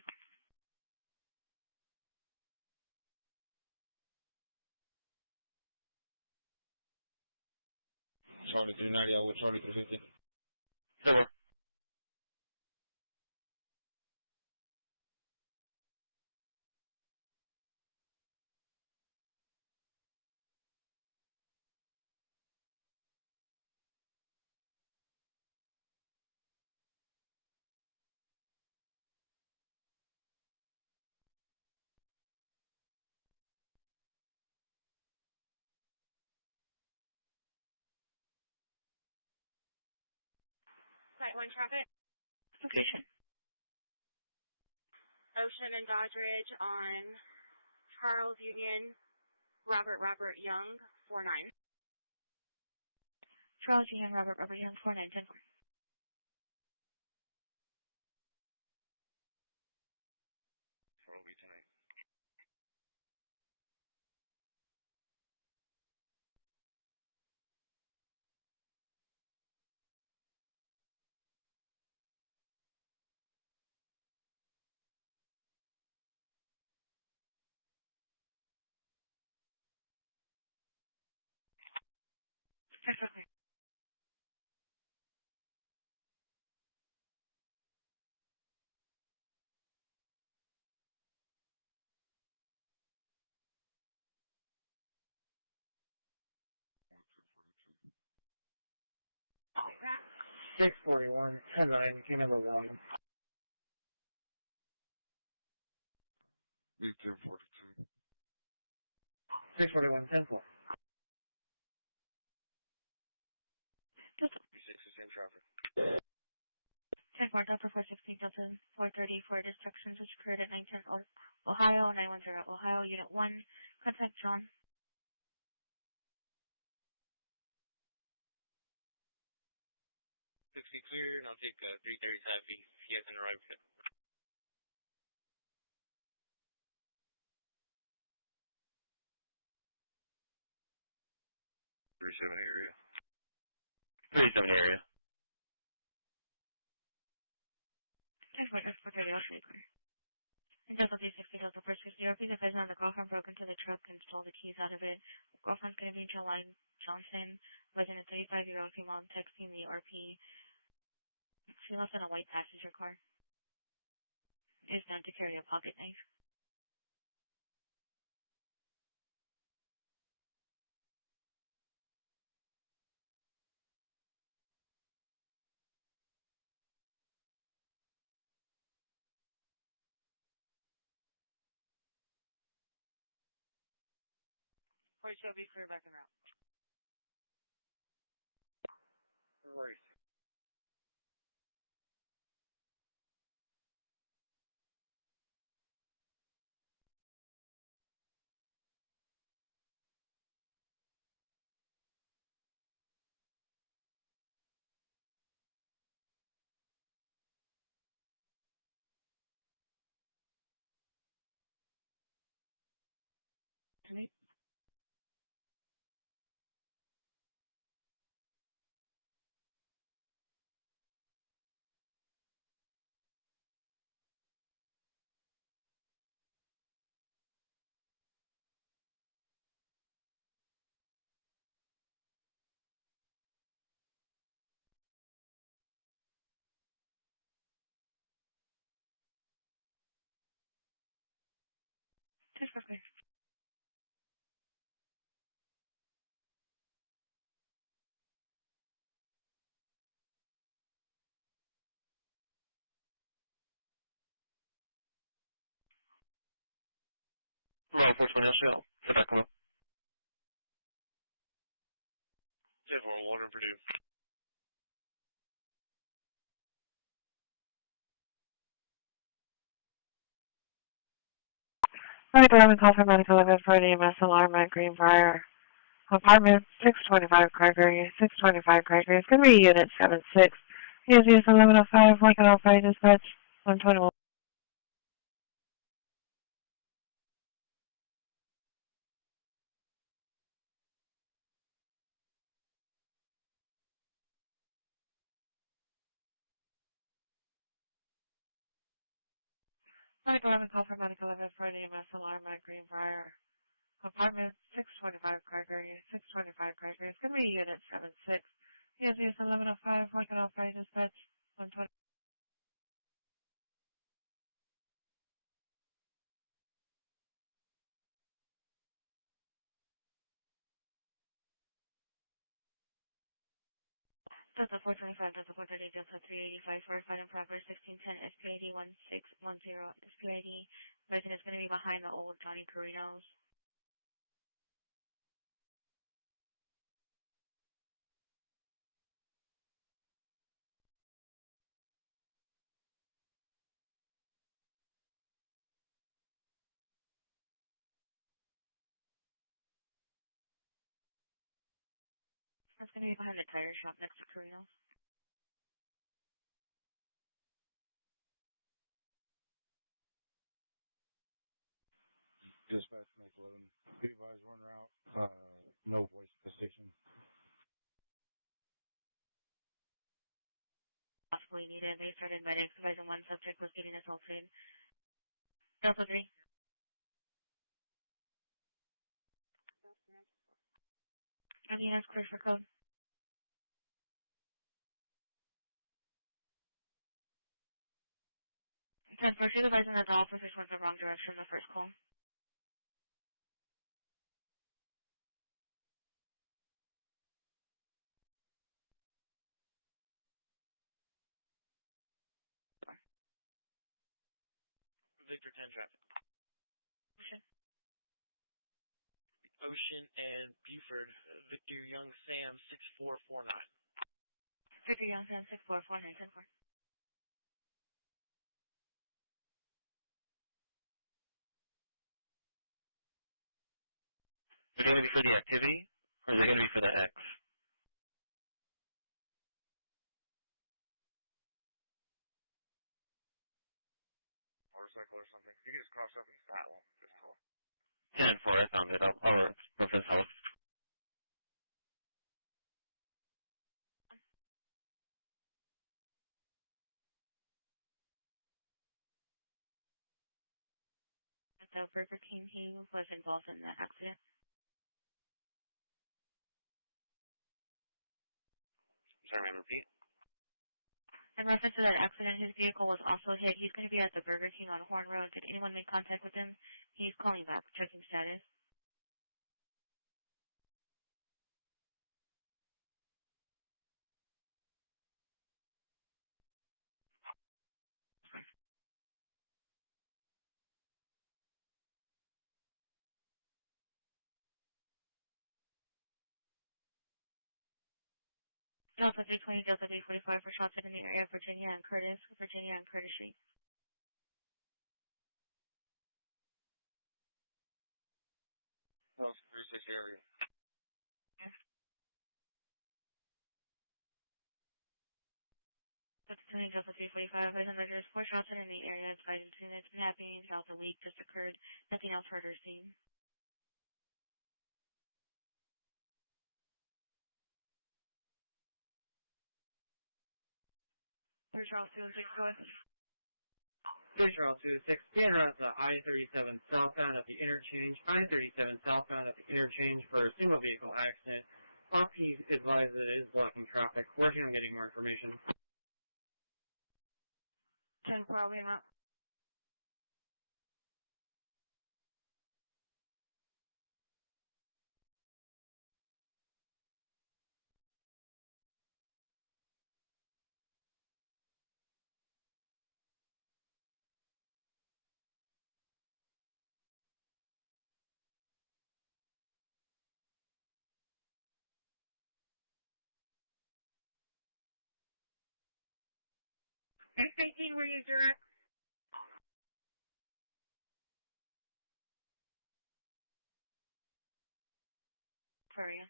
Charlie 390, I will Charlie 350. 4. Site 1 traffic. Location. Ocean and Dodge Ridge on Charles Union, Robert Young, 49. Charles Union, Robert Young, 49, 10-4. Where will be tonight? Perfectly. 641, 10-9, you number 1. 1842. 641, 10-4. Same traffic. 10-4, Delta 416, Delta 430 for destructions which occurred at 910 Ohio, 910 Ohio, Unit 1. Contact John. 60 clear, and I'll take 330 if he hasn't arrived yet. 37 area. 37 area. 10-4, Delta 430, I'll stay clear. And Delta 360, Delta 460, repeat the pheasant on the girlfriend broke into the truck and stole the keys out of it. Girlfriend's going to be Caroline Johnson, resident 35-year-old female texting the RP. She left in a white passenger car. Is known to carry a pocket knife. Or she'll be clear back and route. Right. Any? Just for clear. Round 420, I'll sit back on. 10-4, Walter and Purdue. Medical 11 call for medical 11 for the EMS alarm at Greenbrier. Apartment 625 Gregory, 625 Gregory. It's going to be Unit 76. Here's 1105, Lincoln Alpha Dispatch, 121. Medical 11 call for medical 11 for the EMS alarm at Greenbrier. Apartment 625 Gregory, 625 Gregory. It's going to be Unit 76. Here's 1105, Lincoln Alpha Dispatch, 120. Delta 425, Delta 430, Delta 385, verified and proper 1610, SPID 1610, SPID. Resident is going to be behind the old Johnny Carino's. That's going to be behind the tire shop next to Carino's. Dispatch, make 11. Be advised, one route, no voice at the station. Possibly needed. They started medics. Advising one subject was getting assaulted. Delta 3. MES clear for code. 10-4, she's advising that the officers went the wrong direction the first call. Victor 10 traffic. Ocean. Ocean and Buford, Victor Young Sam 6449. Victor Young Sam 6449, 10-4. Is it going to be for the activity, or is it going to be for the X? Motorcycle or something. You can just cross up into that one. Just cool. 10 and 4, I found it. I'll reference that one. At the Burger King, he was involved in the accident. Sorry, ma'am, repeat. In reference to that accident, his vehicle was also hit. He's going to be at the Burger King on Horn Road. Did anyone make contact with him? He's calling back, checking status. Delta 320, Delta 345 for shots in the area of Virginia and Curtis Street. Oh, 36 area. Delta 20, Delta 345, there's 4 shots in the area. It's been happening throughout the week. Just occurred. Nothing else heard or seen. Where's Charles 206 going? Charles 206, stand at the I-37 southbound at the interchange. I-37 southbound at the interchange for a single vehicle accident. He advised that it is blocking traffic. Working on getting more information. 10-4, I'll be in route. X-18, where you direct? Where are you?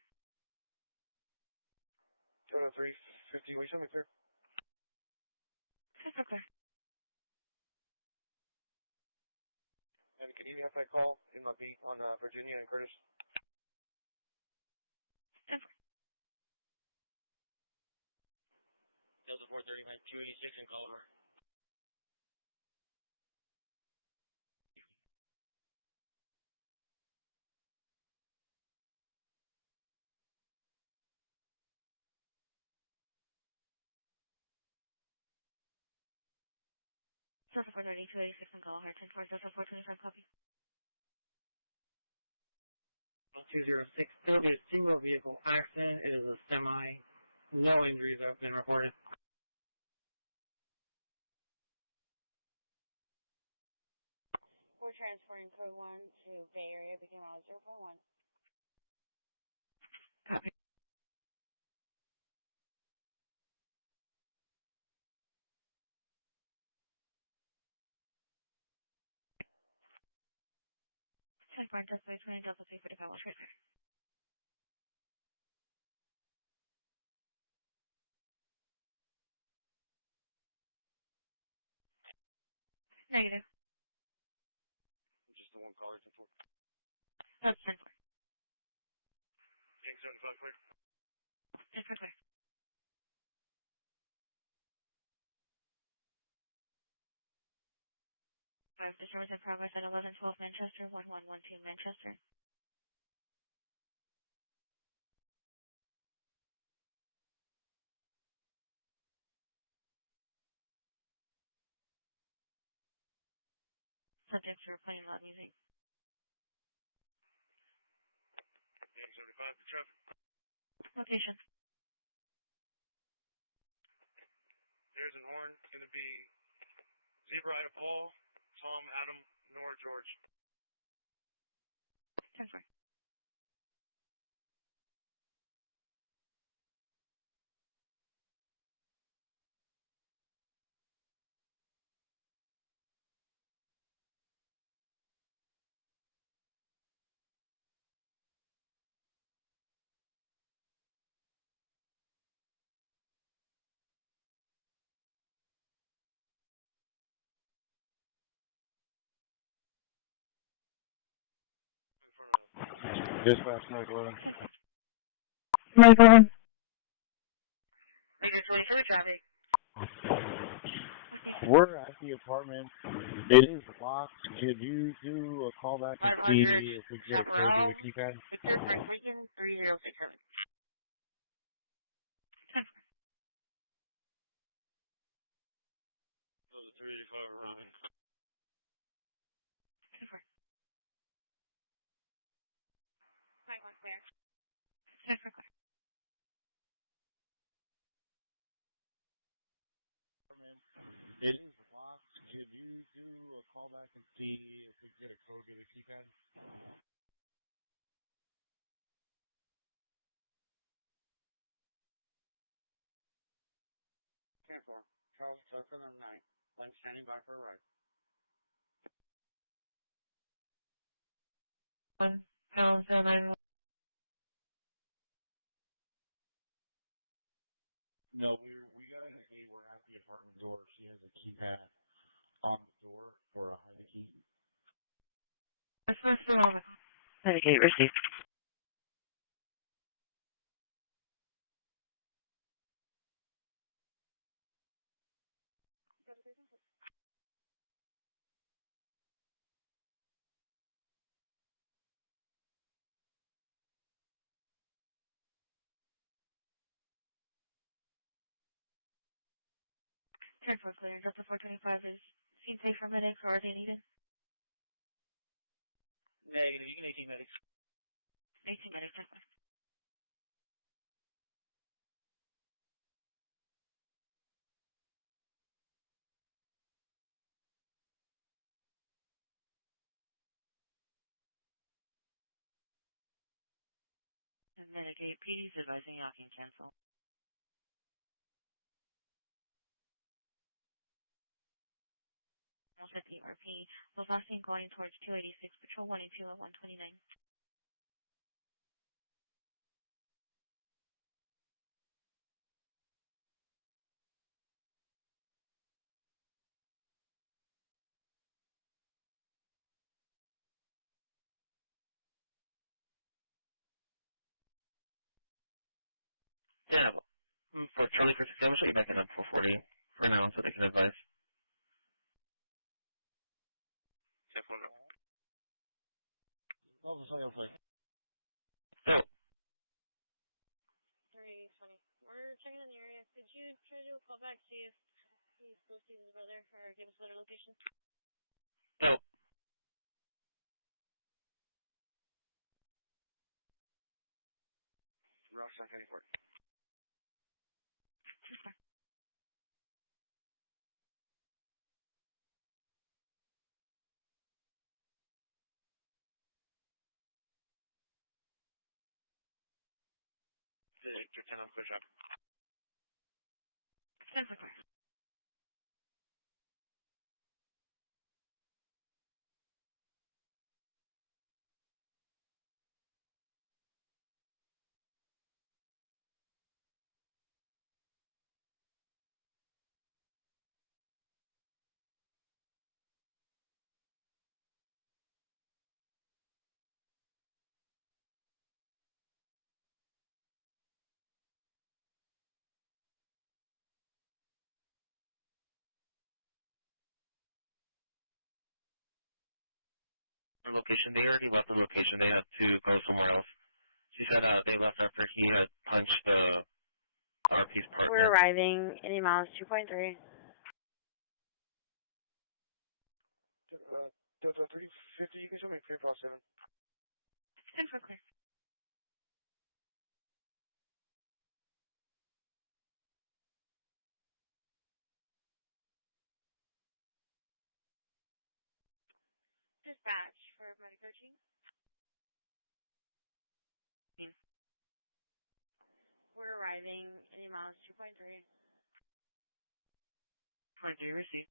20350, will you send me clear? Super clear. And can you have that call in my beat on Virginia and Curtis? Delta 430, 286 in Colorado. Delta 430, 286 in Colorado. 10-4, Delta 425, copy. 206, still be a single vehicle accident. It is a semi. No injuries have been reported. We're transporting code 1 to Bay Area, begin route 041. Copy. Delta 320, Delta 345, will transfer. Negative. Just the one caller, 10-4. That's 10-4. Gang 75 clear. 10-4 clear. 5 disturbance in progress at 1112 Manchester, 1112 Manchester. Subjects who are playing loud music. Gang 75, good traffic. Location. There's an horn. It's going to be Zebra at a Paul, Tom, Adam, Nora, George. 10-4. Dispatch 911. 911. Are you just for the traffic? We're at the apartment. It is locked. Could you do a callback and see 500 if we get a code to Chaparral, the keypad? Victor, Frank Lincoln, 3067. So the 385 are running. 10-4. Right one clear. 10-4 clear. It is locked. Could you do a callback and see if we get a code to the keypad? 10-4. Charles Justin on 9. Lynn standing by for a ride. 1 pound 911. No, we got a key. We're at the apartment door. She has a keypad on the door for a hide key. This was the moment. Medicate received. Turn 4 clear. Delta 425 is seen safe for medics or are they needed? Negative. You can 18 medics. 18 medics. 10-4. Medicate. PD's advising y'all can cancel. Almost at the RP. Los Austin going towards 286, Patrol 1 and 2 at 129. Yeah, for Charlie Christi, I'm going to show you back in up 440 for now so they can advise. Yeah, for now. I'm sorry. So, 320. We're checking in the area. Could you try to do a call back, see if he's supposed to see his brother, or give us another location? so. Rockstock 94. Victor 10 on clear shot. 10-4. Their location, they already left the location. They had to go somewhere else. She said they left after he had punched the RP's partner. We're arriving. Any miles 2.3. Delta 350, you can show me clear cross 7. 10-4 clear. Dispatch for medic coaching. We're arriving. Any miles 2.3. 23 received.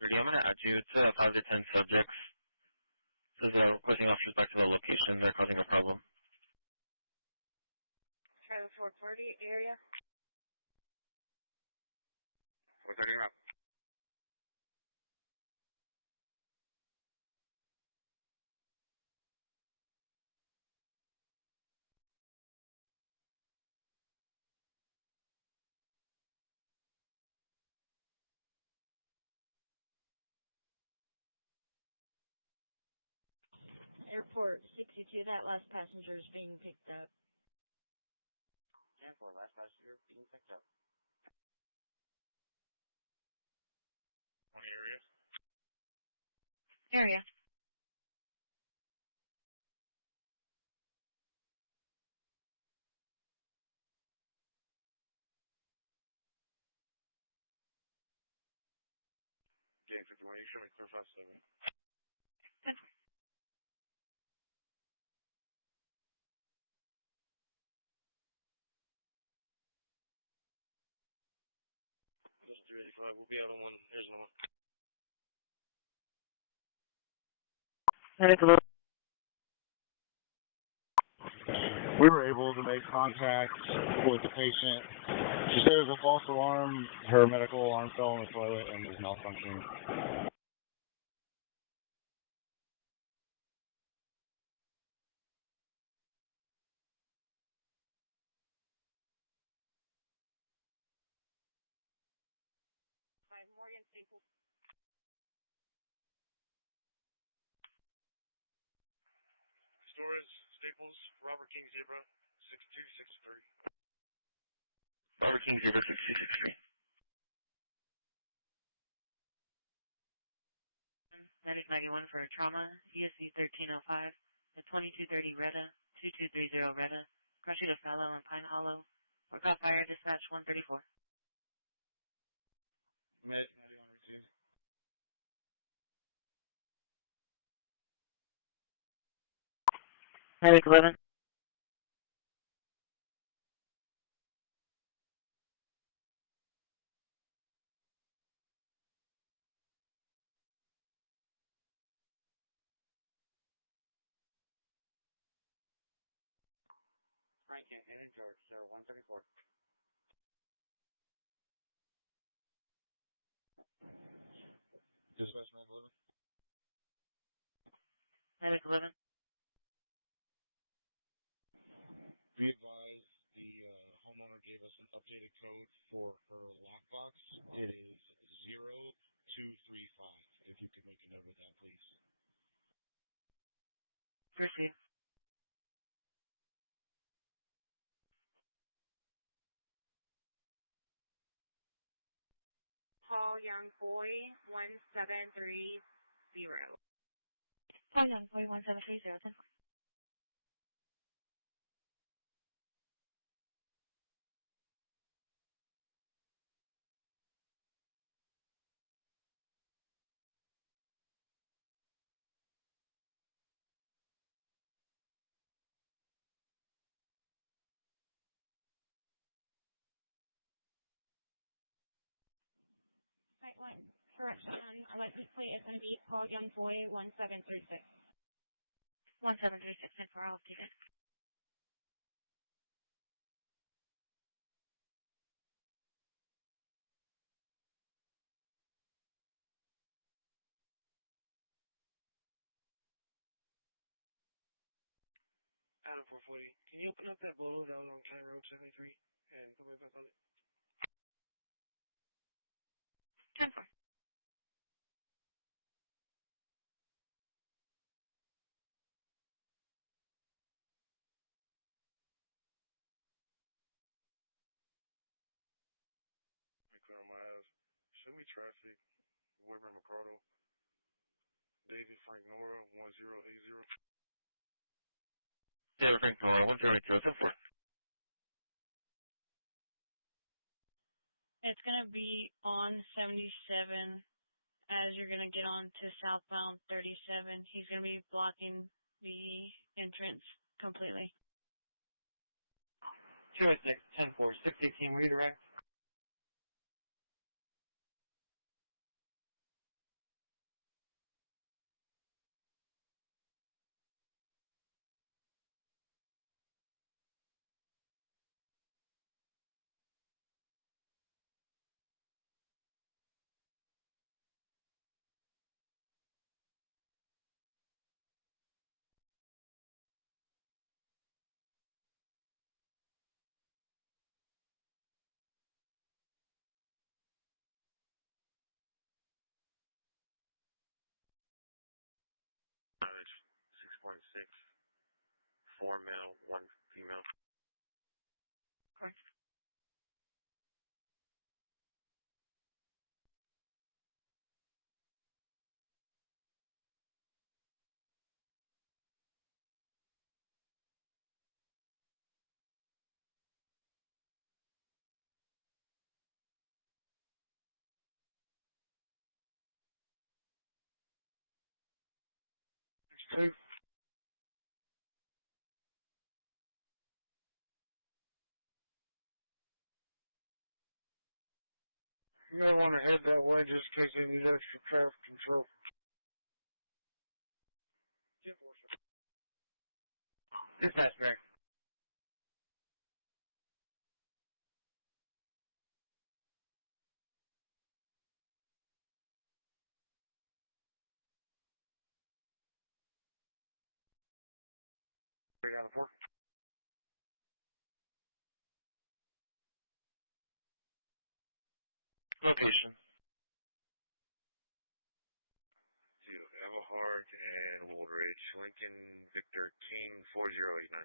Rudy, I'm going to add you. It's 5 to 10 subjects. This is requesting officers back to the location. They're causing a problem. Try the 440 area. 430 route. Airport 62, that last passenger is being picked up. 10-4, last passenger being picked up. 20 area. Area. Gang 51, you show me clear 57. Just 385, we'll be out on one. Here's another one. Medical. We were able to make contact with the patient. She said it was a false alarm. Her medical alarm fell in the toilet and was malfunctioning. By Morgan Staples. Stores, Staples, Robert King Zebra, 6263. Robert King Zebra 6263. Medic 91 for trauma, ESV 1305, the 2230 Retta, 2230 Retta, Crushy to Fallow and Pine Hollow, work off fire, dispatch 134. Med 91 received. Medic 11. Frank and George, 134. Dispatch Med 11. Medic 11. Be advised, the homeowner gave us an updated code for her lockbox. It is 0235. If you could make a note of that, please. Christi. Paul Young Boy 1730. Paul Young Boy 1730. 10-4. Right one. Correction. Our license plate is going to be Paul Young Boy 1736. 1736. 10-4. I'll take it. Adam 440, can you open up that bolo that was on County Road 73 and put me back on it? 10-4. Let me clear on my ass. Show me traffic. Weber McCardle. David Frank Nora 1080. David Frank Nora 1080. 10-4. It's going to be on 77 as you're going to get on to southbound 37. He's going to be blocking the entrance completely. 206, 10-4, 618, redirect. Mileage 6.6, 4 male, 1 female. Okay. Two. You may want to head that way just in case they need extra traffic control. Dispatch back. Straight out of port. Location. To Everhart and Woolridge, Lincoln Victor King 4089.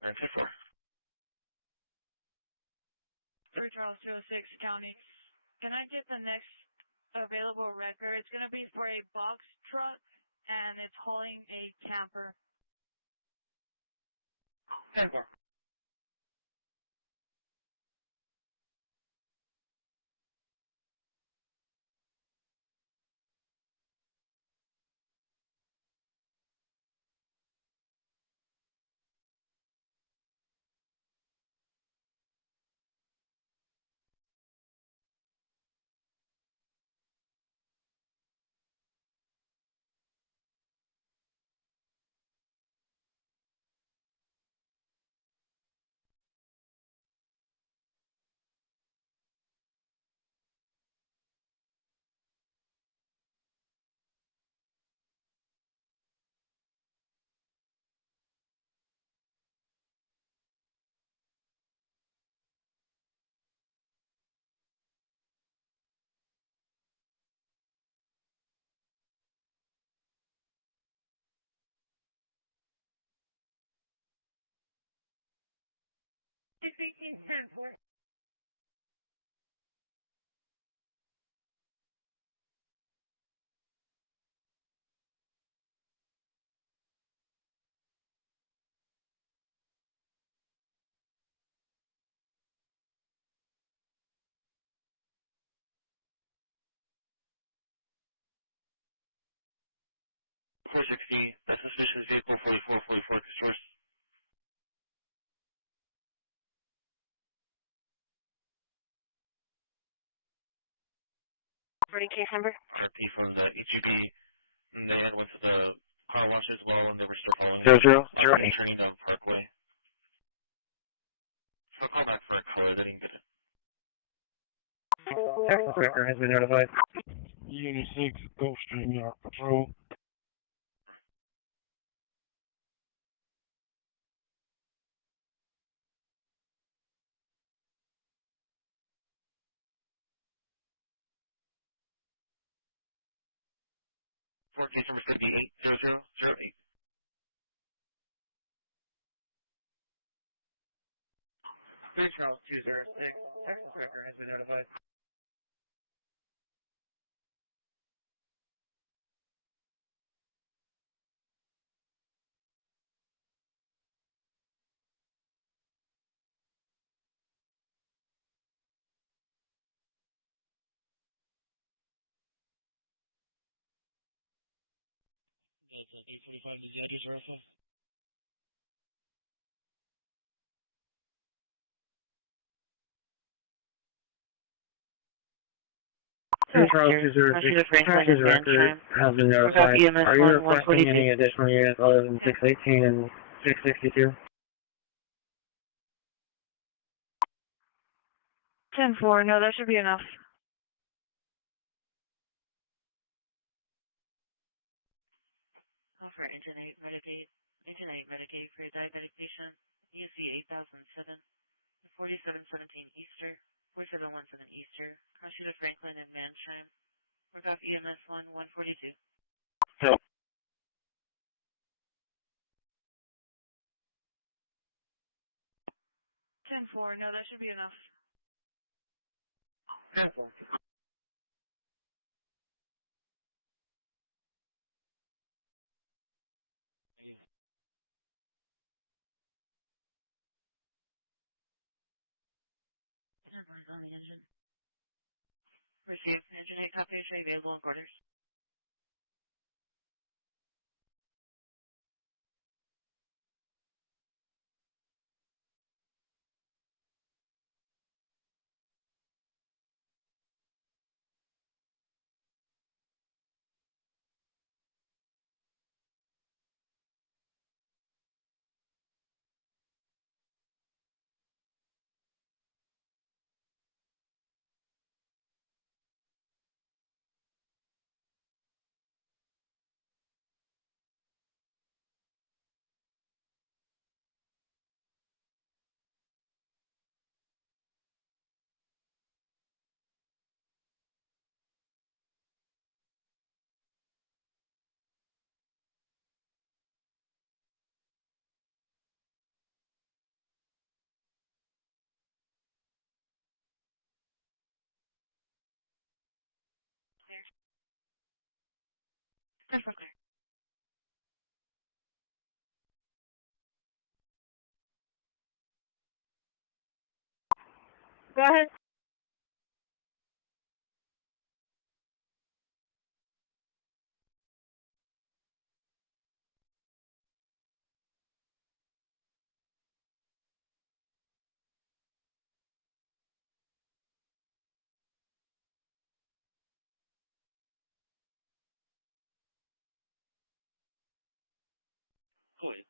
And 4. 3 Charles 206 County. Can I get the next available record? It's going to be for a box truck, and it's hauling a camper. 10-4. It's 1810. 460, that's suspicious vehicle 4444 source. Running case number? RP from the HEB, and they had went to the car wash as well, and they were still following 0008. turning down Parkway. So call back for a color, they didn't get it. Texas record has been notified. Unit 6, Gulfstream Yard Patrol. Four case number is going to be 80008. Three Charles 206. Texas record has been notified. That's 845, did the address verify? St. Charles 206, taxes record has been notified. Are you requesting any additional units other than 618 and 662? 10-4, no, that should be enough. Offer intimidate Medicaid for a diabetic patient, ESC 8007, 4717 Easter, 4717 Easter, Crossita Franklin and Mansham, work off EMS 142. Help. Ten four, no, that should be enough. 10-4. Everyone's on the engine. Received. Engine 8 copy is available in quarters. Clear. 10-4 clear. Go ahead. Go ahead.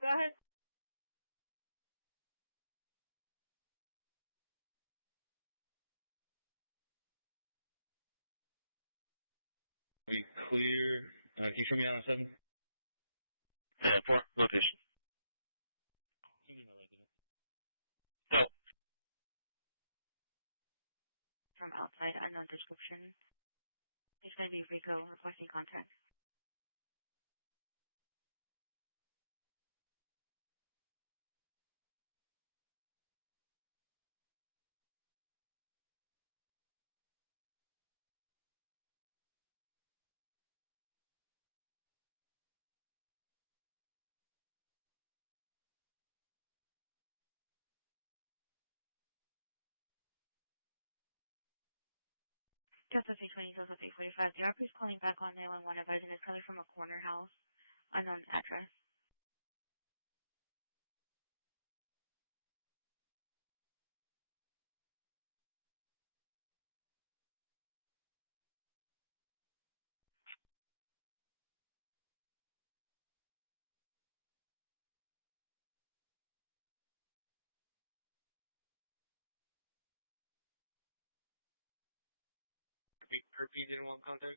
Go ahead. We clear. Can you show me out on 7? Yeah, 4, location. Go. From outside, unknown description. It's going to be Rico requesting contact. Delta 320, Delta 345. The RP is calling back on 911 advising it's coming from a corner house. Unknown address. Herpes didn't want contact?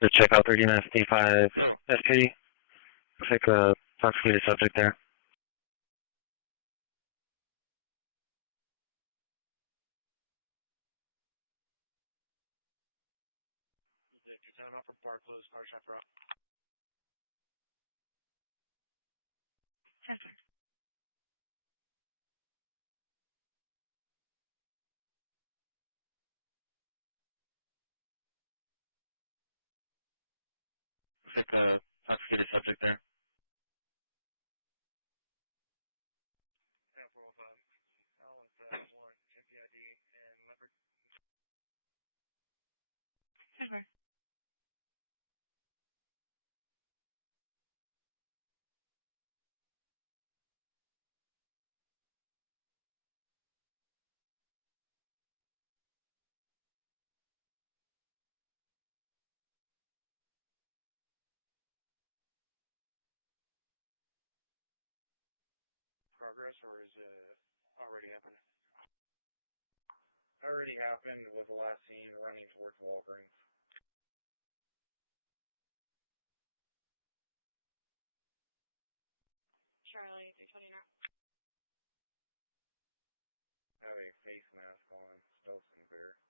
The checkout 3955. Oh, SKD. Looks like a intoxicated subject there. The town off from Park closed, car chapter out. 10-4. Looks like a intoxicated subject there. 405. Alan said 1, MPID, and leopard. Okay. Progress, or is it already happened? Already happened, was the last seen running towards Walgreens. Charlie, 329. Have a face mask on, still some beer.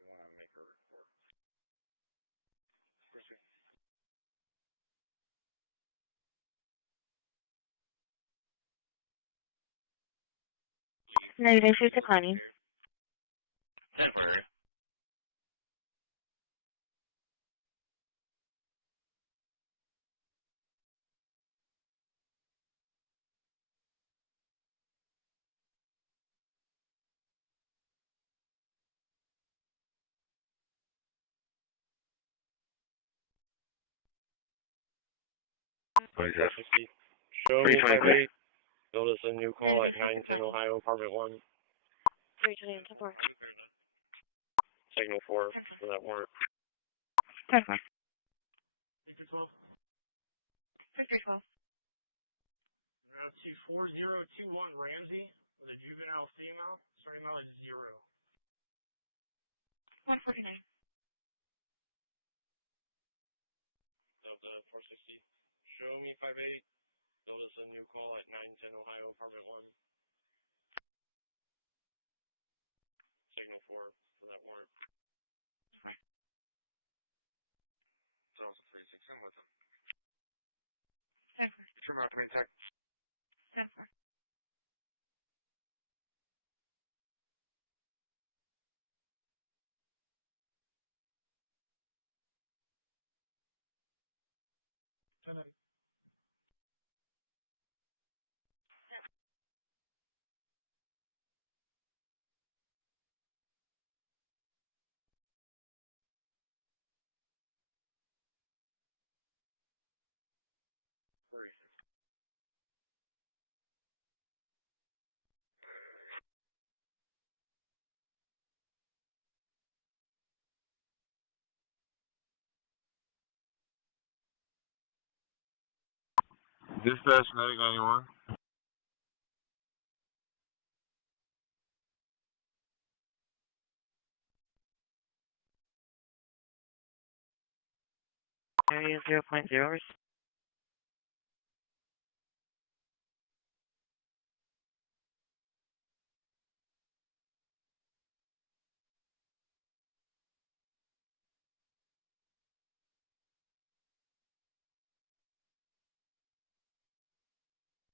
We want to make a report. Christi. Negative, she's declining. Temporary. What is that? 320 clear. Negative, she's declining. 320 and 10-4. Signal 4 for that warrant. 10-4. 612. 6-3-12. Route to 4021 Ramsey with a juvenile female, starting mileage 0. 149. Delta 460. Show me 58. Build us a new call at 910 Ohio, apartment 1. Signal 4 for that warrant. Okay. Delta 36, I'm with him. 10-4. Trim out the main tech. 10-4. Tonight. Dispatch 9091. Area 0.0.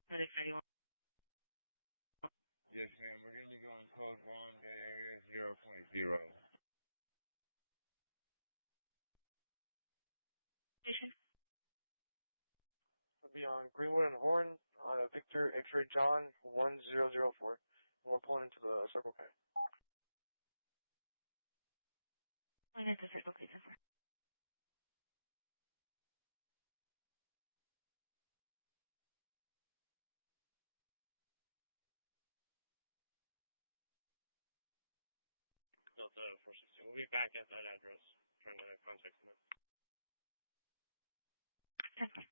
Medic 91. Yes, ma'am. We're going to be going code 1, dead area 0.0. Station. We'll be on Greenwood and Horn on a Victor X-ray John 1004. And we're pulling into the Circle K. I'm at the Circle K 10-4. Delta 460. We'll be back at that address trying to contact them. 10-4.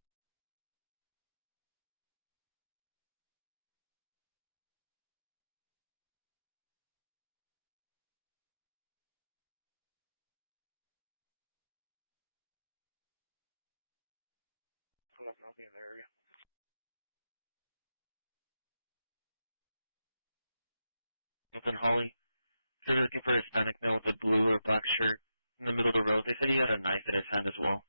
I'll be in the area. Open Holly. They're looking for a Hispanic male with a blue or black shirt in the middle of the road. They said he had a knife in his hand as well.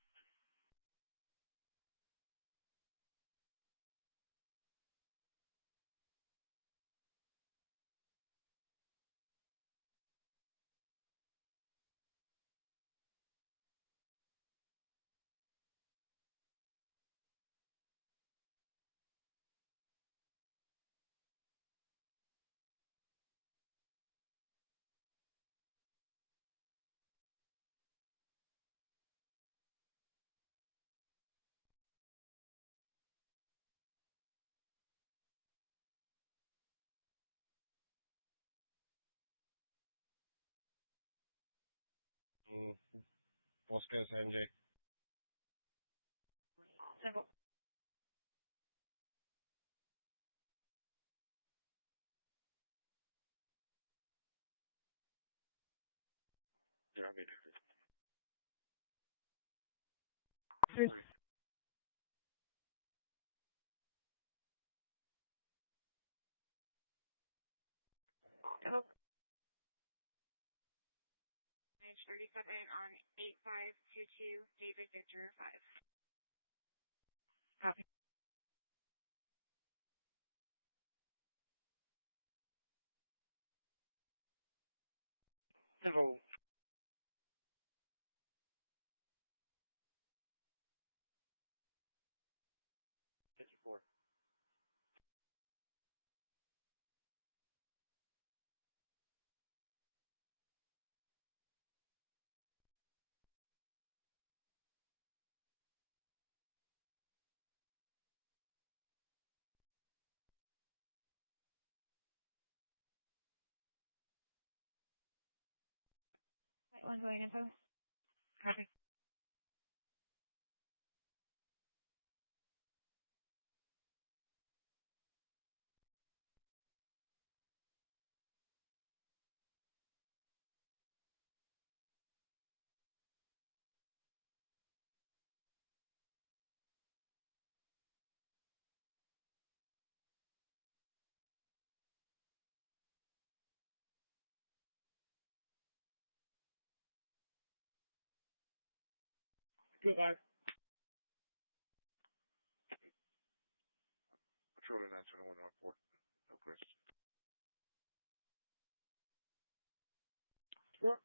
Bosques MJ. Simple. Yeah, I mean, Hello. Range 37 on 8522 David Victor 5. Copy. Simple. 54. Right, one going info. Copy. Goodbye. Patrolling 921 Northport. No question. Sure.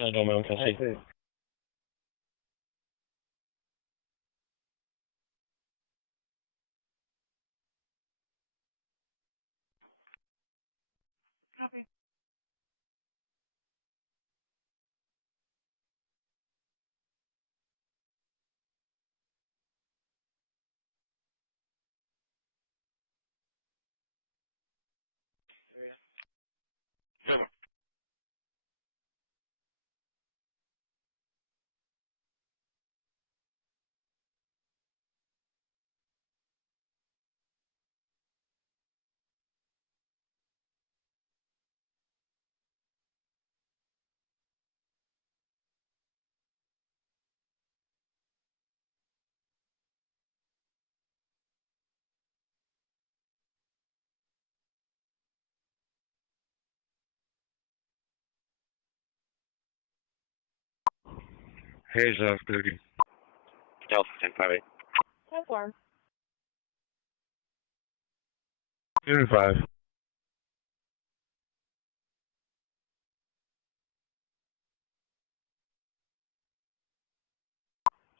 I don't know, can see. Copy. Area. Silver. Here's Cookie. Delta 1058. 10-4. 5.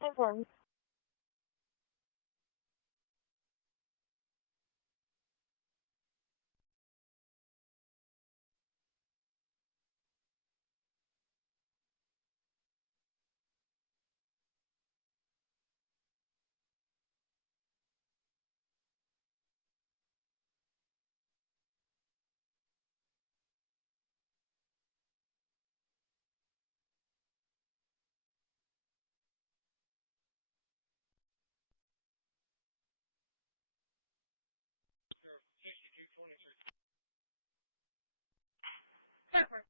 10-4. Sure. 6223. 10-4.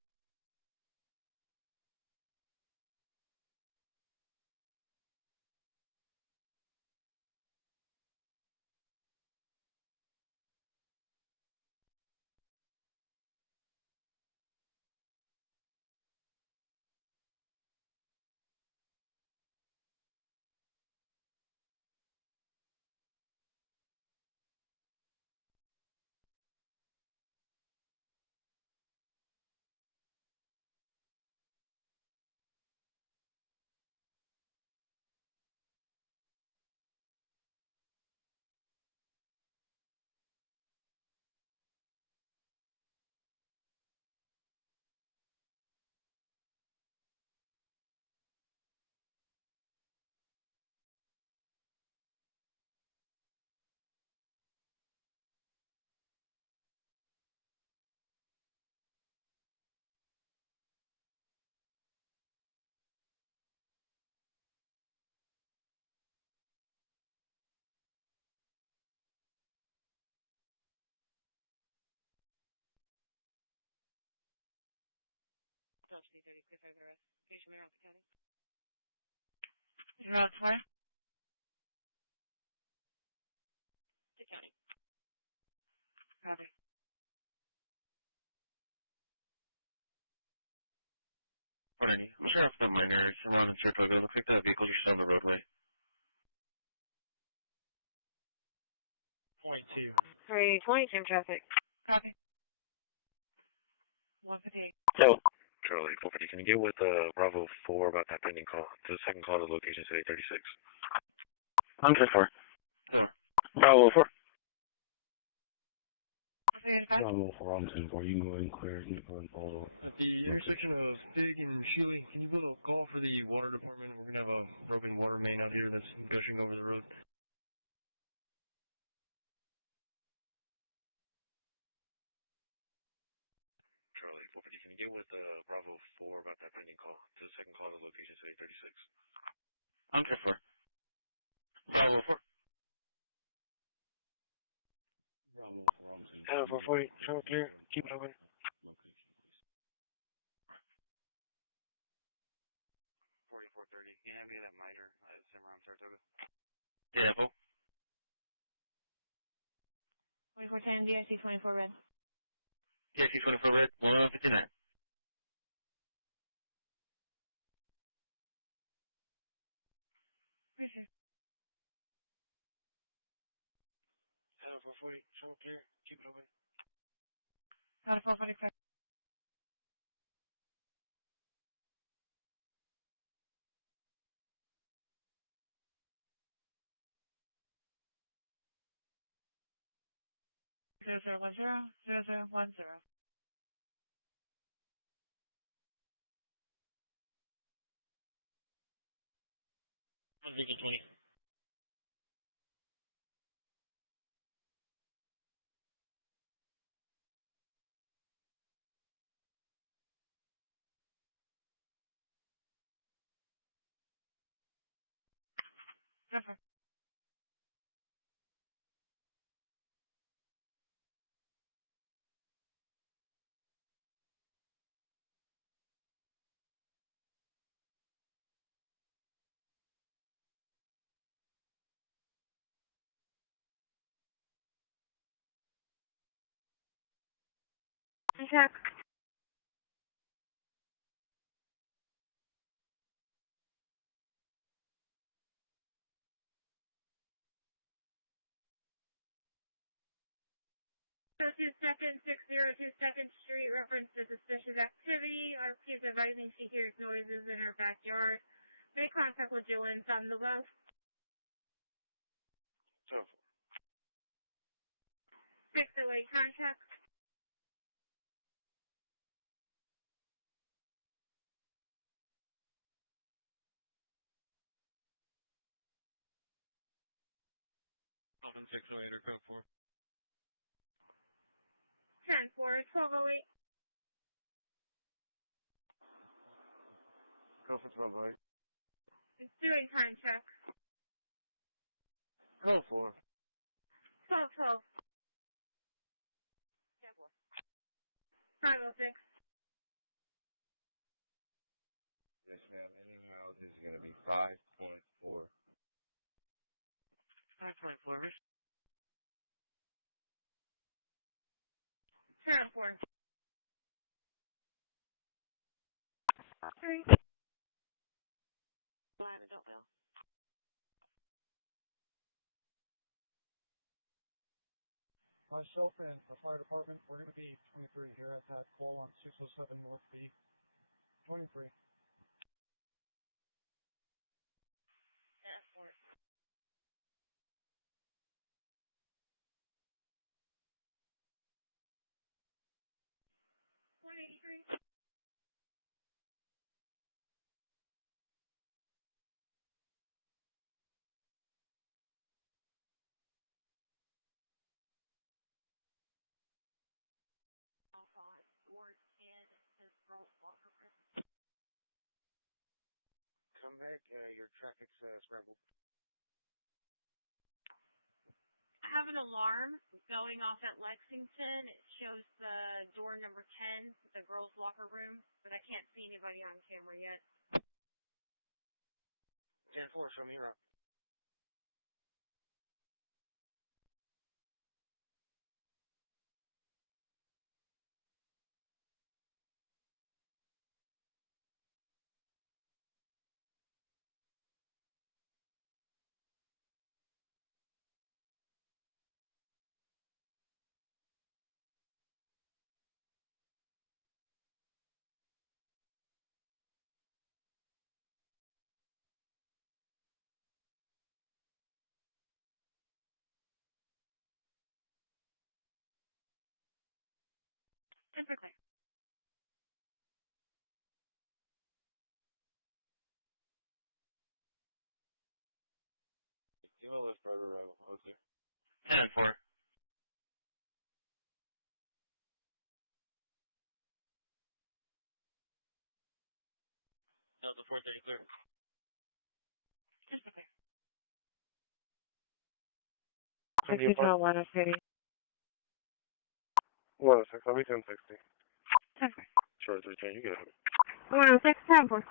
Delta 30, clear 5 arrest. Patient may route the county. Route where? The county. Copy. Morning. I'm sure if the miners around in Saratoga, it looks like the vehicles are still on the roadway. Point 320, same traffic. Copy. 158. So, Charlie, 450, can you get with Bravo 4 about that pending call? To the second call to location city 36. I'm 4. So, Bravo 4. Bravo 4, I'm 10-4. You can go ahead and clear. You can go ahead and follow. At the intersection of Big and Sheely, can you put a call for the water department? We're going to have a broken water main out here that's gushing over the road. Charlie, 450, can you get with Bravo 4 about that pending call? To the second call to location city 36. I'm 4. Bravo 4. Bravo 4, I'm 10-4. 448, turn clear. Keep it open. Location, please. 4430, can you have me that miner at Cimarron, Saratoga? Yeah, 2410, DIC 24 red. Yeah, C24 red, 159. Appreciate it. 440, turn clear. Keep it open. Out of 445. Zero zero 0010. One Vehicle 20. Never. Check. So 2-2nd, 602 Street, reference to suspicious activity. RP is advising she hears noises in her backyard. Make contact with Joanne on the left. 608 contact. Open 608 or code 4. 10-4, 1208. Go for 1208. It's doing time check. Code 4. 1212. 506. Yes, ma'am. Any miles is going to be 5.4. 5.4. 10-4. 3. Line, don't know. Myself and the fire department, we're going to be 23 here at that call on 607 North B. 23. Yeah, 4. Come back, your traffic's scrambled. have an alarm going off at Lexington. It shows the door number 10, the girls' locker room, but I can't see anybody on camera yet. 10-4, show me your up. Typically. Give a lift right arrival. All clear. 10-4. Delta 430 clear. Typically. 62 1 City. 106, I'll be 1060. Typically. Short 310, you get it. 106, 10-4.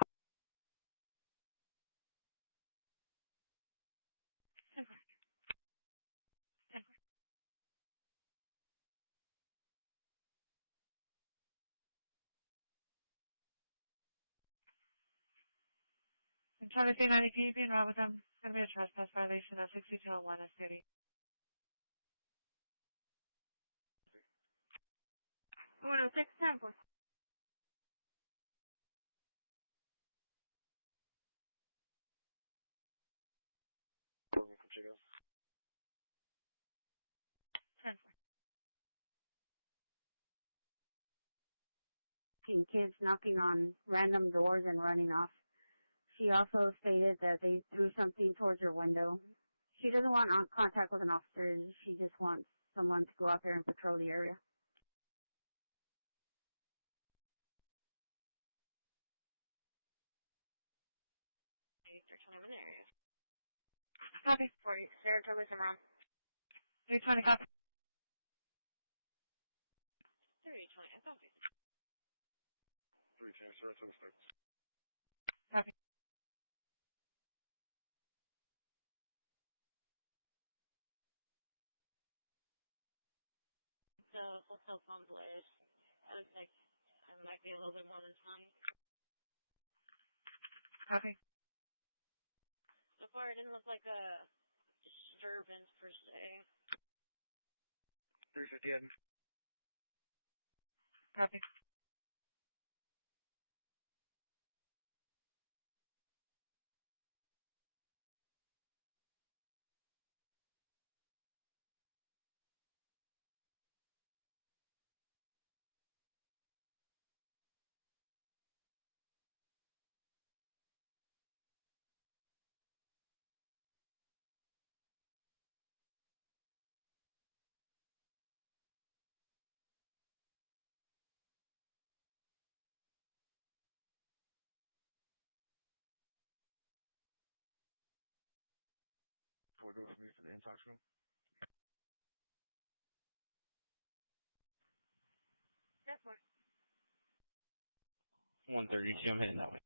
I'm trying to say 90 feet being wrong with them. It's going to be a trespass violation of 62 1 City. 106, 10-4. Chico. 10-4. Kids knocking on random doors and running off. She also stated that they threw something towards her window. She doesn't want contact with an officer. She just wants someone to go out there and patrol the area. They're trying to in the area. Copy. 40, Saratoga, Cimarron. 320 copy. 320, I thought it. 310, Saratoga starts. Copy. The hotel complex. That looks like it might be a little bit more than time. Copy. So far, it didn't look like a disturbance per se. 350 Edmund. Copy. What do it for me for the intox room? 130, see I'm heading that way.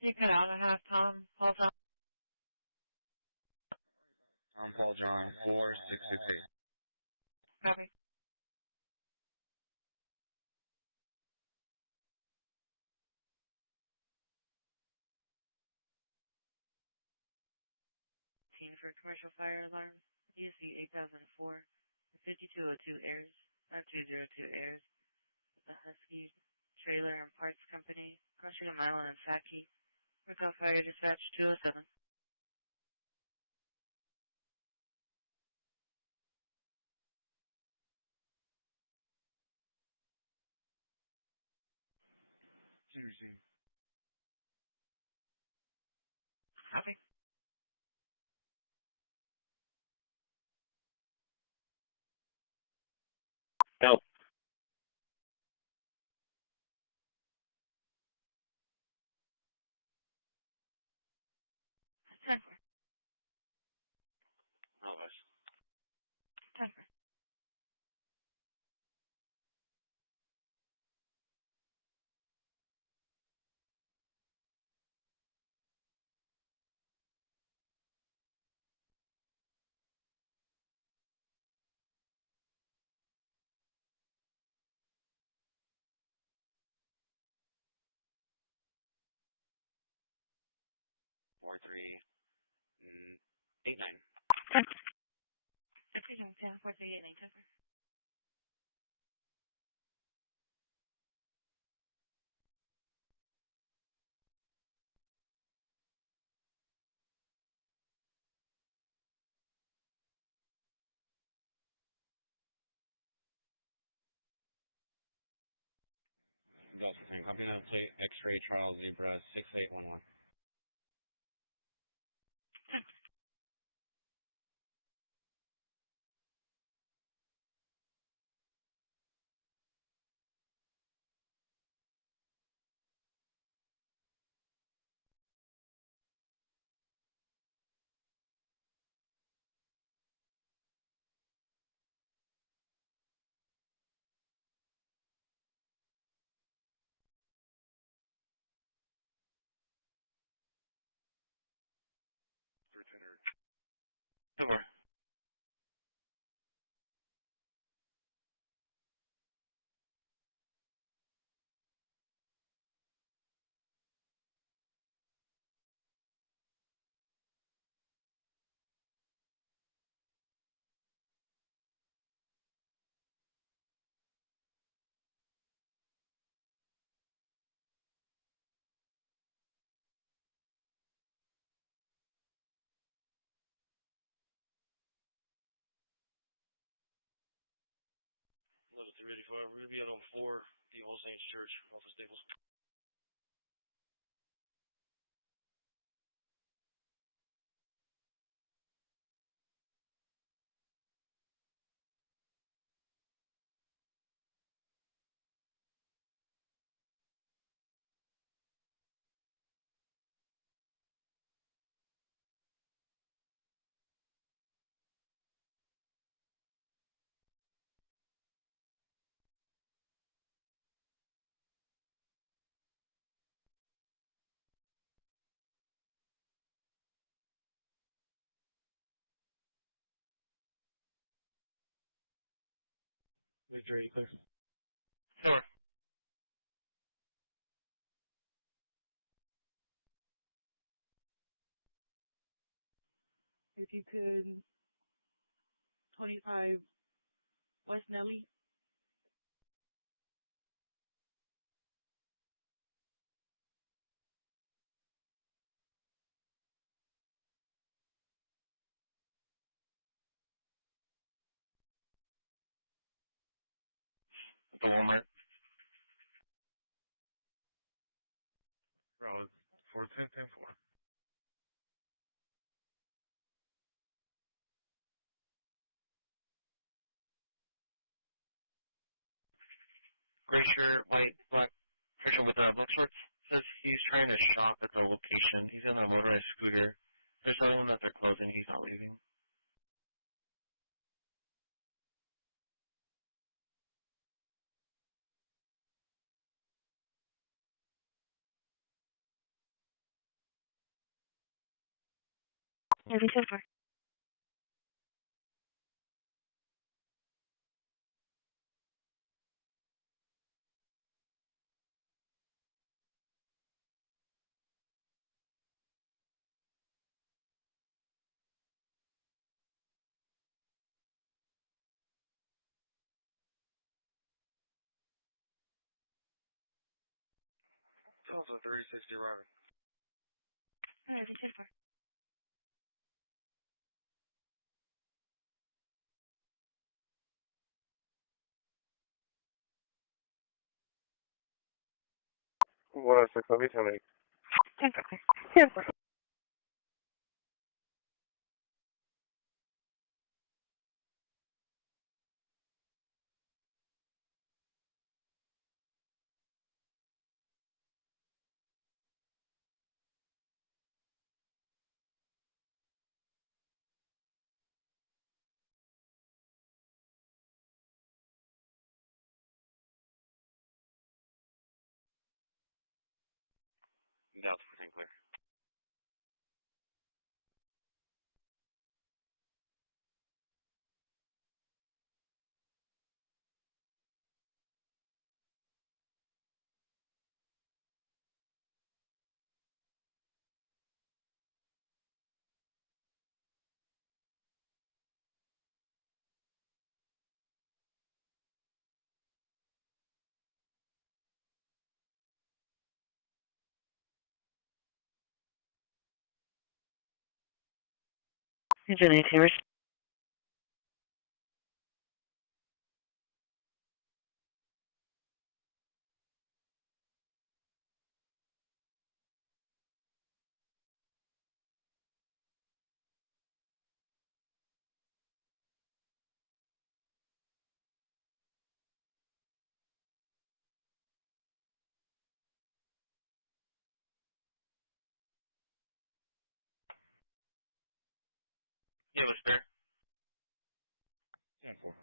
You cut out a half, Tom. Paul John. I'm Paul John, 4668. Copy. For commercial fire alarm, UC 8004, 5202 airs, 5202 airs, the Husky Trailer and Parts Company, crossing a mile in Saki. Recall fire dispatch 207. Seriously. Copy. Help. Transfer. Always. Transfer. Four, three, 8, 9. Transfer. Decision 10, 4, 3, 8, 9. Transfer. Delta 10, copy that plate, X-ray, Charles, Zebra, 6811. Over. Another 385. We're going to be out on 4, the All Saints Church, off of Staples. Victor, are you clear? Sure. If you could, 25 West Nelly. At the Walmart. Route 410, 10, 4. Gray shirt, white, black, picture with black shorts. Says he's trying to shop at the location. He's on a motorized scooter. They're telling him that they're closing. He's not leaving. Every transfer. It's also 3060 arriving. Every transfer. What else? Let me tell me. Transfer. Transfer. Delta 14 clear. Engine 18, we're Yeah, what's spare? 10-4.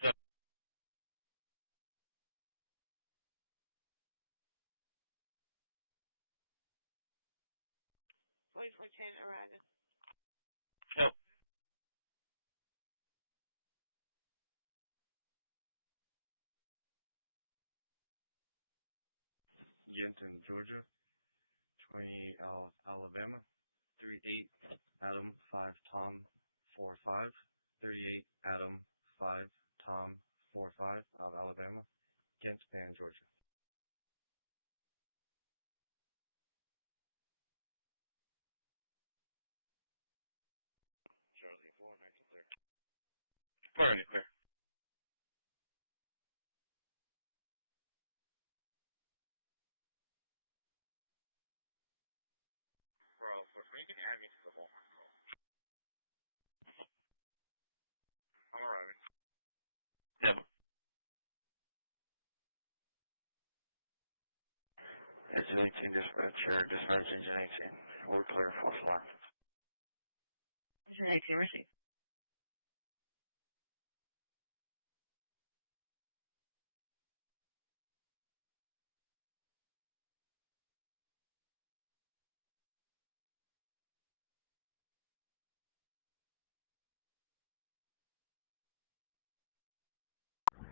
So, 4410 arriving. so, Yenton, Georgia. 20 Alabama. 38 Adam 5 Tom 45. 38 Adam 5 Tom 45 out of Alabama. Kenspan, Georgia. Charlie 4, nice and clear. 4 and clear. Bro, you can add me to the Walmart, bro. I'm arriving. Yeah. Engine 18 dispatcher, dispatch engine 18. We're clear, false alarm. Engine 18, receive.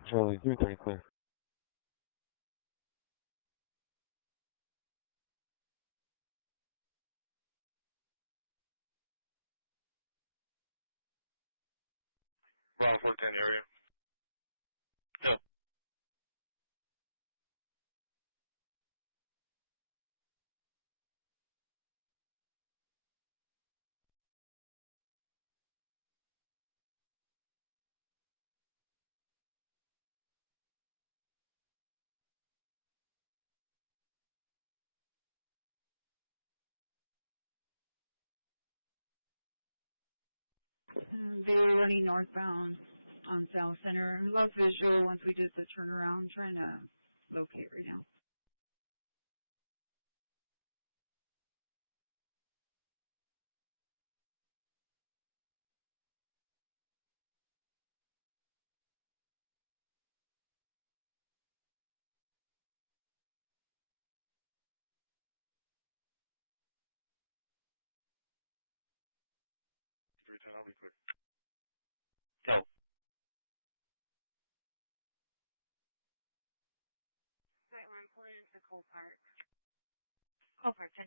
Charlie 330 clear. Bravo 410 area. Go. They were running northbound on South Center. Lost visual once we did the turnaround, trying to locate right now. I'll be quick. Go. Right, we're important to Cole Park. Call Park 10.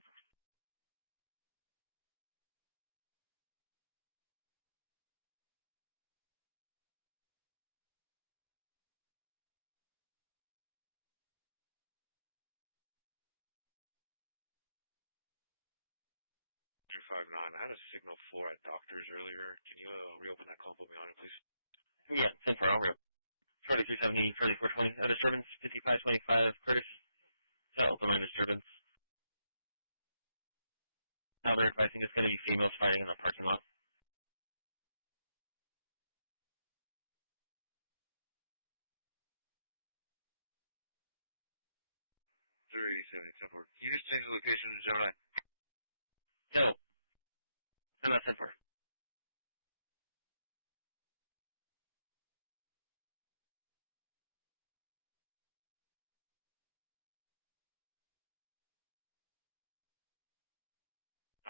259. I had a signal 4 at Doctor's earlier. Can you reopen that call and put me on it, please? Yeah, 10-4, I'll reopen. Charlie 370, Charlie 420, disturbance, 5525, Curtis. Open line disturbance. Now they're advising it's going to be females fighting in the parking lot. Can you just change the location to Gemini? Go. Send that 10-4.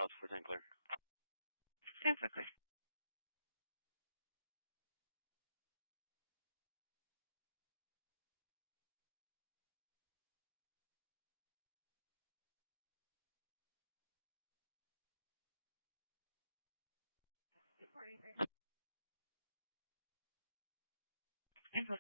South 410 clear. Stand for clear. Info.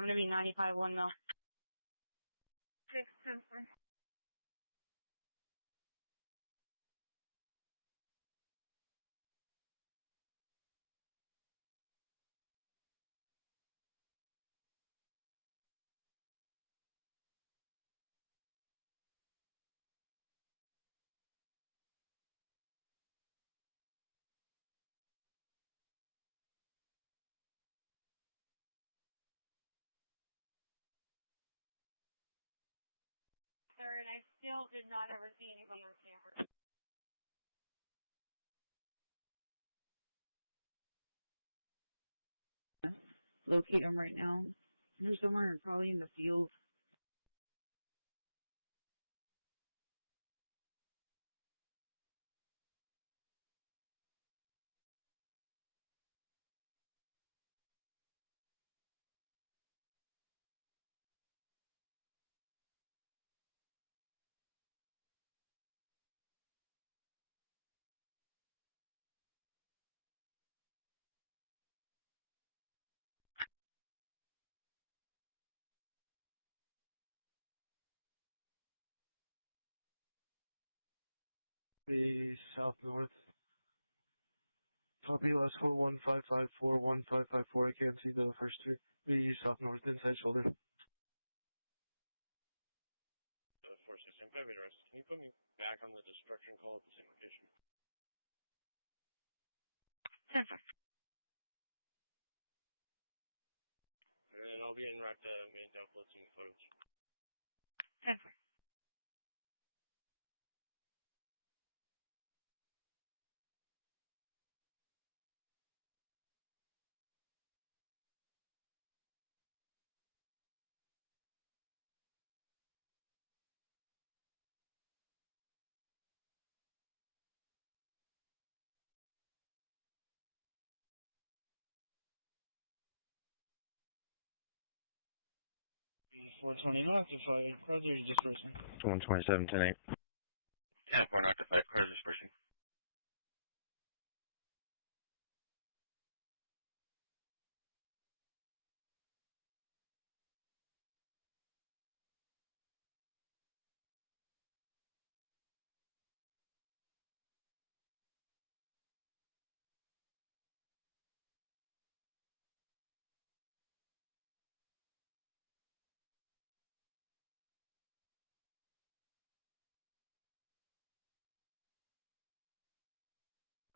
I'm gonna be 95 1 mil. 6 Third, I still did not ever see anybody on camera. Locate them right now. They're somewhere probably in the field. The south north. Copy last 415541554. I can't see the first three. The south north inside shoulder. 416, can you put me back on the destruction call at the same location? 10 4. And I'll be en route to main downloading photos. 10 4. Four 420 occupied. Crowd's dispersing. 127, 10-8. 10-4 occupied, cars dispersing.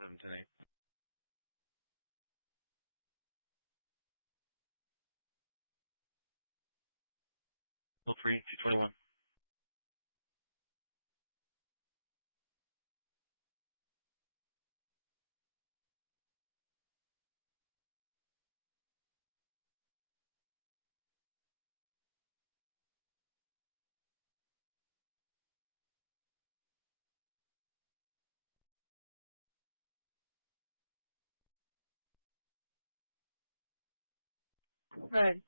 Seven, 10-8. Hill 3, 221. Good.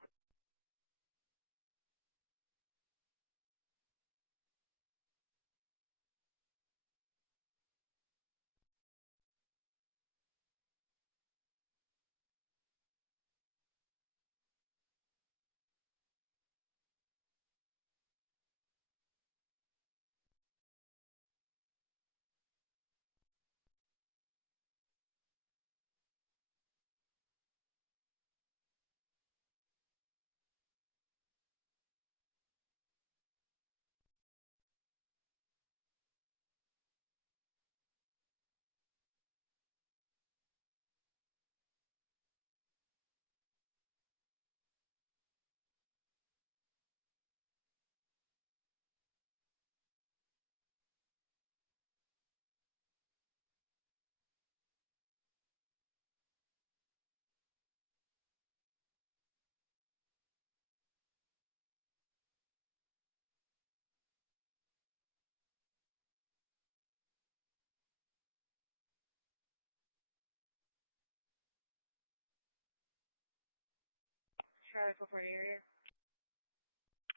Charlie 440 area.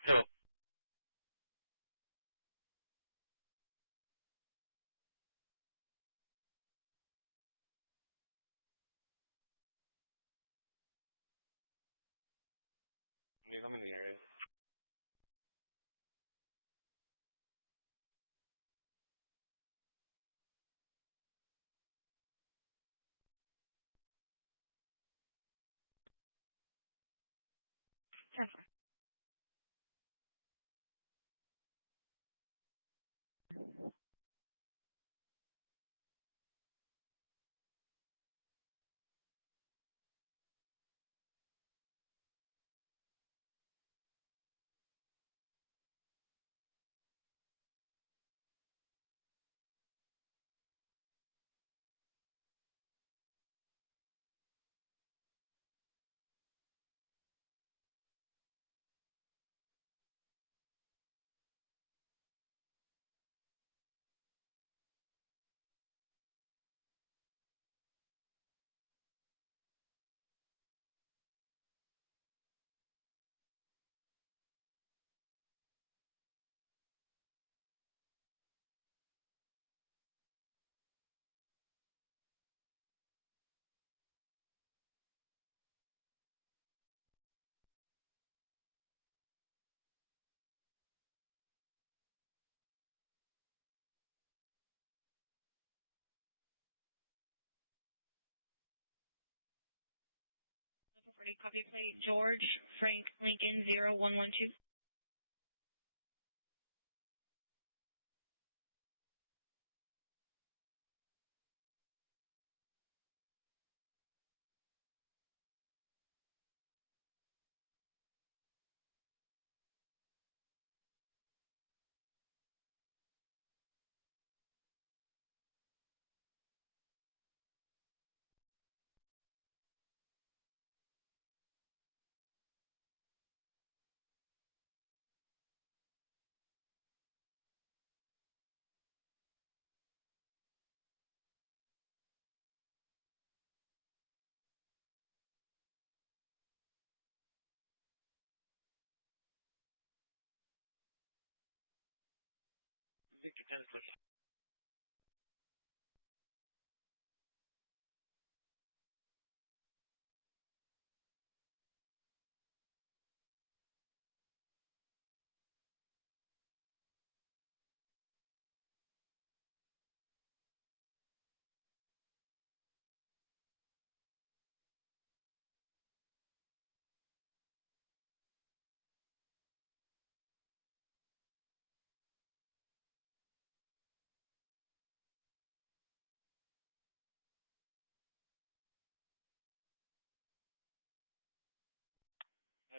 So, Yeah, I'm in the area. Testify. Copy plate George Frank Lincoln 0112. Victor 10 click.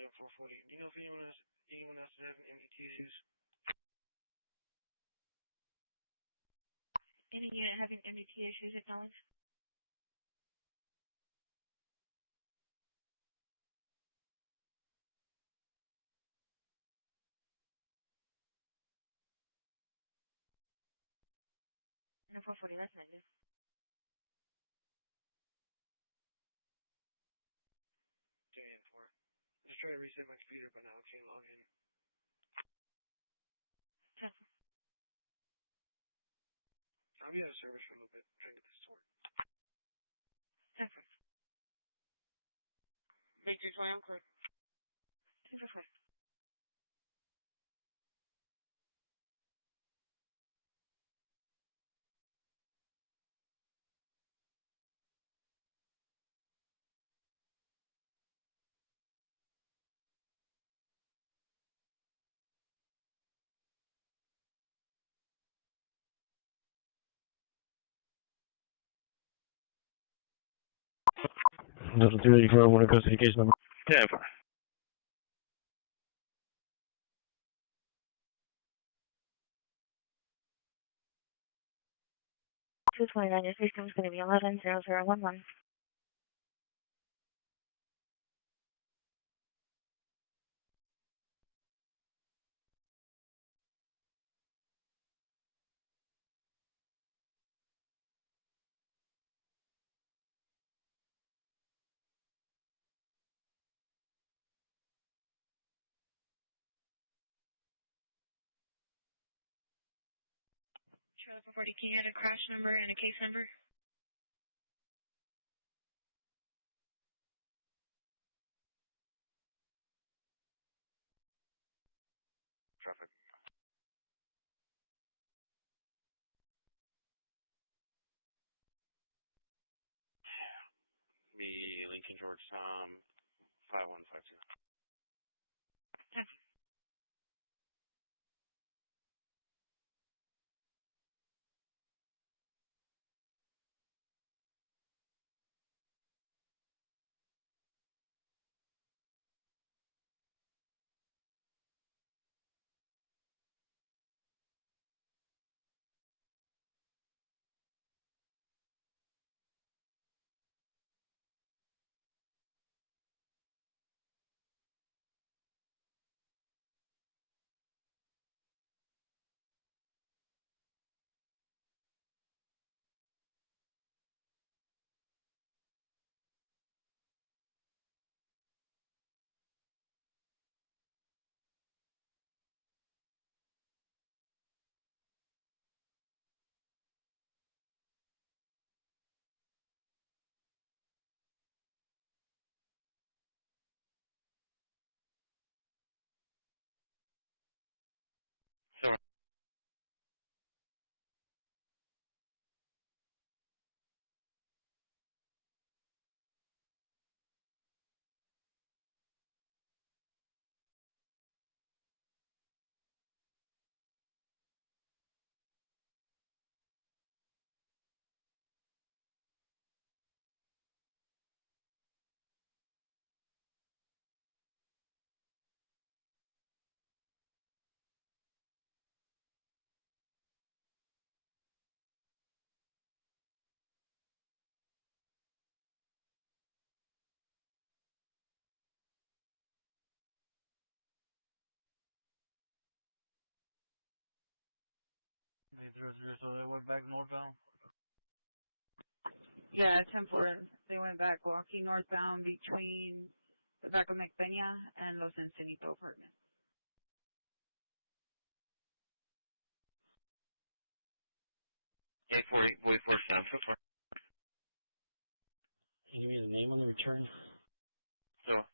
Item 440. Do you know if anyone else is having MDT issues? Any unit having MDT issues, acknowledge. No 440, that's negative. Day in 4. Just try to reset my computer, but now I can't log in. Testify. I'll be out of service for a little bit, trying to get this to work. Testify. Victor 20, I'm clear. Testify. Little 284, I want to go to the case number. yeah, 229, your system is going to be 110011. Trailer 440, can you add a crash number and a case number? Traffic. Be Lincoln George Tom 5152. 10. So, So they went back northbound? Yeah, 10-4. They went back walking northbound between the back of McPeña and Los Encinitos apartments. 848, boy 47, so far. Can you give me the name on the return? So,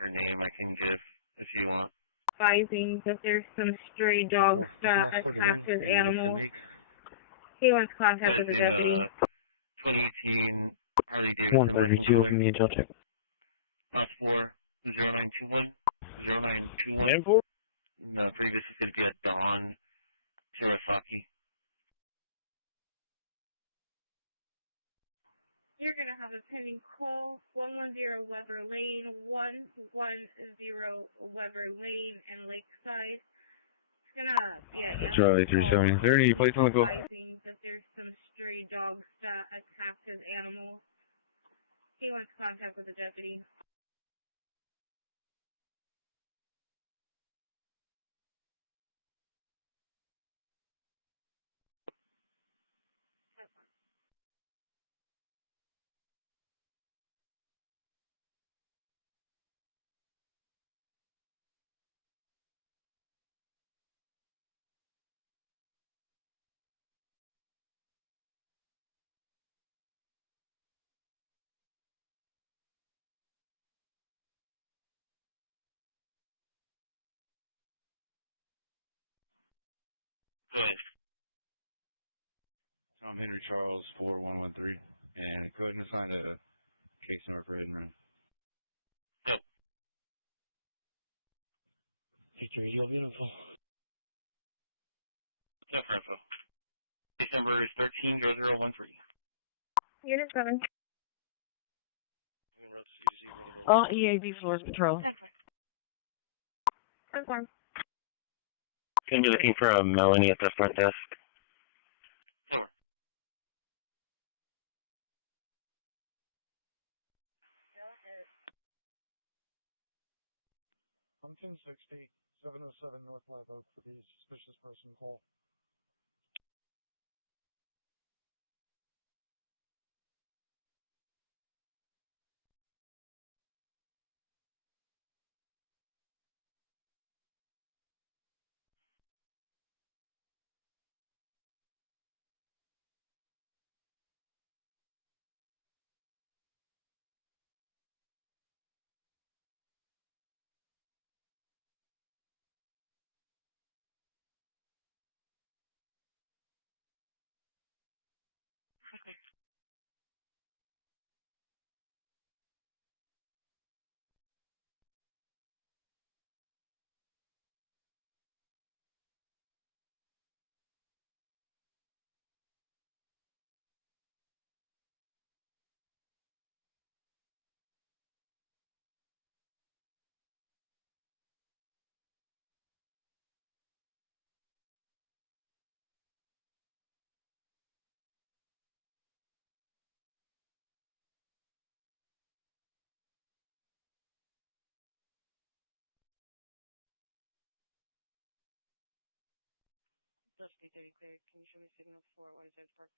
her name I can give if you want. Advising that there's some stray dogs that attacked his animals. He wants contact with the deputy. 2018 Harley Davidson. 132, give me a check. Last 4, 0921. 0921. And 4? The previous is going to be at Dawn Terasaki. You're going to have a pending call, 110 Weber Lane, 110 Weber Lane, and Lakeside. It's going to be at Charlie 370. Is there any place on the go? advising that there's some stray dogs that attacked his animals. He wants contact with the deputy. Go ahead. Tom Henry Charles 4113. And go ahead and assign a case number for hit and run. Go. Victor, you have info. No for info. Case number is 130013. Unit 7. road to CDC. All EAB floors patrol. Confirm. Can you be looking for a Melanie at the front desk? Over. I'm 1060, 707 North Live Oak for the suspicious person call. Dusty 30 clear. Can you show me signal for what is that park?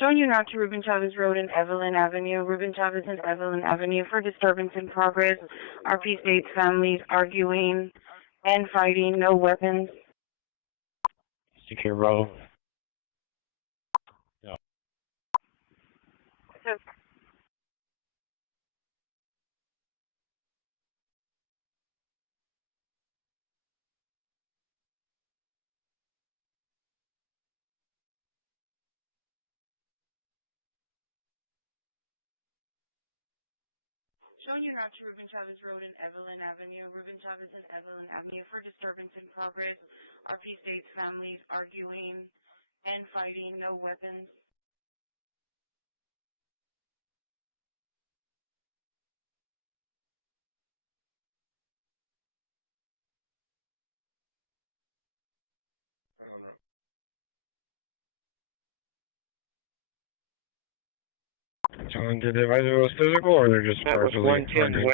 Showing you now to Ruben Chavez Road and Evelyn Avenue. Ruben Chavez and Evelyn Avenue for disturbance in progress. RP states families arguing and fighting, no weapons. Secure row. Yeah. Showing you now to Ruben Chavez Road and Evelyn Avenue. Ruben Chavez and Evelyn Avenue for disturbance in progress. RP states families arguing and fighting, no weapons. On road. John, did the advisor was physical or they're just verbally arguing?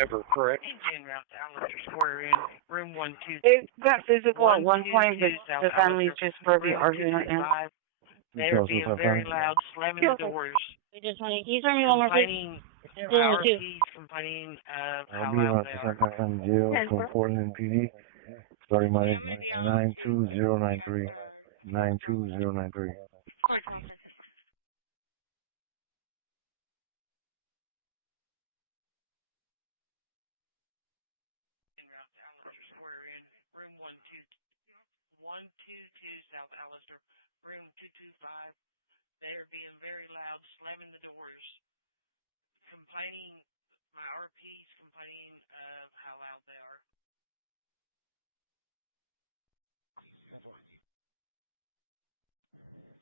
Indian route to Alistair Square in room 122 South Alistair, room 225. They're being very loud, slamming the doors, complaining. My RP's complaining of how loud they are. 10-4. Picture 20. I'm going to be out on 2. I'm going to be at Fort and Charleston. Fort Charleston. Route to Alistair Square in room 122 South Alistair, room 225. They're being very loud, slamming the doors, complaining. My RP's complaining of how loud they are.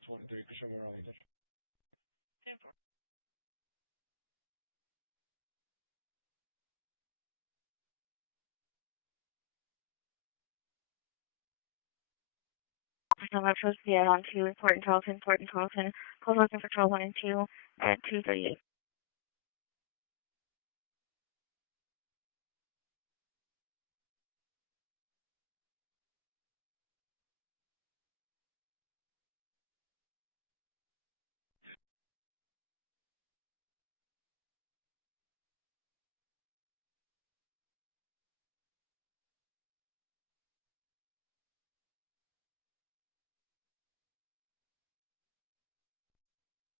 23, show me around. 10-4. I'm supposed to be out on 2, Port and Charleston. Close looking for Patrol 1 and 2 at 2:38.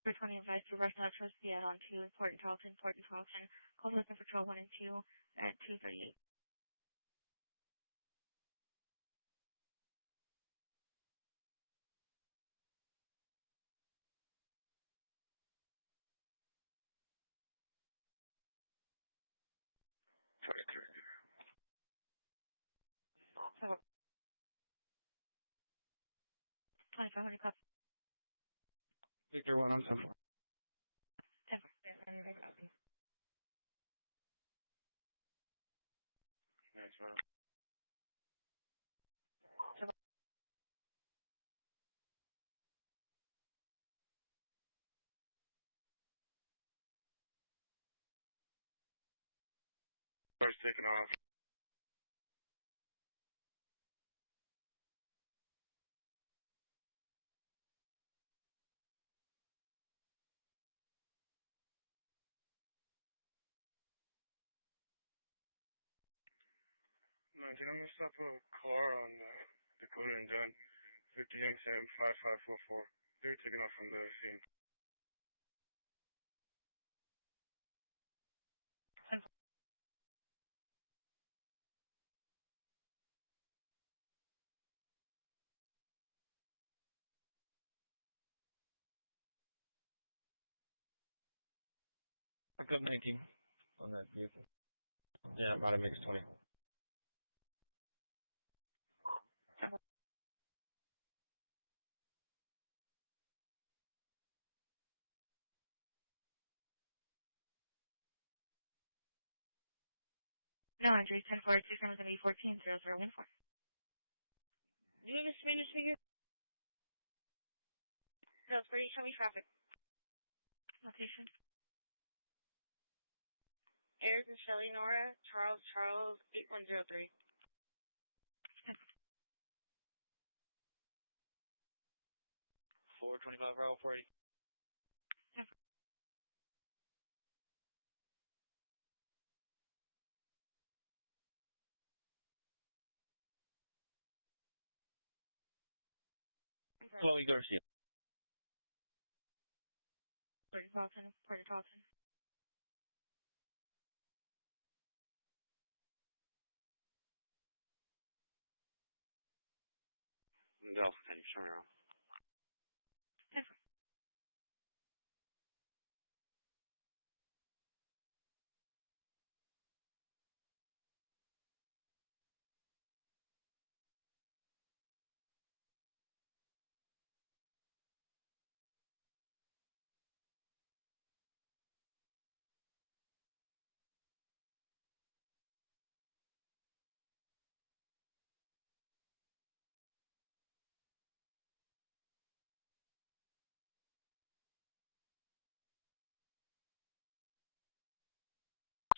Number 20 advised to rush not supposed to be out on 2, Port and Charleston. Close looking for Patrol 1 and 2 at 2:38. 2500 copy. Victor 1, I'm 10-4. 10-4. Yeah, copy. Nice, man. Car's taking off. I'm gonna stop a car on Dakota and Dunn. 50 Young Sam 5544. They're taking off from the scene. Pick up 19 on that vehicle. Yeah, about to make 20. No injuries, 10-4, 2 cameras at 814, 0014. Do you have a Spanish figure? So it's pretty, show me traffic. Location. Ayers and Shelley Nora, Charles 8103. 425 Bravo 40. Chloe Garcia. Porter Carlton. Delta, can you show me around? 10-4.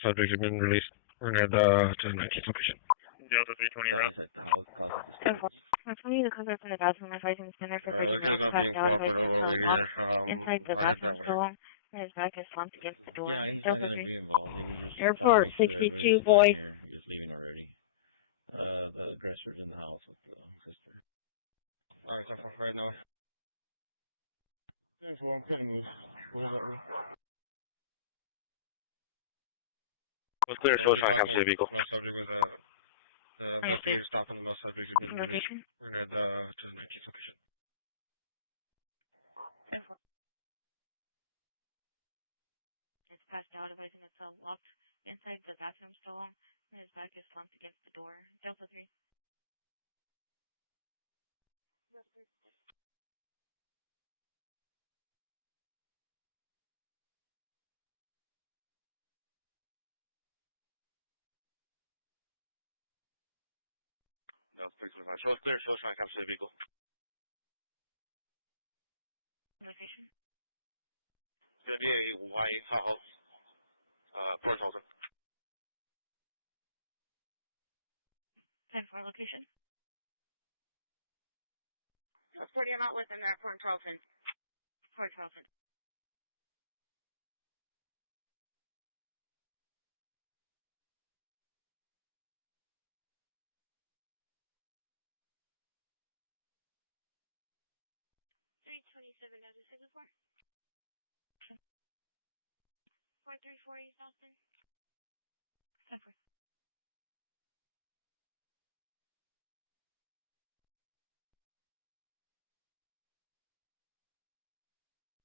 Subject has been released. We're near the 19th location. Delta 320 route. 10-4. I'm telling you the cover from the bathroom. I'm fighting the center for breaking the Not passed being out. cooperative over here. Inside the bathroom still. And his back is slumped against the door. Yeah, he's not Delta going to 3. be involved. He was just Airport 62, boy. He's leaving already. The aggressor's in the house with the sister. Alright, so far, right now. I'm going to move. What is that room? What's clear, so try to come to the vehicle. No subject with the investigator stopping the no subject has been released. We're near the 19th location. 10-4. It's passed out. Advising it's locked inside the bathroom still. And his back is slumped against the door. Delta 3. Delta 325. Show us clear, show us trying to come to the vehicle. Location. It's going to be a white Tahoe. Port Halton. 10-4 location. That's 40, I'm out within that Port Charlton. Port Charlton. $327 out of Singapore. 434 East Austin. 10-4.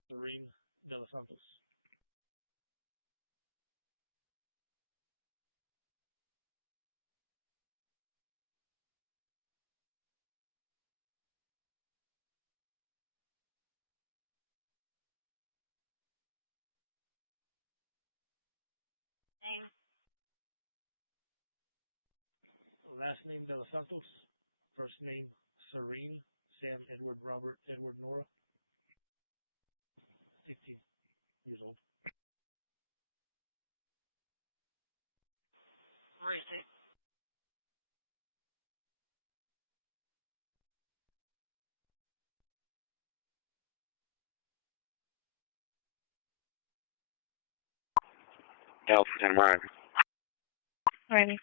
Serene De Los Santos. Last name De Los Santos. First name Serene. Sam Edward Robert Edward Nora. 15 years old. Where is it? Del for catamaran. Ready.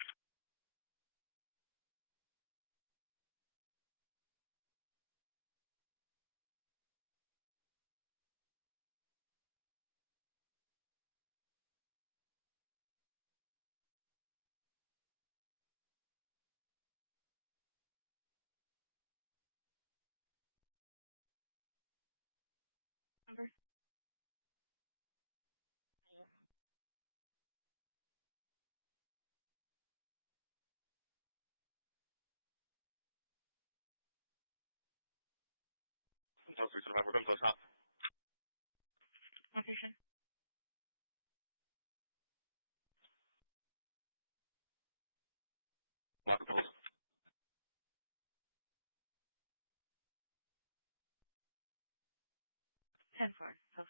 Number. We're going to close up. Location. Lock the post. 10-4. Post.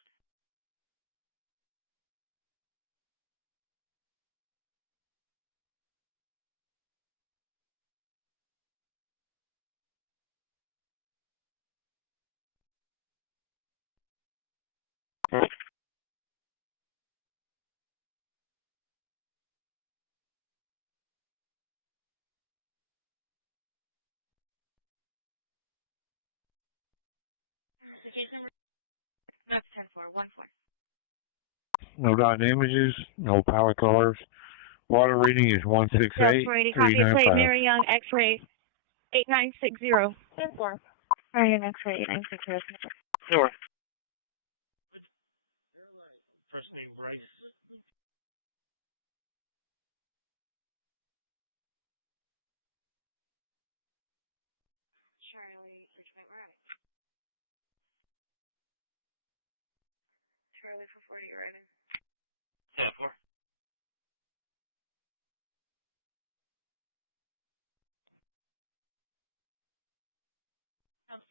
The case number. That's 10-4. 1-4. No dot images, no power cars. Water reading is 168,395. 10-4. Alright, your next rate, 960. North. First name Bryce. Charlie, which point we're at it. Charlie for 40 arriving. Yeah, 4.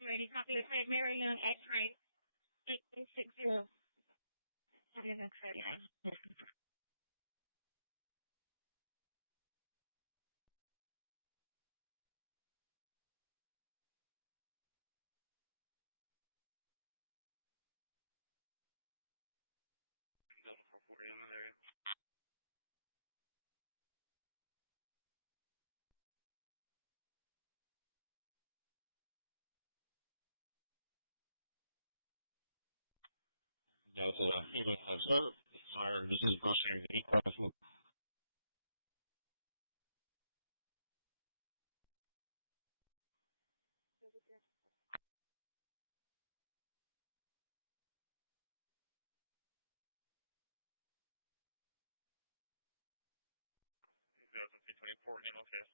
Ready, copy. Marion X-ray 8860. Your next rate, 9. Delta 440 in that area. Delta, England has sir. Fire, this is Buster, 854. Delta 324, name okay.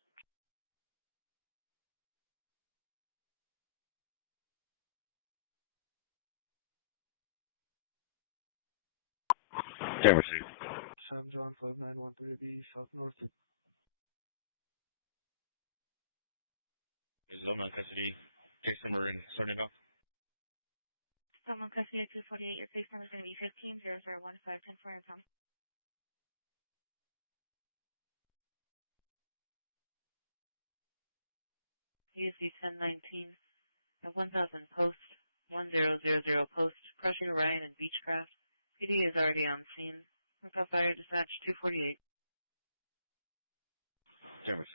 Camera 2. San John 5913B South North. This is Oman custody. Case number in starting off. Someone custody at 248. Your case number is going to be 15-001-510-4 and pound. USD 1019 at 1000 post 1000 post. Crushing Orion and Beechcraft. PD is already on scene. Lookout fire dispatch 248. Camera 2.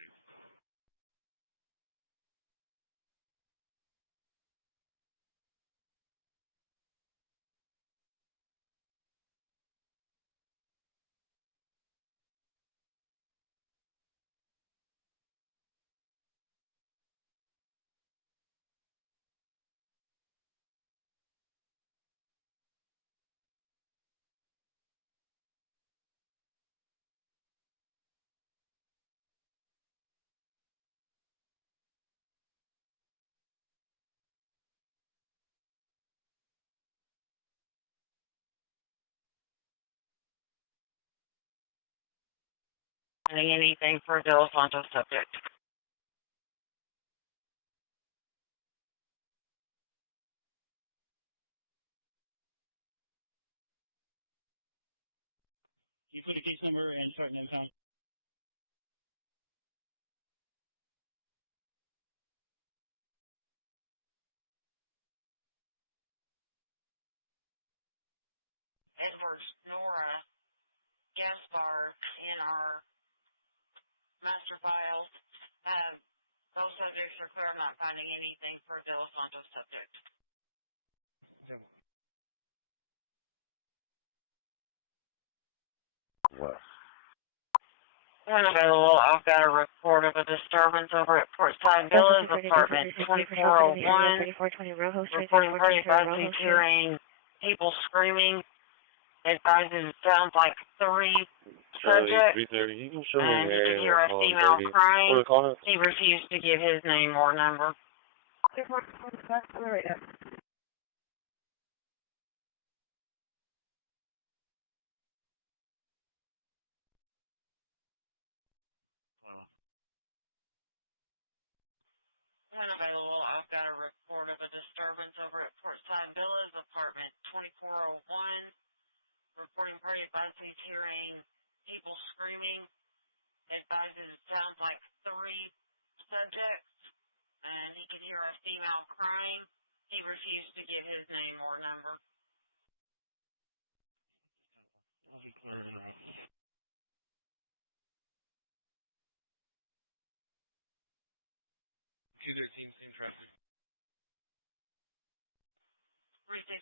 Anything for De Los Santos subject? You put a case number and start no count. Edwards, Nora, Gaspar in our master file. Those subjects are clear. I'm not finding anything for De Los Santos subject. Yeah. What? Unavailable. I've got a report of a disturbance over at Portside Villas, apartment 2401. Reporting party advises hearing people screaming. Advises it sounds like 3 subjects, and he could hear a female crying. He refused to give his name or number. Unavailable. I've got a report of a disturbance over at Portside Villas, apartment 2401. Reporting party advises hearing people screaming. Advises it sounds like 3 subjects, and he could hear a female crying. He refused to give his name or number. I'll be clearing it out. 213, same traffic. 36.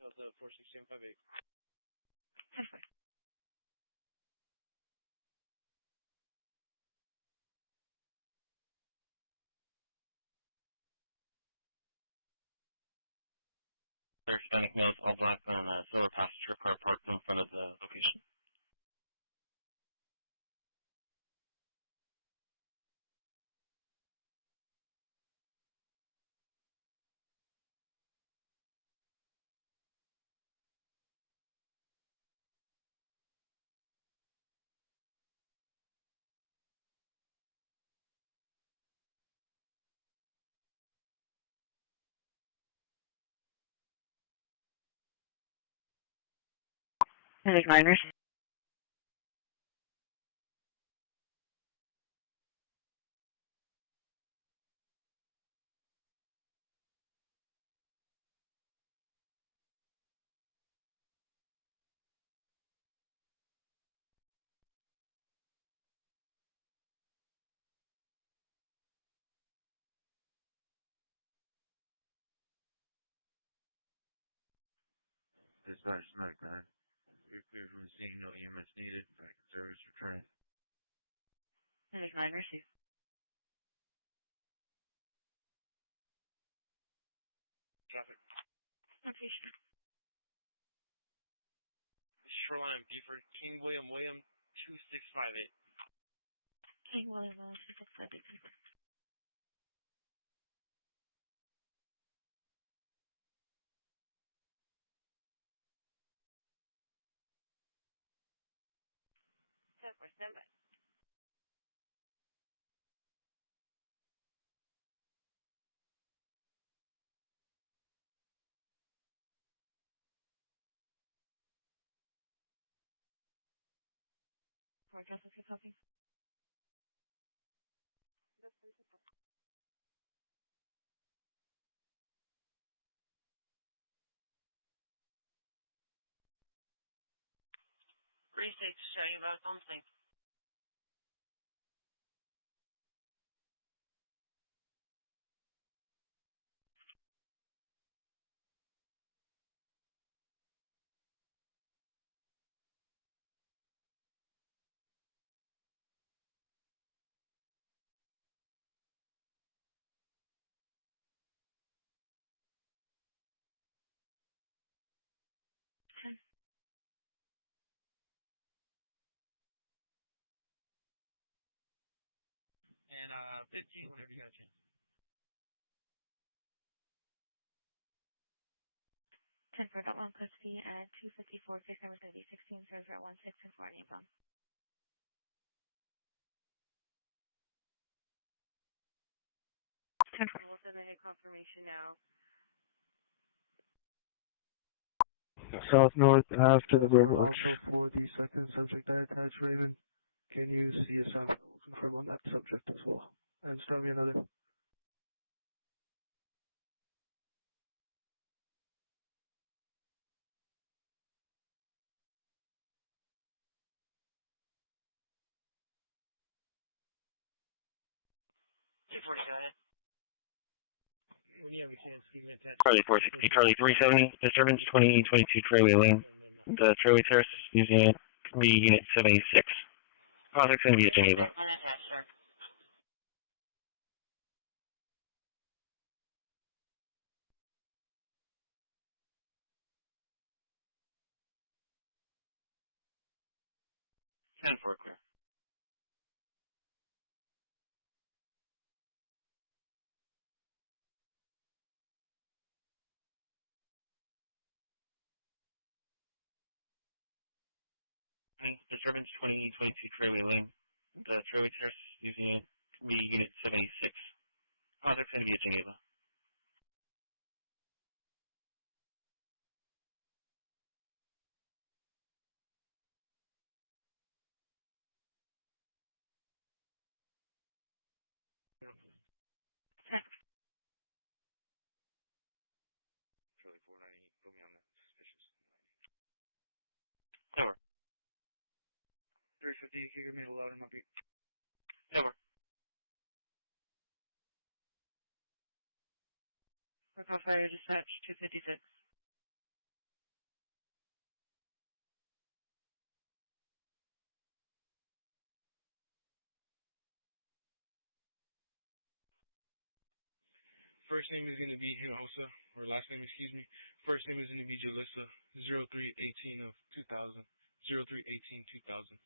That's a 41658. There's Hispanic males, all black on a silver passenger car parked in front of the location. Heaths minors. Dispatch, Medic 9. You're clear from the scene, no EMS needed. Back in service, returning. Heaths minors. Traffic. Location. Shoreline, Beaufort, King William, 2658. King William, 2658. Stand by. Forecast, okay, copy. Christi, show you about something. And 15, whenever you got a chance. 10 for adult one custody and 254, case number 7016, serves at 16 and 4 inbound. 10 for send a hit confirmation now. South-north after the river. Also for the second subject I attached, Raymond, can you see a sample confirm on that subject as well? And start me another. When you have a chance, give me a text. Charlie 460, Charlie 370, disturbance 2022 Trailway Lane. The Trailway Terrace using it can be Unit 76. Contact going to be at Geneva. Unattached, sir. Ten for clear. Disturbance 2022 Trailway Lane. The Trailway Terrace using it can be Unit 76. Contact going to be at Geneva. Charlie 490, put me on that suspicious 90. Over. 350, can you give me a louder, my beat? Over. Recall fire dispatch 256. First name is going to be Hinojosa, or last name, excuse me. First name is going to be Jalissa, 0318 of 2000. 0318 2000.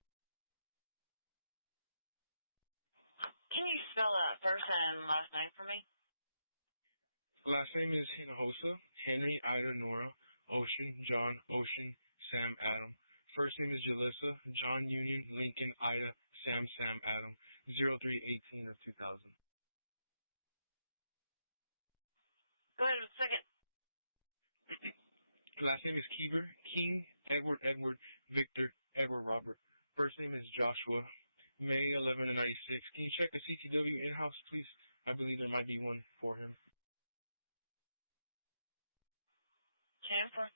Can you spell that first and last name for me? Last name is Hinojosa, Henry, Ida, Nora, Ocean, John, Ocean, Sam, Adam. First name is Jalissa, John, Union, Lincoln, Ida, Sam, Adam. 0318 of 2000. Go ahead with second. Last name is Keever, King, Edward, Victor, Edward, Robert. First name is Joshua, May 11 of 96. Can you check the CTW in-house, please? I believe there might be one for him. 10 for.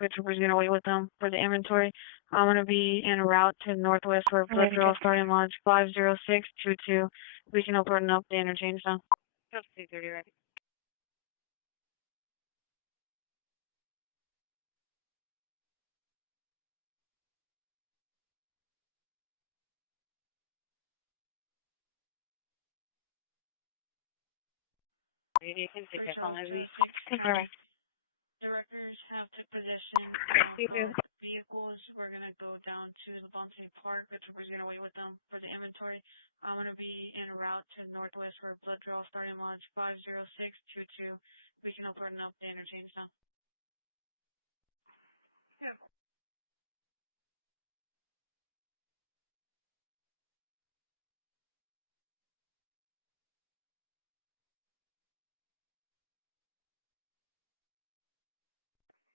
The trooper's going to wait with them for the inventory. I'm going to be en route to northwest for blood draw starting launch 50622. We can open up the interchange now. Just 230, right? You can take that on every. Directors have took possession of both vehicles. We're going to go down to Levante Park. The trooper's going to wait with them for the inventory. I'm going to be en route to northwest for blood draw starting launch 50622. We can open up the interchange now. Yeah.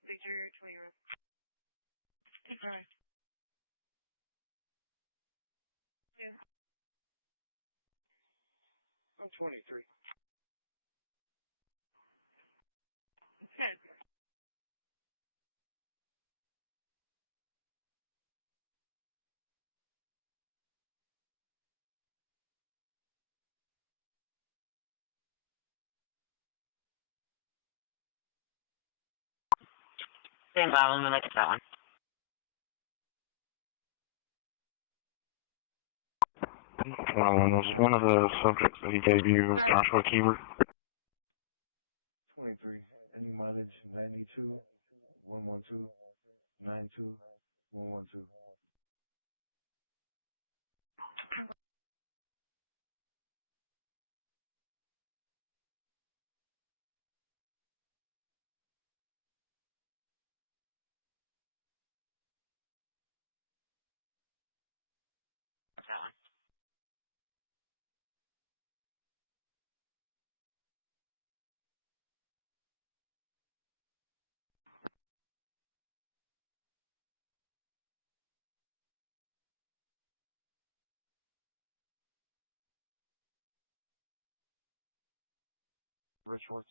Victor, 20 round. Take right. Yeah. I'm 23. 10. Stand by, I'm going to look at that one. Was one of the subjects that he gave you Joshua Keever? 23. Any mileage 92, 112, 92, 112. What's that one? Rich Schwartz.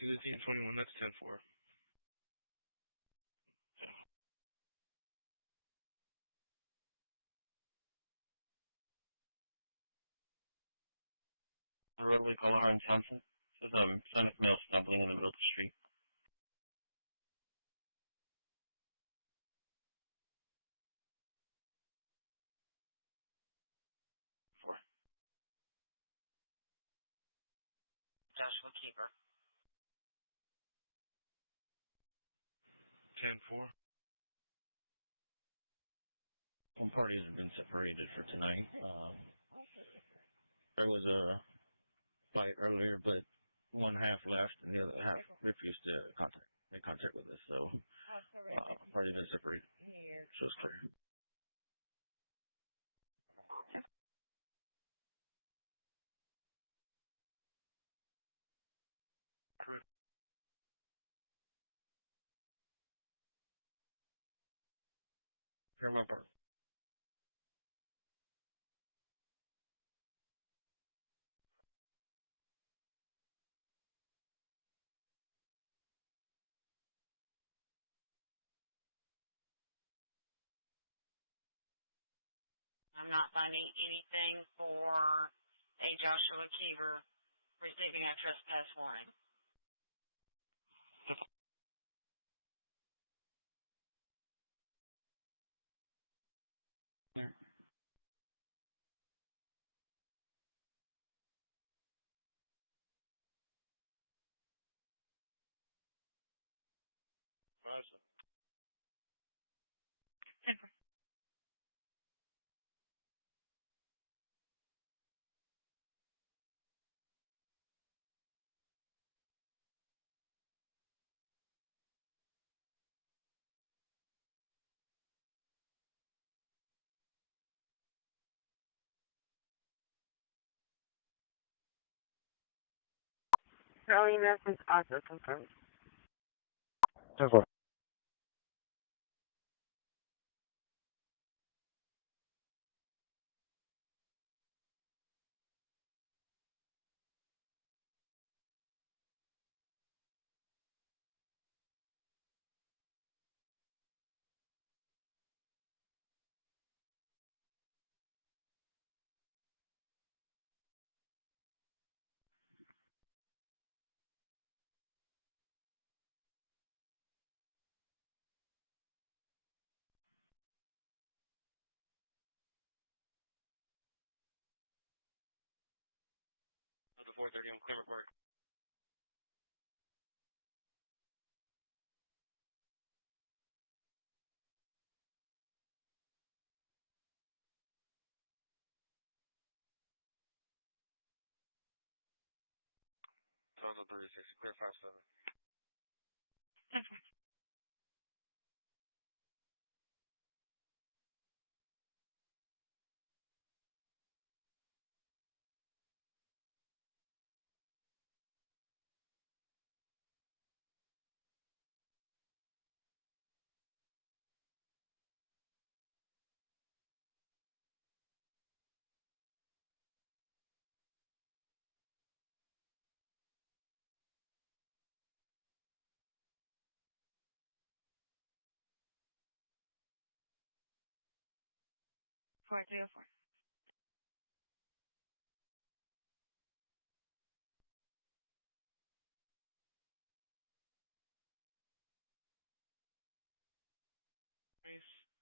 See the team 21, that's 10-4. A roadway Colorado and Thompson. Says sonic male stumbling in the middle of the street. 4. Joshua Keeper. 10-4. Some parties have been separated for tonight. There was a fight earlier, but one half left and the other half refused to make contact with us. So, parties been separated. So it's clear. Paramount Park. I'm not finding anything for a Joshua Keeper receiving a trespass warning. Yeah. Gotcha. 10-4. Early message also confirmed. 10-4. The 4:30 on Clement Park. Total 36, clear 5-7. 10-4. Four 304.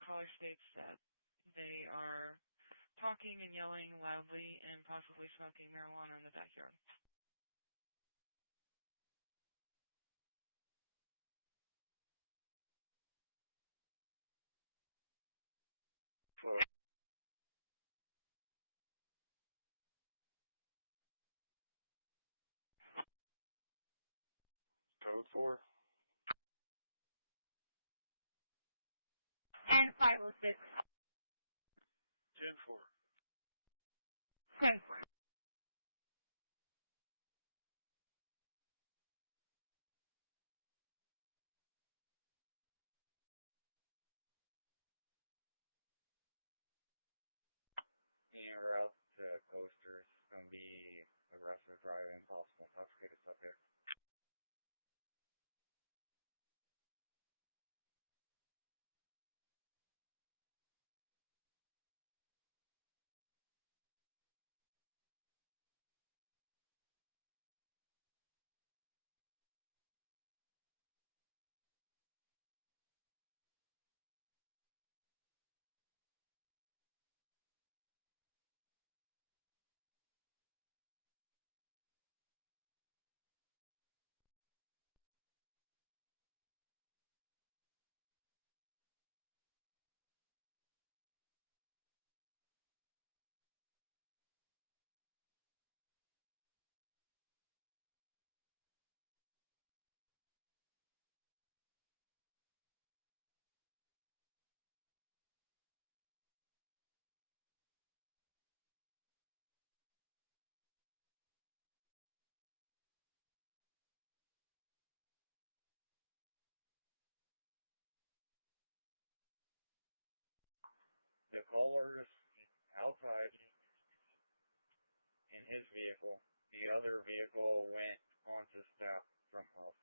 Caller states that they are talking and yelling loudly and possibly smoking marijuana in the backyard. Code 4. 10506. 10-4. 10. Being route to Coaster, it's going to be aggressive driving, possible intoxicated subject. The caller's outside in his vehicle. The other vehicle went onto staff from us.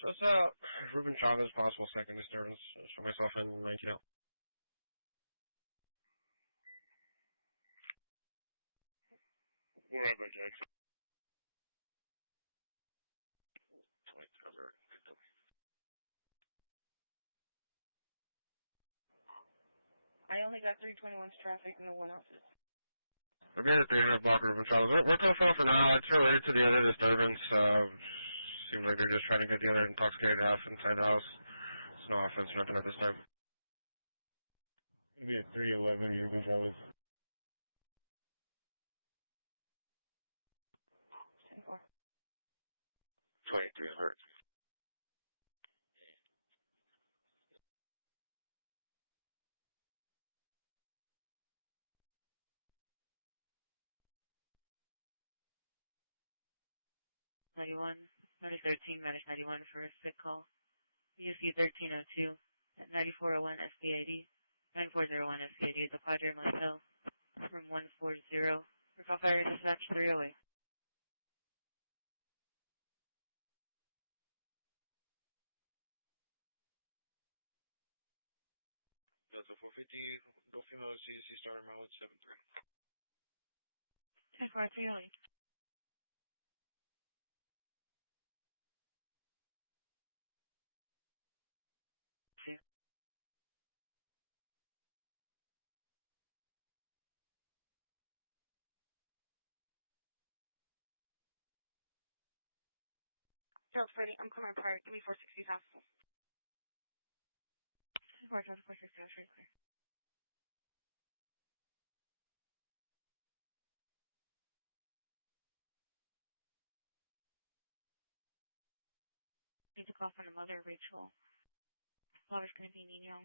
So it's Ruben Chavez, possible second disturbance. Show myself in 19 out. We're right by Jackson. 23. I only got 321's traffic in the one office. We're being at 300 block Ruben Chavez. We're close enough for now. It's related to the other disturbance. Seems like they're just trying to get the other intoxicated half inside the house. It's no offense, nothing at this time. It'll be at 311 Ruben Chavez. 10-4. 23 alert. Medic 13, Medic 91 for a sick call. UC 1302 at 9401 SPAD. 9401 SPAD at the Padre Motel. Room 140. Recall fire dispatch 308. Delta 450, Dolphino CDC starter mileage 73. 10-4 308. Gerald Freddy, I'm coming apart. Give me 460 fast. 10-4 Delta 460, that's very clear. Need to call from the mother, Rachel. Father's going to be Nino.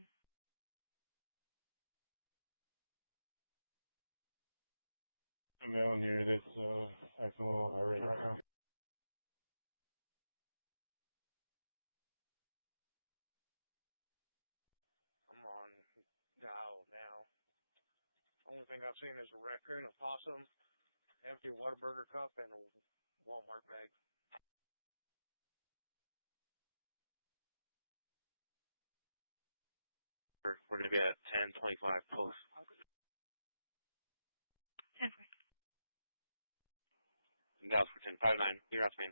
I'm down here that's acting a little irate right now. I'm on dial now. Only thing I've seen is a raccoon, a possum, empty Whataburger cup and a Walmart bag. We're going to be at 10:25 post. 10-4. Dallas for 10-5-9. Your house, man.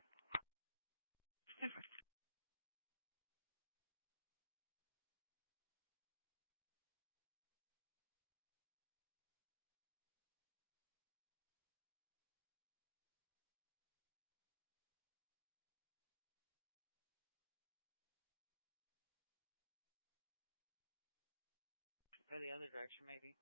10-4. Go the other direction, maybe.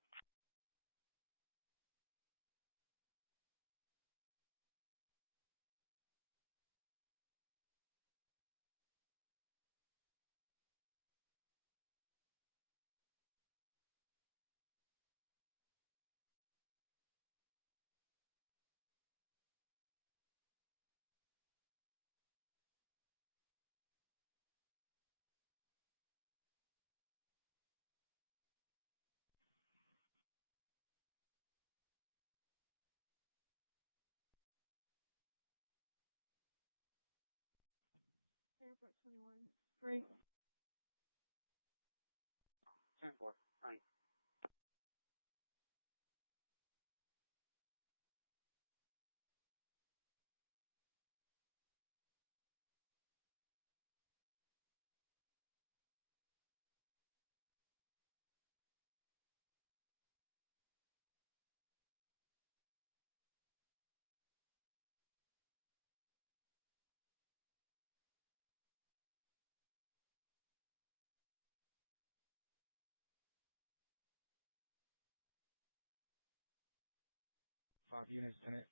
Airport 21. Great. 10-4. Right. Five units, Tenant.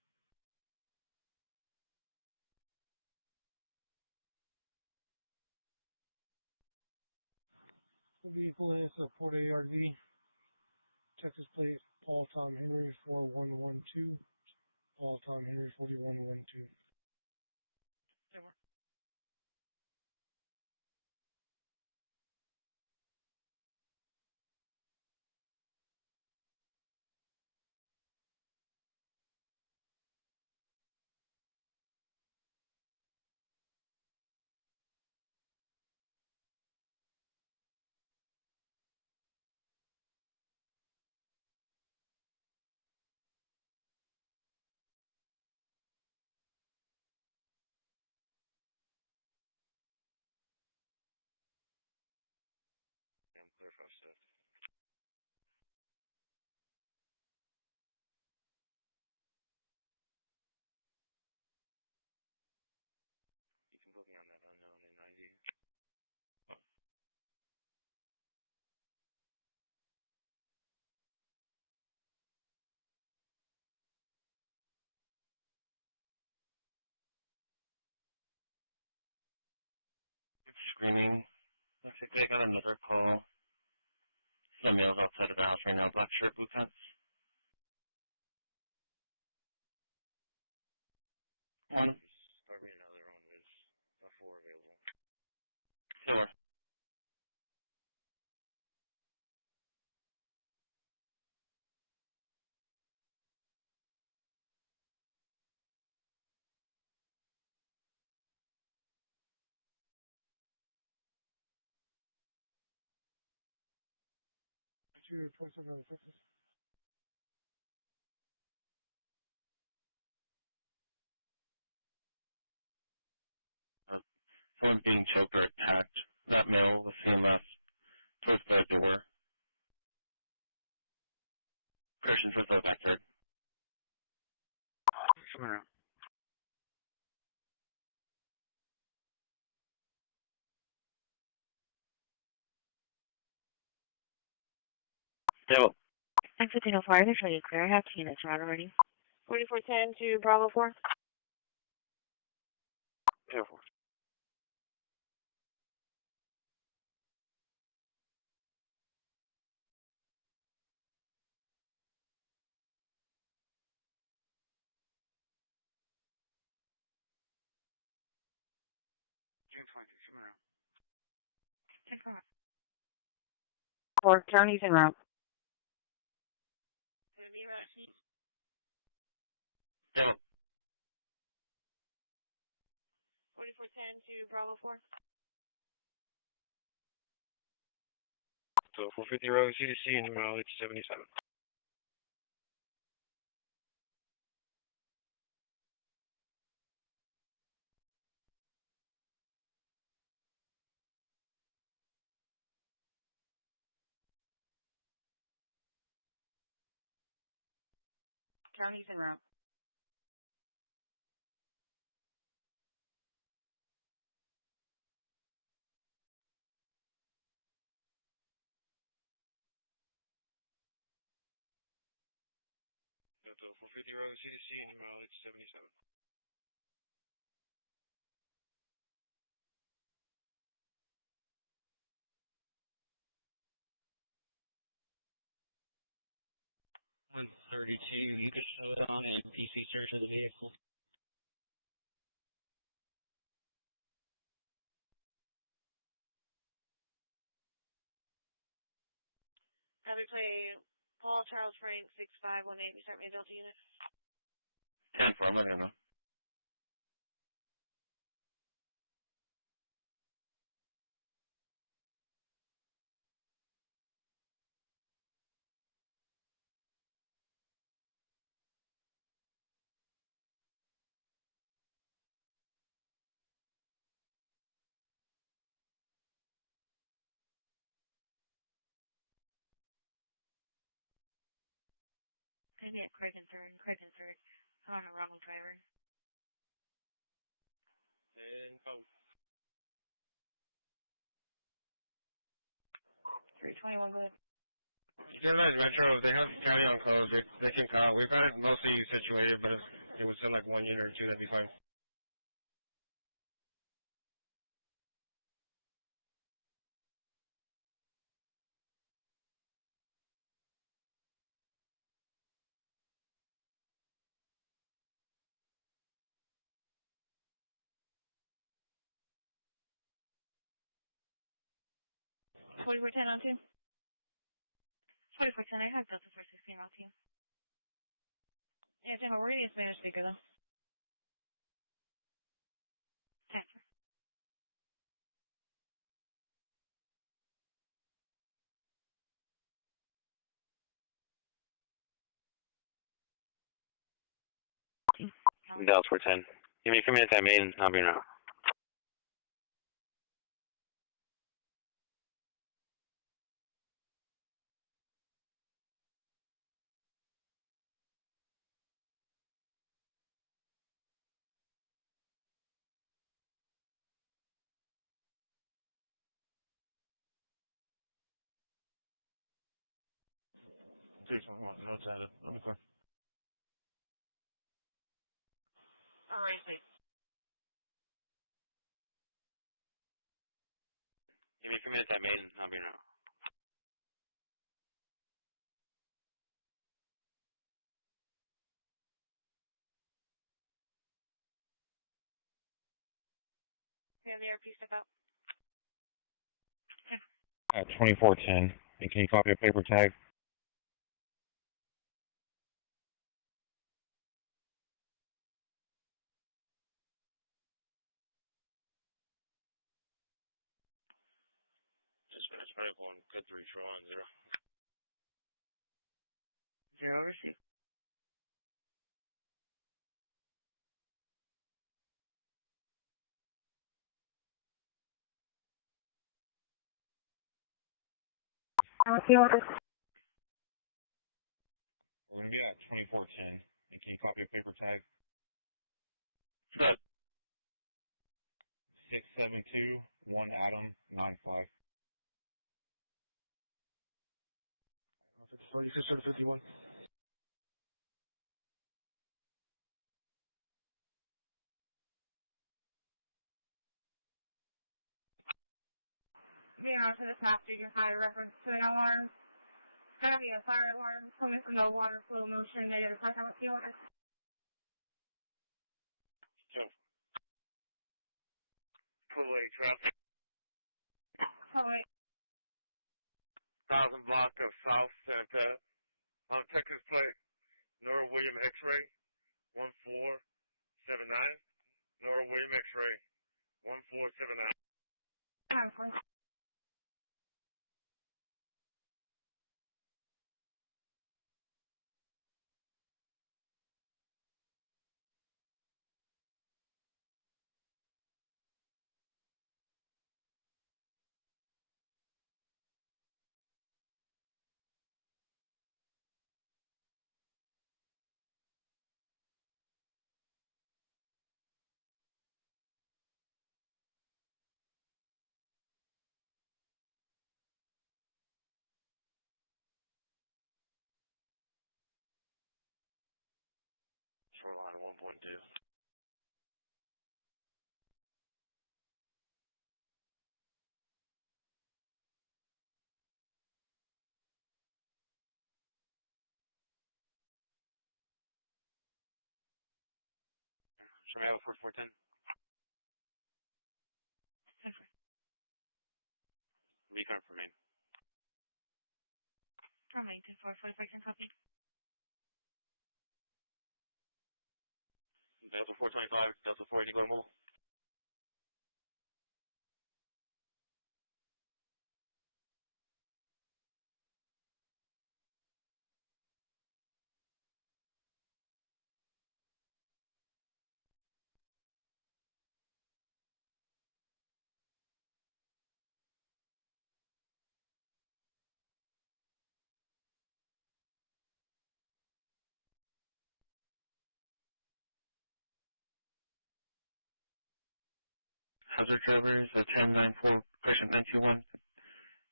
The vehicle is a Ford ARV, Texas plate, Paul Tom Henry 4112, Paul Tom Henry 4112. 10-4. I'm clear for stuff. You can put me on that unknown in ID. It's screaming. Looks like they got another call. Some males outside of the house right now. Black shirt, blue pants. One. Start me another one. There's 4 available. 4. Two 27 Texas. Someone's being choked or attacked. That male was seen last towards the door. Christian towards the backyard. Come around. Stable. Exit 10-4, they're showing you clear. I have 2 units around already. 4410 to Bravo 4. 2-4. June 20th. Come around. 10-4. 4 counties en route. Gonna be route heath. Yeah. 4410 to Bravo 4. So 450 road CDC and mileage 77. County's en route. So 450 road CDC and mileage 77. $132, you can show it on a PC search of the vehicle. Copy play Paul Charles Frank 6518. We start me a Delta unit. 10-4, I'm letting him know. Gonna be at Craig and Third. I'm on a wrong driver. And oh. 321, go ahead. Generalized Metro, if they have county on code, they can call. We've had it mostly situated, but if it would send like one unit or two, that'd be fine. Forty-four ten on 2. 4410, I have Delta 416 on team. Yeah, Tim, we're getting a Spanish speaker, though. 10. Dallas 410. Give me a few minutes at main, I'll be around. Notes added. I'm clear. All right, please. Give me a few minutes at main, I'll be around. We have the RP step out. At 2410, and can you copy a paper tag? Dispatch 5-1, cut 3, Troy on 0. 0 received. We're going to be at 2410, and can you copy a paper tag? Good. 672 1 Adam 95. 46 to 51. Being on to the passenger side reference to an alarm. It's going to be a fire alarm coming from the water flow motion negative pressure with the order. Sure. Full way traffic. Oh, wait. 1000 block of South Santa. On Texas plate, Nora William X-ray. 1479. Nora William X-ray. 1479. Shoreline 1.2. Show me out 4410. 10-4. Reconfirm main. From main 10-4, 4510 copy. Delta 425, Delta 4, you go to mobile. Hazard drivers, 1094, correction 921,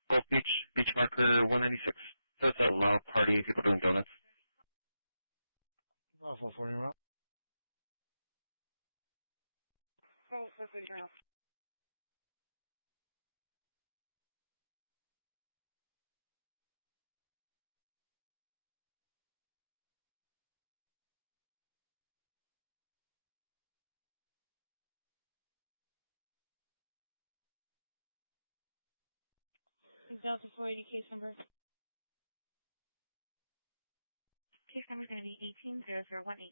Gulf Beach, beach marker 196. That's a loud party, people doing donuts. Oh, 440 route. Oh, that's what you're off. Delta 480 case number. Case number is going to be 180018.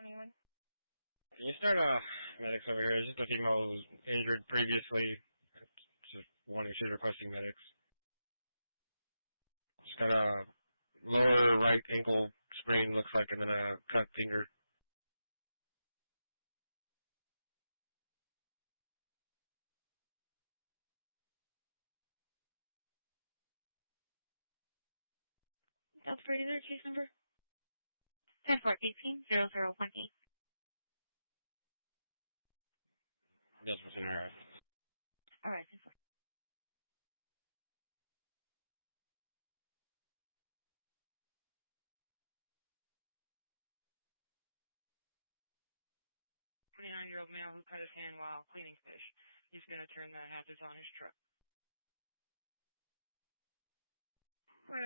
Anyone? Can you start medics over here? It's just a female who was injured previously. Just wanting, she's requesting medics. She's got a lower right ankle sprain, looks like, and then a cut finger. Delta 480, there, case number? 10-4, 180018. Yes, what's in her? All right, 10-4. Year-old male who cut his hand while cleaning fish. He's going to turn the hazards on his truck. I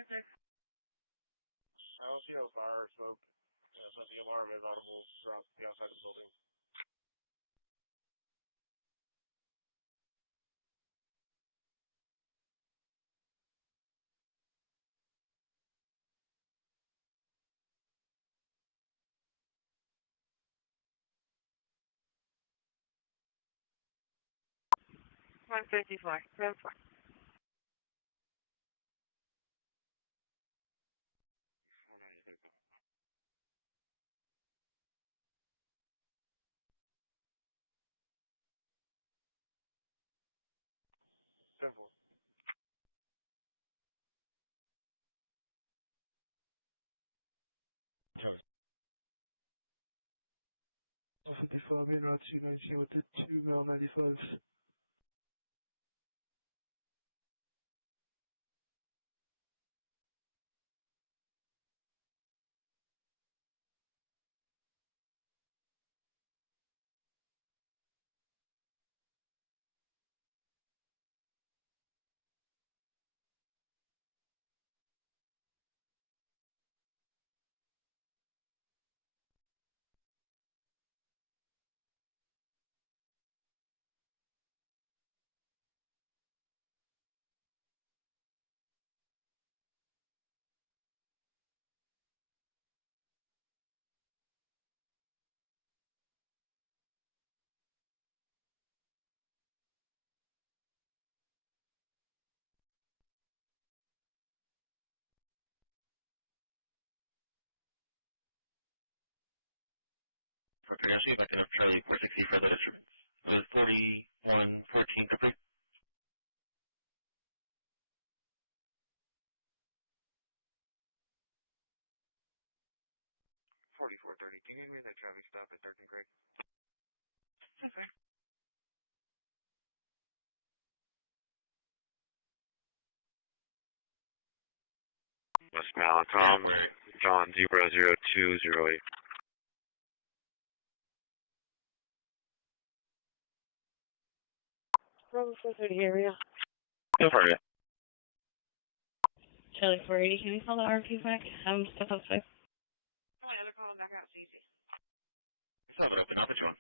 don't see no fire or smoke. Yeah, but the alarm is audible throughout the outside of the building. One 54. 10-4. Simple. Toast. 55 in route 219 with the 2 mile 95s. For credentialing, back in up Charlie 460 for the disturbance. It was 4114 complete. 4430. Can you give me that traffic stop at 13 Craig? Okay. West Malatom, where John Zebra 0208. Bravo 430 area. Go for it. Charlie 480, can you call the RP back? I'm stuck outside. Oh, yeah, they're calling back out. It's easy. Let's have it open up at you.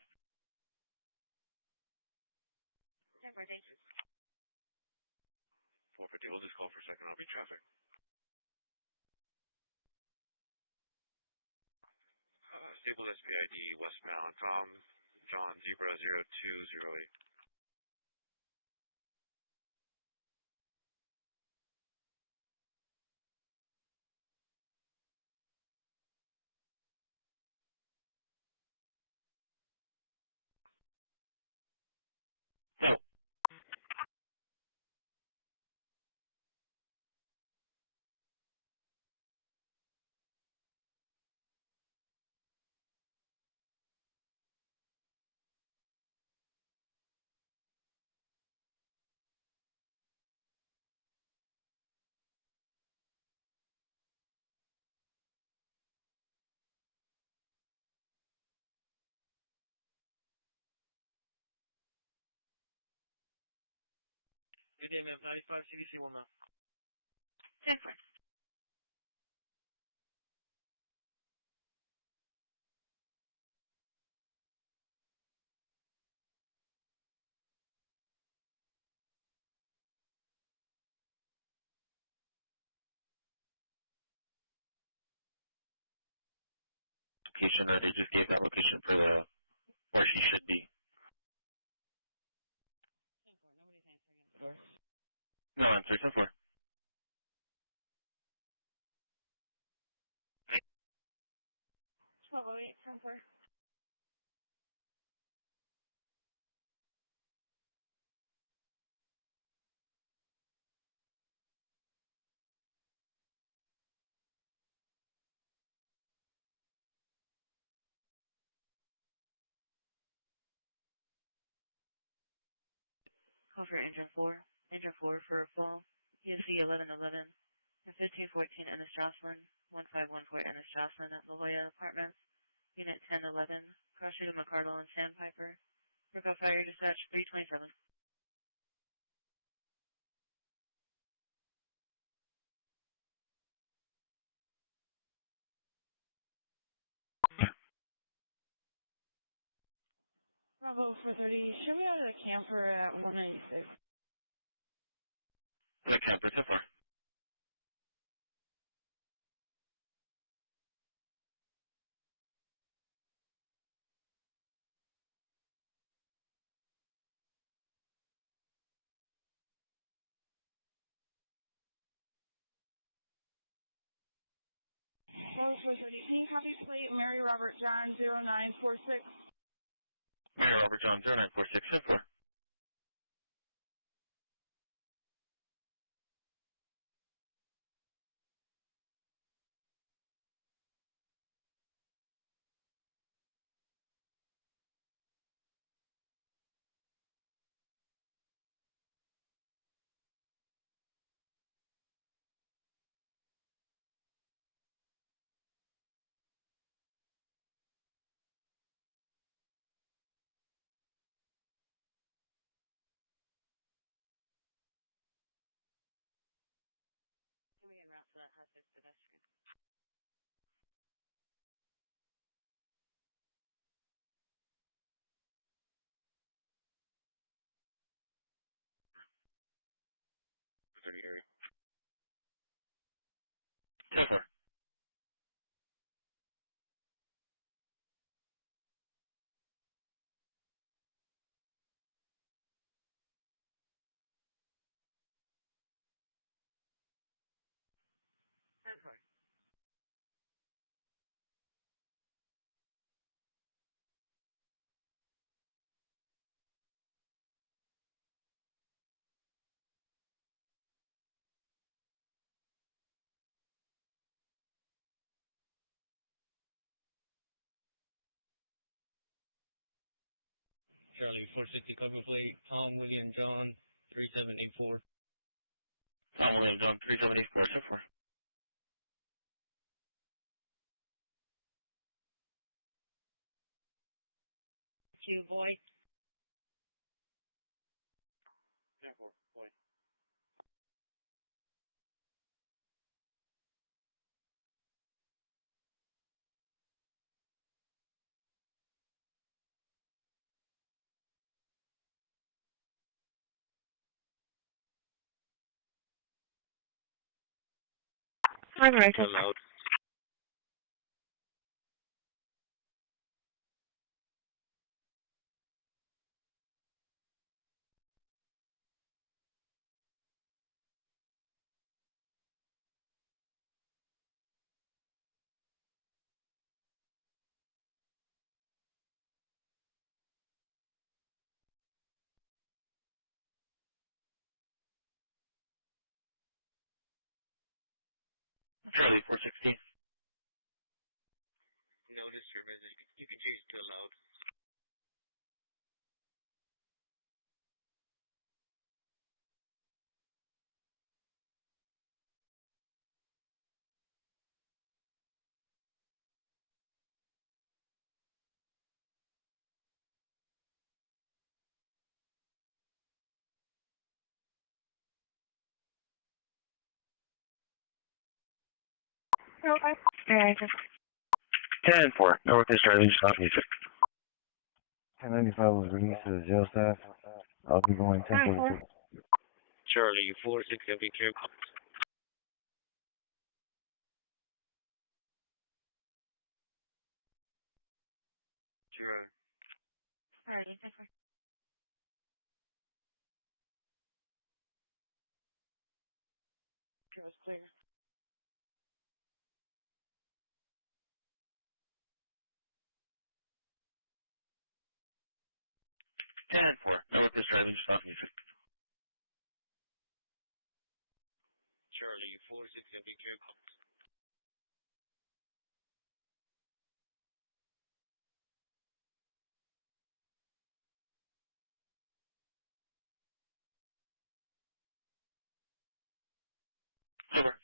10-4, thank you. 450, we'll just call for second RP traffic. Stable SPID, West Malatom, John Zebra 0208. No. Good day, ma'am. 95 CDC 1 now. 10-4. Location, or they just gave that location for the, where she should be. 10-4, nobody's answering at the door. No answer, 10-4. Twelve 08, 10-4. Call for engine 4. Engine 4 for a fall. ESC 1111 and 1514 Ennis Jocelyn, 1514 Ennis Jocelyn at La Jolla Apartments, Unit 1011, cross street of McCardle and Sandpiper. Workout fire dispatch 327. Bravo 430, show me out of the camper at 196. The camper, 10-4. Bravo 430, can you copy plate Mary Robert John 0946? Mary Robert John 0946, 10-4. Can we en route to that hazard pedestrian? Area. 10-4. That's right. Charlie 460 cover plate, Tom William John 3784. Tom William John 3784, 10-4. You, boy. 10-4, boy. Still loud. Charlie 460. No disturbance. You can change it to loud. Okay. Alright. 10-4. Northeast Charlie, just off music. 1095 was released to the jail staff. I'll be going 1042. Charlie 460, be clear. Sure. Alrighty, thank you. It was clear. Ten four. Northeast Charlie, just off music. Charlie 460, be clear. Over.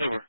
Over.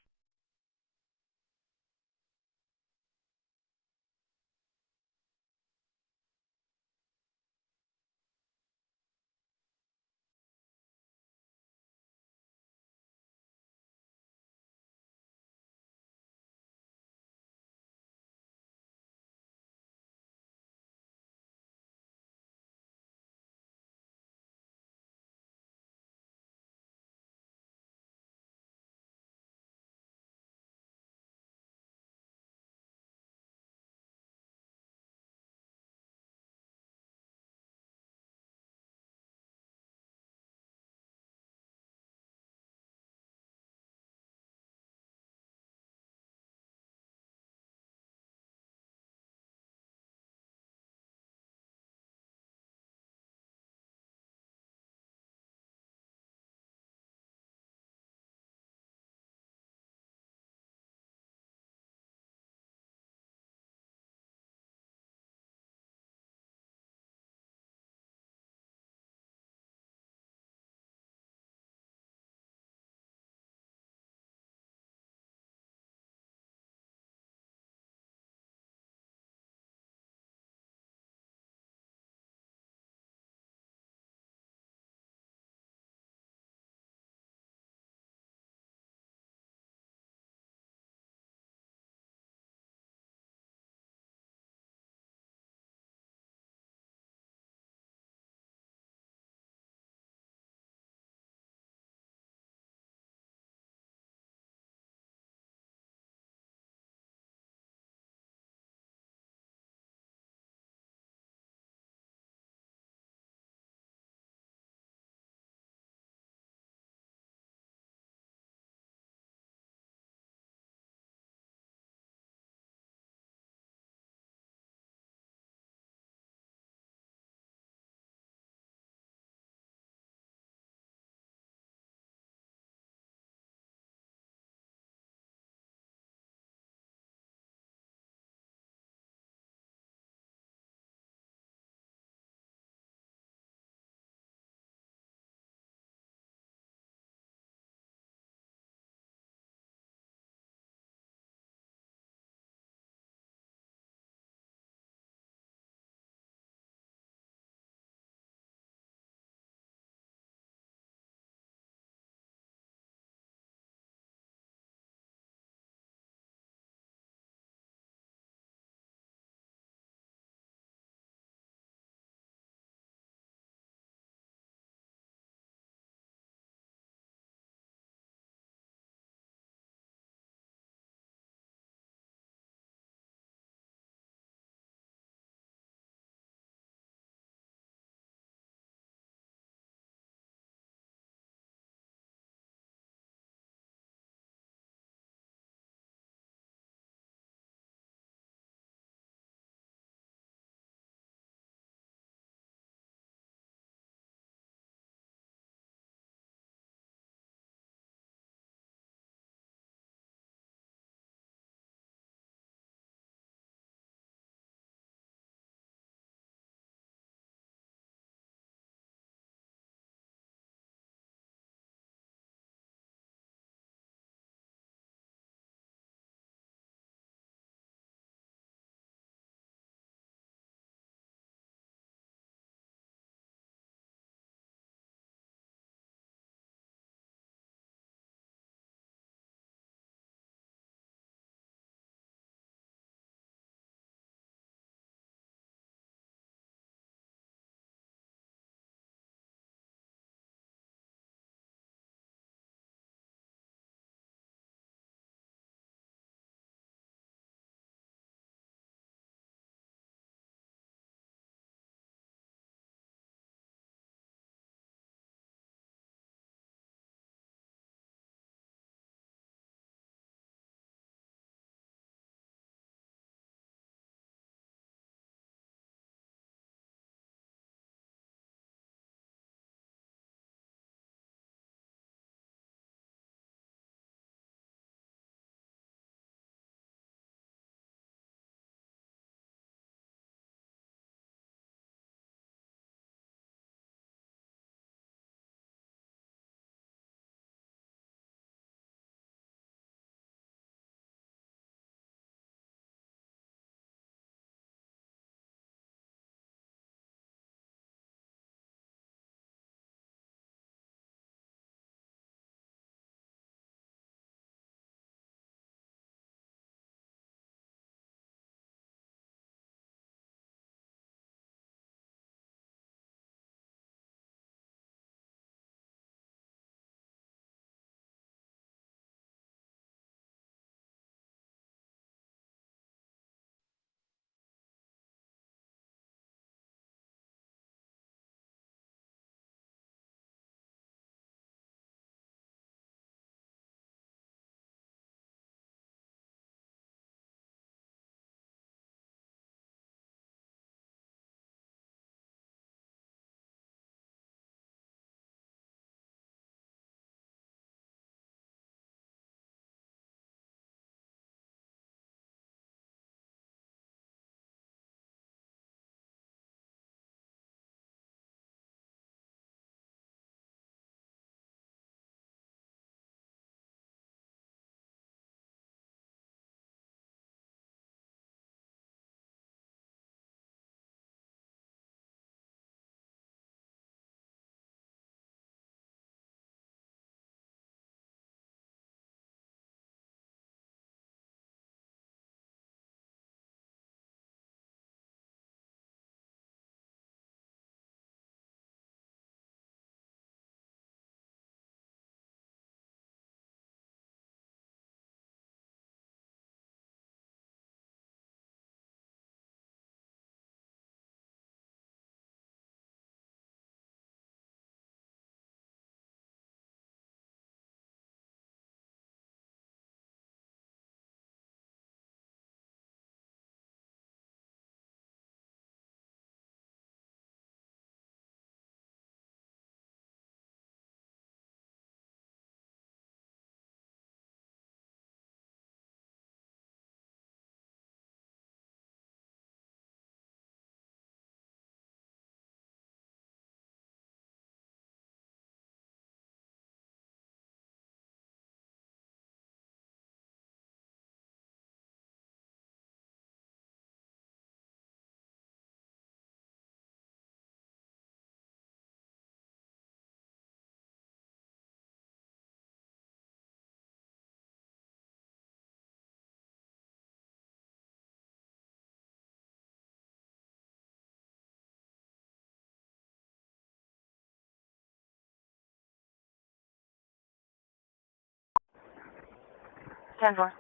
10-4.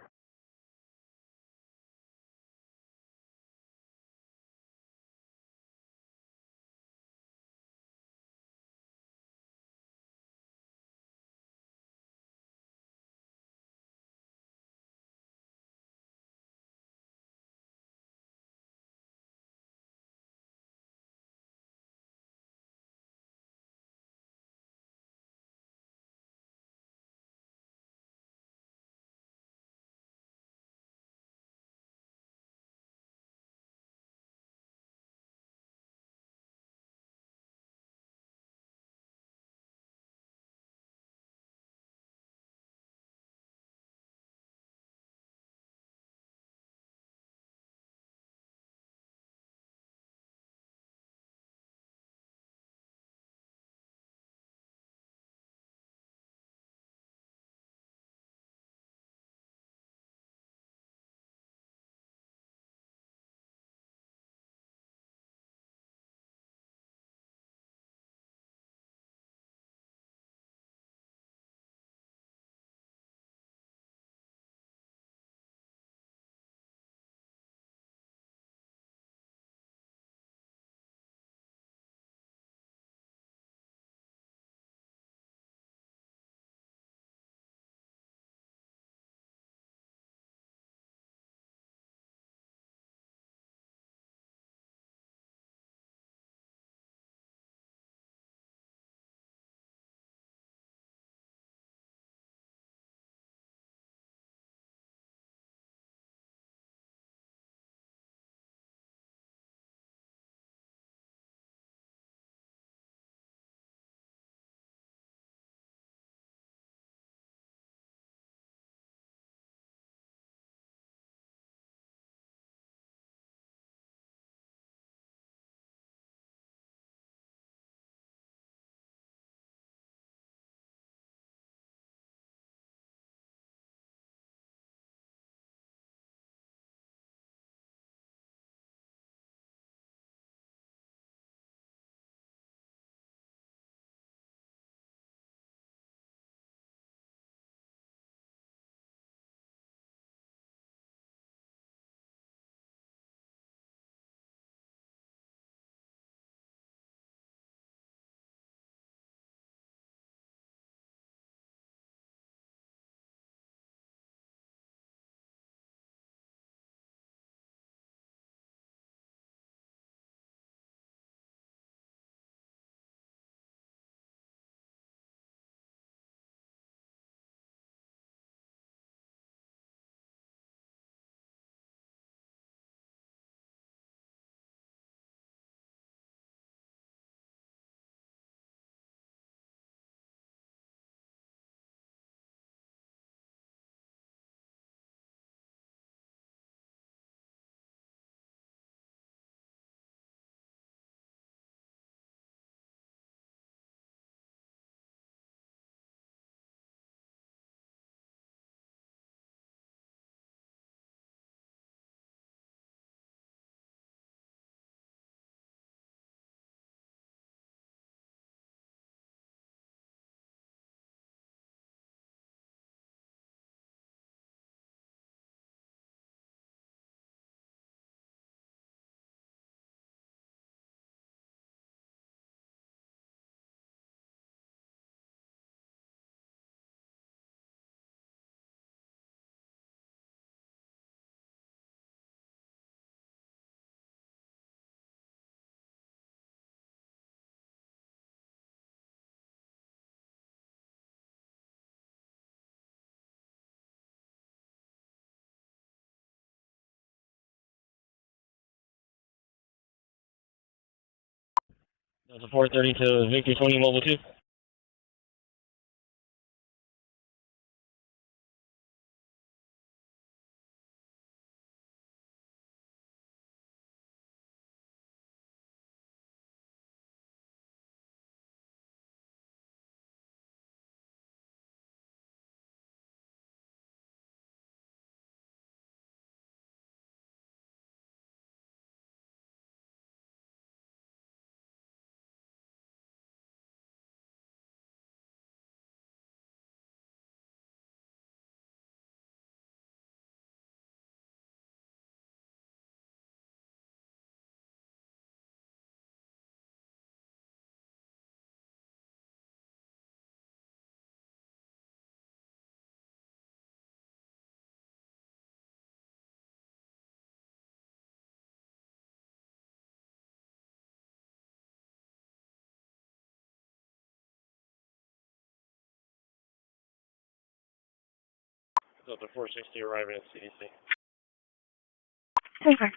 Delta 430 to Victor 20 Mobile 2. Delta 460 arriving at CDC. Okay.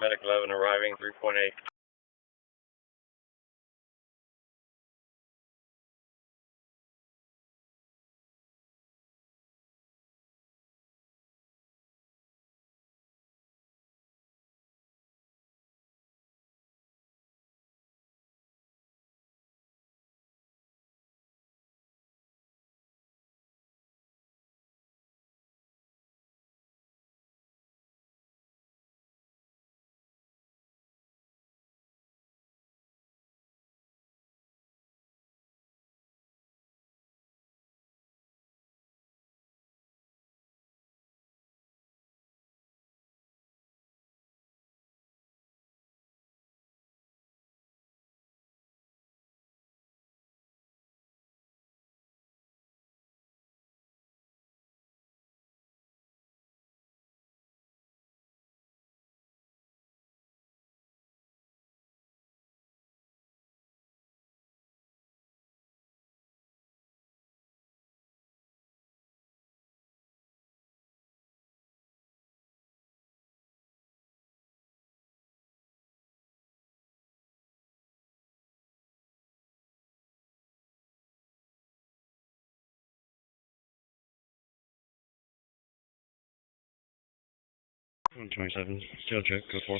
Medic 11 arriving, 3.8. I'm 27, still check, go for.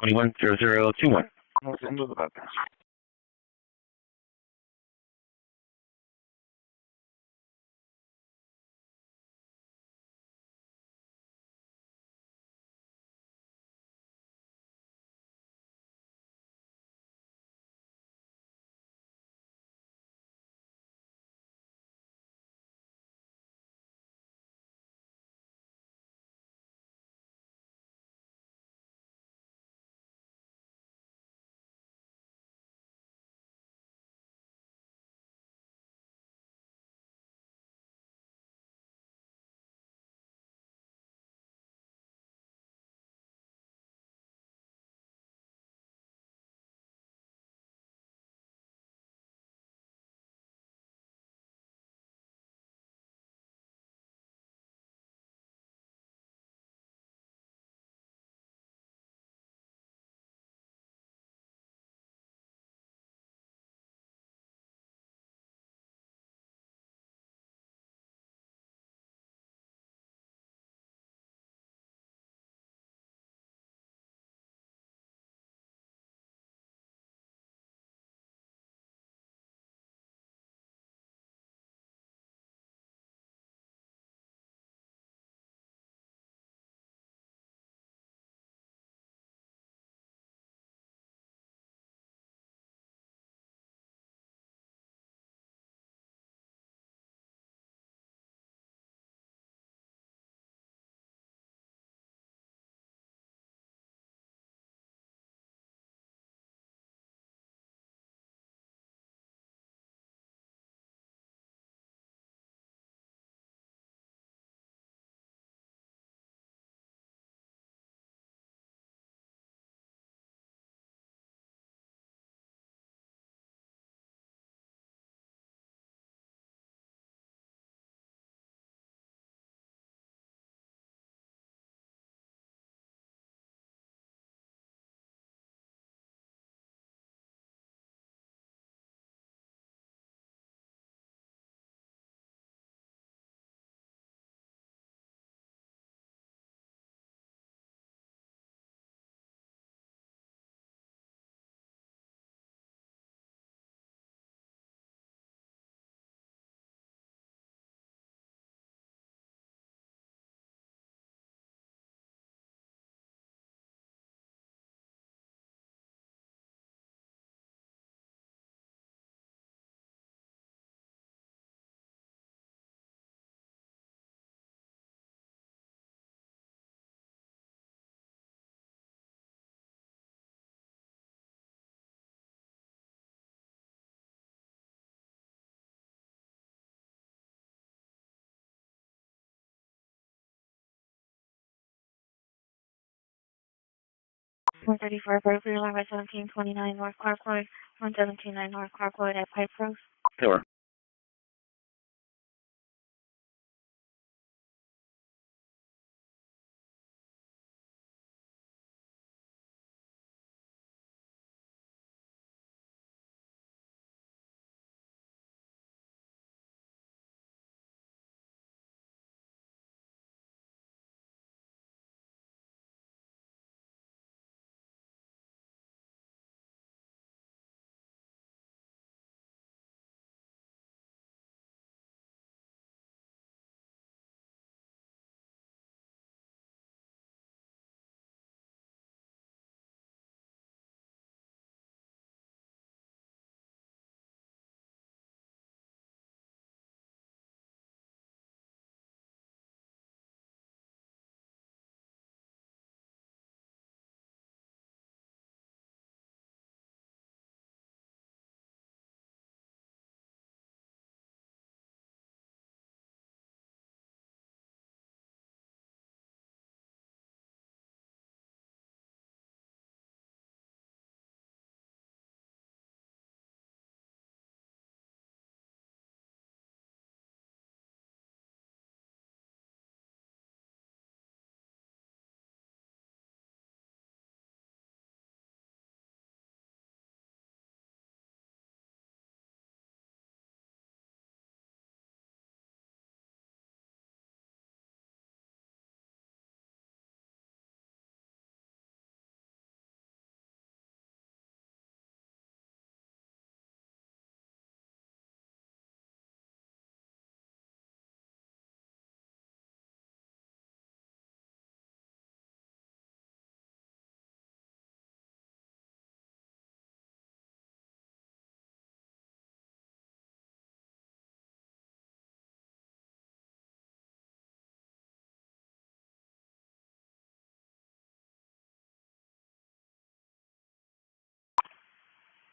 Twenty-one 0021. What's into the bypass? 434, Berkeley, along by 1729 North Clarkwood, 1729 North Clarkwood at Pipe Rose. Sure.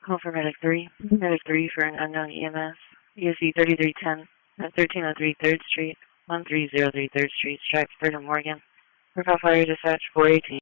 Call for Medic 3. Medic 3 for an unknown EMS. ESC 3310 at 1303 3rd Street, 1303 3rd Street, Stratford and Morgan. Report fire dispatch 418.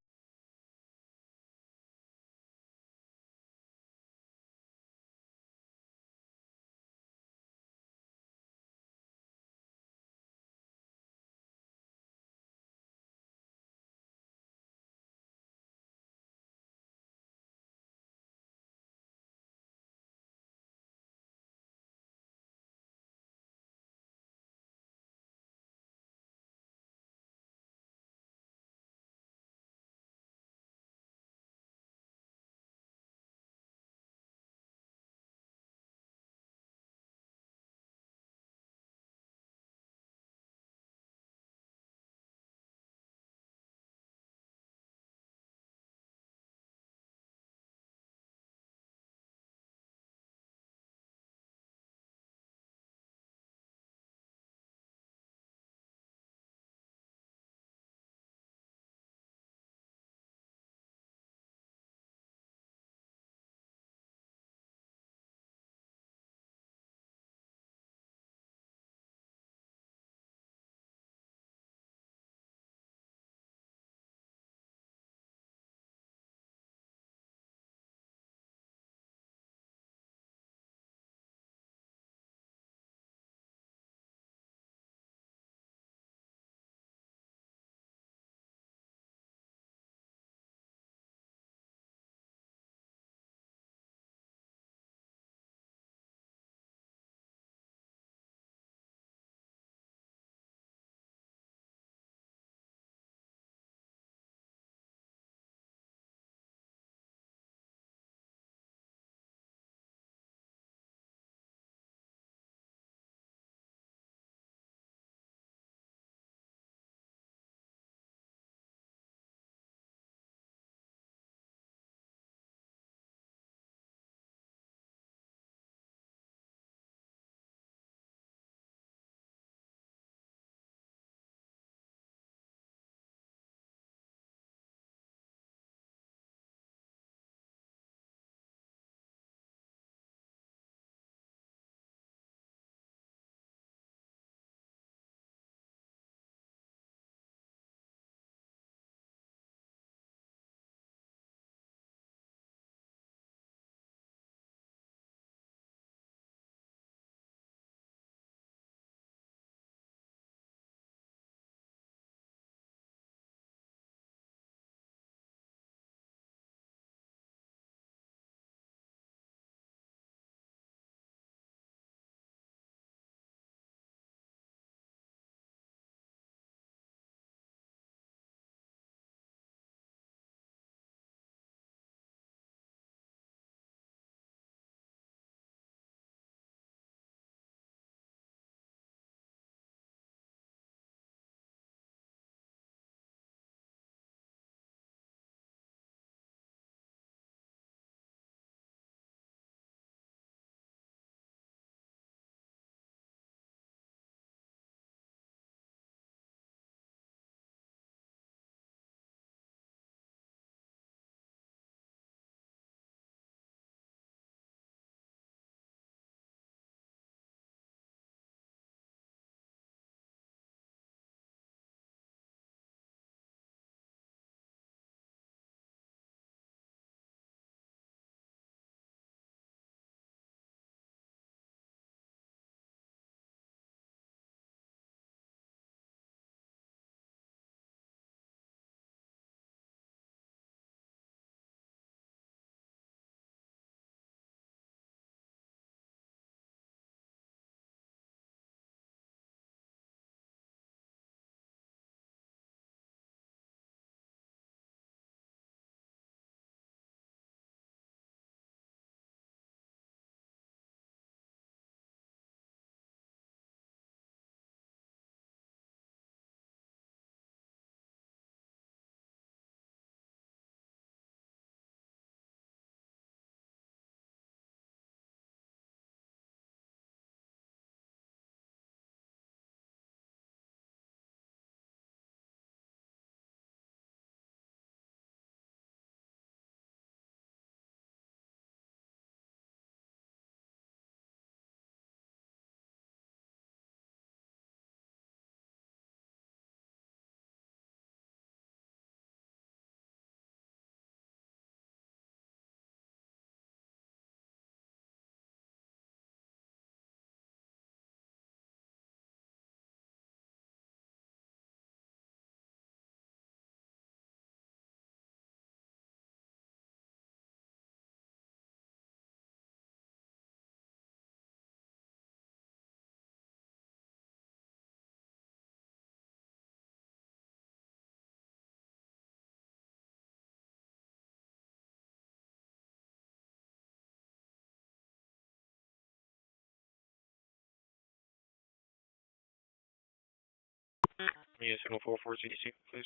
Yeah, signal 44 CDC, please.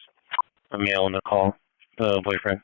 A male on the call, the boyfriend.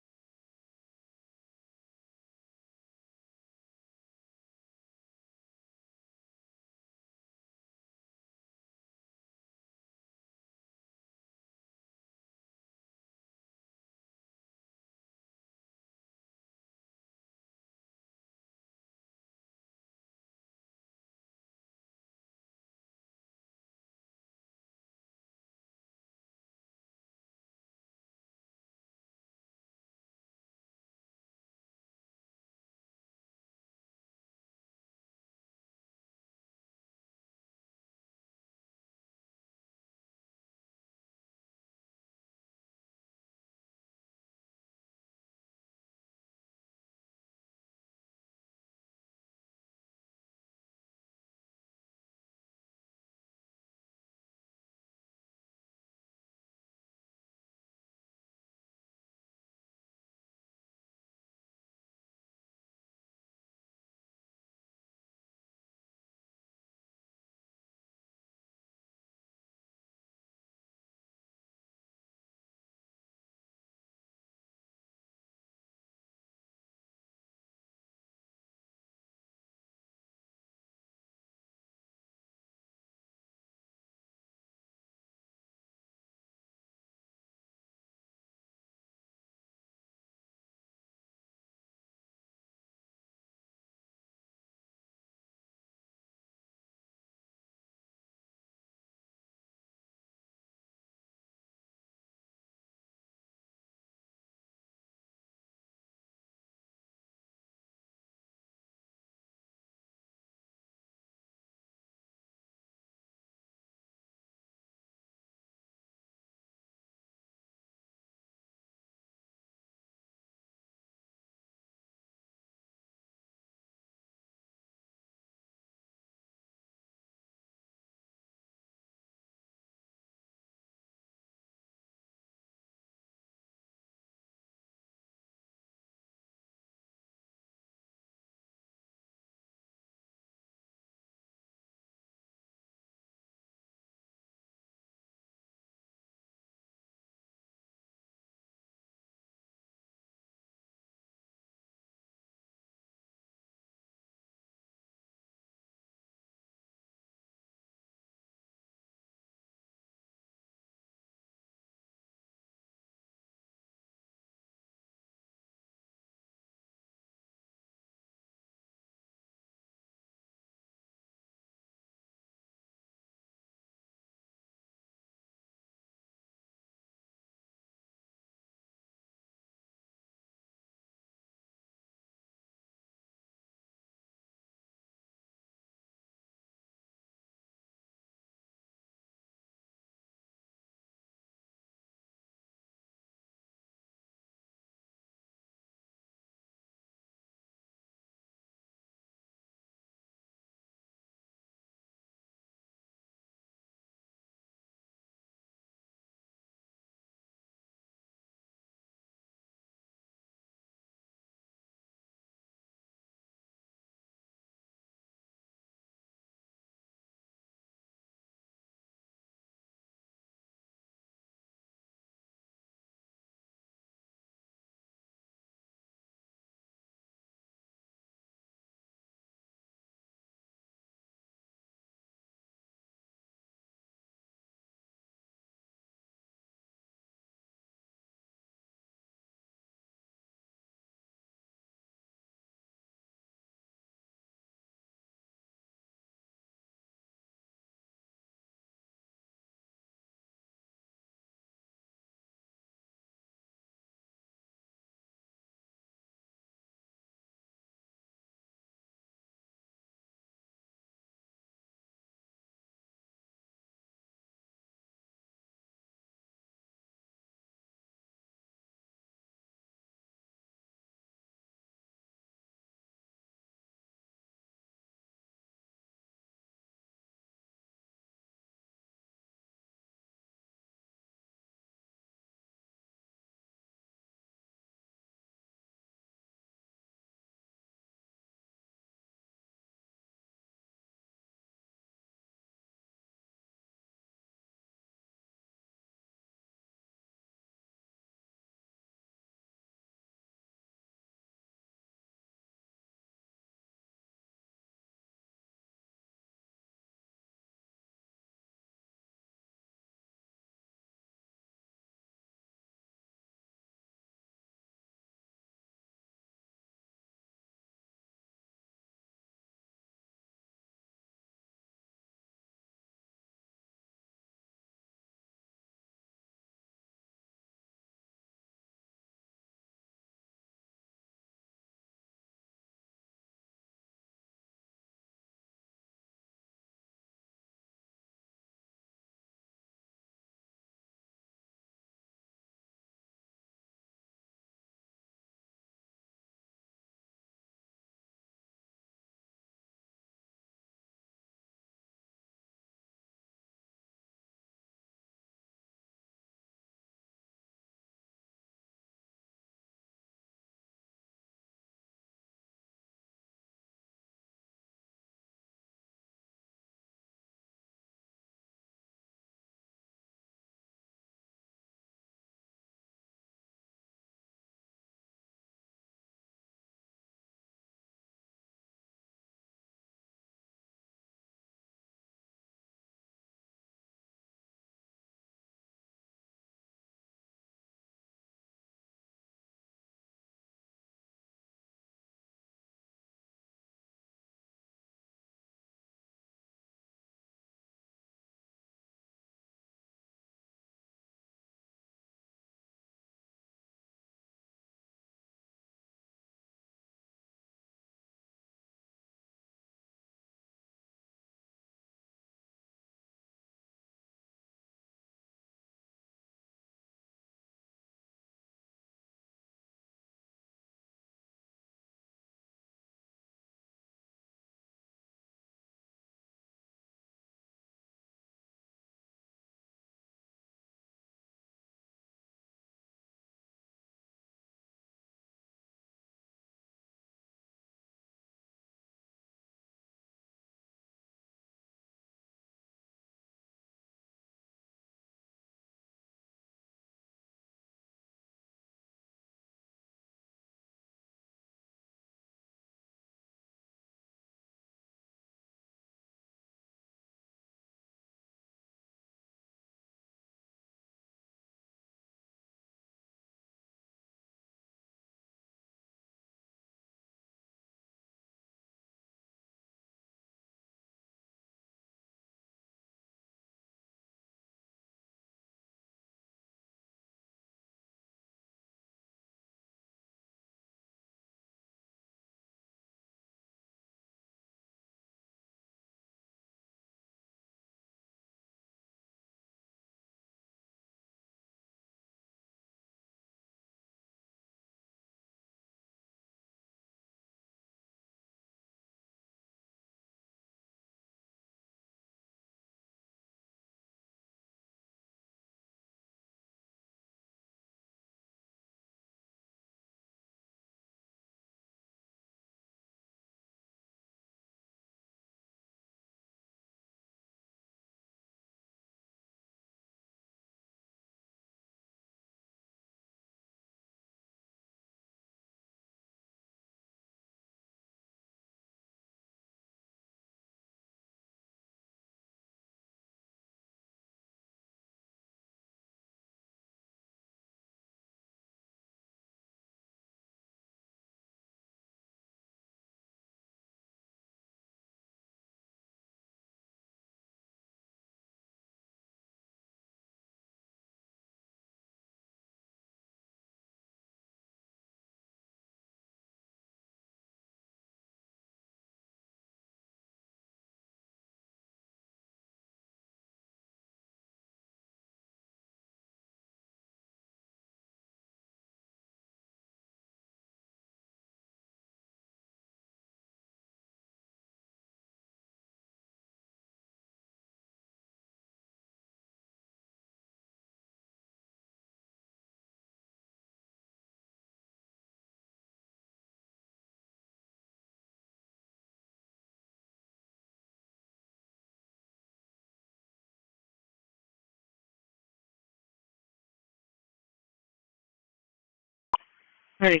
Ready.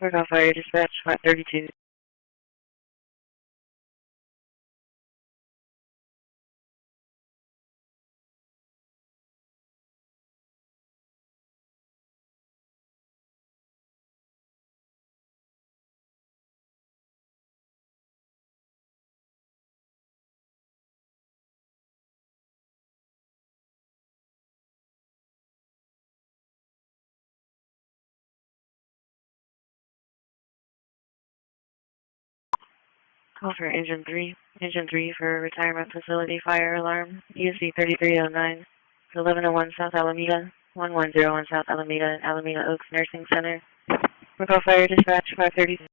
We're call fire dispatch 532. Call for engine 3. Engine 3 for retirement facility fire alarm. UC 3309. 1101 South Alameda. 1101 South Alameda, Alameda Oaks Nursing Center. We're call fire dispatch 530.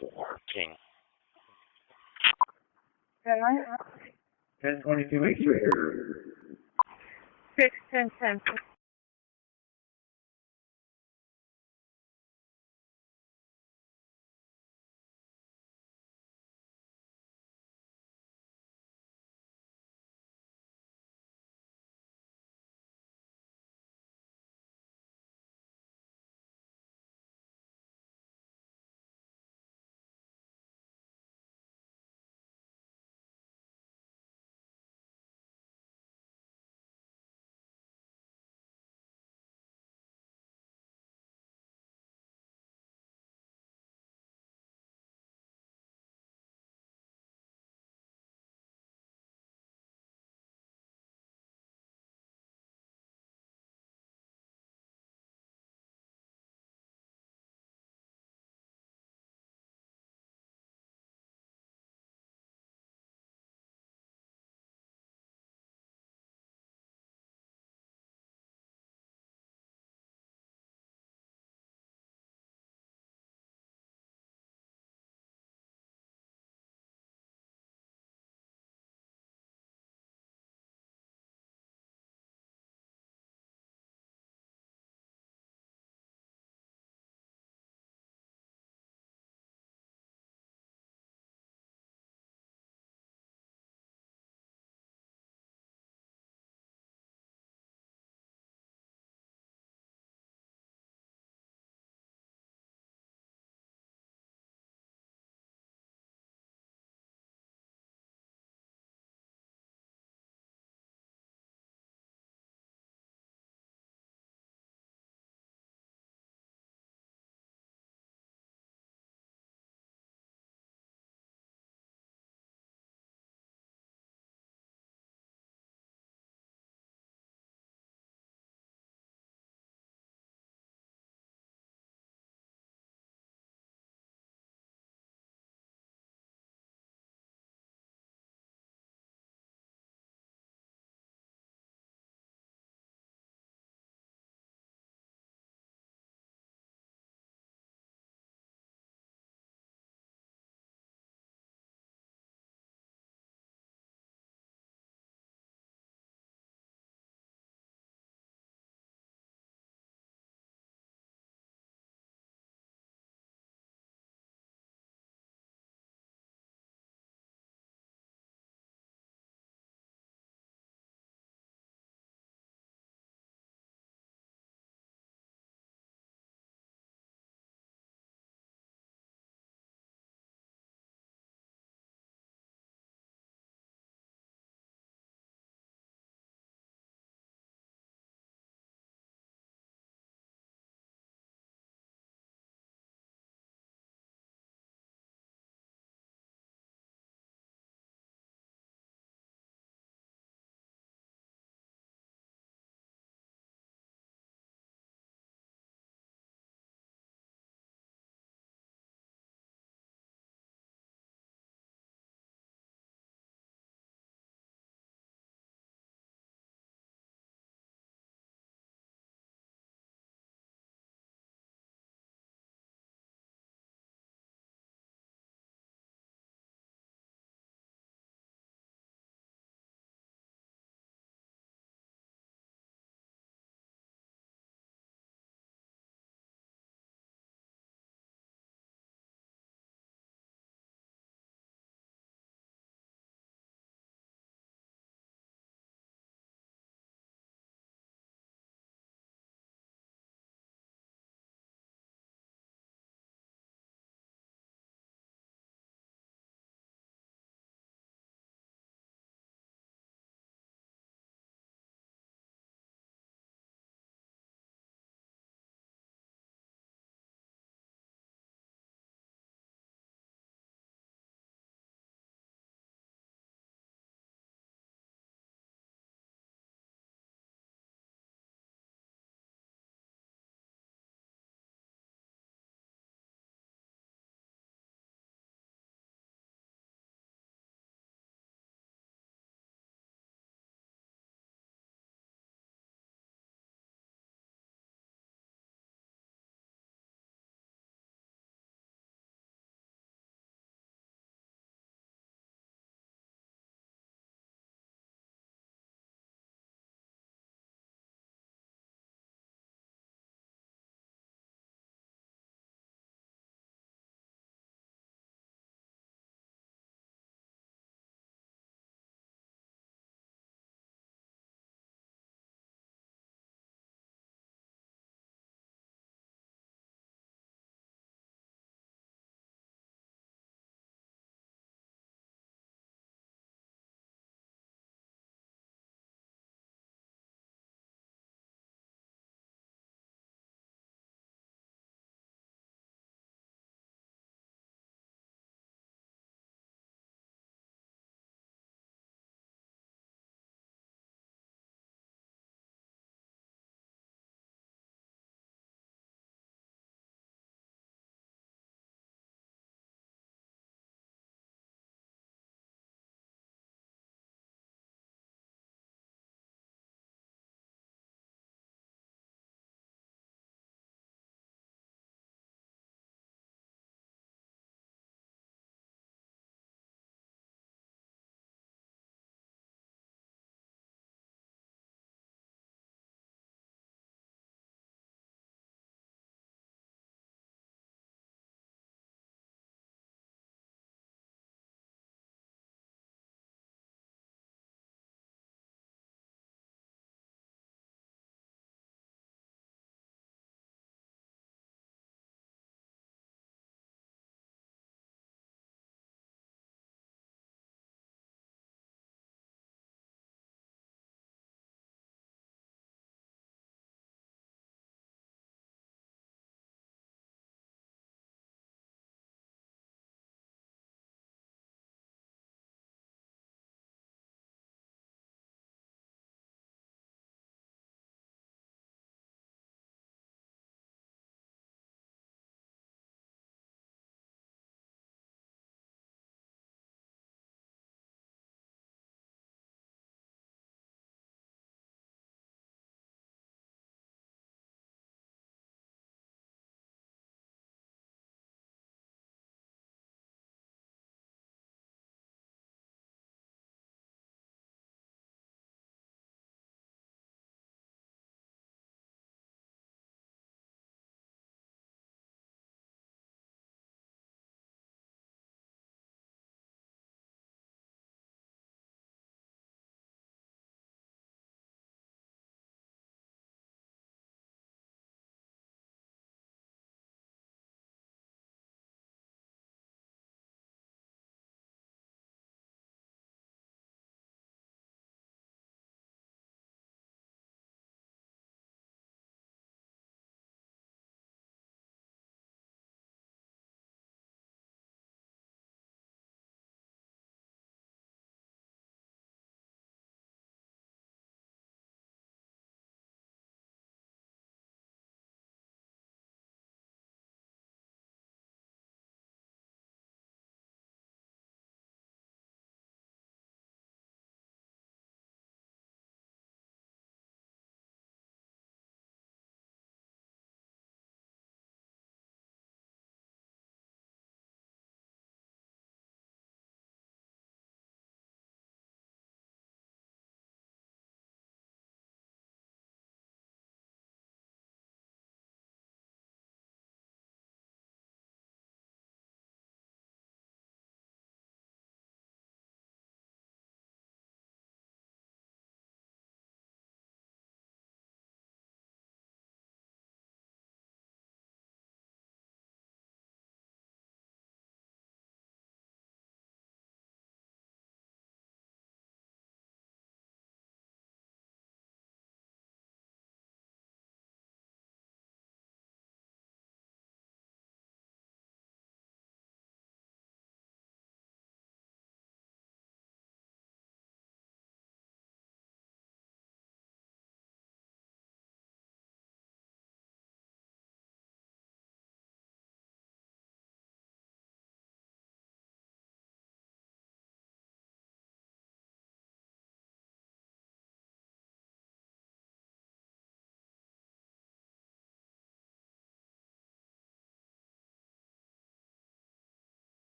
4 King. 1022 makes you 61010.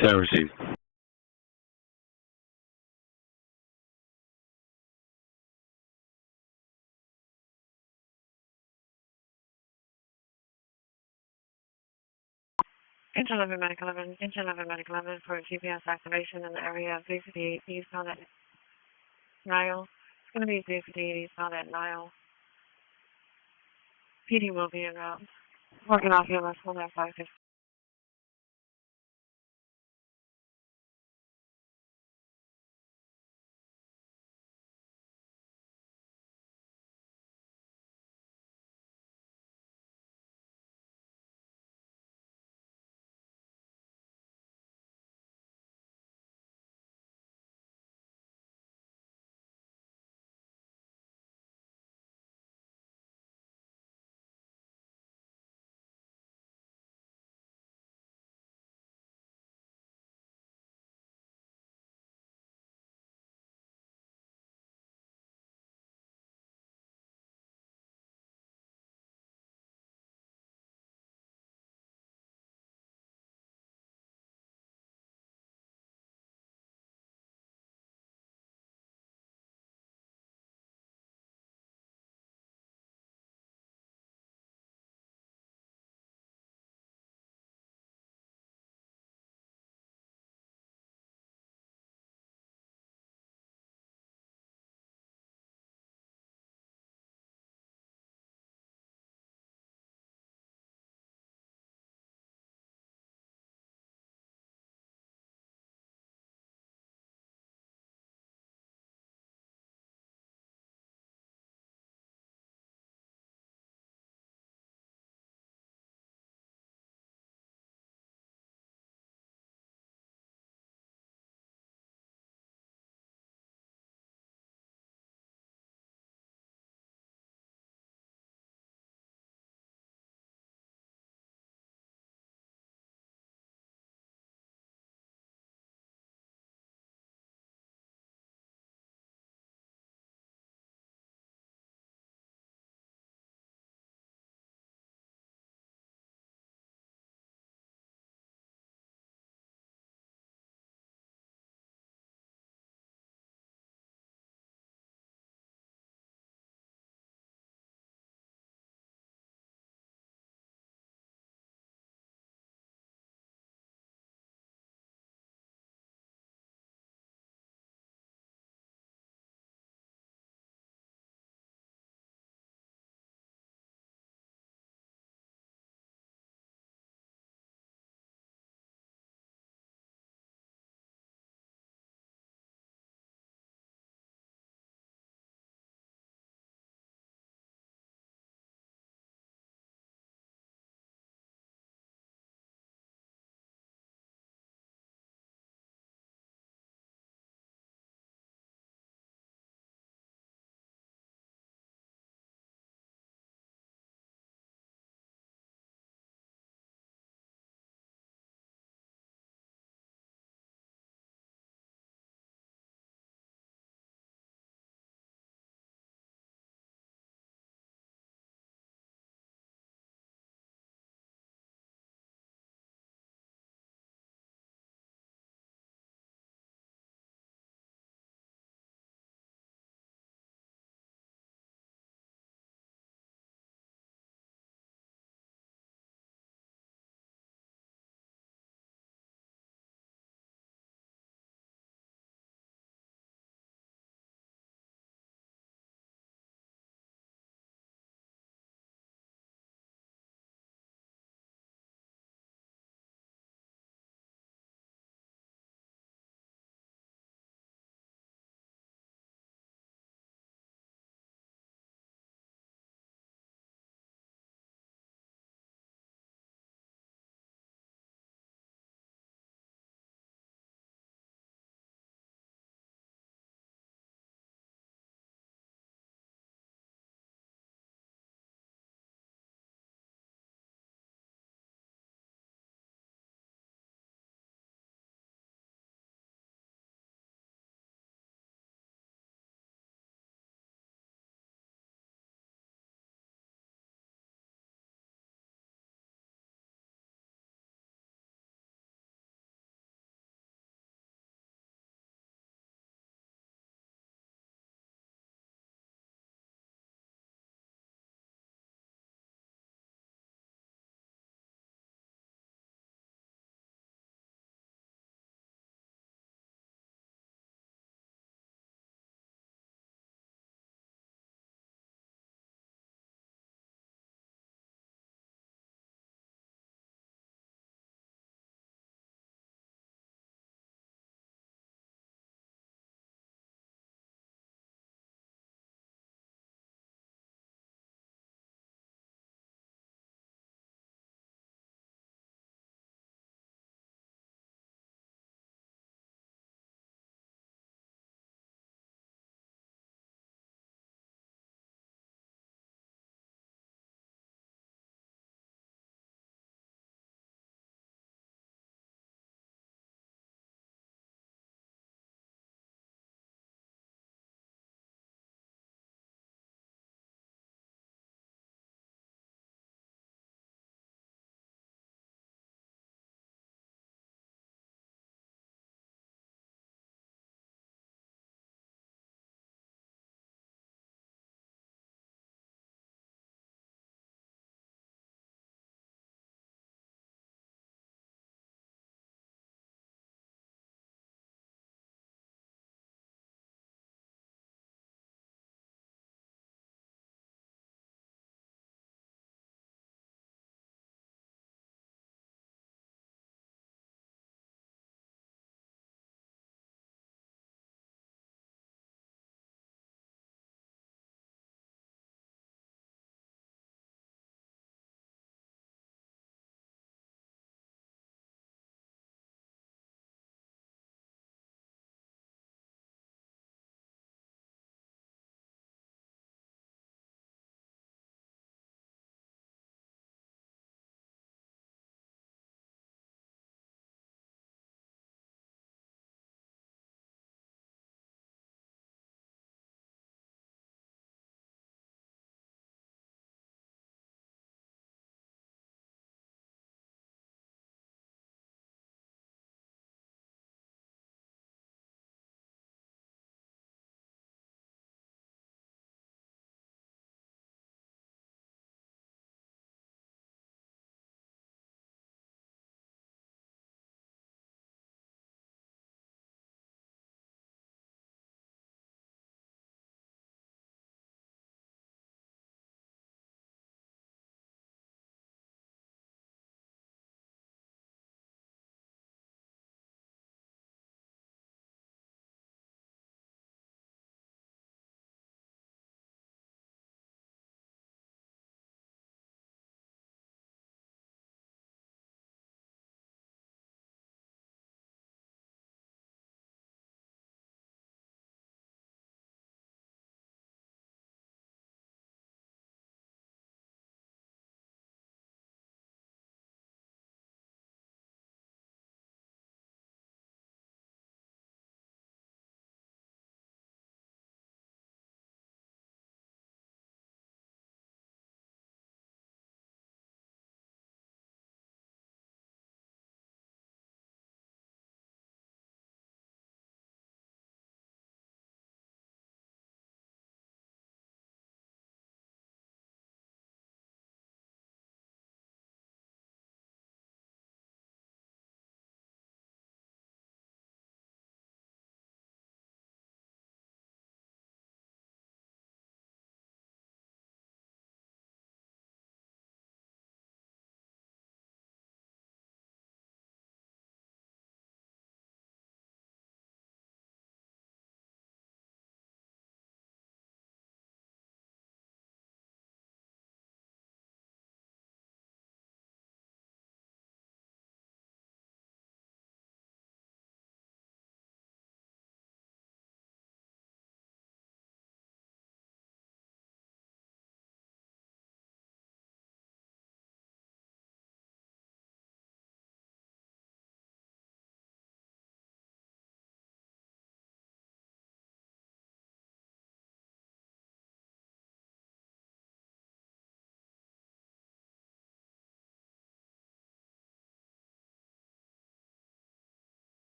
10 received. Engine 11 Medic 11, Engine 11 Medic 11 for GPS activation in the area of 358 eastbound at Nile. It's going to be 358 eastbound at Nile. PD will be en route. Working off your left, hold at 550.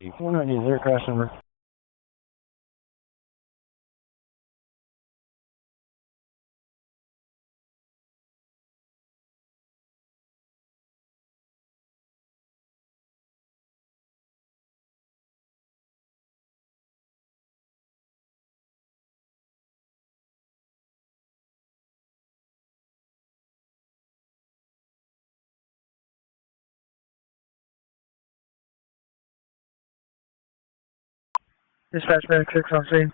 190, is there a crash number? Dispatch medic 6 on scene.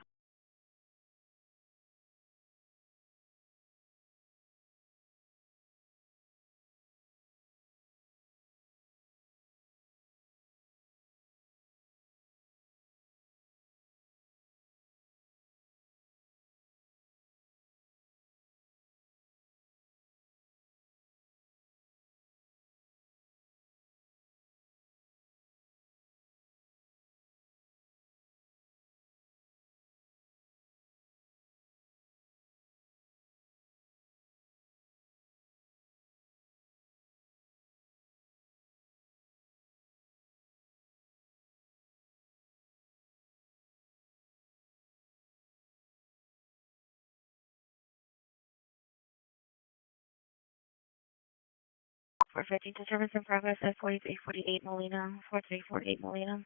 For 15 disturbance in progress at 4348 Molina, 4348 Molina.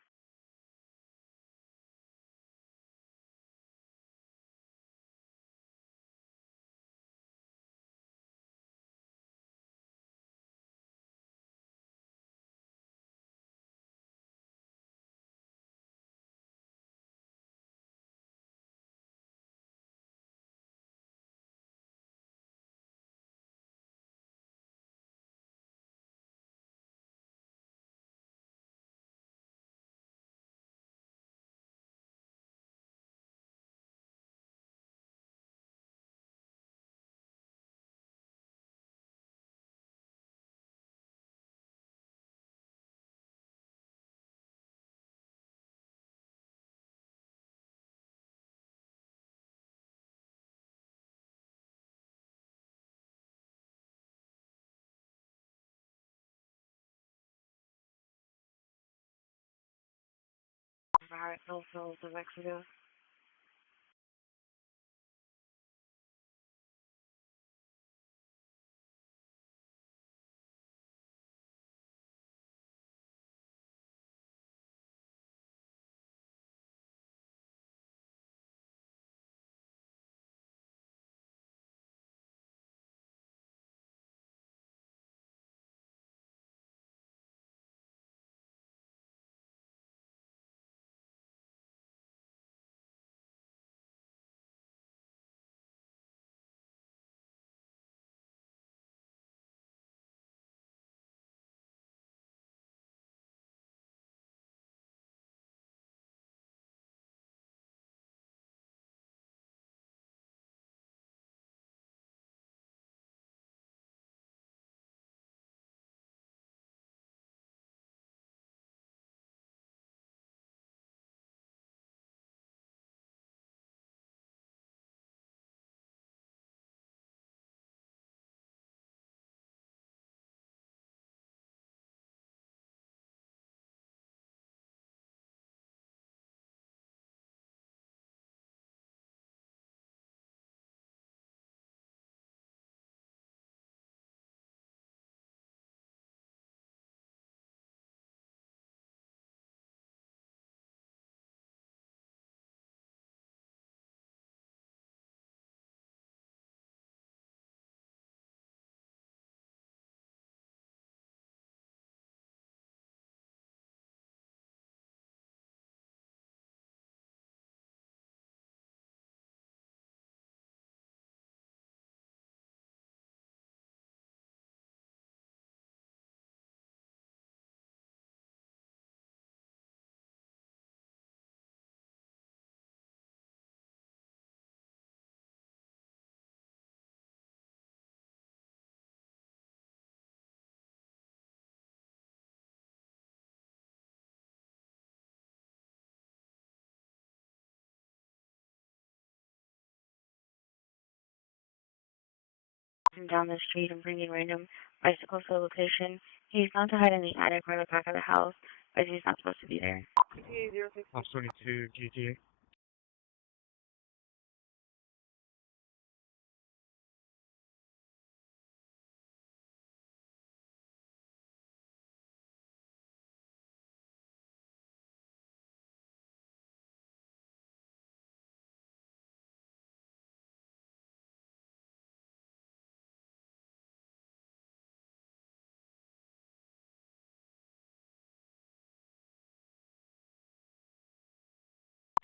Alright, fulfill the Mexico. Down the street and bringing random bicycles to the location. He's gone to hide in the attic or the back of the house. He's not supposed to be there. Off 22, GTA.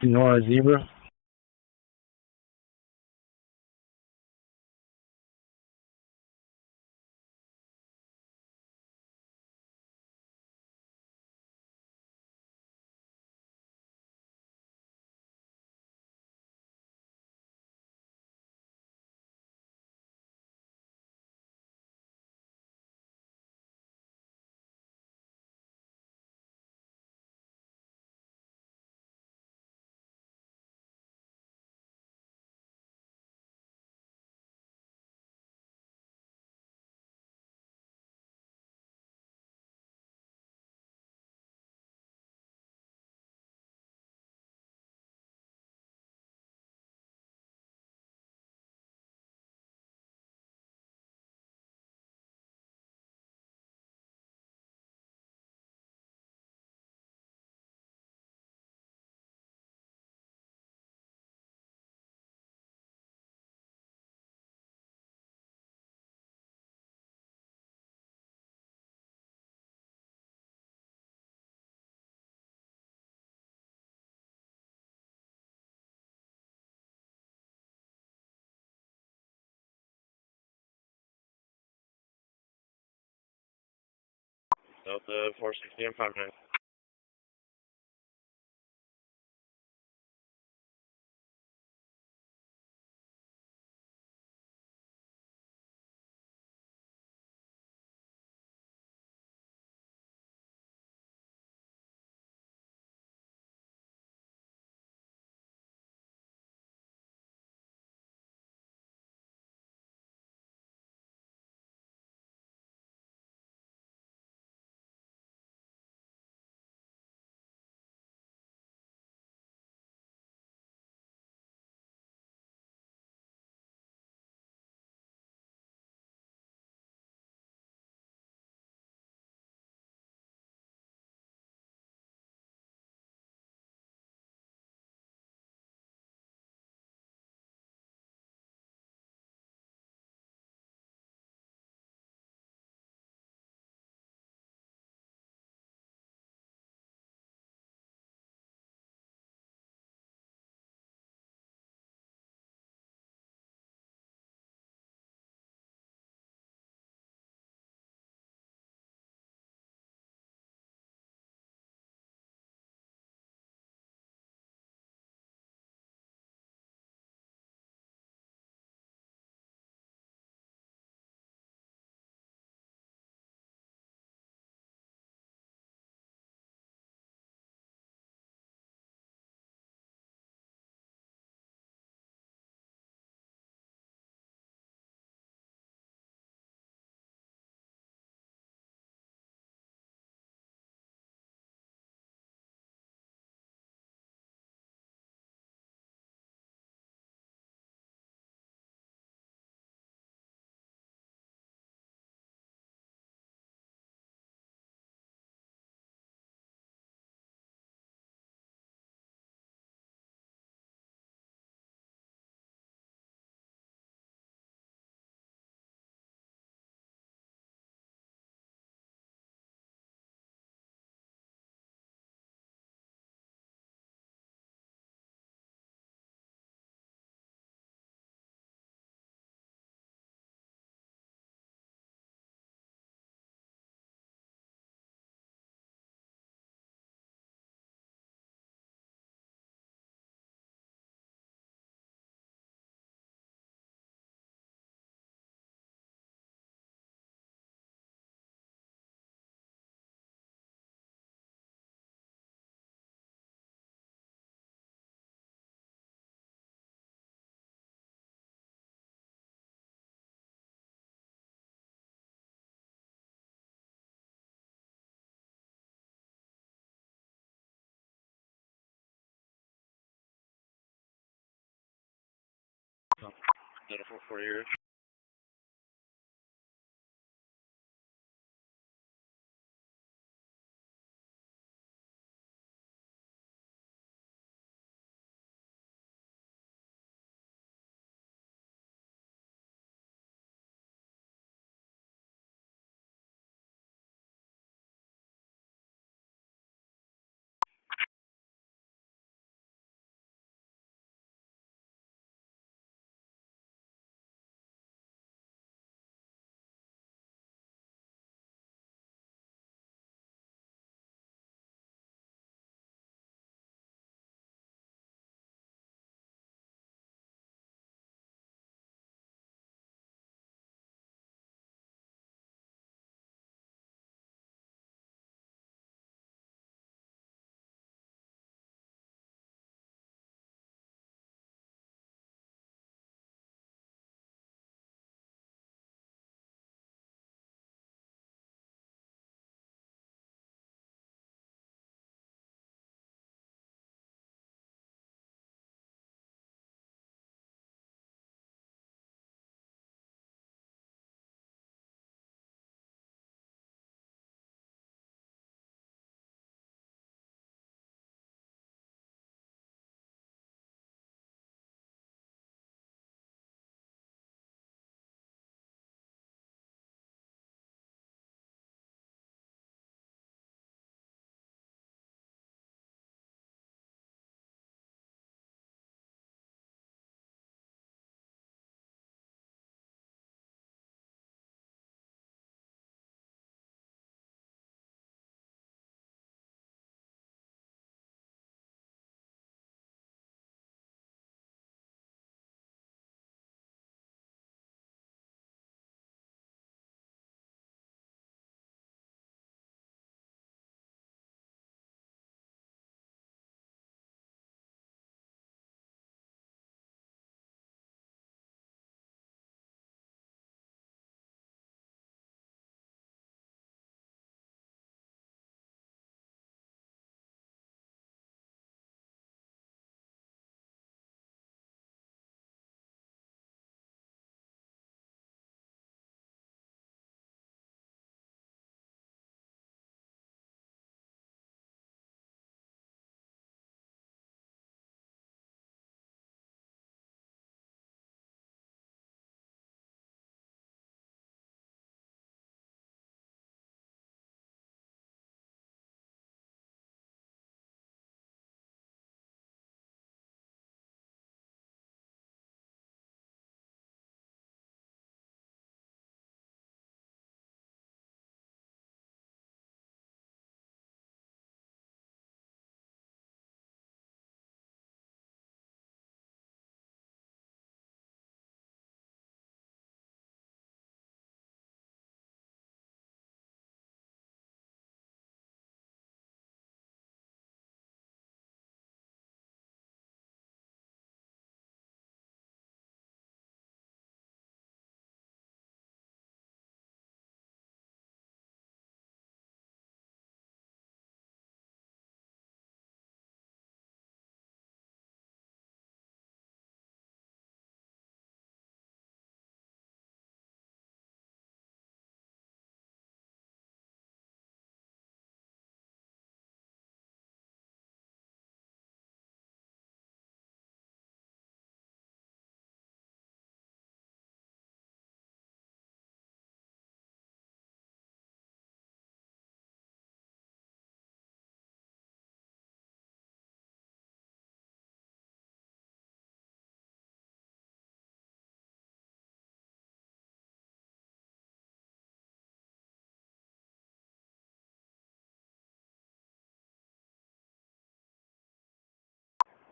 Nora Zebra. Delta 460 and 59. Data 440.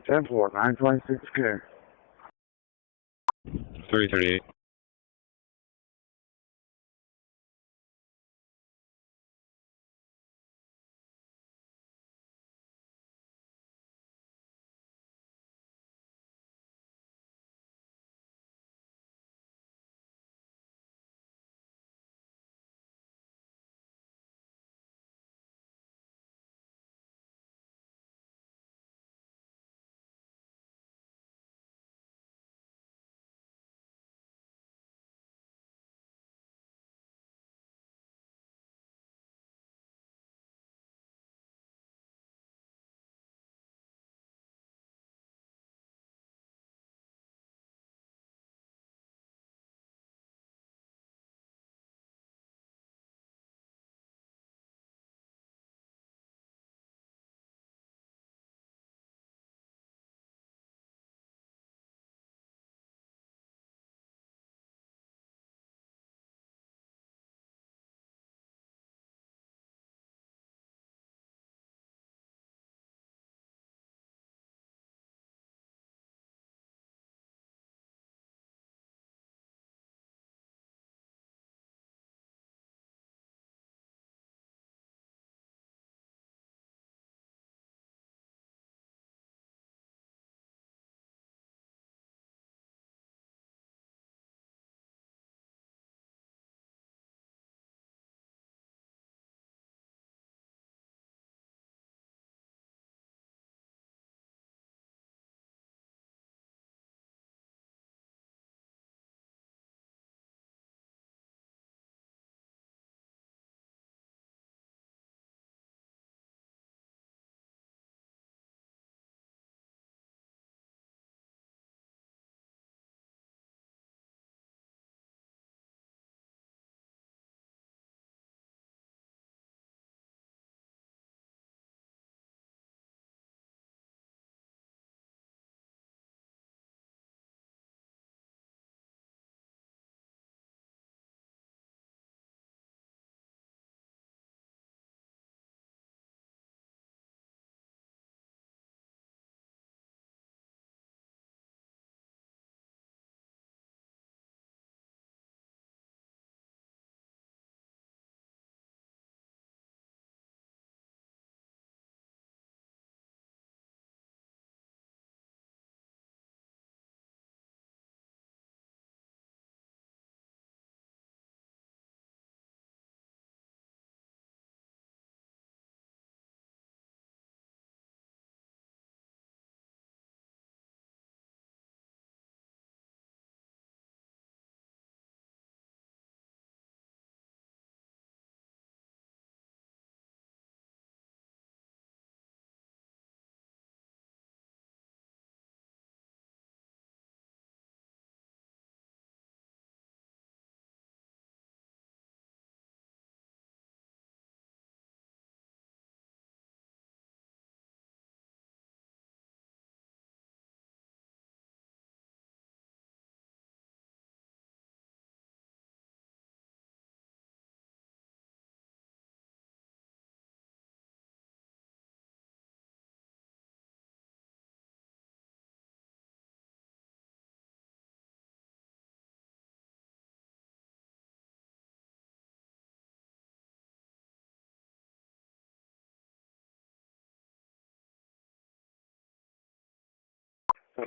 Ten four 926K. 338.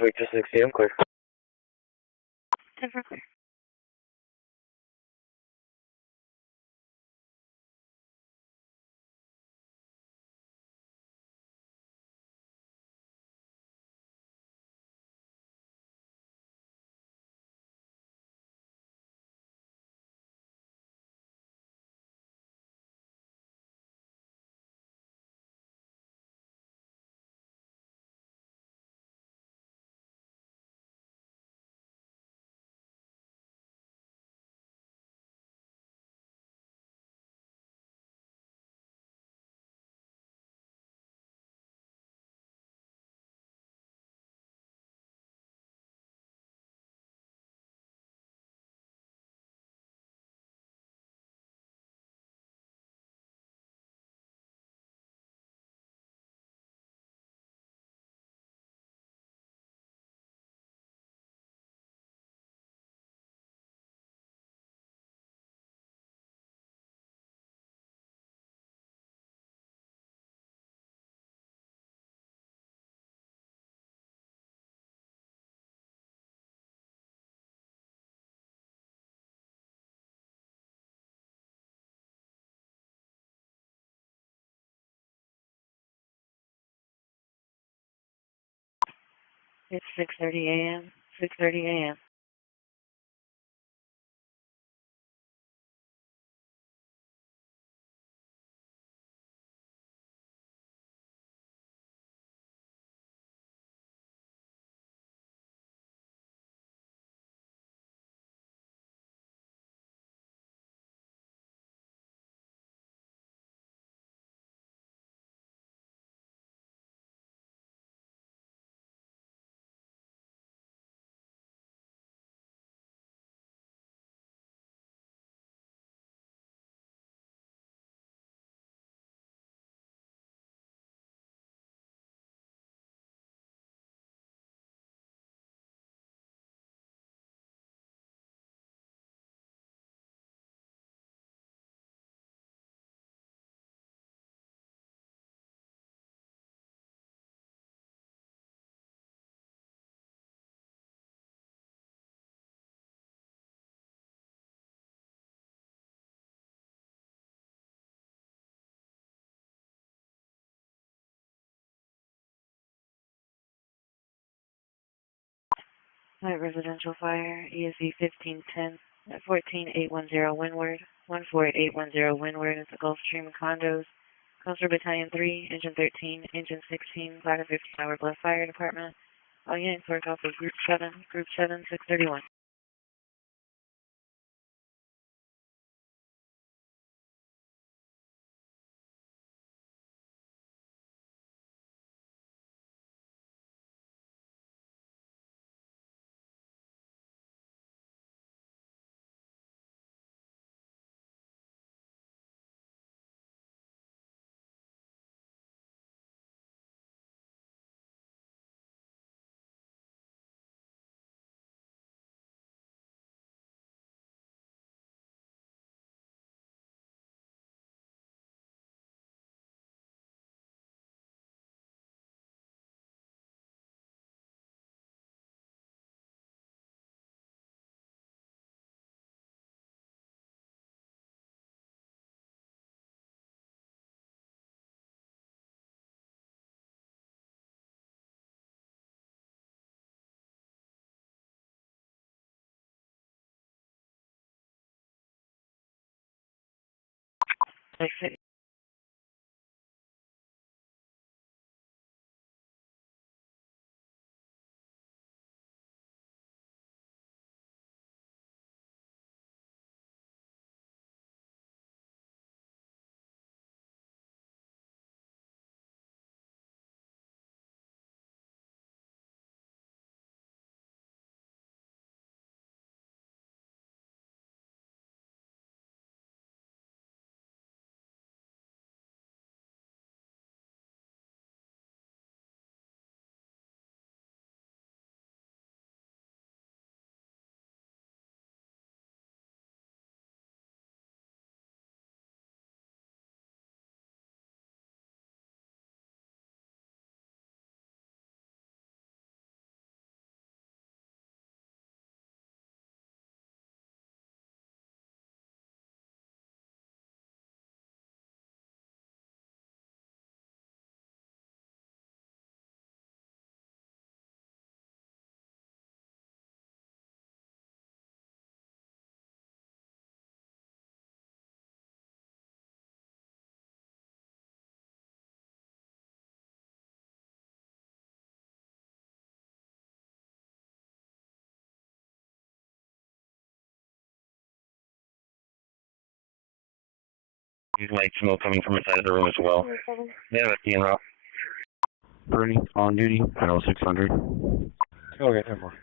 Victor 60, I'm clear. 10 for clear. It's 6:30 a.m. 6:30 a.m. Light residential fire, ESV 1510 at 14810 windward, 14810 windward at the Gulfstream condos. Coastal Battalion 3, Engine 13, Engine 16, Ladder 50 Tower Bluff Fire Department. All units work off of Group 7, 631. Exit Unit 7. Bernie, on duty, panel 600. Okay, 10 more.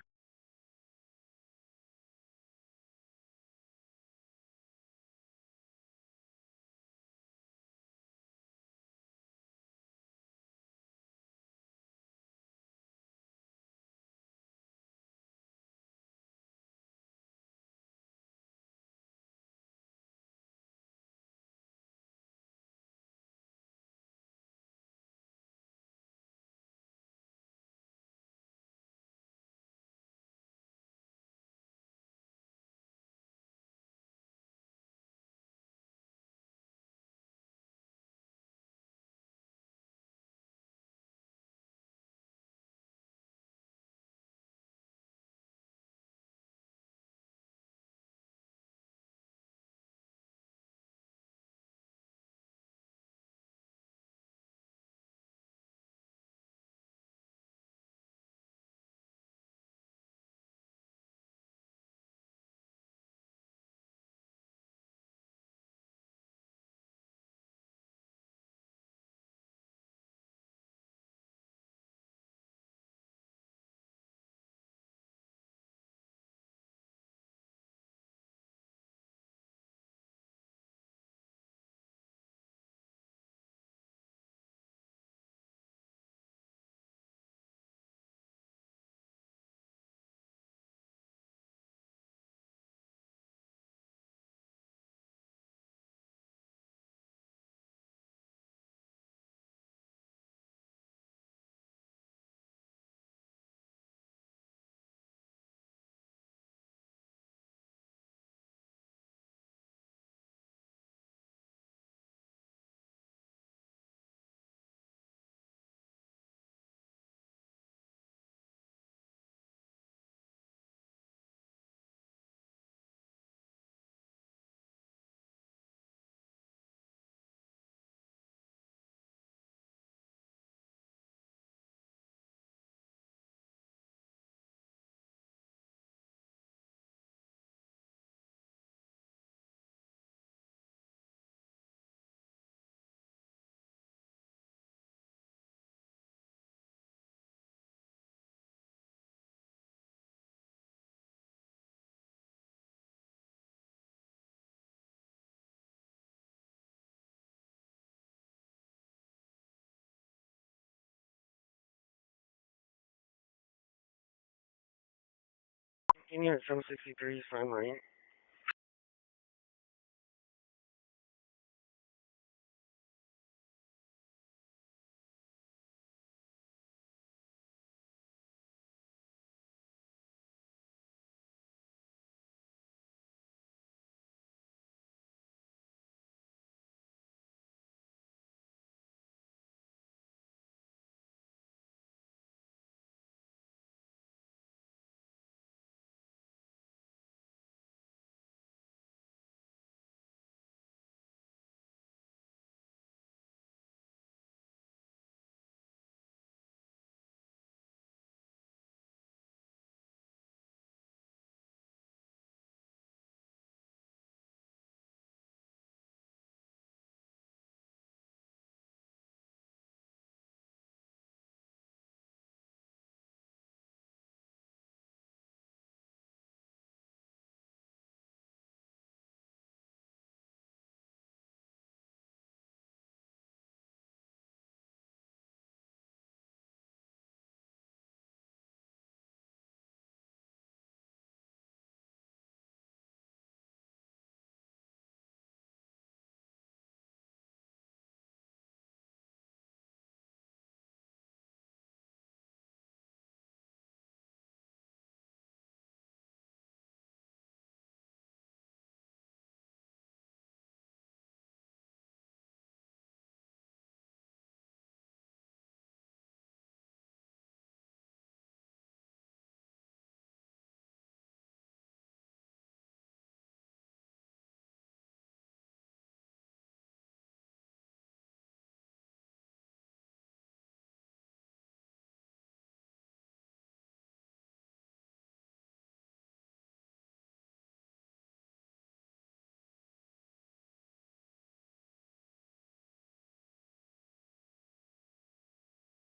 Unit 763 is fine, right?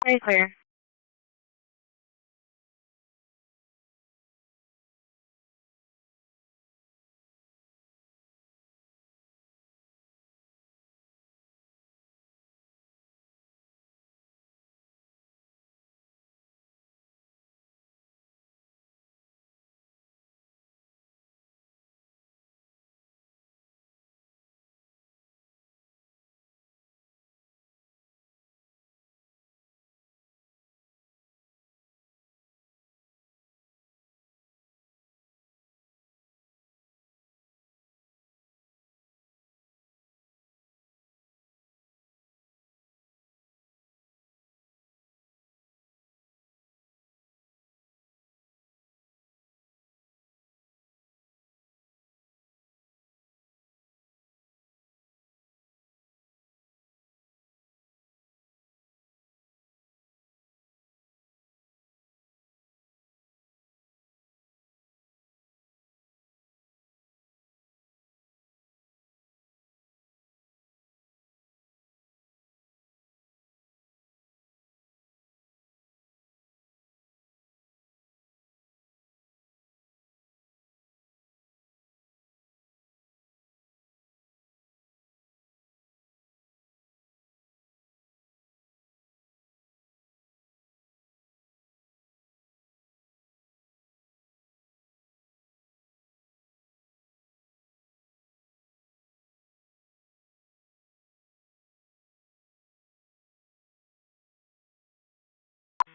Very clear.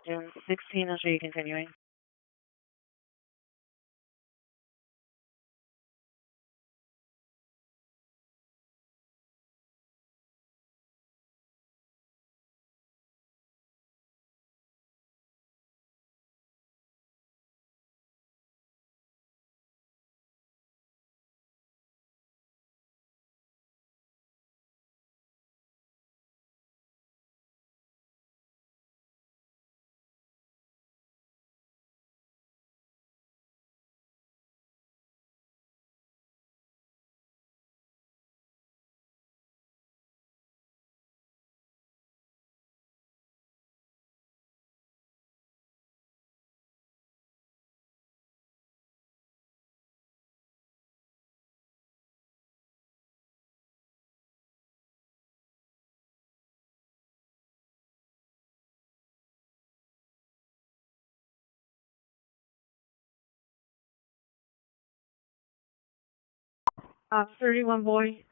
June 16, I'll show you continuing. Uh, 31 boy.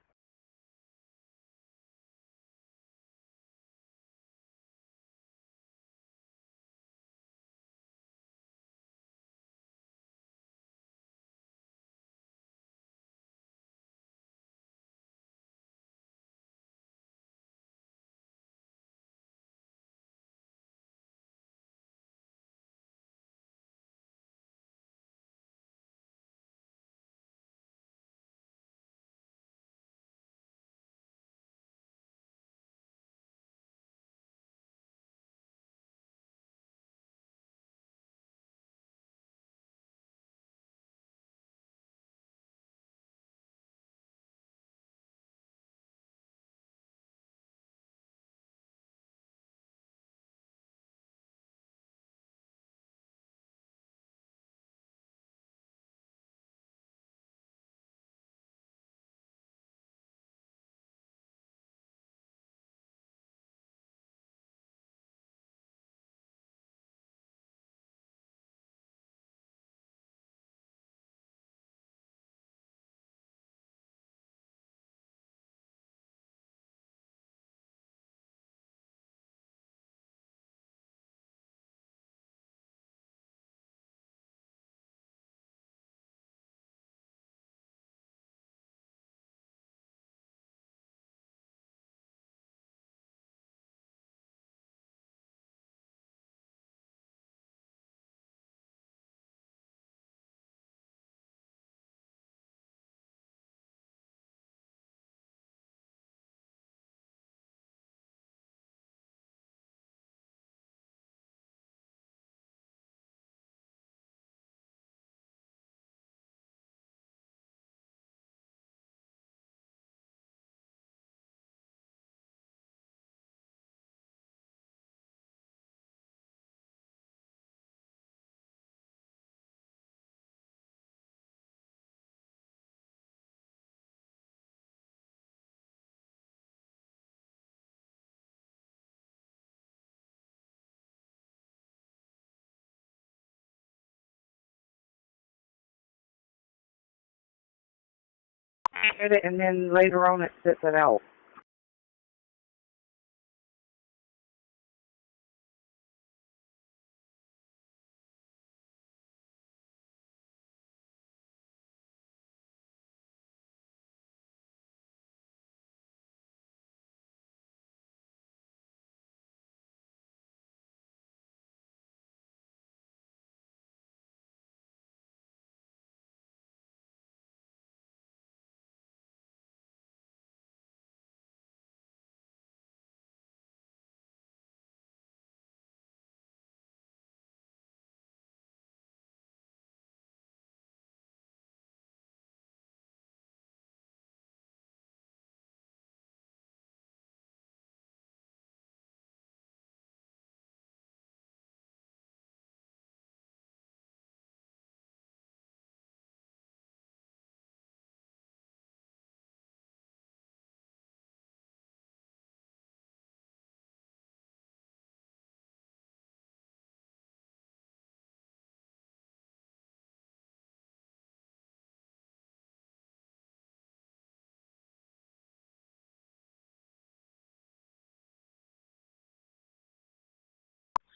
Hit it, and then later on it spits it out.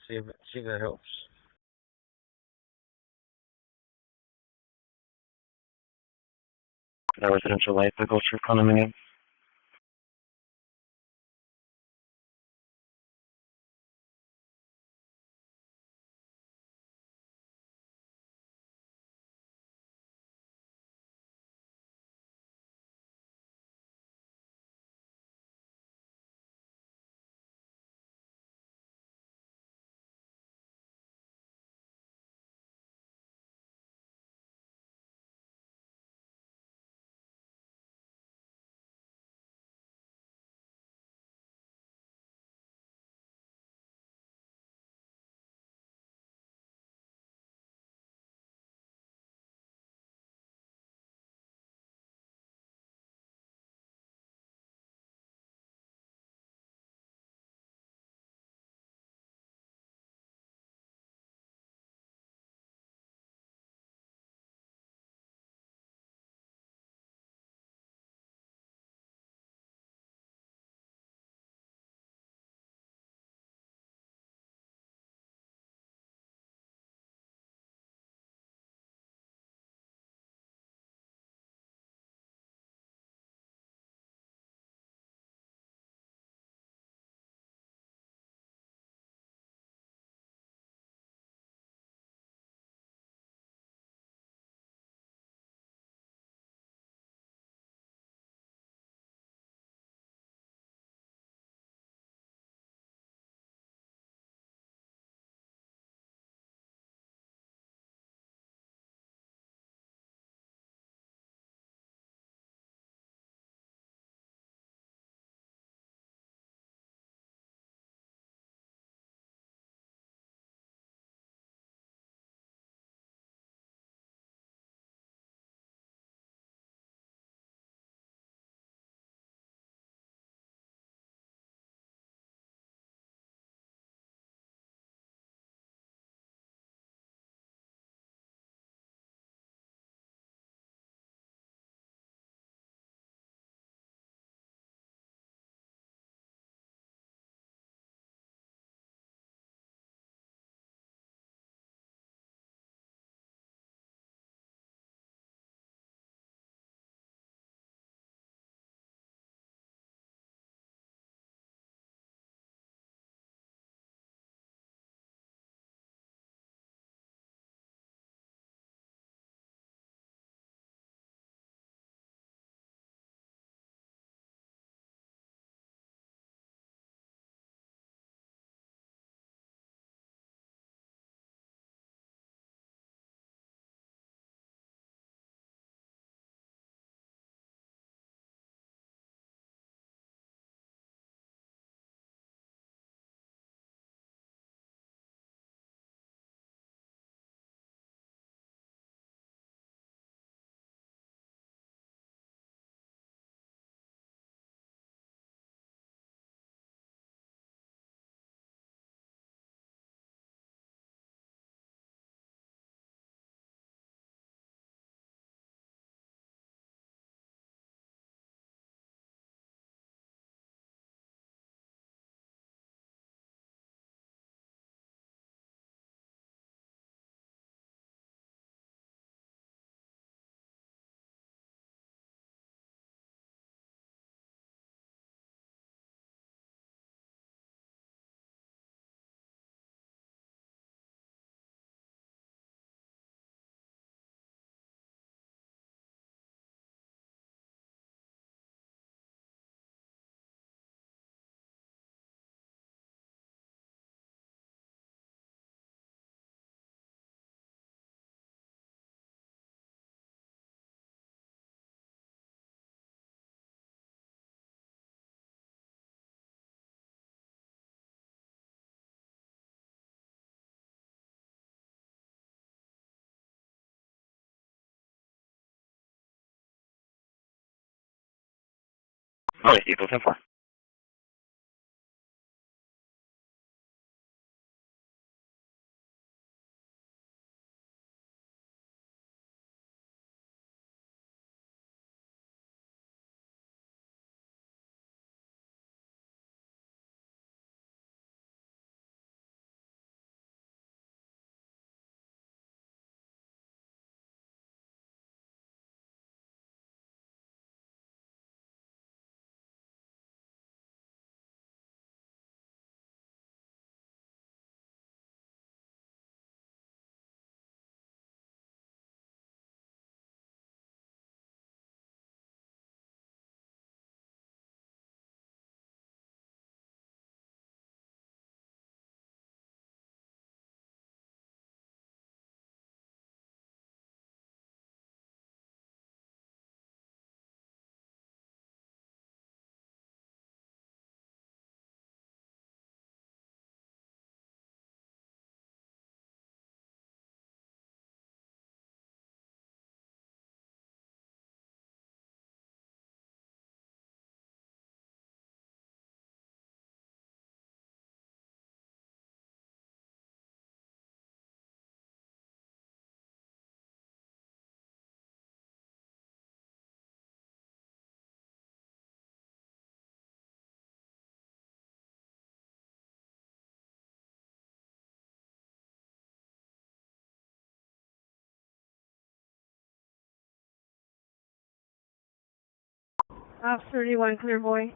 See if that helps. Residential light agriculture condominium. Oh, yes, April 10-4. Ops 31, clear boy.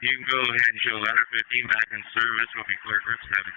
You can go ahead and show ladder 15 back in service. We'll be clear for 7.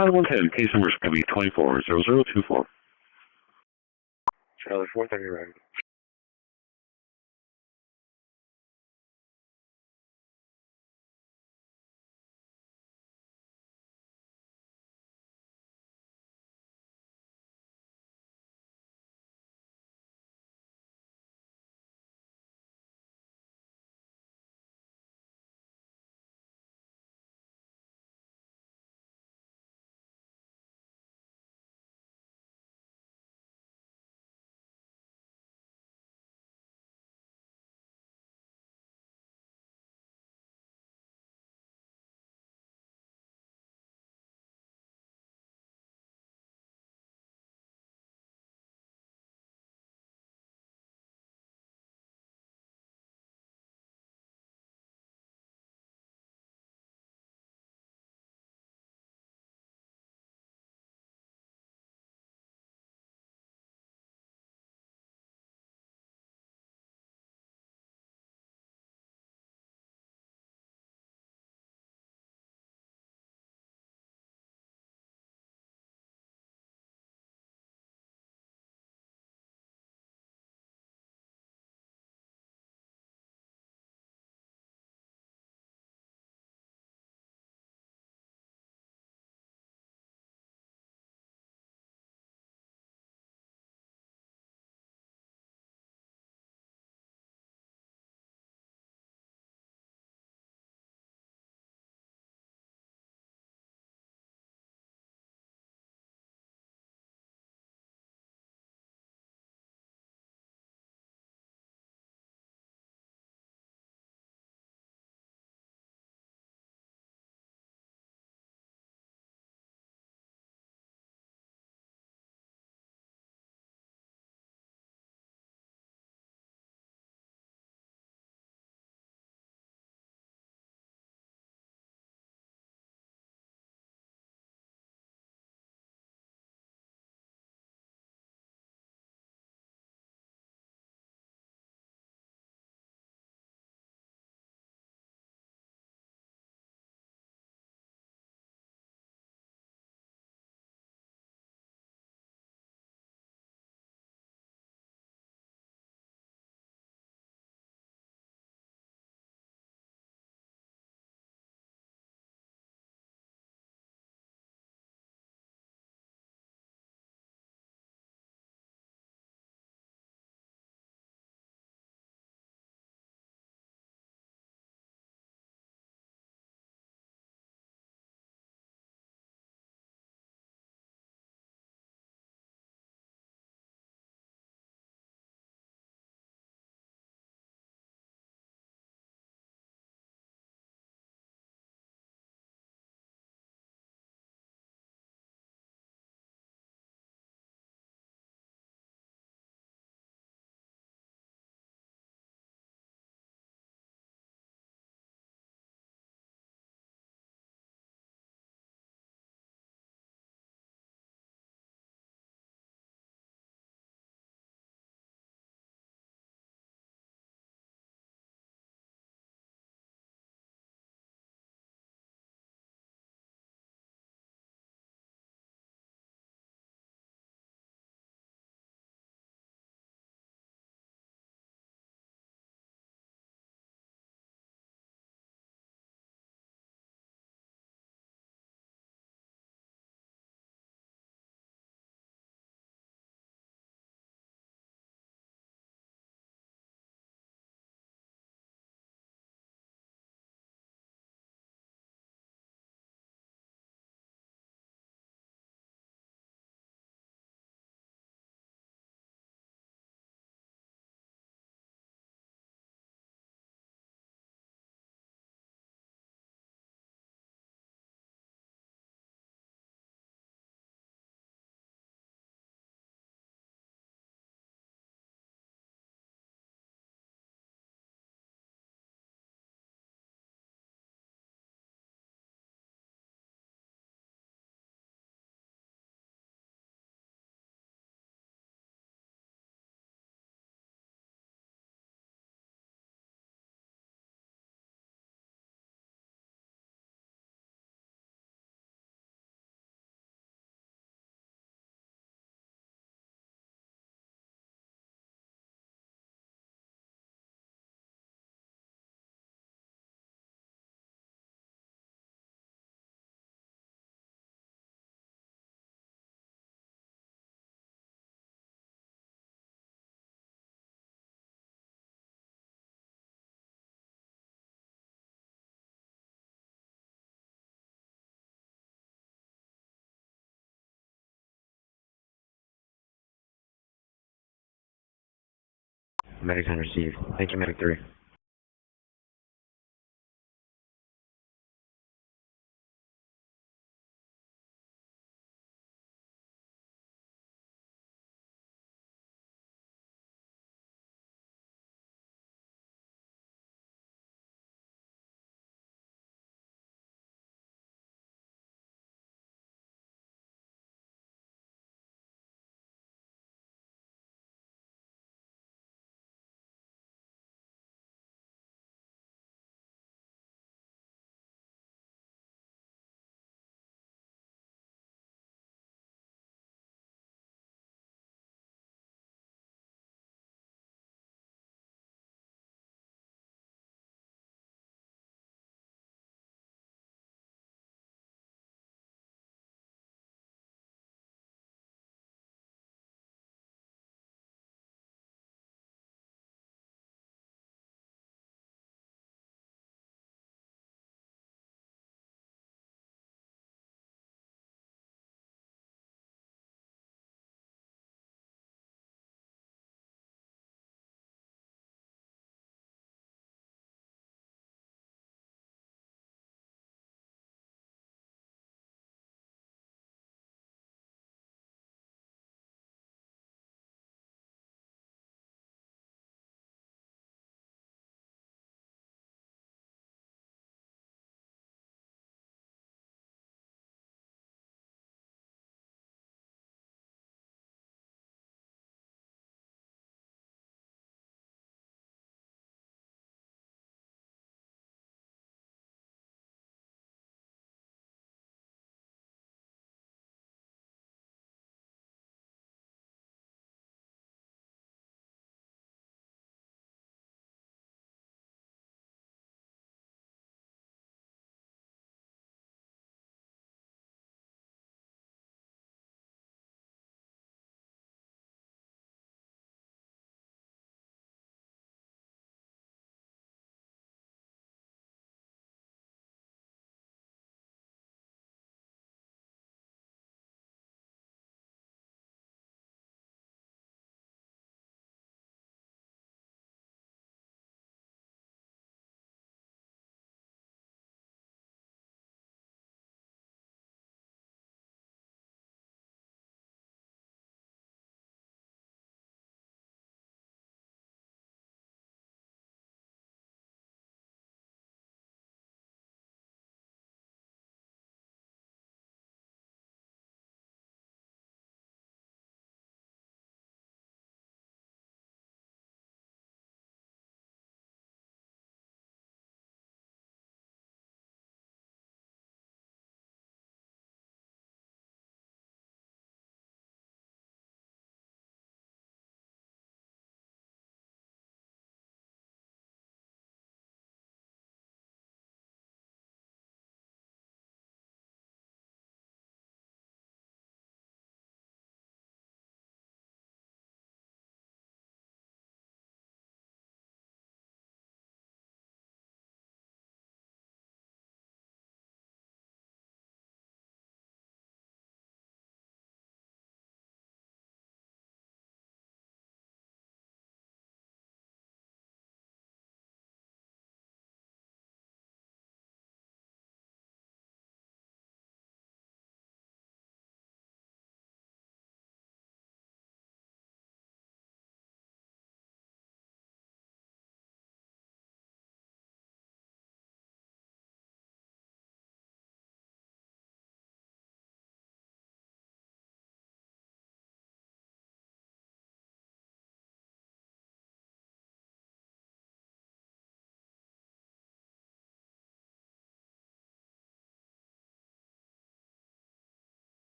Charlie 110, case number is going to be 240024. Charlie 430, right. Medic 10 received. Thank you, Medic 3.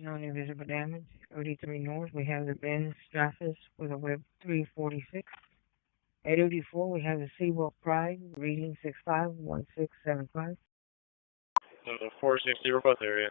No new visible damage. 83 North, we have the Benz Strathis with a web 346. 884, we have the Seawolf Pride, reading 651675. 460, we're both area.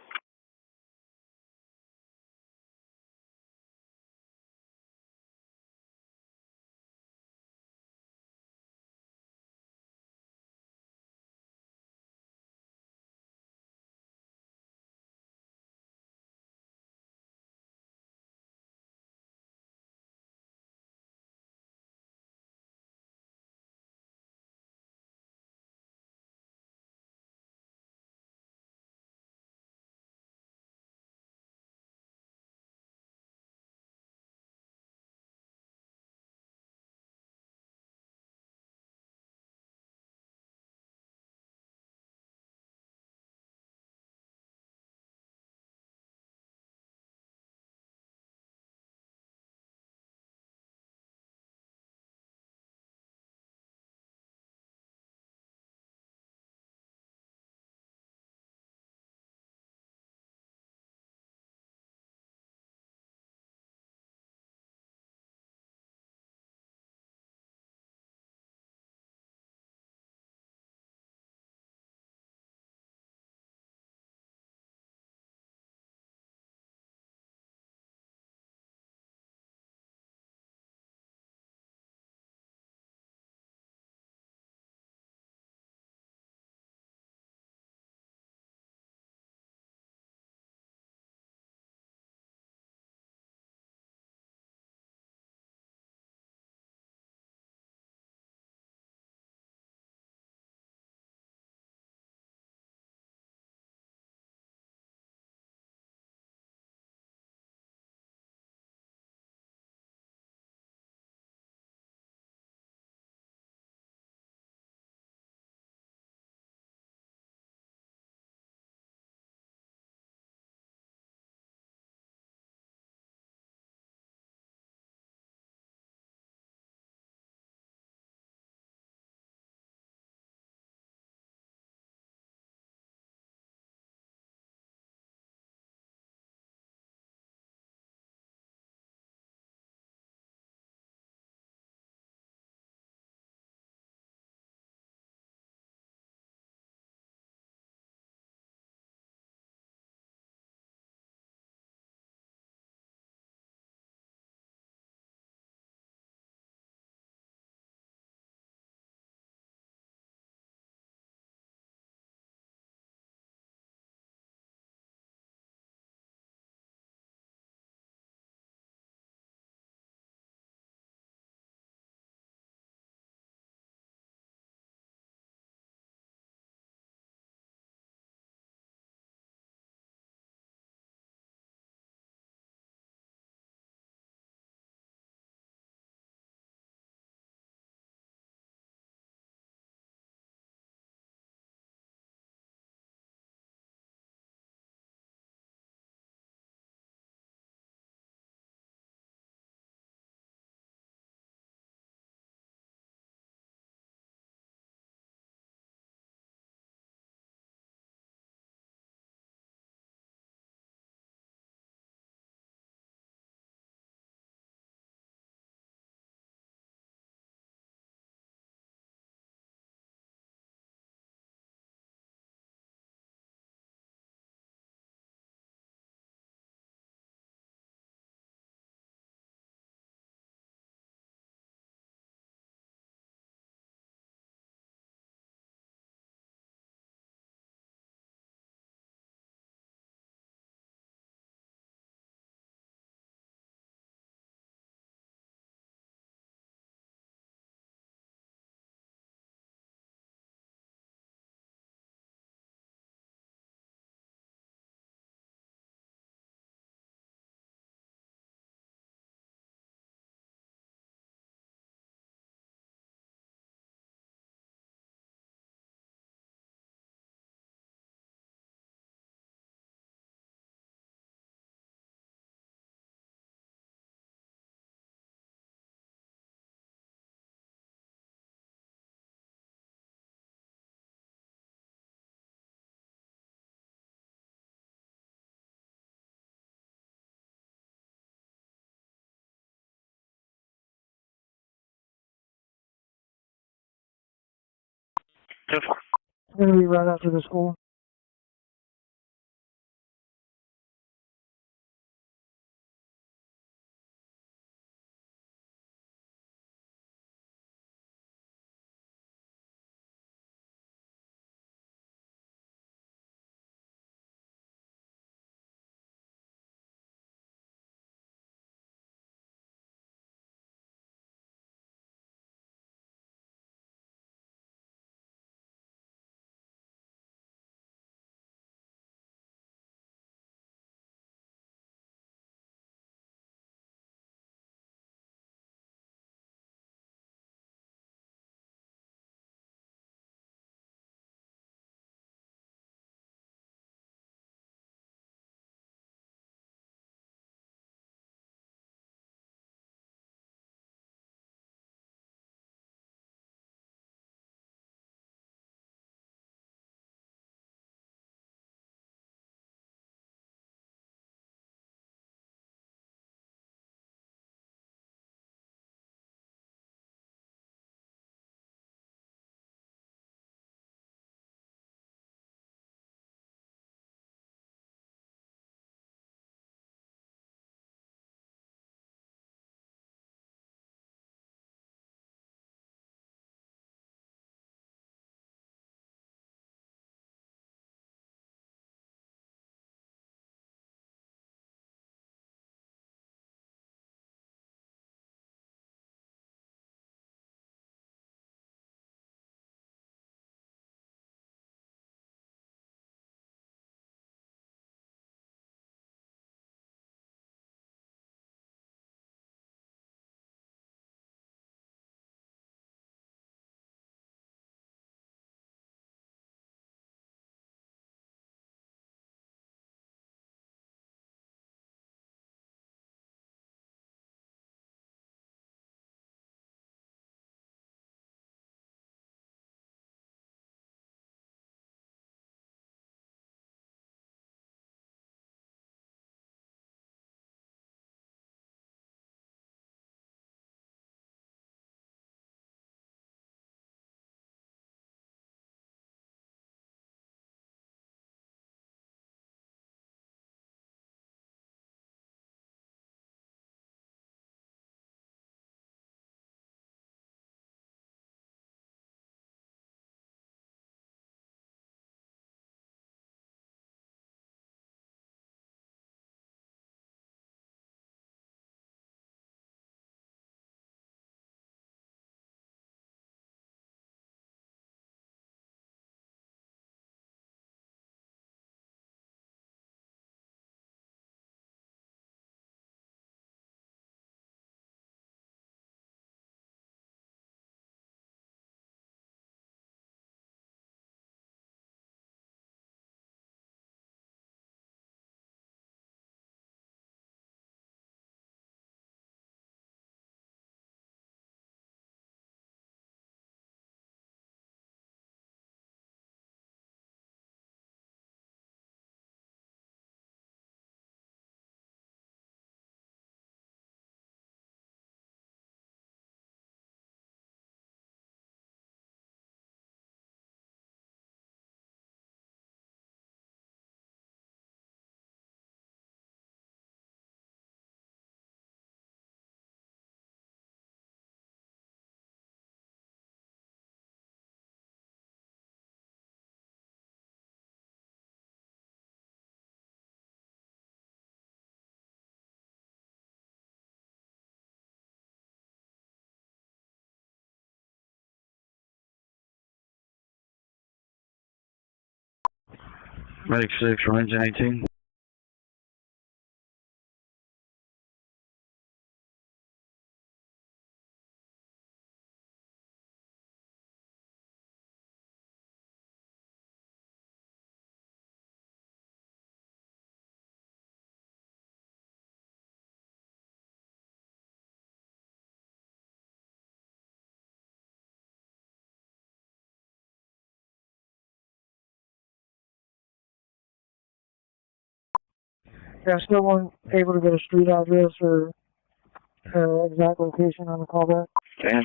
It's going to be right after the school. Medic 6, Engine 18. Yeah, still weren't able to get a street address or exact location on the callback. Stand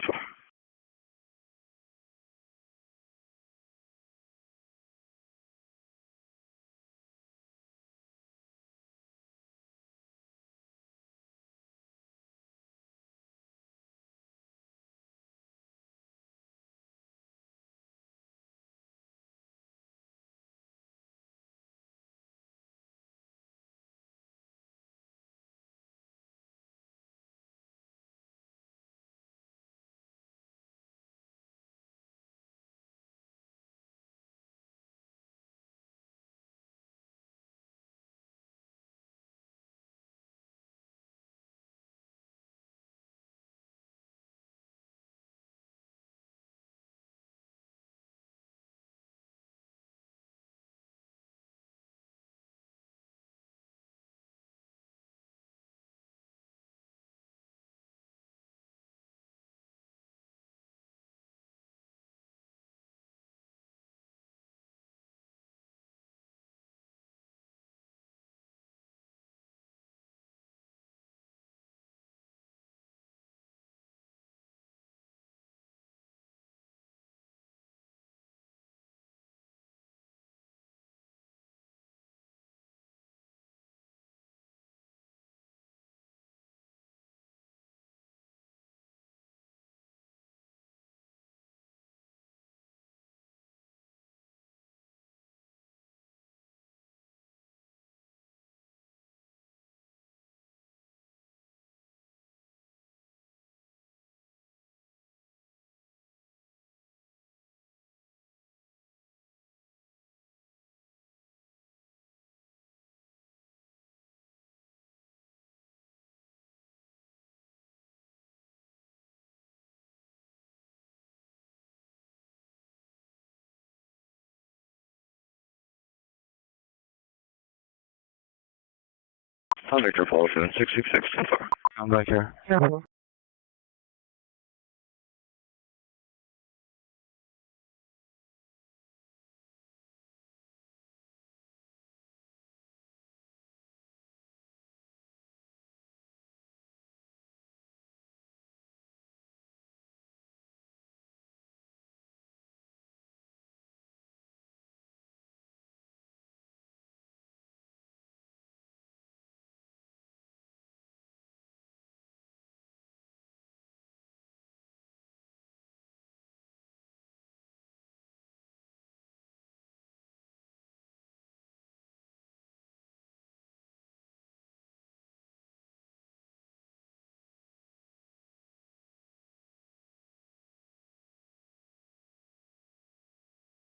Victor Falls in 666 so far. I'm back here.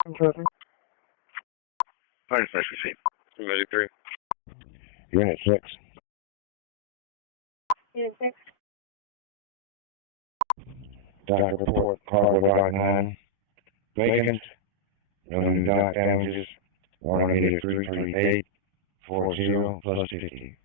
I'm traffic. Fire dispatch receipt. Medic 3. Unit 6. Unit 6. Dock report, cargo dock 9. Vacant. No new dock damages. Water meter 33840 plus 50.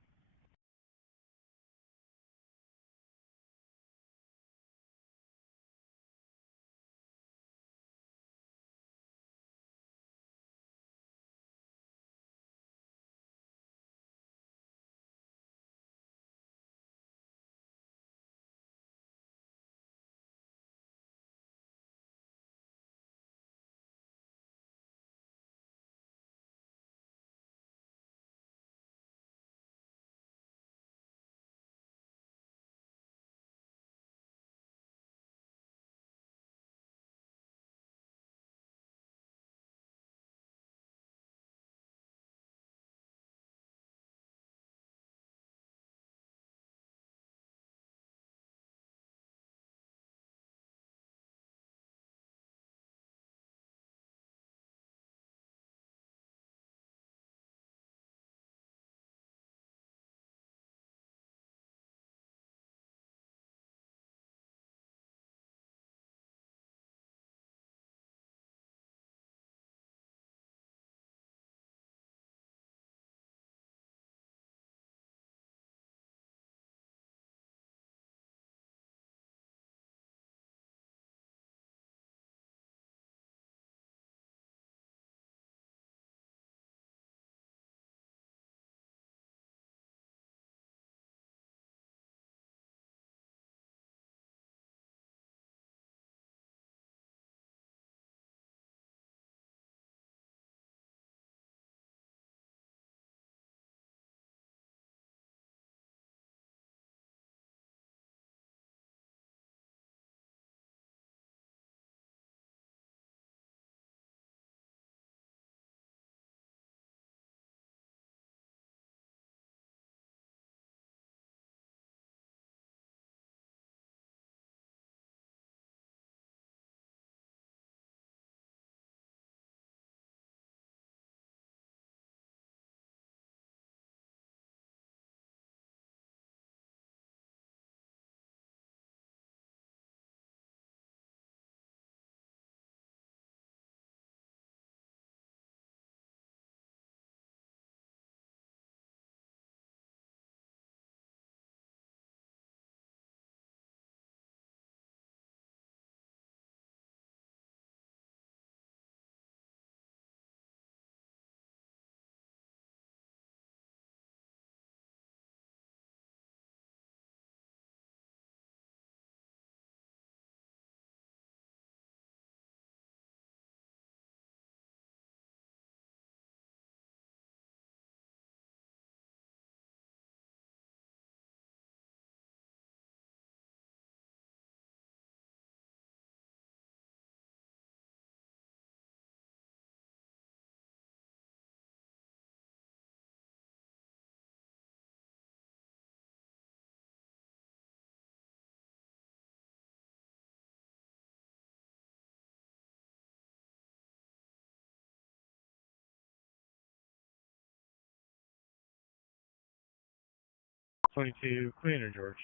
.22, cleaner, George.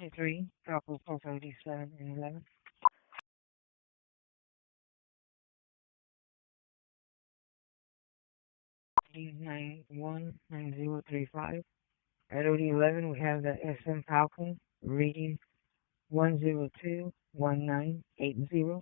23, Corpus 87 and 11. 919035. At OD 11, we have the SM Falcon reading 1021980.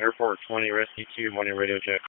Airport 20, Rescue 2, morning radio check.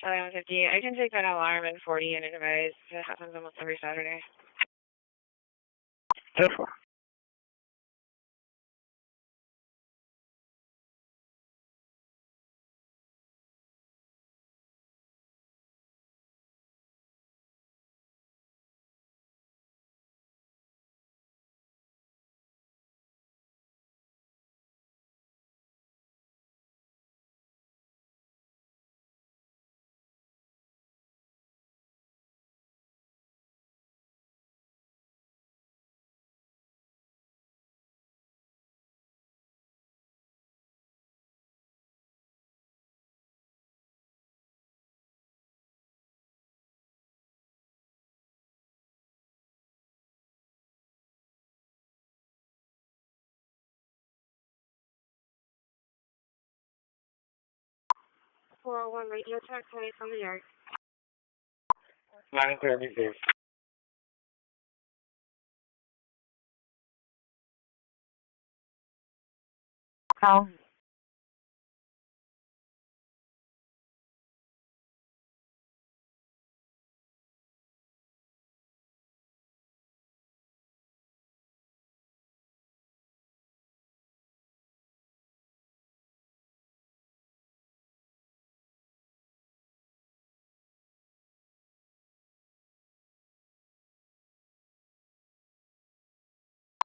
Charlie 150, I can take that alarm in 40 unit advice. It happens almost every Saturday. 10-4. One radio check, place on the yard. Line clear, be safe. How?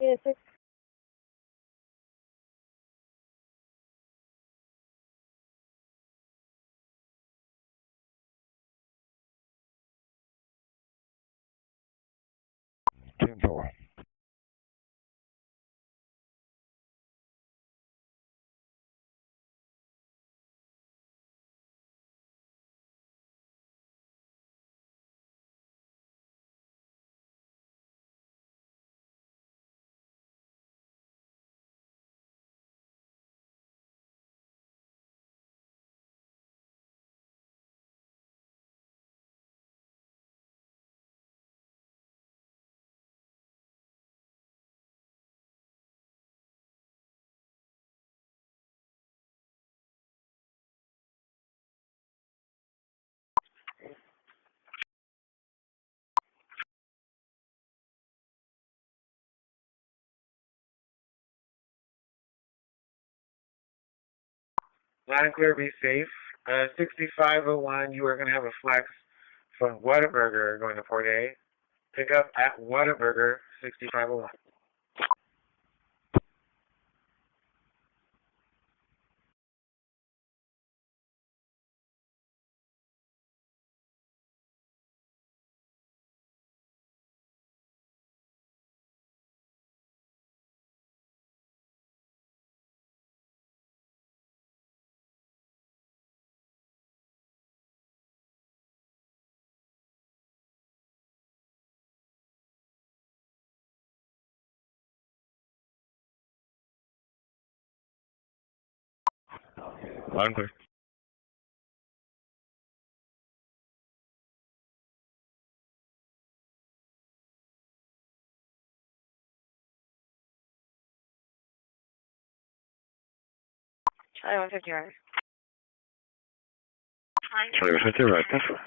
Yeah, 6. Line clear, be safe. 6501, you are going to have a flex from Whataburger going to Port A. Pick up at Whataburger, 6501. Loud and clear. Charlie 150 right. Charlie 150 right, testify.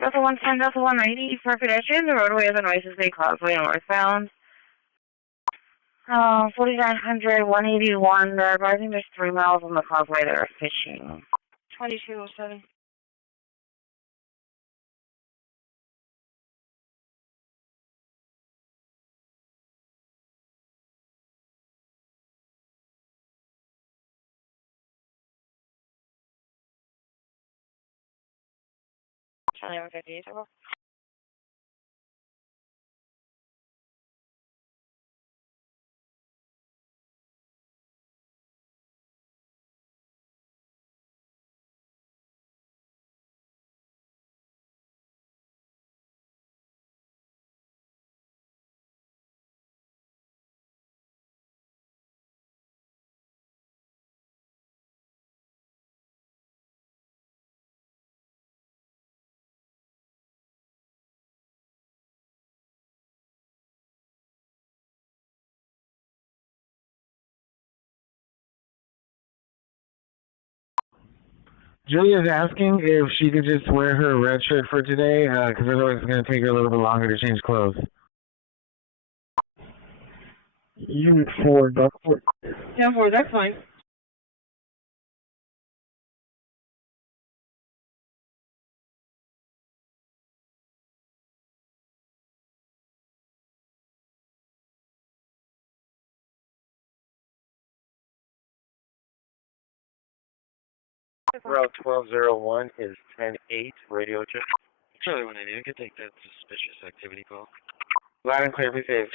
Delta 110, Delta 190 for pedestrians. The roadway is a Nueces Bay Causeway northbound. 4900, 181. They're advising there's 3 miles on the causeway that are fishing. 2207. Charlie 158, over. Julia's asking if she could just wear her red shirt for today, because otherwise it's going to take her a little bit longer to change clothes. Unit 4, Dock 4. Yeah, 4, that's fine. Route 1201 is 10-8, radio check. Charlie 190, I can take that suspicious activity call. Loud and clear, be safe.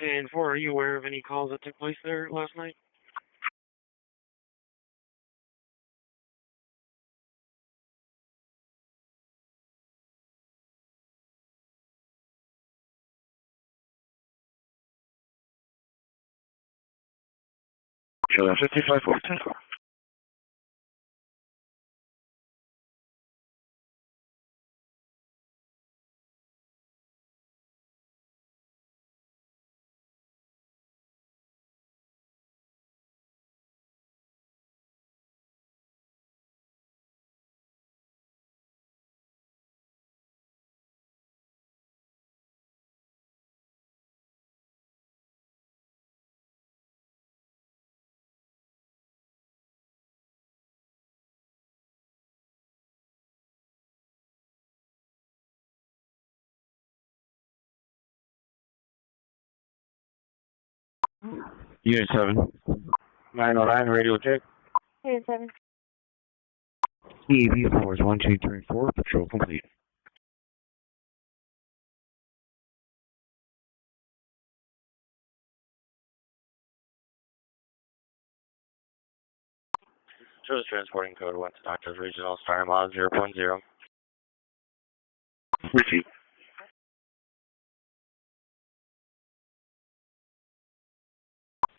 And 4, are you aware of any calls that took place there last night? Charlie 155, 4, testify. Unit 7. 909, radio check. Unit 7. EAV 4 is 1, 2, 3, 4, patrol complete. Service transporting code 1 to Doctors Regional, starting mile 0.0. Receive.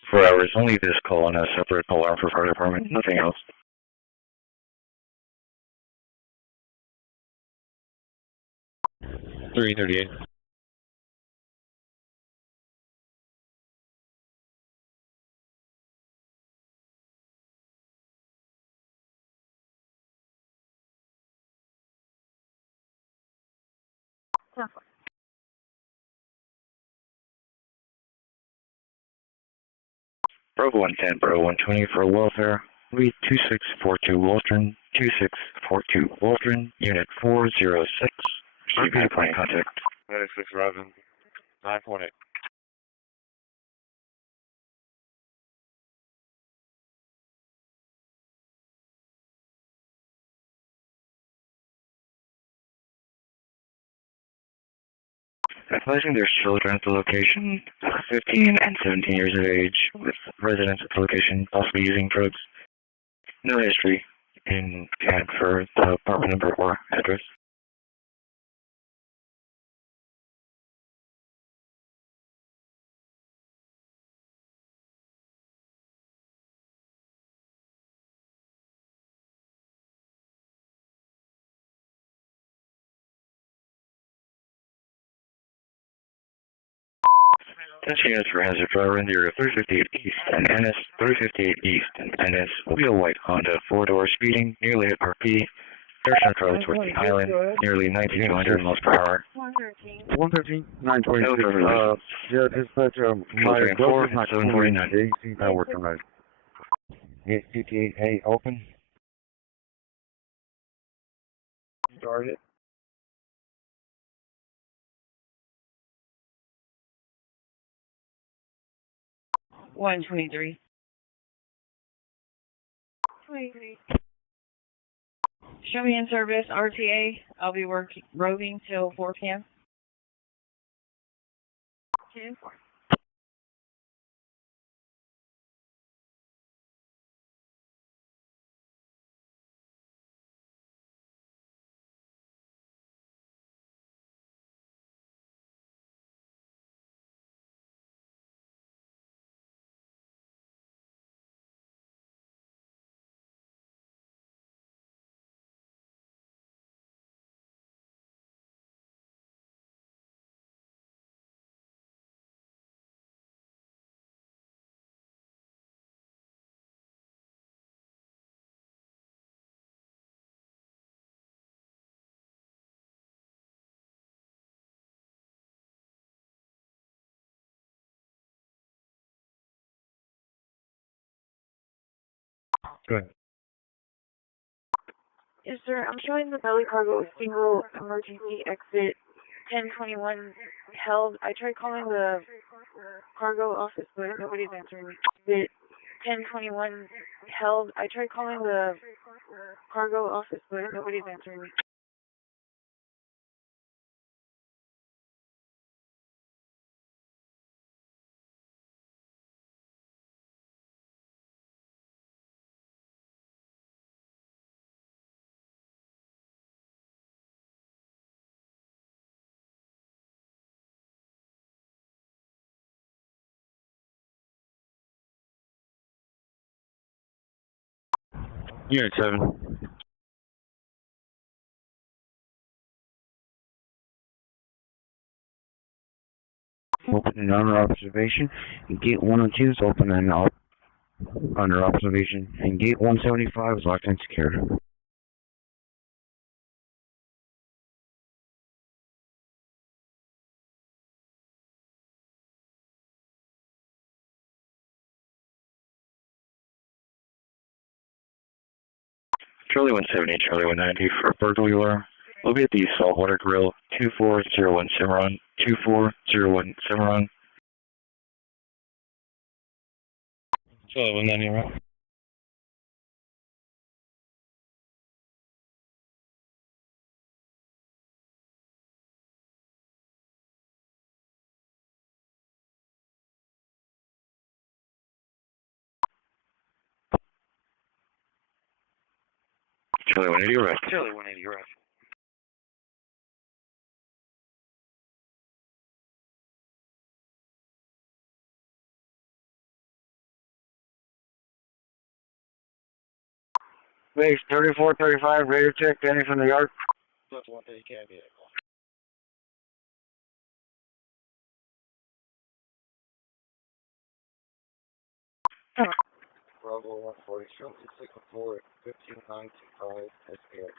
For hours, only this call and a separate alarm for fire department, nothing else. $338. Bravo 110, Bravo 120 for welfare. Read 2642 Waldron, 2642 Waldron, Unit 406. RP decline contact. 96 Robin, 9.8. Advising there's children at the location, 15 and 17 years of age, with residents at the location possibly using drugs. No history in CAD for the apartment number or address. Attention units for hazard driver in the area 358 East and NS 358 East and NS wheel white Honda 4-door speeding nearly at RP. Direction of travel towards the island, nearly 90 to 100 miles per hour. 113. No driver license. Visual 3 and 4 at 749. Yes, it's Target. One 23. 23. Show me in service, RTA. I'll be roving till 4 p.m. 2. Good. Yes, sir. I'm showing the belly cargo single emergency exit 1021 held. I tried calling the cargo office, but nobody's answering me. Exit 1021 held. I tried calling the cargo office, but nobody's answering me. Unit 7. Open and under observation. Gate 102 is open and under observation. And gate 175 is locked and secured. Charlie 170, Charlie 190 for burglary alarm. Locate the Saltwater Grill, 2401 Cimarron, 2401 Cimarron. Charlie 190, right? Charlie 180, you're off. Base 3435, radar check, Danny from the yard. That's one thing you can't be. Bravo 140, show 664 15925 SPID.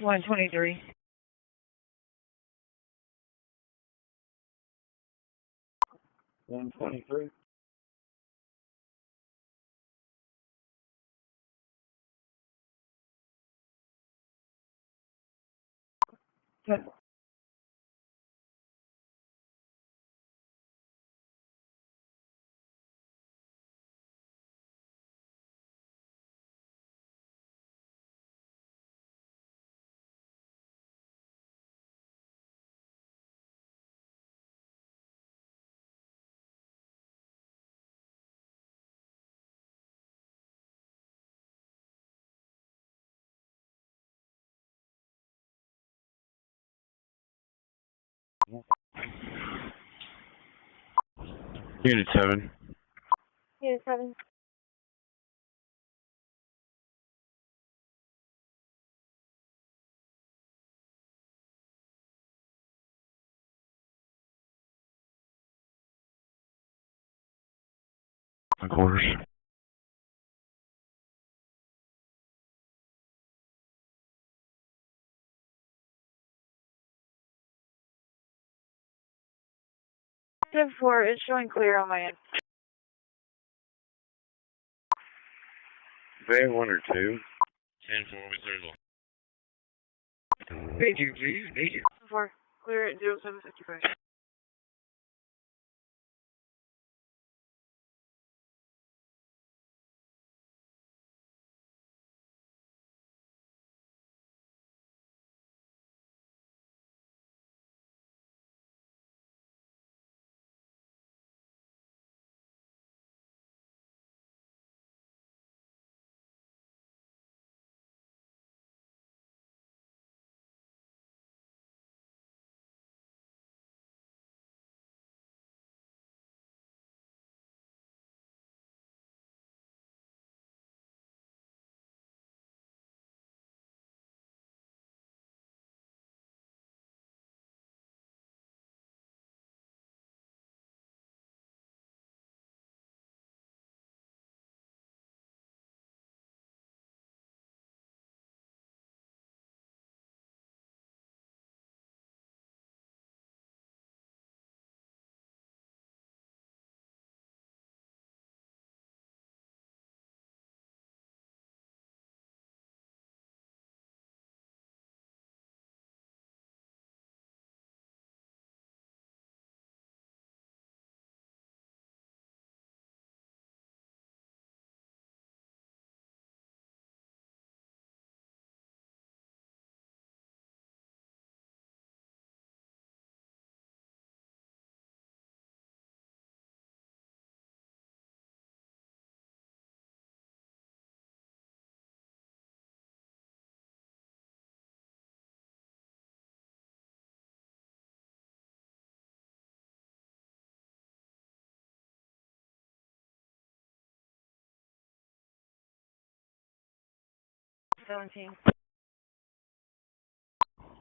$123. 123. Unit 7. Unit 7. Quarters. Step 4 is showing clear on my end. Van 1 or 2. 10-4, we clear the Thank you, please. Thank you. 4, clear at 0755.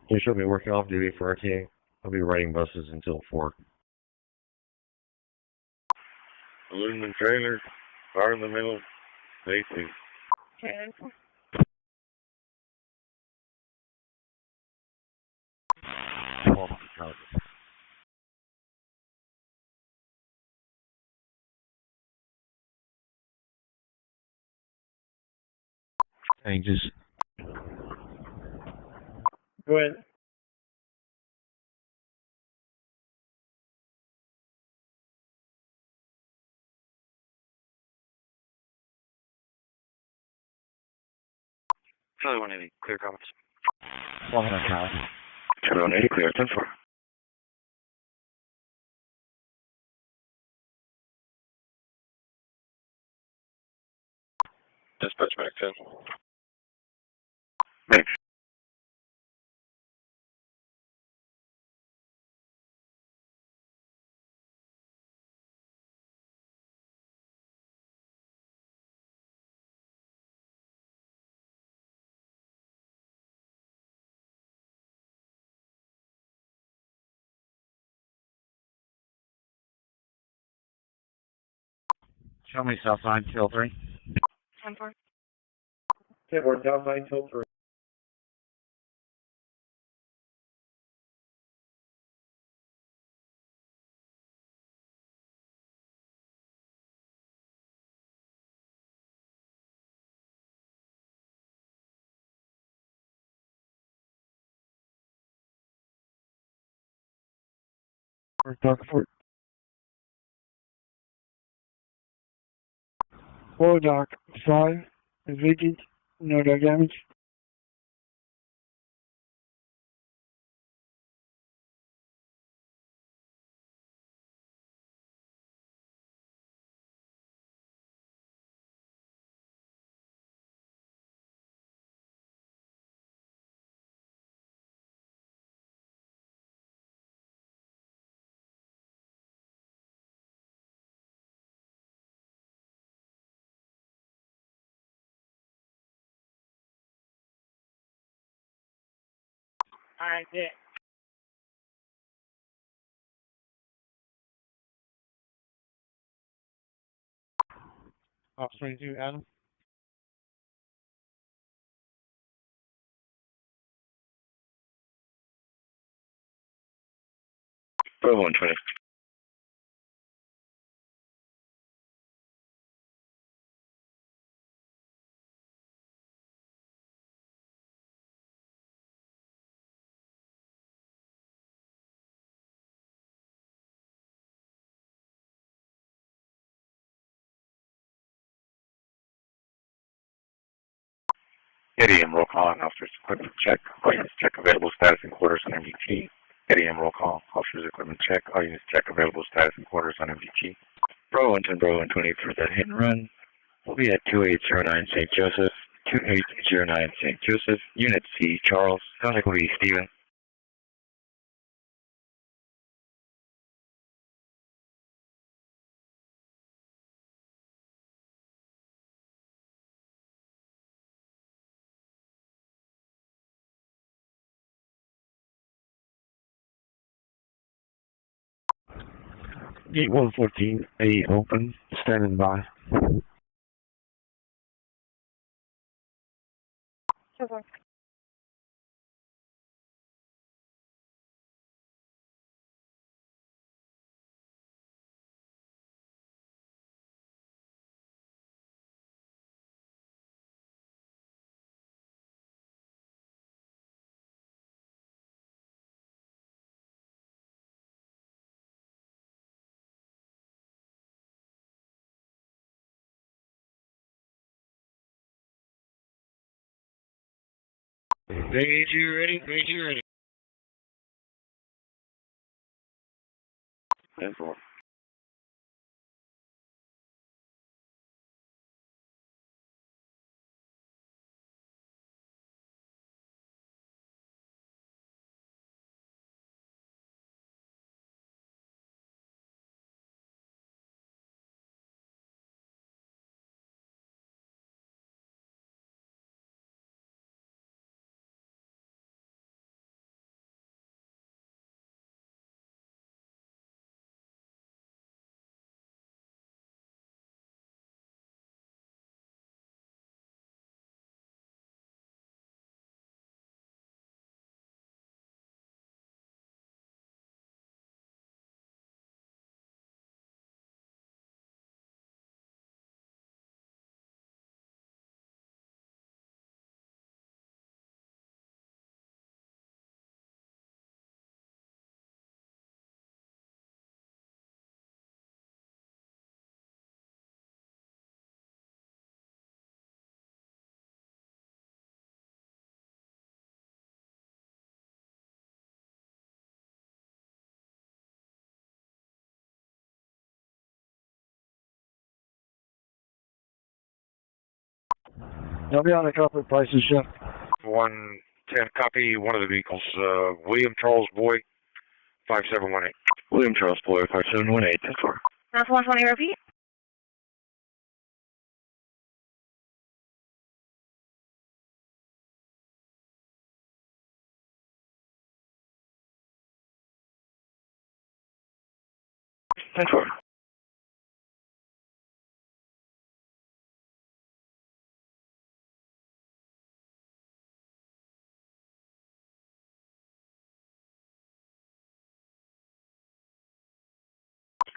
You should be working off duty for RTA. I'll be riding buses until 4. Aluminum trailer, car in the middle, safety. Okay. Changes. Go ahead. Charlie 180, clear comments. 100 Charlie. Charlie 180, clear, 10-4. Dispatch back 10. Medic. Show me south line, till 3. 10-4. Okay, we're south line, till 3. Dark Fort. Four Dark 5 is rigid, no dark damage. Alright, good. Ops 22, Adam. Bravo 120. ADM roll call, officers equipment check. All units check available status and quarters on MDT. ADM roll call, officers equipment check. All units check available status and quarters on MDT. Bravo 110, Bravo 120 for the hit and run. We'll be at 2809 St. Joseph. 2809 St. Joseph. Unit C, Charles. Contact will be Stephen. Gate 114, A open, standing by. Raise you ready, raise you ready. 10-4. They'll be on a couple of places, Chef. 110, copy one of the vehicles. William Charles Boy, 5718. William Charles Boy, 5718, 10-4. That's 120, repeat. Thanks for.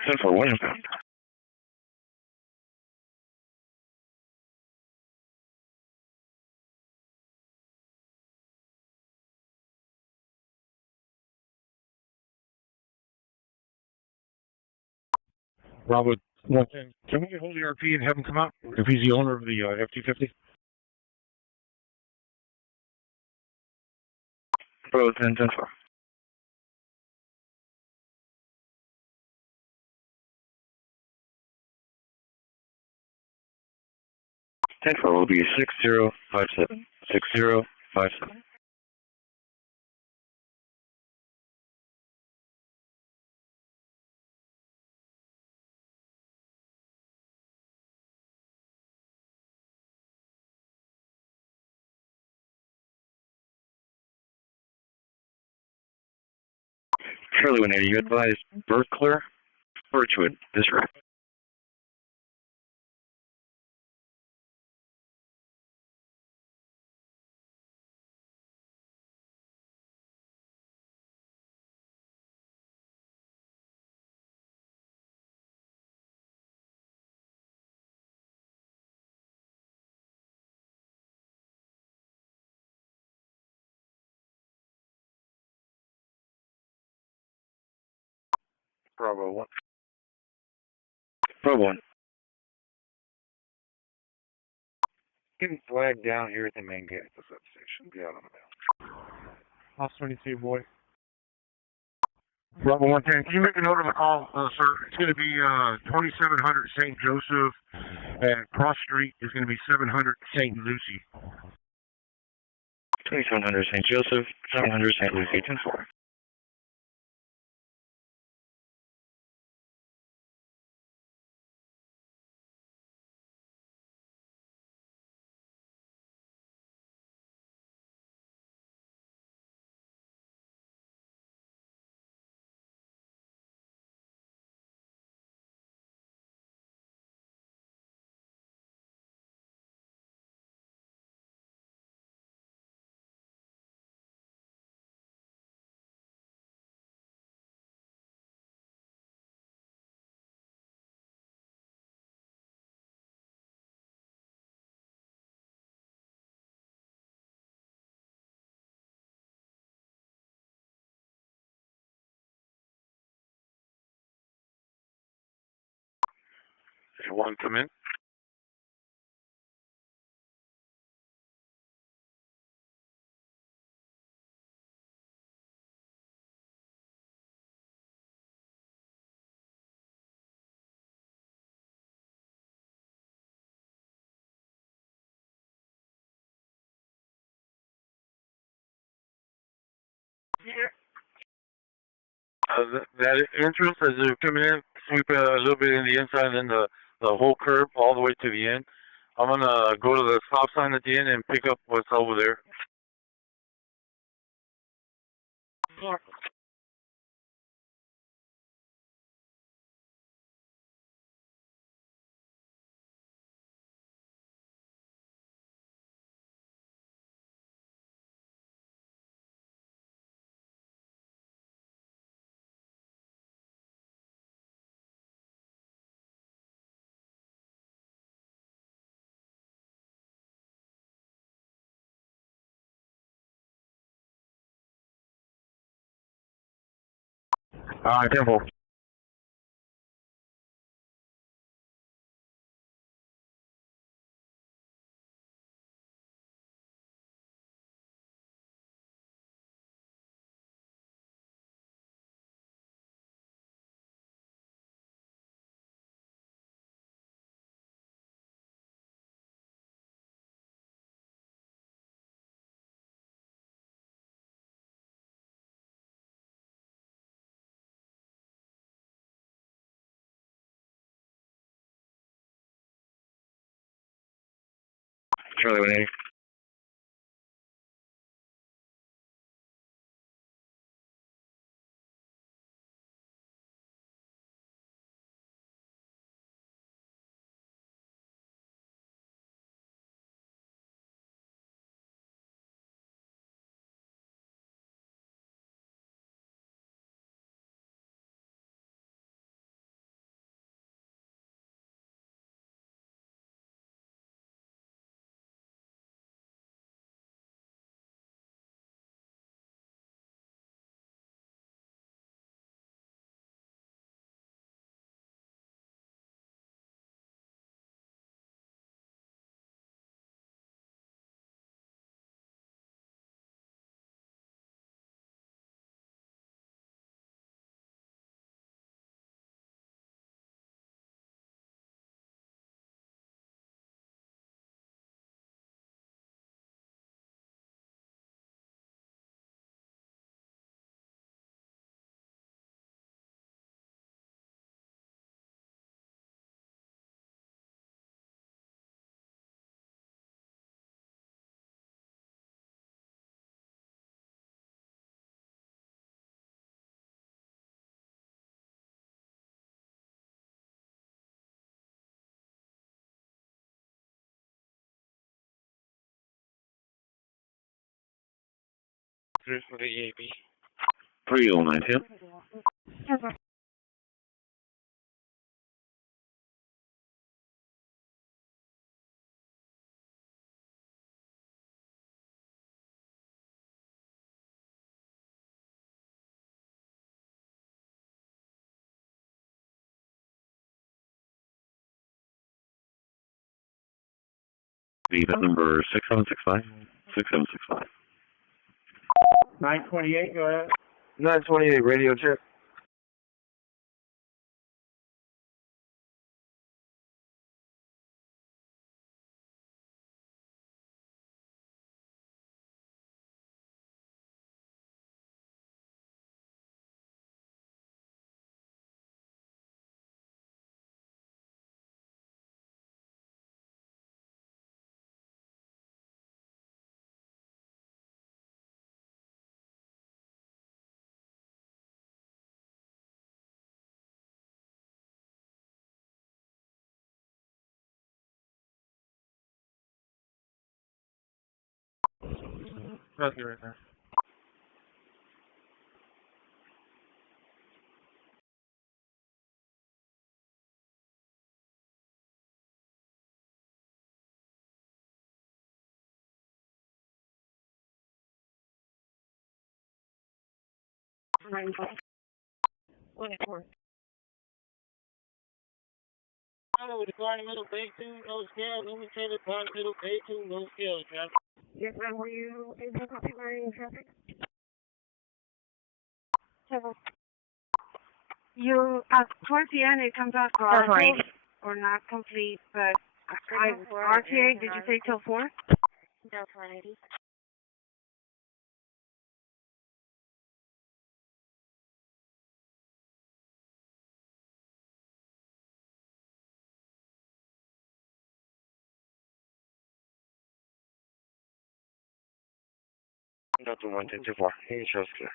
Thanks for William. Bravo 110. Can we get hold of the RP and have him come out if he's the owner of the F-250? Bravo 10, 10-4. Ten-4 will be 6057. 6057. Charlie 180, you advised Berkler, Birchwood, disrupt. Bravo 1. Bravo 1. Getting flagged down here at the main gate at the substation. Be out on the mail. House 22, boy. Bravo 110. Can you make a note of the call, sir? It's going to be 2700 St. Joseph, and cross street is going to be 700 St. Lucie. 2700 St. Joseph, 700 St. Lucie, 10-4. One come in. That entrance as they're coming in, sweep a little bit in the inside and then the whole curb all the way to the end. I'm going to go to the stop sign at the end and pick up what's over there. All right, temple. Charlie 180. For the EAB. 3092. Event number 6765. 6765. 928, go ahead. 928, radio check. Okay, right there. Hello, declining middle bay 2, no scale, limitated part middle bay 2, no scale, traffic. Yes, ma'am, were you able to copy my traffic? You, towards the end, it comes out garbled or not complete, but RTA, did you say till 4? No, 490. Delta 1224. He shows clear.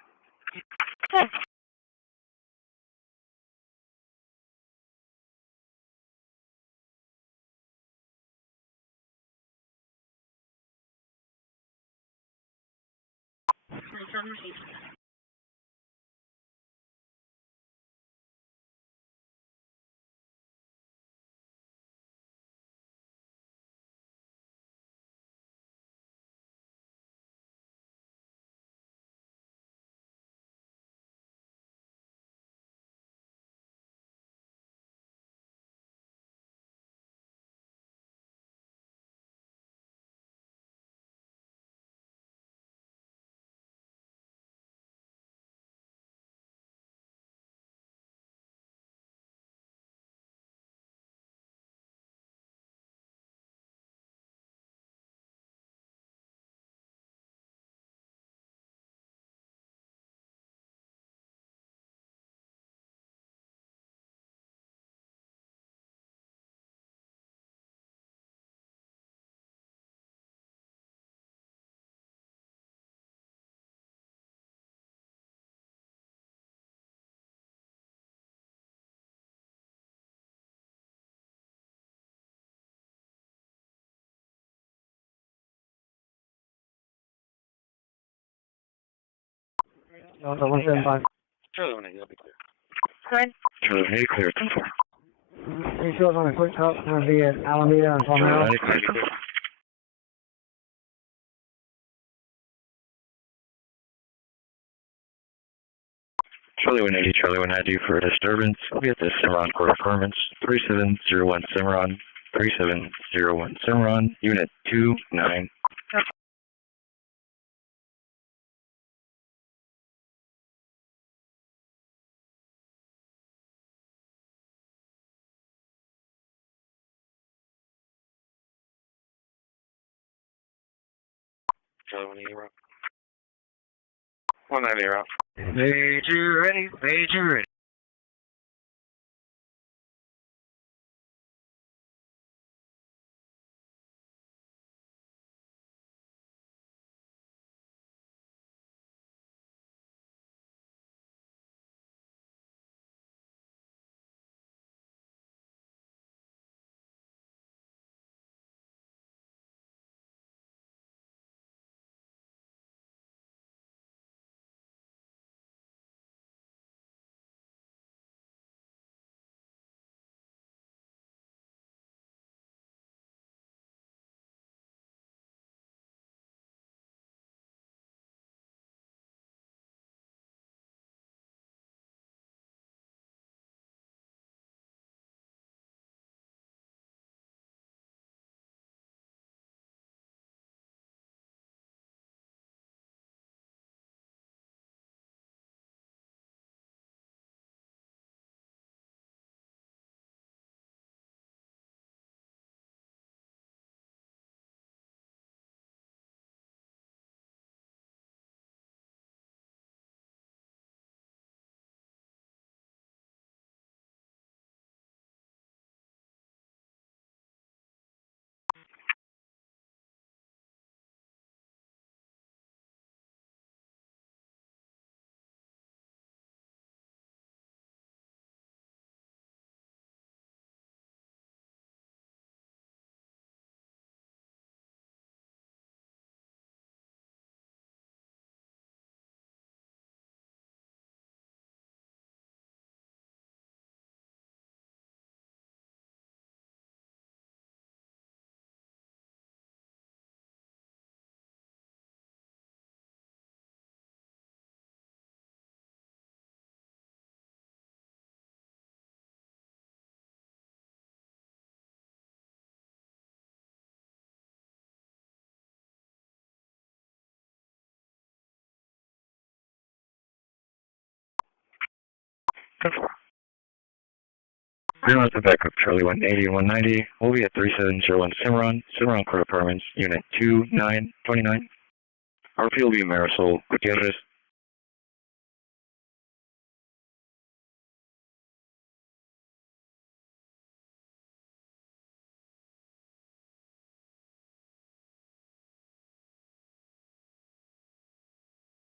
175. Charlie 180, I'll be clear. Good. Charlie 180, clear, 10-4. Details on a quick talk, going to be at Alameda and Palmero. 90, clear. Charlie 180, Charlie 190 for a disturbance. I'll be at the Cimarron Court Performance, 3701 Cimarron, 3701 Cimarron, Unit 29. Charlie 180, rock. 190, rock. Major ready, major ready. Green light the backup, Charlie 180 and 190. We'll be at 3701 Cimarron, Cimarron Court Apartments, Unit 2929. Our field will be Marisol Gutierrez,